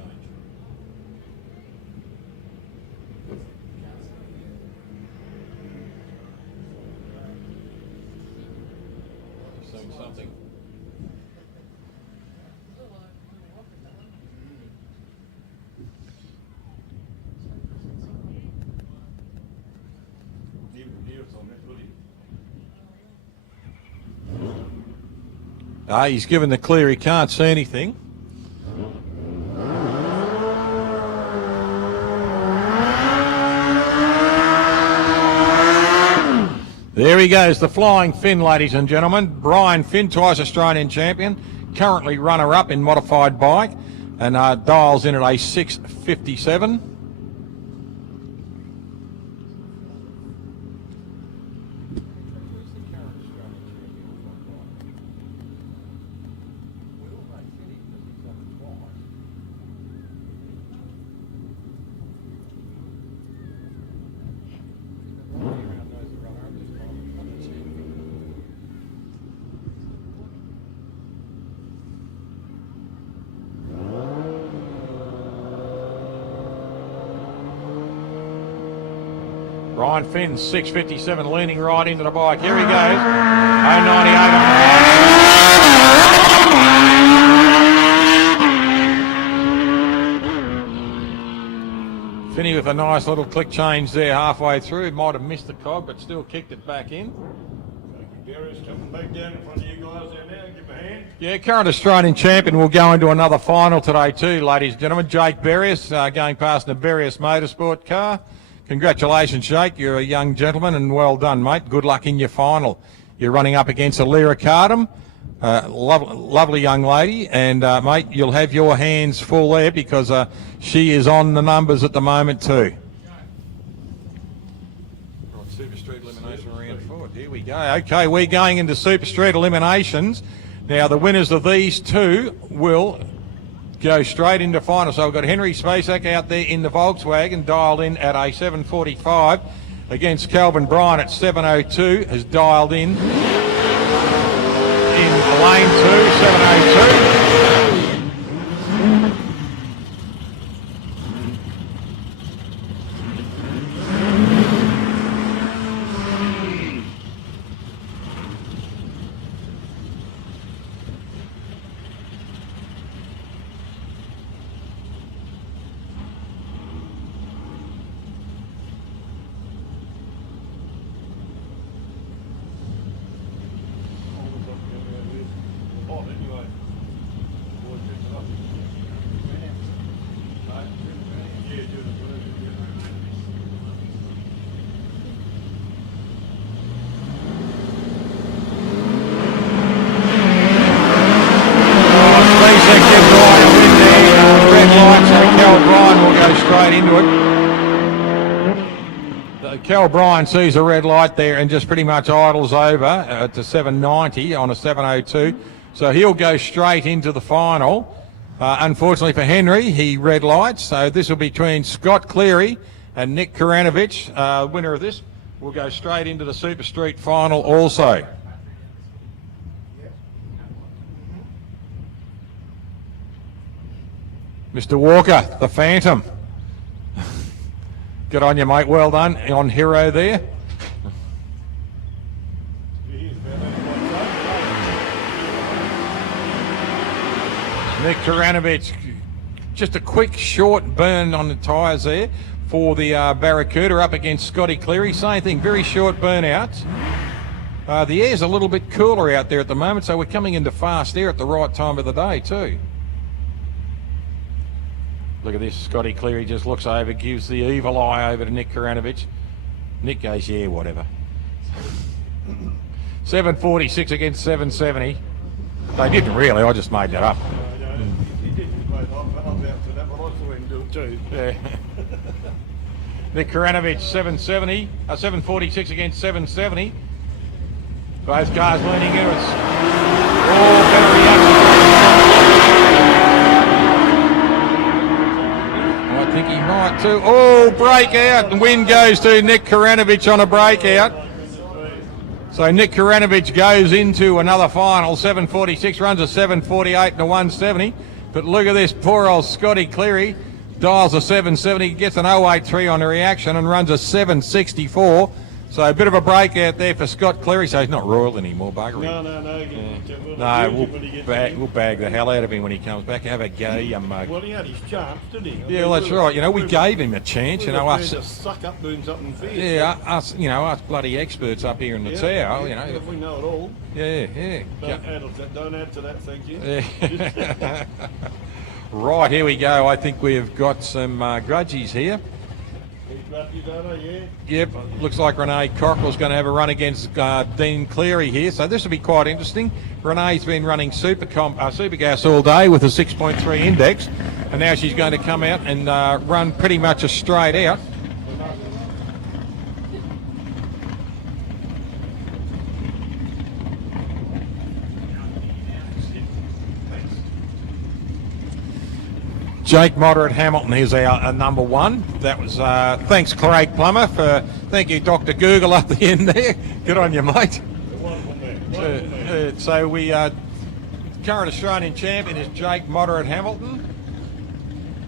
Seen something. He's given the clear. He can't see anything. There he goes, the Flying Finn, ladies and gentlemen. Brian Finn, twice Australian champion, currently runner-up in modified bike, and dials in at a 6:57. Brian Finn, 6:57, leaning right into the bike. Here he goes. 0.98 on the bike. Finney with a nice little click change there halfway through. Might have missed the cog, but still kicked it back in. Darius coming back down in front of you guys there now. Give a hand. Yeah, current Australian champion will go into another final today too, ladies and gentlemen. Jake Berrius going past the Berrius Motorsport car. Congratulations, Jake. You're a young gentleman and well done, mate. Good luck in your final. You're running up against Alira Cardam, lovely young lady, and mate, you'll have your hands full there because she is on the numbers at the moment too. Right, Super Street elimination round go. Okay, we're going into Super Street eliminations. Now, the winners of these two will go straight into final. So we've got Henry Spacek out there in the Volkswagen, dialed in at a 7:45 against Calvin Bryan at 7:02, has dialed in lane 2, 7:02. Cal Bryan sees a red light there and just pretty much idles over to 790 on a 7:02. So he'll go straight into the final. Unfortunately for Henry, he red lights. So this will be between Scott Cleary and Nick Karanovich. Winner of this will go straight into the Super Street final also. Mr. Walker, the Phantom. Good on you, mate. Well done on Hero there. Nick Karanovich, just a quick short burn on the tyres there for the Barracuda up against Scotty Cleary. Same thing, very short burnouts. The air's a little bit cooler out there at the moment, so we're coming into fast air at the right time of the day too. Look at this, Scotty Cleary just looks over, gives the evil eye over to Nick Karanovich. Nick goes, yeah, whatever. 7:46 against 7:70. They didn't really, I just made that up. He did both. I'm out to that, but I saw him do it too. Yeah. Nick Karanovich, 7:70, 7:46 against 7:70. Both cars leaning in. It's all better reaction. I think he might too. Oh, breakout. The win goes to Nick Karanovich on a breakout. So Nick Karanovich goes into another final. 7:46, runs a 7:48 and a 1:70. But look at this, poor old Scotty Cleary dials a 7:70, gets an 0.83 on the reaction and runs a 7:64. So a bit of a breakout there for Scott Cleary. So he's not royal anymore, buggery. No. We'll bag the hell out of him when he comes back. Have a go, you mug. Well, he had his chance, didn't he? Yeah, well, that's right. You know, we gave him a chance. You know, us. To suck up doing something fierce. Yeah, us. You know, us bloody experts up here in the tower. You know. We know it all. Yeah. Don't add to that, thank you. Yeah. Right, here we go. I think we've got some grudgies here. Yep, looks like Renee Cockrell's going to have a run against Dean Cleary here, so this will be quite interesting. Renee's been running Supergas all day with a 6.3 index, and now she's going to come out and run pretty much a straight out. Jake Moderate Hamilton is our number one. That was thanks Craig Plummer thank you Dr. Google up the end there. Good on you, mate. So we current Australian champion is Jake Moderate Hamilton,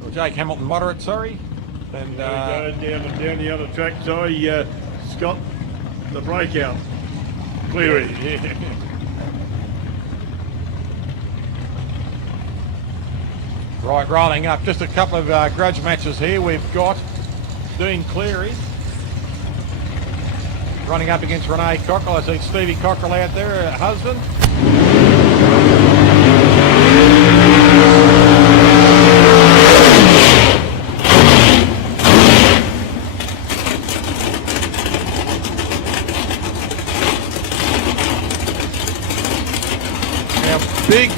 or Jake Hamilton Moderate, sorry. And down the other track, sorry, Scott, the breakout, Cleary. Right, rolling up. Just a couple of grudge matches here. We've got Dean Cleary running up against Renee Cockrell. I see Stevie Cockrell out there, her husband. Big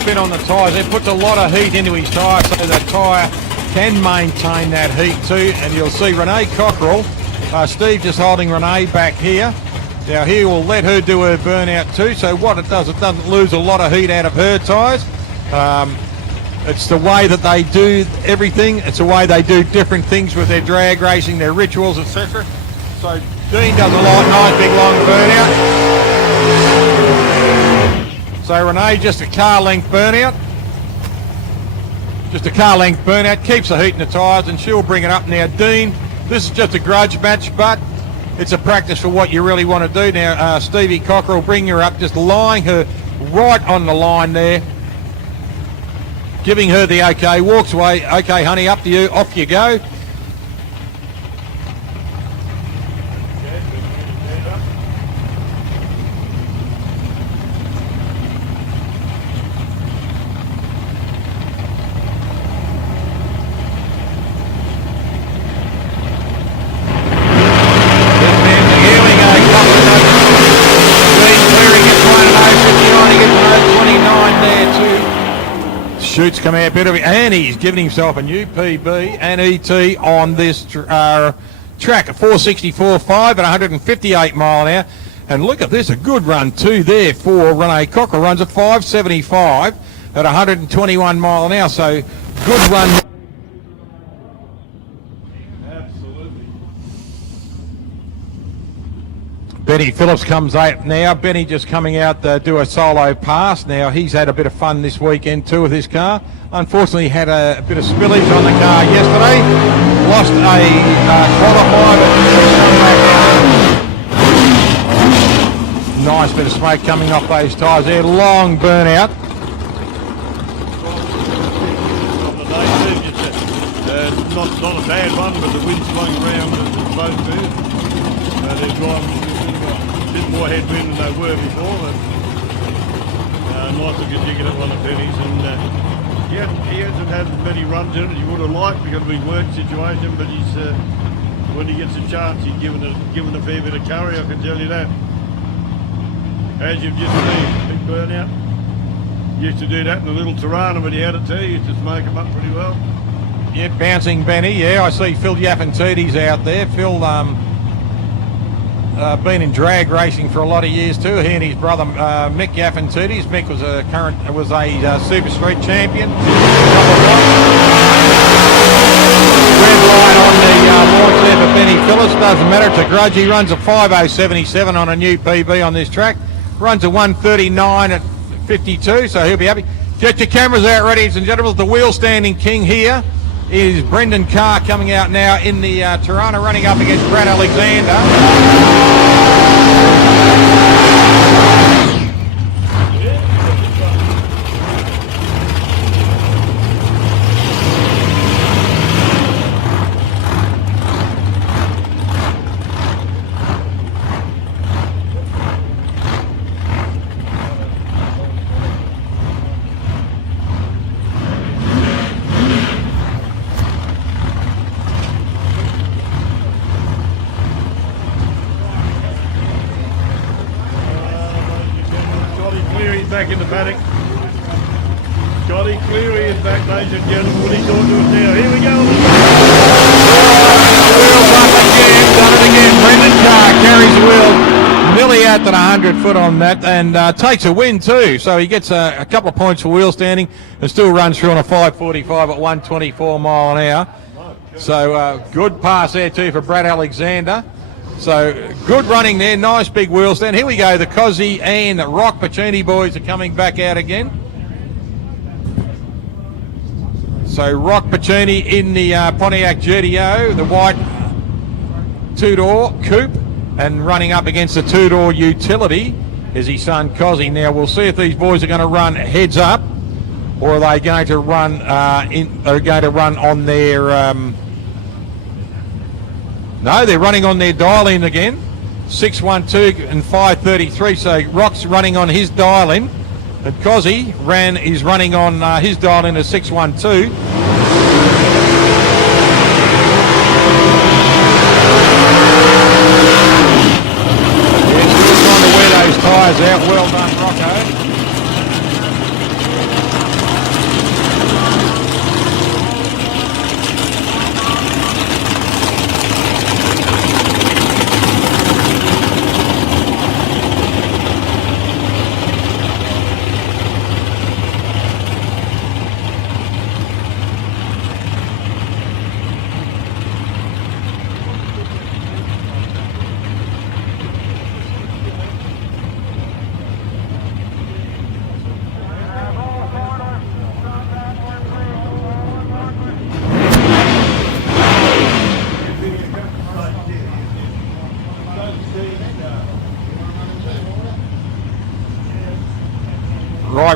spin on the tyres. It puts a lot of heat into his tyre, so the tyre can maintain that heat too. And you'll see Renee Cockrell, Steve just holding Renee back here. Now he will let her do her burnout too, so what it doesn't lose a lot of heat out of her tyres. It's the way that they do everything. It's the way they do different things with their drag racing, their rituals, etc. So Dean does a nice big long burnout. So Renee, just a car length burnout. Just a car length burnout, keeps the heat in the tyres, and she'll bring it up. Now Dean, this is just a grudge match, but it's a practice for what you really want to do. Now Stevie Cocker will bring her up, just lying her right on the line there, giving her the okay, walks away. Okay, honey, up to you, off you go. Shoots come out better, and he's giving himself a new PB and ET on this track, a 464.5 at 158 mile an hour. And look at this, a good run too there for Renee Cocker. Runs a 575 at 121 mile an hour, so good run. Absolutely. Benny Phillips comes out now. Benny just coming out to do a solo pass. Now he's had a bit of fun this weekend too with his car. Unfortunately had a bit of spillage on the car yesterday. Lost a qualifier, but nice bit of smoke coming off those tyres there. Long burnout. Not a bad one, but the wind's blowing around as it's supposed to. They're driving a bit more headwind than they were before, but nice looking ticket at one of Penny's, and he hasn't had many runs in it he would have liked because of his work situation, but he's when he gets a chance he's given a fair bit of curry, I can tell you that. As you've just seen, big burnout. Used to do that in the little Tirana when he had it too, he used to smoke them up pretty well. Yeah, bouncing Benny. Yeah, I see Phil Yaffantidis out there. Phil been in drag racing for a lot of years too. He and his brother Mick Yaffantidis. Mick was a Super Street champion. Red line on the launch there for Benny Phillips. Doesn't matter. It's a grudge. He runs a 50.77 on a new PB on this track. Runs a 1:39 at 52, so he'll be happy. Get your cameras out, ladies and gentlemen. The wheel standing king here is Brendan Carr coming out now in the Tirana, running up against Brad Alexander. Back in the paddock. Scotty Cleary is back, ladies and gentlemen. What he's doing to us now. Here we go. Wheels up again, done it again. Brendan Carr carries the wheel nearly out to the 100 foot on that, and takes a win too. So he gets a couple of points for wheel standing and still runs through on a 5:45 at 124 mile an hour. So good pass there too for Brad Alexander. So good running there, nice big wheel stand. Here we go, the Cozzy and Rock Pacini boys are coming back out again. So Rock Pacini in the Pontiac GTO, the white two-door coupe, and running up against the two-door utility is his son Cozzy. Now we'll see if these boys are going to run heads up, or are they going to run on their no, they're running on their dial-in again. 612 and 533. So Rock's running on his dial-in, and Cozzy is running on his dial-in as 612. Yes, still trying to wear those tyres out. Well done, Rocco.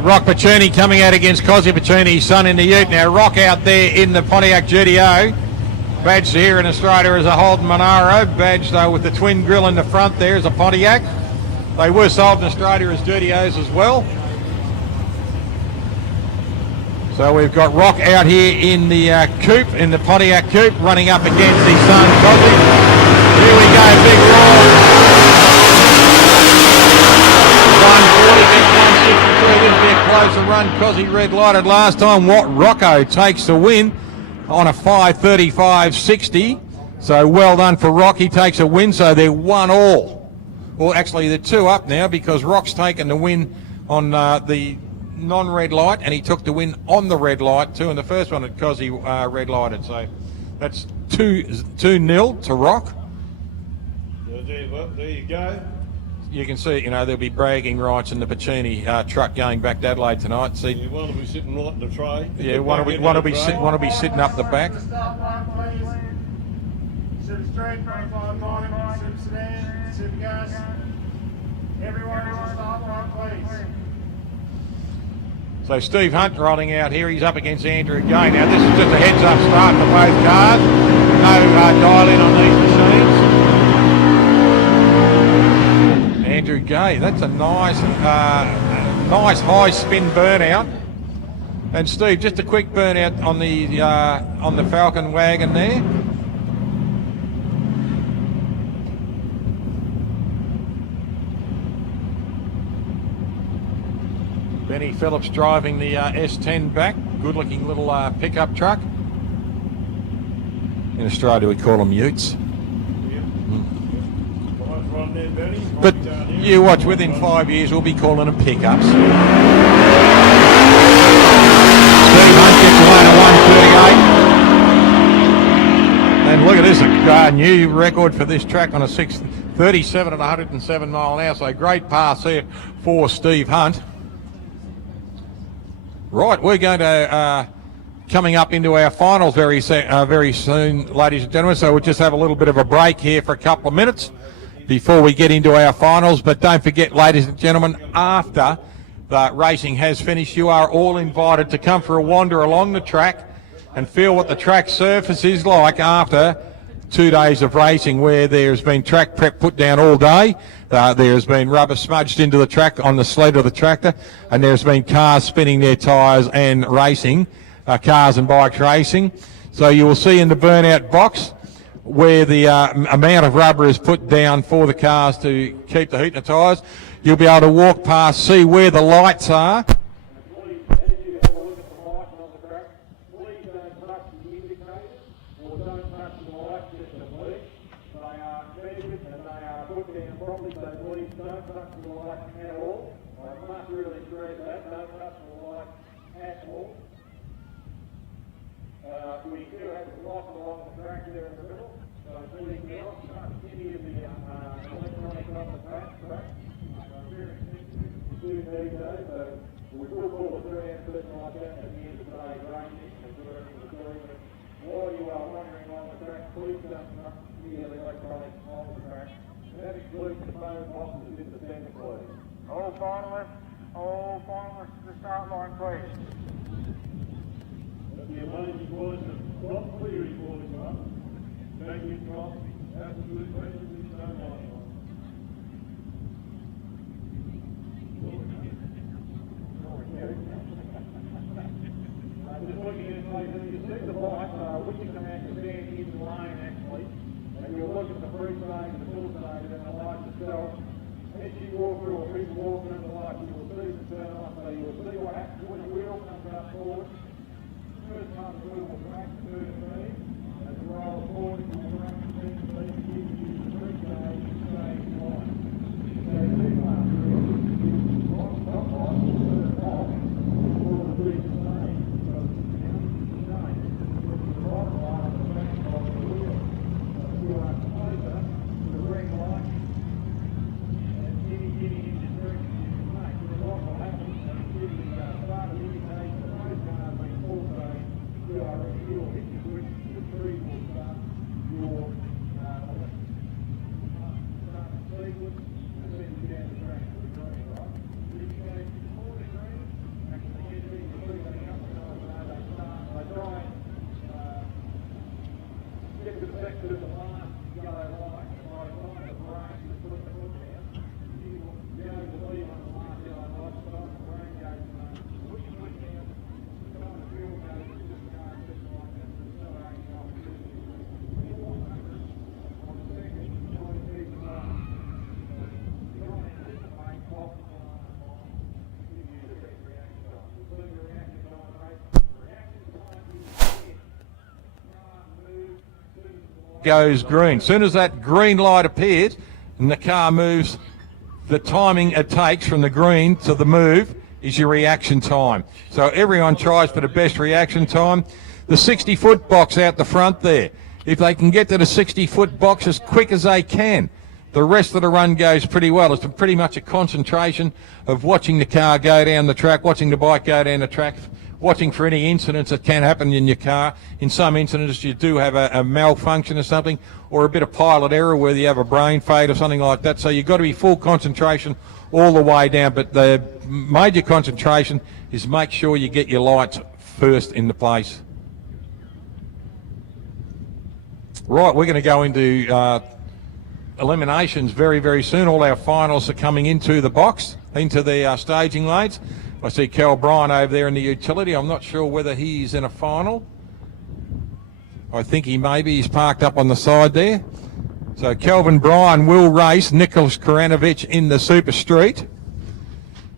Right, Rock Pacini coming out against Cosy Pacini's son in the Ute. Now, Rock out there in the Pontiac GTO. Badged here in Australia as a Holden Monaro. Badged though with the twin grill in the front there as a Pontiac. They were sold in Australia as GTOs as well. So we've got Rock out here in the coupe, in the Pontiac coupe, running up against his son Cosy. Here we go, big roar. 140, 163, didn't be a closer run. Cosy red lighted last time. Rocco takes the win on a 5:35.60. So well done for Rock. He takes a win, so they're 1-all. Well, actually, they're 2 up now because Rock's taken the win on the non-red light, and he took the win on the red light too. And the first one at Cosy red lighted. So that's 2-0 to Rock. There you go. You can see, there'll be bragging rights in the Pacini truck going back to Adelaide tonight. See, You want to be sitting right in the tray. yeah, want to be sitting up the back. Stop line, please. Super straight, 25 line, super sedan, super gas. Everyone is a stop line, please. So Steve Hunt rolling out here. He's up against Andrew Gay. Now this is just a heads up start for both cars. No dial in on these machines. Andrew Gay, that's a nice high spin burnout. And Steve, just a quick burnout on the Falcon wagon there. Benny Phillips driving the S10 back. Good looking little pickup truck. In Australia we call them utes. But you watch, within 5 years we'll be calling them pickups. Steve Hunt gets away to 138. And look at this, a new record for this track on a 637 at 107 mile an hour. So great pass there for Steve Hunt. Right, we're going to coming up into our finals very soon, ladies and gentlemen. So we'll just have a little bit of a break here for a couple of minutes before we get into our finals. But don't forget, ladies and gentlemen, after the racing has finished, you are all invited to come for a wander along the track and feel what the track surface is like after 2 days of racing, where there's been track prep put down all day. There's been rubber smudged into the track on the sled of the tractor, and there's been cars spinning their tyres and racing, cars and bikes racing. So you will see in the burnout box where the amount of rubber is put down for the cars to keep the heat in the tyres. You'll be able to walk past, see where the lights are. We do have a block along the track there in the middle, so please do not touch any of the electronics on the track. Very soon these days, so we will pull a through and something like that at the end of today's racing and do everything we're doing. While you are wandering along the track, please don't touch any of the electronics on the track. That includes the phone boxes in the center, please. All finalists to the start line, please. The amazing voice of Scott Cleary calling up. Thank you, Scott. Absolute question is so much. Just looking at it, you see the bike, we can come out to stand in the lane actually, and you'll look at the free stage, the full stage, and the light itself. As you walk through, or people walking in the light, you will see the turn off, so you will see what happens when the wheel comes up forward. First time the wheel will crack the third speed, as it rolls forward, it will crack the third speed, and gives you the free stage, stage line. So you see the last three, on the top line, turn off, all the three stage. So the right line on the back of the wheel. So you are closer to the red light, and any indication you can make. So what will happen is you start to indicate the first car being full stage, you will hit the switch to Goes green. Soon as that green light appears and the car moves, the timing it takes from the green to the move is your reaction time. So everyone tries for the best reaction time. The 60-foot box out the front there, if they can get to the 60-foot box as quick as they can, the rest of the run goes pretty well. It's pretty much a concentration of watching the car go down the track, watching the bike go down the track, watching for any incidents that can happen in your car. In some incidents, you do have a malfunction or something, or a bit of pilot error where you have a brain fade or something like that. So you've got to be full concentration all the way down. But the major concentration is make sure you get your lights first into place. Right, we're going to go into eliminations very, very soon. All our finals are coming into the box, into the staging lanes. I see Cal Bryan over there in the utility. I'm not sure whether he's in a final. I think he maybe. He's parked up on the side there. So Kelvin Bryan will race Nicholas Koranovic in the Super Street.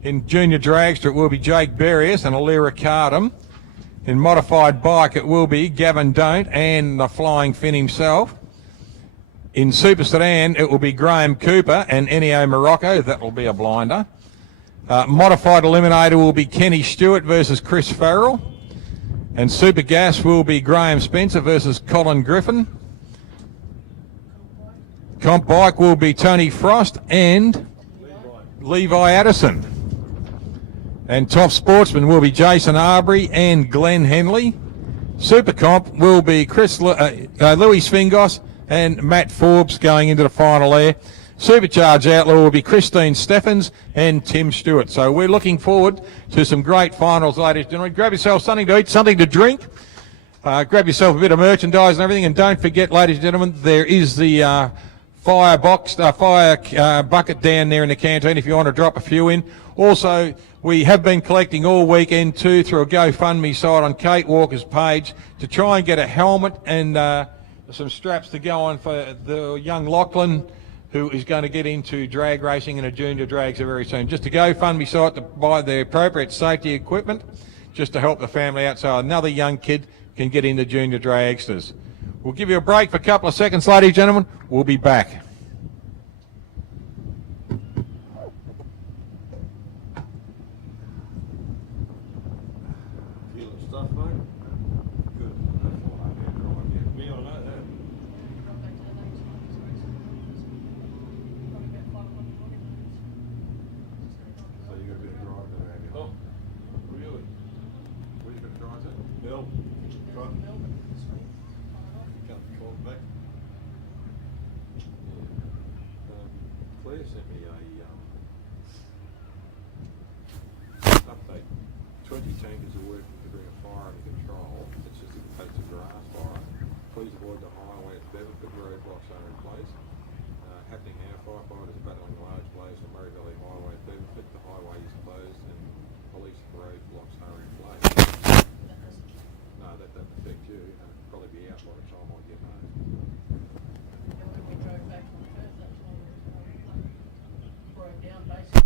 In Junior Dragster, it will be Jake Berrius and Alira Cardam. In Modified Bike, it will be Gavin Don't and the Flying Finn himself. In Super Sedan, it will be Graham Cooper and Ennio Morocco. That will be a blinder. Modified Eliminator will be Kenny Stewart versus Chris Farrell. And Super Gas will be Graham Spencer versus Colin Griffin. Comp Bike will be Tony Frost and Levi Addison. And Top Sportsman will be Jason Arbery and Glenn Henley. Super Comp will be Louis Svingos and Matt Forbes going into the final there. Supercharge Outlaw will be Christine Steffens and Tim Stewart. So we're looking forward to some great finals, ladies and gentlemen. Grab yourself something to eat, something to drink. Grab yourself a bit of merchandise and everything. And don't forget, ladies and gentlemen, there is the fire bucket down there in the canteen if you want to drop a few in. Also, we have been collecting all weekend too through a GoFundMe site on Kate Walker's page to try and get a helmet and some straps to go on for the young Lachlan, who is going to get into drag racing and a junior drags very soon. Just a GoFundMe site to buy the appropriate safety equipment just to help the family out so another young kid can get into junior dragsters. We'll give you a break for a couple of seconds, ladies and gentlemen. We'll be back. Feeling stuff, mate? Good. Me, I know that. So you got a bit of drive to have you. Oh, really? Where you going to drive to? Melbourne. Come call back. Claire sent me a update. 20 tankers are working to bring a fire under control. It's just a grass fire. Please avoid the highway at Beverford. Roadblocks are in place. Happening now, firefighters are battling large blaze on Murray Valley Highway at Beverford. The highway is closed and police roadblocks are in place. No, that doesn't affect you. It'll probably be out by the time I get home. We drove back from Perth, that's why we broke down basically.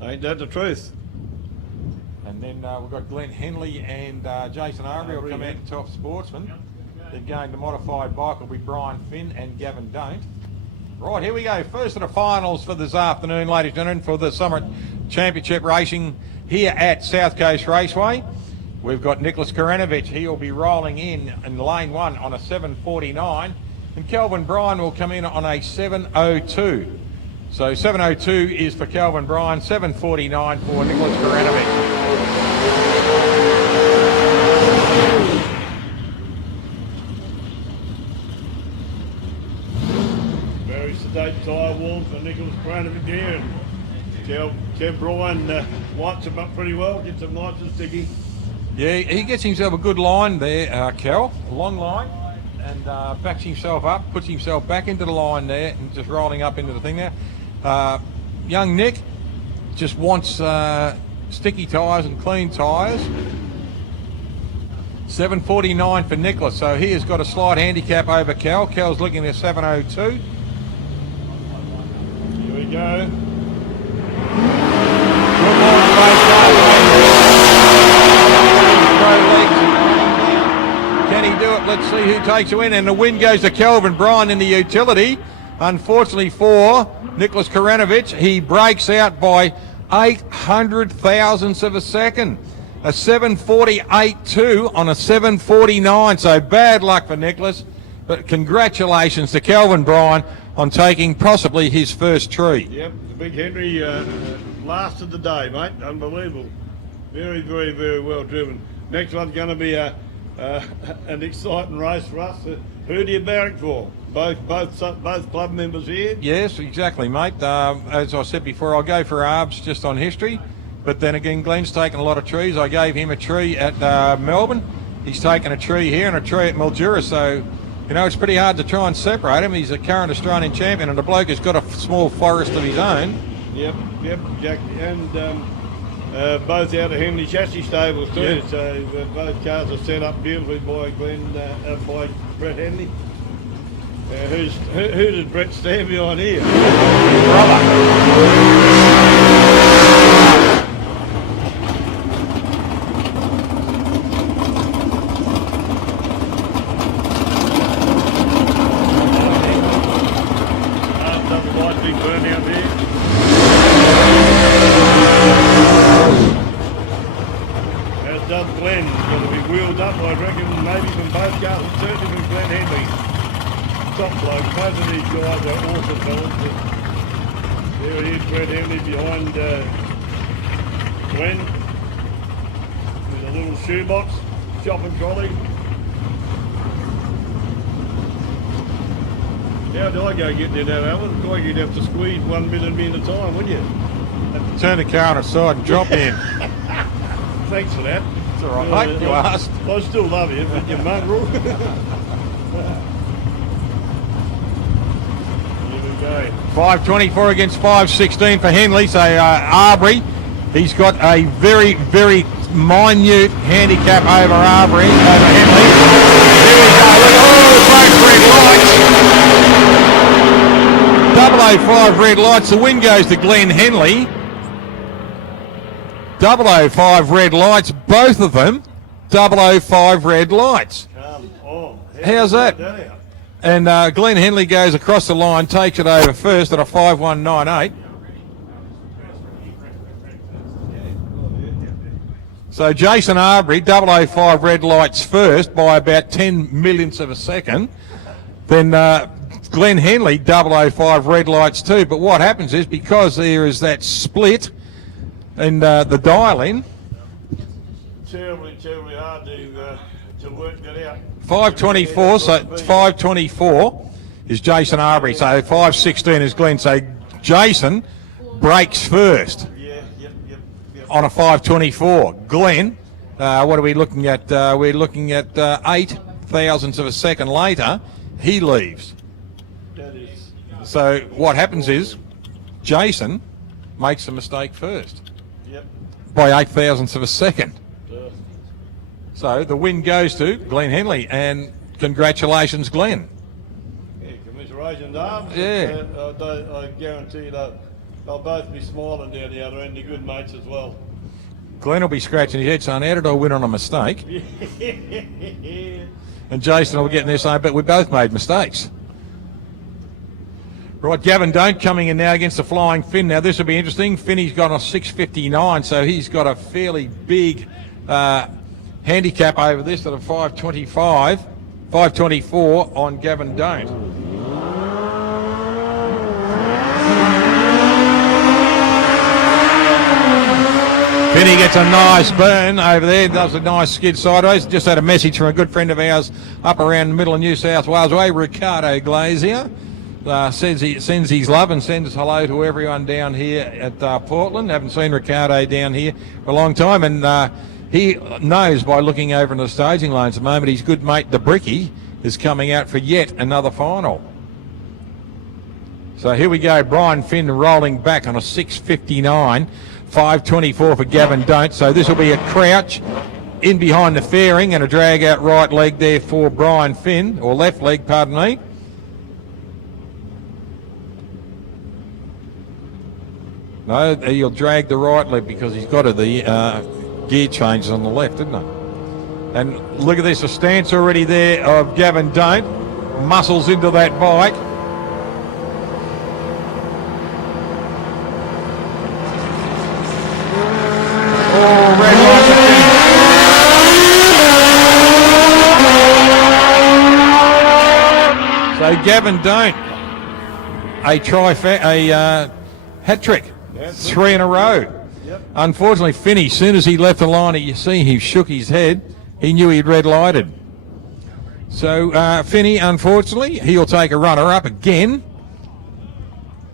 Ain't that the truth? And then we've got Glenn Henley and Jason Avery will come out in top sportsman. They're going to modified bike will be Brian Finn and Gavin Don't. Right, here we go. First of the finals for this afternoon, ladies and gentlemen, for the Summit Championship Racing here at South Coast Raceway. We've got Nicholas Karanovic. He'll be rolling in lane one on a 7:49. And Kelvin Bryan will come in on a 7:02. So 7:02 is for Kelvin Bryan, 7:49 for Nicholas Karanovic. Very sedate tyre wall for Nicholas Branovic here. Kev Bryan whites him up pretty well, gets him nice and sticky. Yeah, he gets himself a good line there, Kel, a long line, and backs himself up, puts himself back into the line there, and just rolling up into the thing there. Young Nick just wants sticky tyres and clean tyres. 7:49 for Nicholas, so he has got a slight handicap over Kel. Kel's looking at 7:02. Here we go. Can he do it? Let's see who takes the win. And the win goes to Kelvin Bryan in the utility. Unfortunately for Nicholas Karanovic, he breaks out by 800 thousandths of a second. A 7:48.2 on a 7:49. So bad luck for Nicholas. But congratulations to Kelvin Bryan on taking possibly his first tree. Yep, the Big Henry last of the day, mate. Unbelievable. Very, very, very well driven. Next one's going to be an exciting race for us. Who do you barrack for? Both club members here? Yes, exactly, mate. As I said before, I'll go for Arbs just on history. But then again, Glenn's taken a lot of trees. I gave him a tree at Melbourne. He's taken a tree here and a tree at Mildura. So You know, it's pretty hard to try and separate him. He's a current Australian champion, and the bloke has got a small forest of his own. Yep, Jack, and both out of Henley Chassis Stables too. Yeah. So both cars are set up beautifully by by Brett Henley. Who did Brett stand behind here? Double light, big burn out there. As does Glenn. Going to be wheeled up, I reckon, maybe from both cars, and certainly from Glenn Henley. Top bloke. Both of these guys are awesome fellas. There he is, Brett Henley behind Glenn with a little shoebox, shopping trolley. How do I go get there now, Alan? Like you'd have to squeeze 1 minute at a time, wouldn't you? Turn the car on its side and drop in. Thanks for that. It's all right, mate. You asked. I still love you, but you mongrel. Here we go. 5.24 against 5.16 for Henley. So Arbery, he's got a very, very minute handicap over Arbery, over Henley. Here we go. Look at all the red lights. 005 red lights. The win goes to Glenn Henley. 005 red lights, both of them. 005 red lights. Come on. How's that? Out? And Glenn Henley goes across the line, takes it over first at a 5.198. So Jason Arbery, 005 red lights first by about 10 millionths of a second. Then Glenn Henley, 005 red lights too. But what happens is, because there is that split in the dial-in, Terribly hard to work that out. 5.24, so 5.24 is Jason Arbery. So 5.16 is Glenn. So Jason breaks first Yeah, yep. on a 5.24. Glenn, what are we looking at? We're looking at 8 thousandths of a second later, he leaves. That is. So what happens is Jason makes a mistake first Yep. by 8 thousandths of a second. Uh, So the win goes to Glenn Henley, and congratulations, Glenn. yeah, commiserations, Arms. Yeah. I guarantee you they'll both be smiling down the other end. They're good mates as well. Glenn will be scratching his head saying, how did I win on a mistake? And Jason will be getting there saying, but we both made mistakes. Right, Gavin Don't coming in now against the Flying Finn. Now this will be interesting. Finney's got a 6.59, so he's got a fairly big handicap over this at a 5.24 on Gavin Don't. Finney gets a nice burn over there, does a nice skid sideways. Just had a message from a good friend of ours up around the middle of New South Wales way, Ricardo Glazier. Sends his love and sends hello to everyone down here at Portland. Haven't seen Ricardo down here for a long time, and he knows by looking over in the staging lanes at the moment his good mate DeBricky is coming out for yet another final. So here we go, Brian Finn rolling back on a 6.59, 5.24 for Gavin Don't. So this will be a crouch in behind the fairing and a drag out right leg there for Brian Finn, or left leg, pardon me. No, he'll drag the right leg because he's got the gear changes on the left, isn't it? And look at this, a stance already there of Gavin Don't. Muscles into that bike. Oh, red light. So Gavin Don't, a hat trick. 3 in a row. Yep. Unfortunately, Finney, as soon as he left the line, you see he shook his head. He knew he'd red lighted. So Finney, unfortunately, he'll take a runner-up again.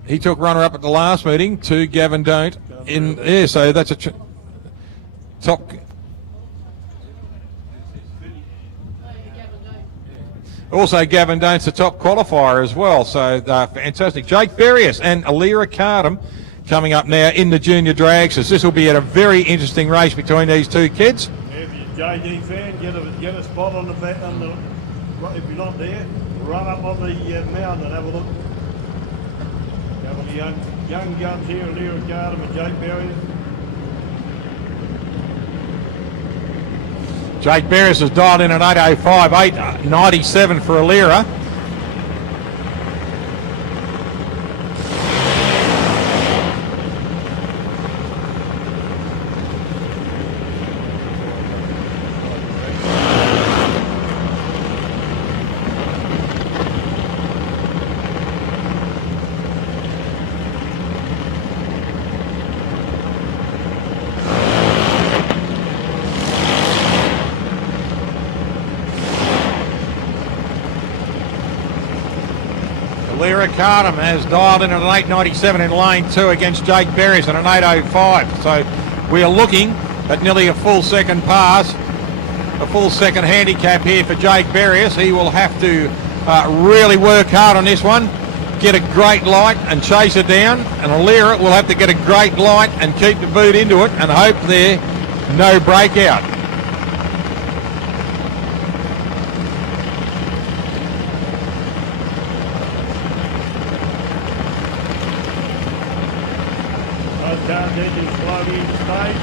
He took runner-up at the last meeting to Gavin Don't. So that's a top. Also, Gavin Dane's the top qualifier as well. So fantastic. Jake Berrius and Alira Cardham coming up now in the junior drags. This will be a very interesting race between these two kids. If you're a JD fan, get a spot on the back. If you're not there, run up on the mound and have a look. Couple of young guns here, Alira Cardham and Jake Berrius. Jake Berrius has dialed in at 8:05, 8:97 for Alira. Alira Cardham has dialed in at an 8:97 in lane 2 against Jake Berrius at an 8:05. So we are looking at nearly a full second pass, a full second handicap here for Jake Berrius. He will have to really work hard on this one, get a great light and chase it down. And Alira will have to get a great light and keep the boot into it and hope there no breakout. Cars edging slowly into stage.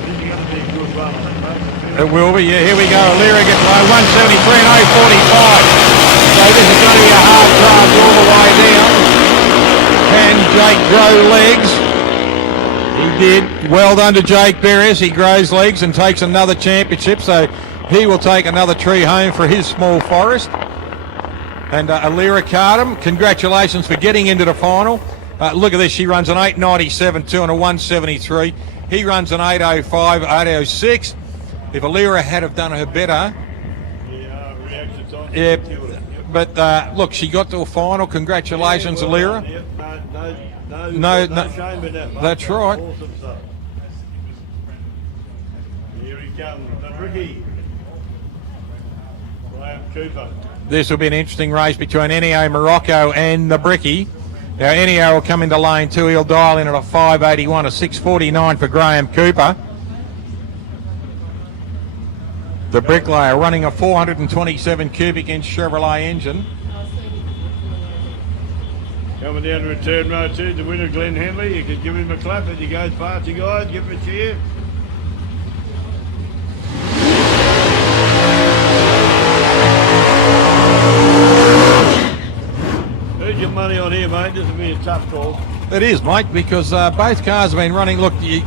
This is going to be a good run, I think, mate. It will be, yeah. Here we go. Alira gets low, 173 and 045. So this is going to be a hard charge all the way down. Can Jake grow legs? He did. Well done to Jake Berrius. He grows legs and takes another championship. So he will take another tree home for his small forest. And Alira Cardham, congratulations for getting into the final. Look at this, she runs an 8:97, and a 173. He runs an 8:05, 8:06. If Alira had have done her better, Reaction time. yeah. But look, she got to a final. Congratulations, Alira. Yep, No, no shame in that, mate. that's right. Awesome stuff. Here he comes, the rookie. Graham Cooper. This will be an interesting race between Ennio Morocco and the Bricky. Now, Ennio will come into lane 2. He'll dial in at a 5:81, a 6:49 for Graham Cooper. The bricklayer running a 427 cubic inch Chevrolet engine. Coming down to return row 2, the winner Glenn Henley. You can give him a clap as he goes past you guys. Give him a cheer. Who's your money on here, mate? This will be a tough call. It is, mate, because both cars have been running. Look, the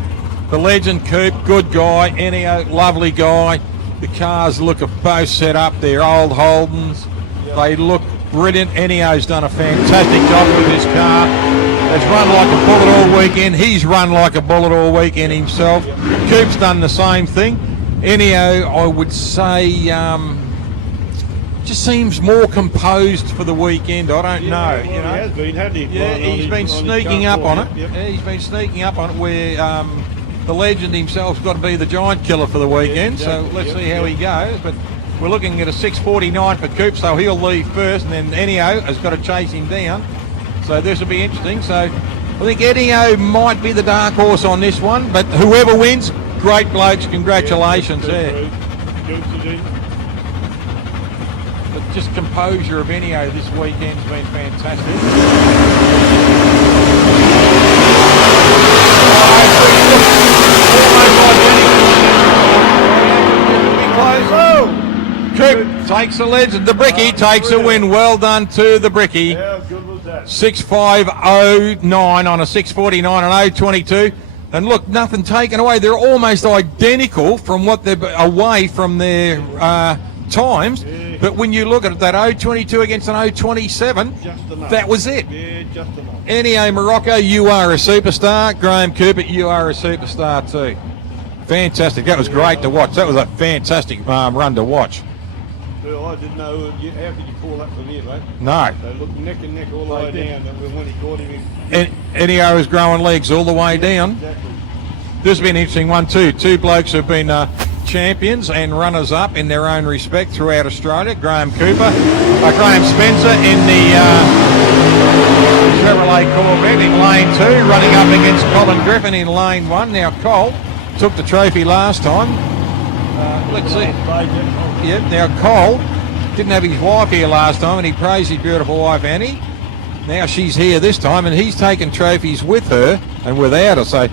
legend Coop, good guy. Ennio, lovely guy. The cars look both set up. They're old Holdens. Yep. They look brilliant. Ennio's done a fantastic job with this car. Has run like a bullet all weekend. He's run like a bullet all weekend himself. Coop's done the same thing. Ennio, I would say, just seems more composed for the weekend. I don't know. Well, you know, he has been, hasn't he? yeah, Flying he's on been his sneaking car up on it. forward. Yep. Yeah, he's been sneaking up on it where the legend himself's got to be the giant killer for the weekend. exactly. So let's Yep, see how he goes. But we're looking at a 6:49 for Coop, so he'll leave first, and then Ennio has got to chase him down. So this will be interesting. So I think Ennio might be the dark horse on this one, but whoever wins, great blokes, congratulations there. The just composure of Ennio this weekend's been fantastic. Coop takes the legend. The Bricky takes a win. Well done to the Bricky. How good was that? 6:509 on a 6:49 and 0:22. And look, nothing taken away. They're almost identical from what they're away from their times. Yeah. But when you look at it, that 0:22 against an 0:27, Just enough. that was it. Yeah, just enough. Ennio Morocco, you are a superstar. Graham Cooper, you are a superstar too. Fantastic. That was great to watch. That was a fantastic run to watch. Well, I didn't know. How could you call that from here, mate? No. They looked neck and neck all the way did. down. And when he caught him, Ennio is growing legs all the way down. exactly. This will be an interesting one too. Two blokes have been champions and runners-up in their own respect throughout Australia. Graham Spencer in the Chevrolet Corvette in lane 2, running up against Colin Griffin in lane 1. Now Cole took the trophy last time. Let's see. Yep, now Cole didn't have his wife here last time, and he praised his beautiful wife Annie. Now she's here this time, and he's taken trophies with her and without her. So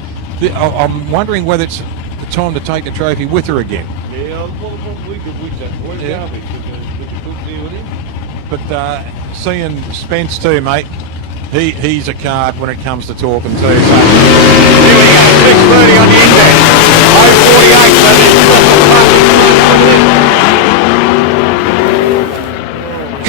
I'm wondering whether it's the time to take the trophy with her again. Yeah, we could wish that. Where's Garvey? Could you cook there with him? But seeing Spence too, mate, he's a card when it comes to talking too. So here we go, 6:30 on the index. 048, so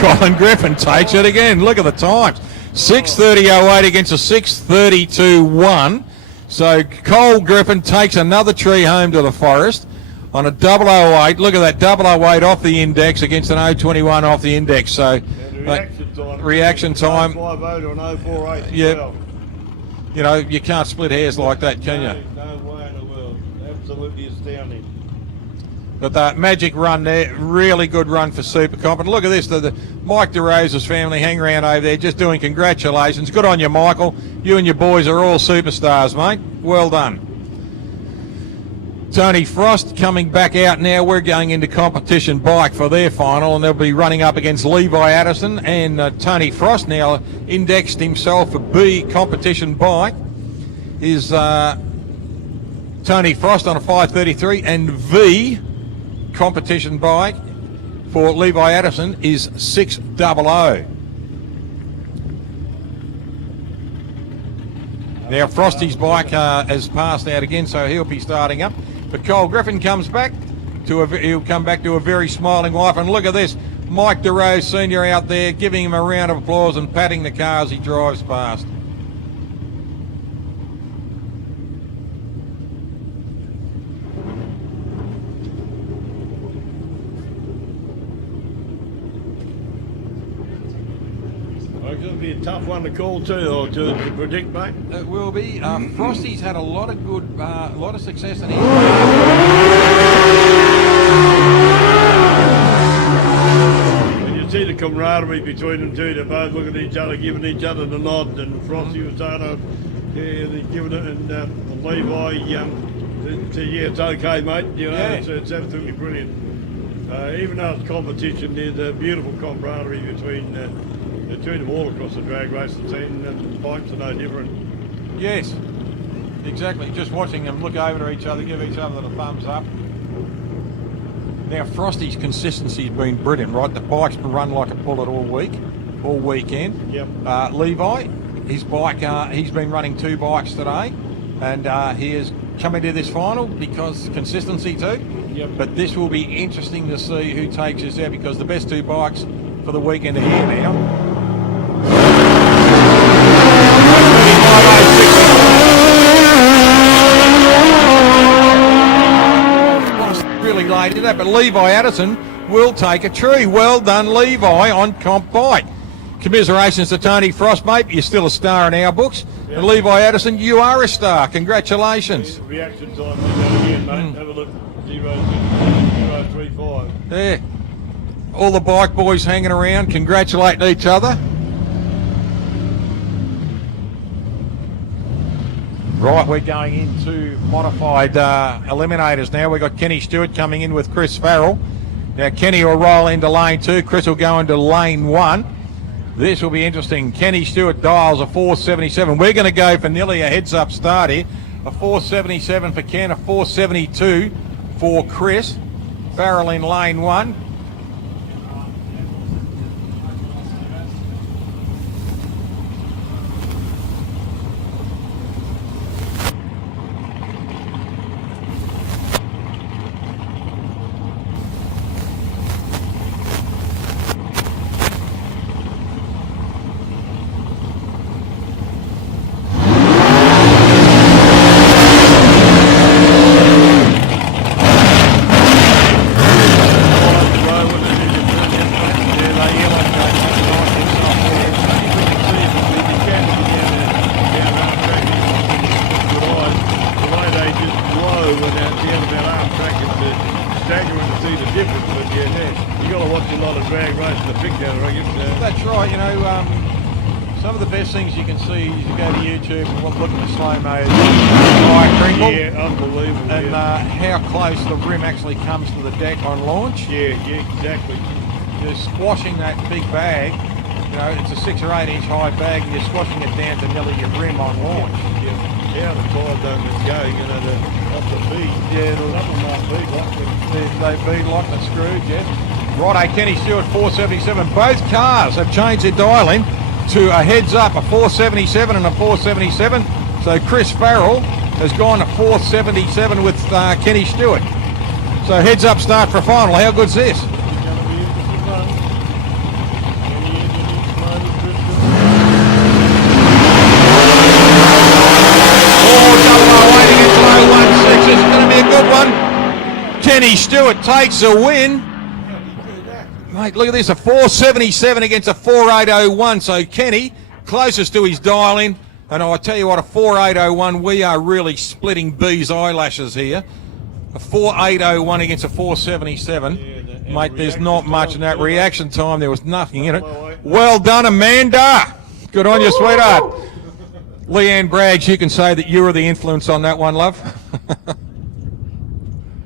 Colin Griffin takes it again. Look at the times. 6:30.08 against a 6:32.1. So Cole Griffin takes another tree home to the forest on a 008. Look at that 008 off the index against an 021 off the index. So reaction time. 050 or an 048. Yep. Well. You know, you can't split hairs like that, can you? No way in the world. Absolutely astounding. But that magic run there, really good run for Super Comp. And look at this, the Mike DeRosa's family hang around over there just doing congratulations. Good on you, Michael. You and your boys are all superstars, mate. Well done. Tony Frost coming back out now. We're going into competition bike for their final, and they'll be running up against Levi Addison and Tony Frost. Now indexed himself for B competition bike is Tony Frost on a 533, and V competition bike for Levi Addison is 600. Now Frosty's bike has passed out again, so he'll be starting up. But Cole Griffin comes back to he'll come back to a very smiling wife. And look at this, Mike DeRose Senior out there giving him a round of applause and patting the car as he drives past. It'll be a tough one to call too, or to predict, mate. It will be. Frosty's had a lot of good, lot of success in his. And you see the camaraderie between them two. They're both looking at each other, giving each other the nod. And Frosty was saying, they're giving it, and Levi, yeah, it's okay, mate. You know, Yeah. it's absolutely brilliant. Even though it's competition, there's a beautiful camaraderie between them all across the drag racing scene, and the bikes are no different. Yes, exactly. Just watching them look over to each other, give each other the thumbs up. Now Frosty's consistency has been brilliant, right? The bike's been run like a bullet all weekend. Yep. Levi, his bike, he's been running 2 bikes today, and he has come into this final because consistency too. Yep. But this will be interesting to see who takes this out, because the best 2 bikes for the weekend are here now. Really late in that, but Levi Addison will take a tree. Well done, Levi, on comp bike. Commiserations to Tony Frost, mate. You're still a star in our books. Yeah. And Levi Addison, you are a star. Congratulations. Reaction time again, mate. Have a look. 0.035. Yeah. All the bike boys hanging around, congratulating each other. Right, we're going into modified eliminators now. We've got Kenny Stewart coming in with Chris Farrell. Now Kenny will roll into lane 2, Chris will go into lane 1. This will be interesting. Kenny Stewart dials a 477. We're going to go for nearly a heads-up start here. A 477 for Ken, a 472 for Chris. Farrell in lane 1. Some of the best things you can see is you go to YouTube and look at the slow-mo tire crinkle. Yeah, unbelievable. And how close the rim actually comes to the deck on launch. yeah, exactly. You're squashing that big bag. You know, it's a 6 or 8 inch high bag, and you're squashing it down to nearly your rim on launch. Yeah. How the tire don't go, you know, off the feed. Yeah, Nothing might be like they bead locked and screwed, yes. Righto, Kenny Stewart, 477. Both cars have changed their dialing to a heads up, a 477 and a 477. So Chris Farrell has gone to 477 with Kenny Stewart. So heads up start for a final. How good's this? it's going to be interesting run. Any engineers, motors, Bristol. Oh, 008 against 016. This is going to be a good one. Kenny Stewart takes a win. Mate, look at this, a 477 against a 4801. So Kenny, closest to his dialing. And I tell you what, a 4801, we are really splitting B's eyelashes here. A 4801 against a 477. Yeah, Mate, there's reaction not much time, in that yeah. reaction time. There was nothing in it. Well done, Amanda. Good on you, sweetheart. Leanne Braggs, you can say that you were the influence on that one, love.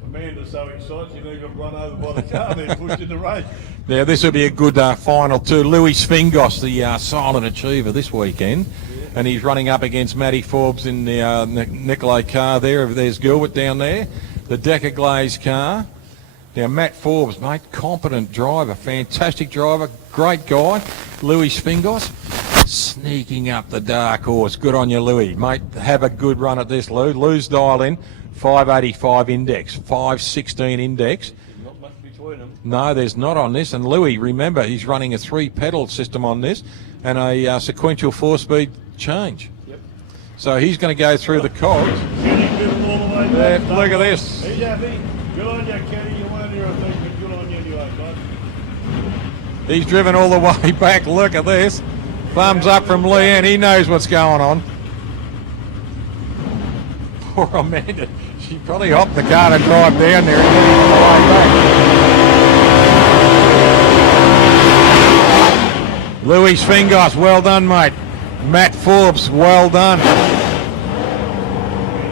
Amanda's so excited she nearly got run over by the car then pushed in the race. Now, this will be a good final too. Louis Fingos, the silent achiever this weekend. And he's running up against Matty Forbes in the Nicolay car there. There's Gilbert down there. The Decker Glaze car. Now, Matt Forbes, mate, competent driver, fantastic driver, great guy. Louis Fingos, sneaking up the dark horse. Good on you, Louis. Mate, have a good run at this, Lou. Lou's dial in, 585 index, 516 index. Not much between them. No, there's not on this. And Louis, remember, he's running a 3-pedal system on this and a sequential 4-speed change. Yep. So he's going to go through the cogs. Kenny's driven all the way Yeah, back. look at this. He's happy. Good on you, Kenny. You weren't here, I think, but good on you anyway, bud. He's driven all the way back. Look at this. Thumbs up from Leanne. He knows what's going on. Poor Amanda. She probably hopped the car to drive down there and get him all the way back. Louis Fingos, well done, mate. Matt Forbes, well done.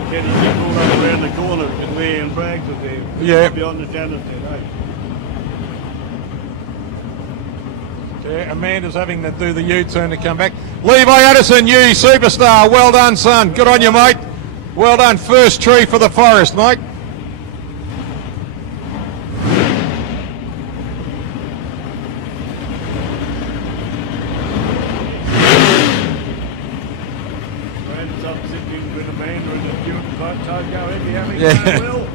Kenny just pulled up around the corner and Leanne Braggs was there. Yeah. Beyond the Janice then, eh? Yeah, Amanda's having to do the U-turn to come back. Levi Addison, you superstar. Well done, son. Good on you, mate. Well done. First tree for the forest, mate. Brandon's up sitting with Amanda and the Stewart and both go heavy, having Yeah. going well.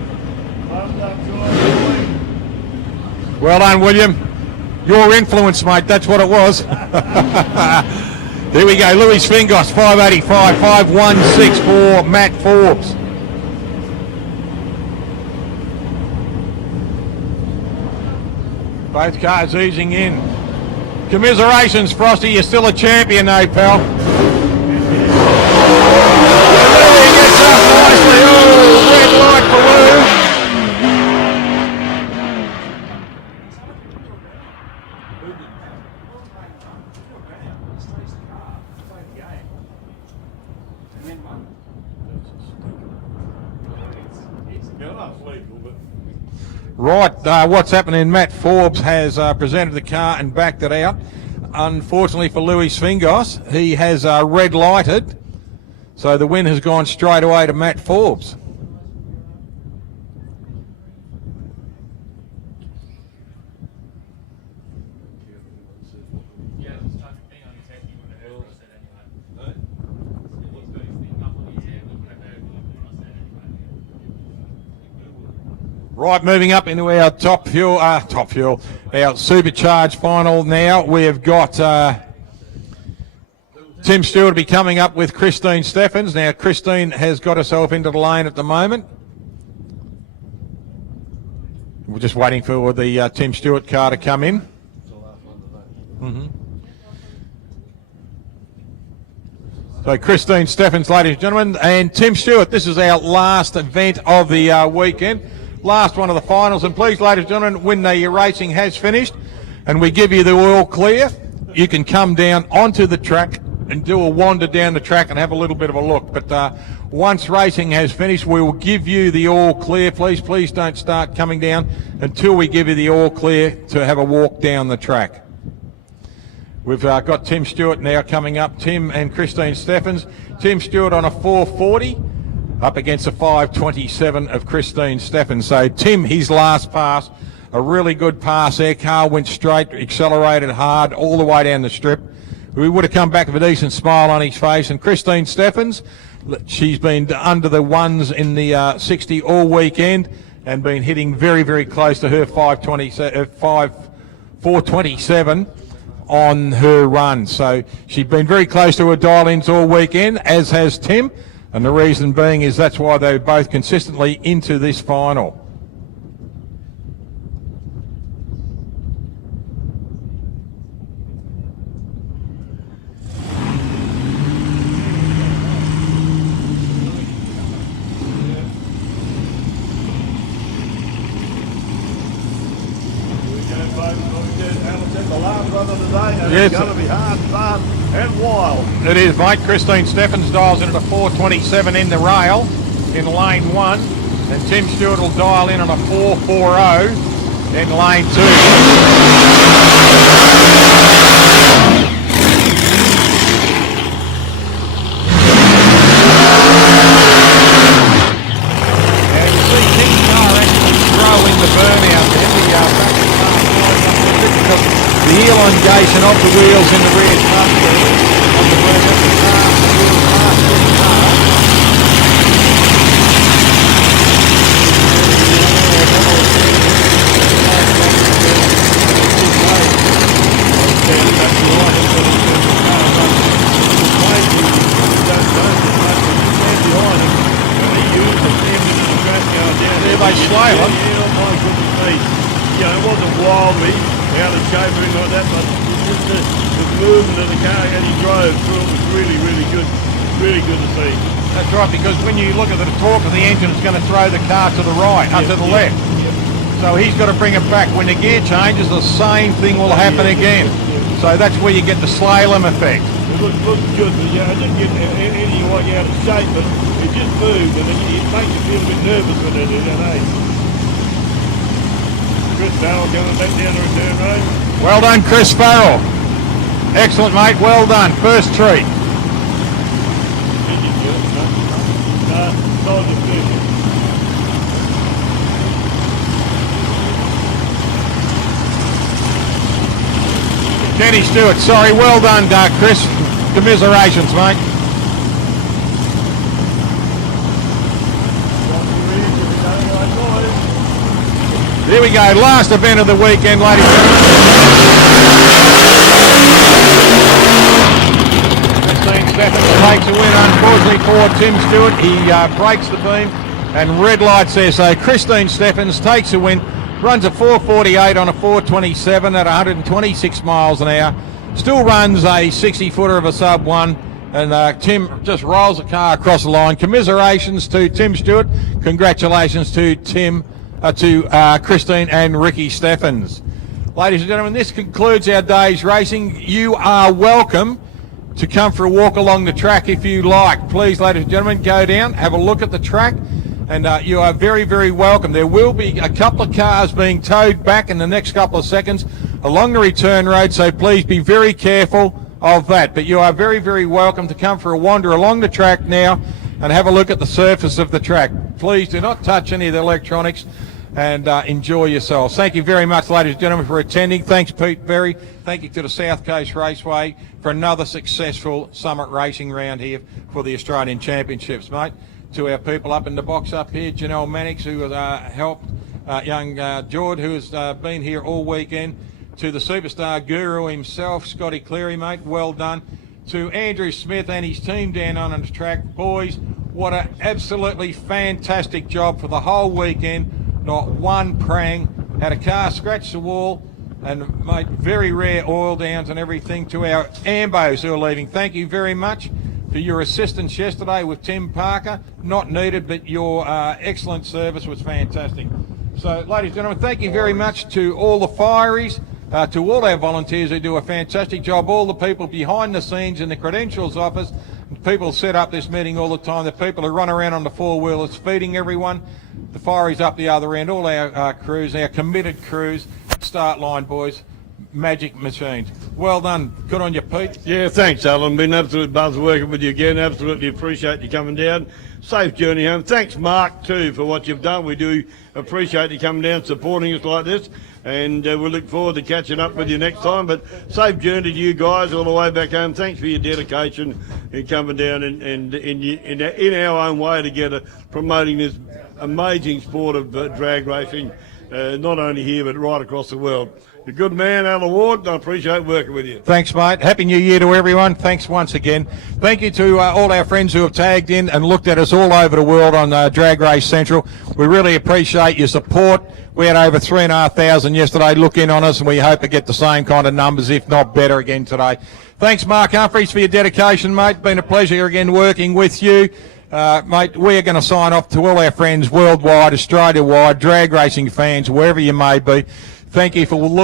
Thumbs up, good on you, boy. Well done, William. Your influence, mate. That's what it was. Here we go. Louis Fingos, 585, 516 for Matt Forbes. Both cars easing in. Commiserations, Frosty. You're still a champion, though, pal. Louis gets up nicely. Oh, red light for Lou. Yeah, that's legal, but Right, what's happening? Matt Forbes has presented the car and backed it out. Unfortunately for Louis Fingos, he has red lighted, so the win has gone straight away to Matt Forbes. Yeah, it's stuck a thing on his head. He wouldn't have heard what I said anyway. He's got his thing up on his head. He wouldn't have heard what I said anyway. Right, moving up into our top fuel, our supercharged final now. We have got Tim Stewart will be coming up with Christine Steffens. Now, Christine has got herself into the lane at the moment. We're just waiting for the Tim Stewart car to come in. So Christine Steffens, ladies and gentlemen, and Tim Stewart. This is our last event of the weekend. Last one of the finals. And please, ladies and gentlemen, when the racing has finished and we give you the all clear, you can come down onto the track and do a wander down the track and have a little bit of a look. But once racing has finished, we will give you the all clear. Please don't start coming down until we give you the all clear to have a walk down the track. We've got Tim Stewart now coming up. Tim and Christine Steffens. Tim Stewart on a 440 up against a 527 of Christine Steffens. So Tim, his last pass, a really good pass there. Car went straight, accelerated hard all the way down the strip. We would have come back with a decent smile on his face. And Christine Steffens, she's been under the ones in the 60 all weekend and been hitting very close to her 427 on her run. So she's been very close to her dial-ins all weekend, as has Tim. And the reason being is that's why they're both consistently into this final. Yes. It's going to be hard, fast and wild. It is, mate. Christine Steffens dials in at a 427 in the rail in lane 1, and Tim Stewart will dial in on a 440 in lane 2. And you see Tim's car actually throwing the burnout there. The elongation of the wheels in the rear top there on the burnout. The car, the wheels past the car. They slay them. Yeah, my goodness me. You know, it wasn't wildly out of shape or anything like that, but just the movement of the car as he drove through it was really good. Really good to see. That's right, because when you look at the torque of the engine, it's going to throw the car to the right, to the left. So he's got to bring it back. When the gear changes, the same thing will happen again. So that's where you get the slalom effect. It looked good, but yeah, I didn't get anything like out of shape, but it just moved, and it makes you feel a bit nervous when they do that, eh? Chris Farrell coming back down the return road. Well done, Chris Farrell. Excellent, mate. Well done. First treat. Kenny Stewart, sorry. Well done, Chris. Commiserations, mate. Here we go, last event of the weekend, ladies and gentlemen. Christine Steffens takes a win, unfortunately for Tim Stewart. He breaks the beam and red lights there. So Christine Steffens takes a win, runs a 448 on a 427 at 126 miles an hour. Still runs a 60-footer of a sub 1. And Tim just rolls the car across the line. Commiserations to Tim Stewart. Congratulations to Christine and Ricky Steffens. Ladies and gentlemen, this concludes our day's racing. You are welcome to come for a walk along the track if you like. Please, ladies and gentlemen, go down, have a look at the track, and you are very welcome. There will be a couple of cars being towed back in the next couple of seconds along the return road, so please be very careful of that. But you are very welcome to come for a wander along the track now and have a look at the surface of the track. Please do not touch any of the electronics and enjoy yourselves. Thank you very much, ladies and gentlemen, for attending. Thanks, Pete Berry. Thank you to the South Coast Raceway for another successful summit racing round here for the Australian Championships, mate. To our people up in the box up here, Janelle Mannix, who has helped young George, who has been here all weekend. To the superstar guru himself, Scotty Cleary, mate, well done. To Andrew Smith and his team down on the track. Boys, what an absolutely fantastic job for the whole weekend. Not one prang. Had a car scratch the wall and made very rare oil downs and everything. To our ambos who are leaving, thank you very much for your assistance yesterday with Tim Parker. Not needed, but your excellent service was fantastic. So, ladies and gentlemen, thank you very much to all the fireys, to all our volunteers who do a fantastic job, all the people behind the scenes in the credentials office, people set up this meeting all the time, the people who run around on the four-wheelers feeding everyone, the fireys up the other end, all our crews, our committed crews, start line boys, magic machines. Well done. Good on you, Pete. Yeah, thanks, Alan. Been an absolute buzz working with you again. Absolutely appreciate you coming down. Safe journey home. Thanks, Mark, too, for what you've done. We do appreciate you coming down, supporting us like this, and we look forward to catching up with you next time. But safe journey to you guys all the way back home. Thanks for your dedication in coming down and in our own way together, promoting this amazing sport of drag racing, not only here but right across the world. You're a good man, Alan Ward. I appreciate working with you. Thanks, mate. Happy New Year to everyone. Thanks once again. Thank you to all our friends who have tagged in and looked at us all over the world on Drag Race Central. We really appreciate your support. We had over 3,500 yesterday look in on us, and we hope to get the same kind of numbers, if not better, again today. Thanks, Mark Humphries, for your dedication, mate. Been a pleasure again working with you. Mate, we are going to sign off to all our friends worldwide, Australia-wide, drag racing fans, wherever you may be. Thank you for looking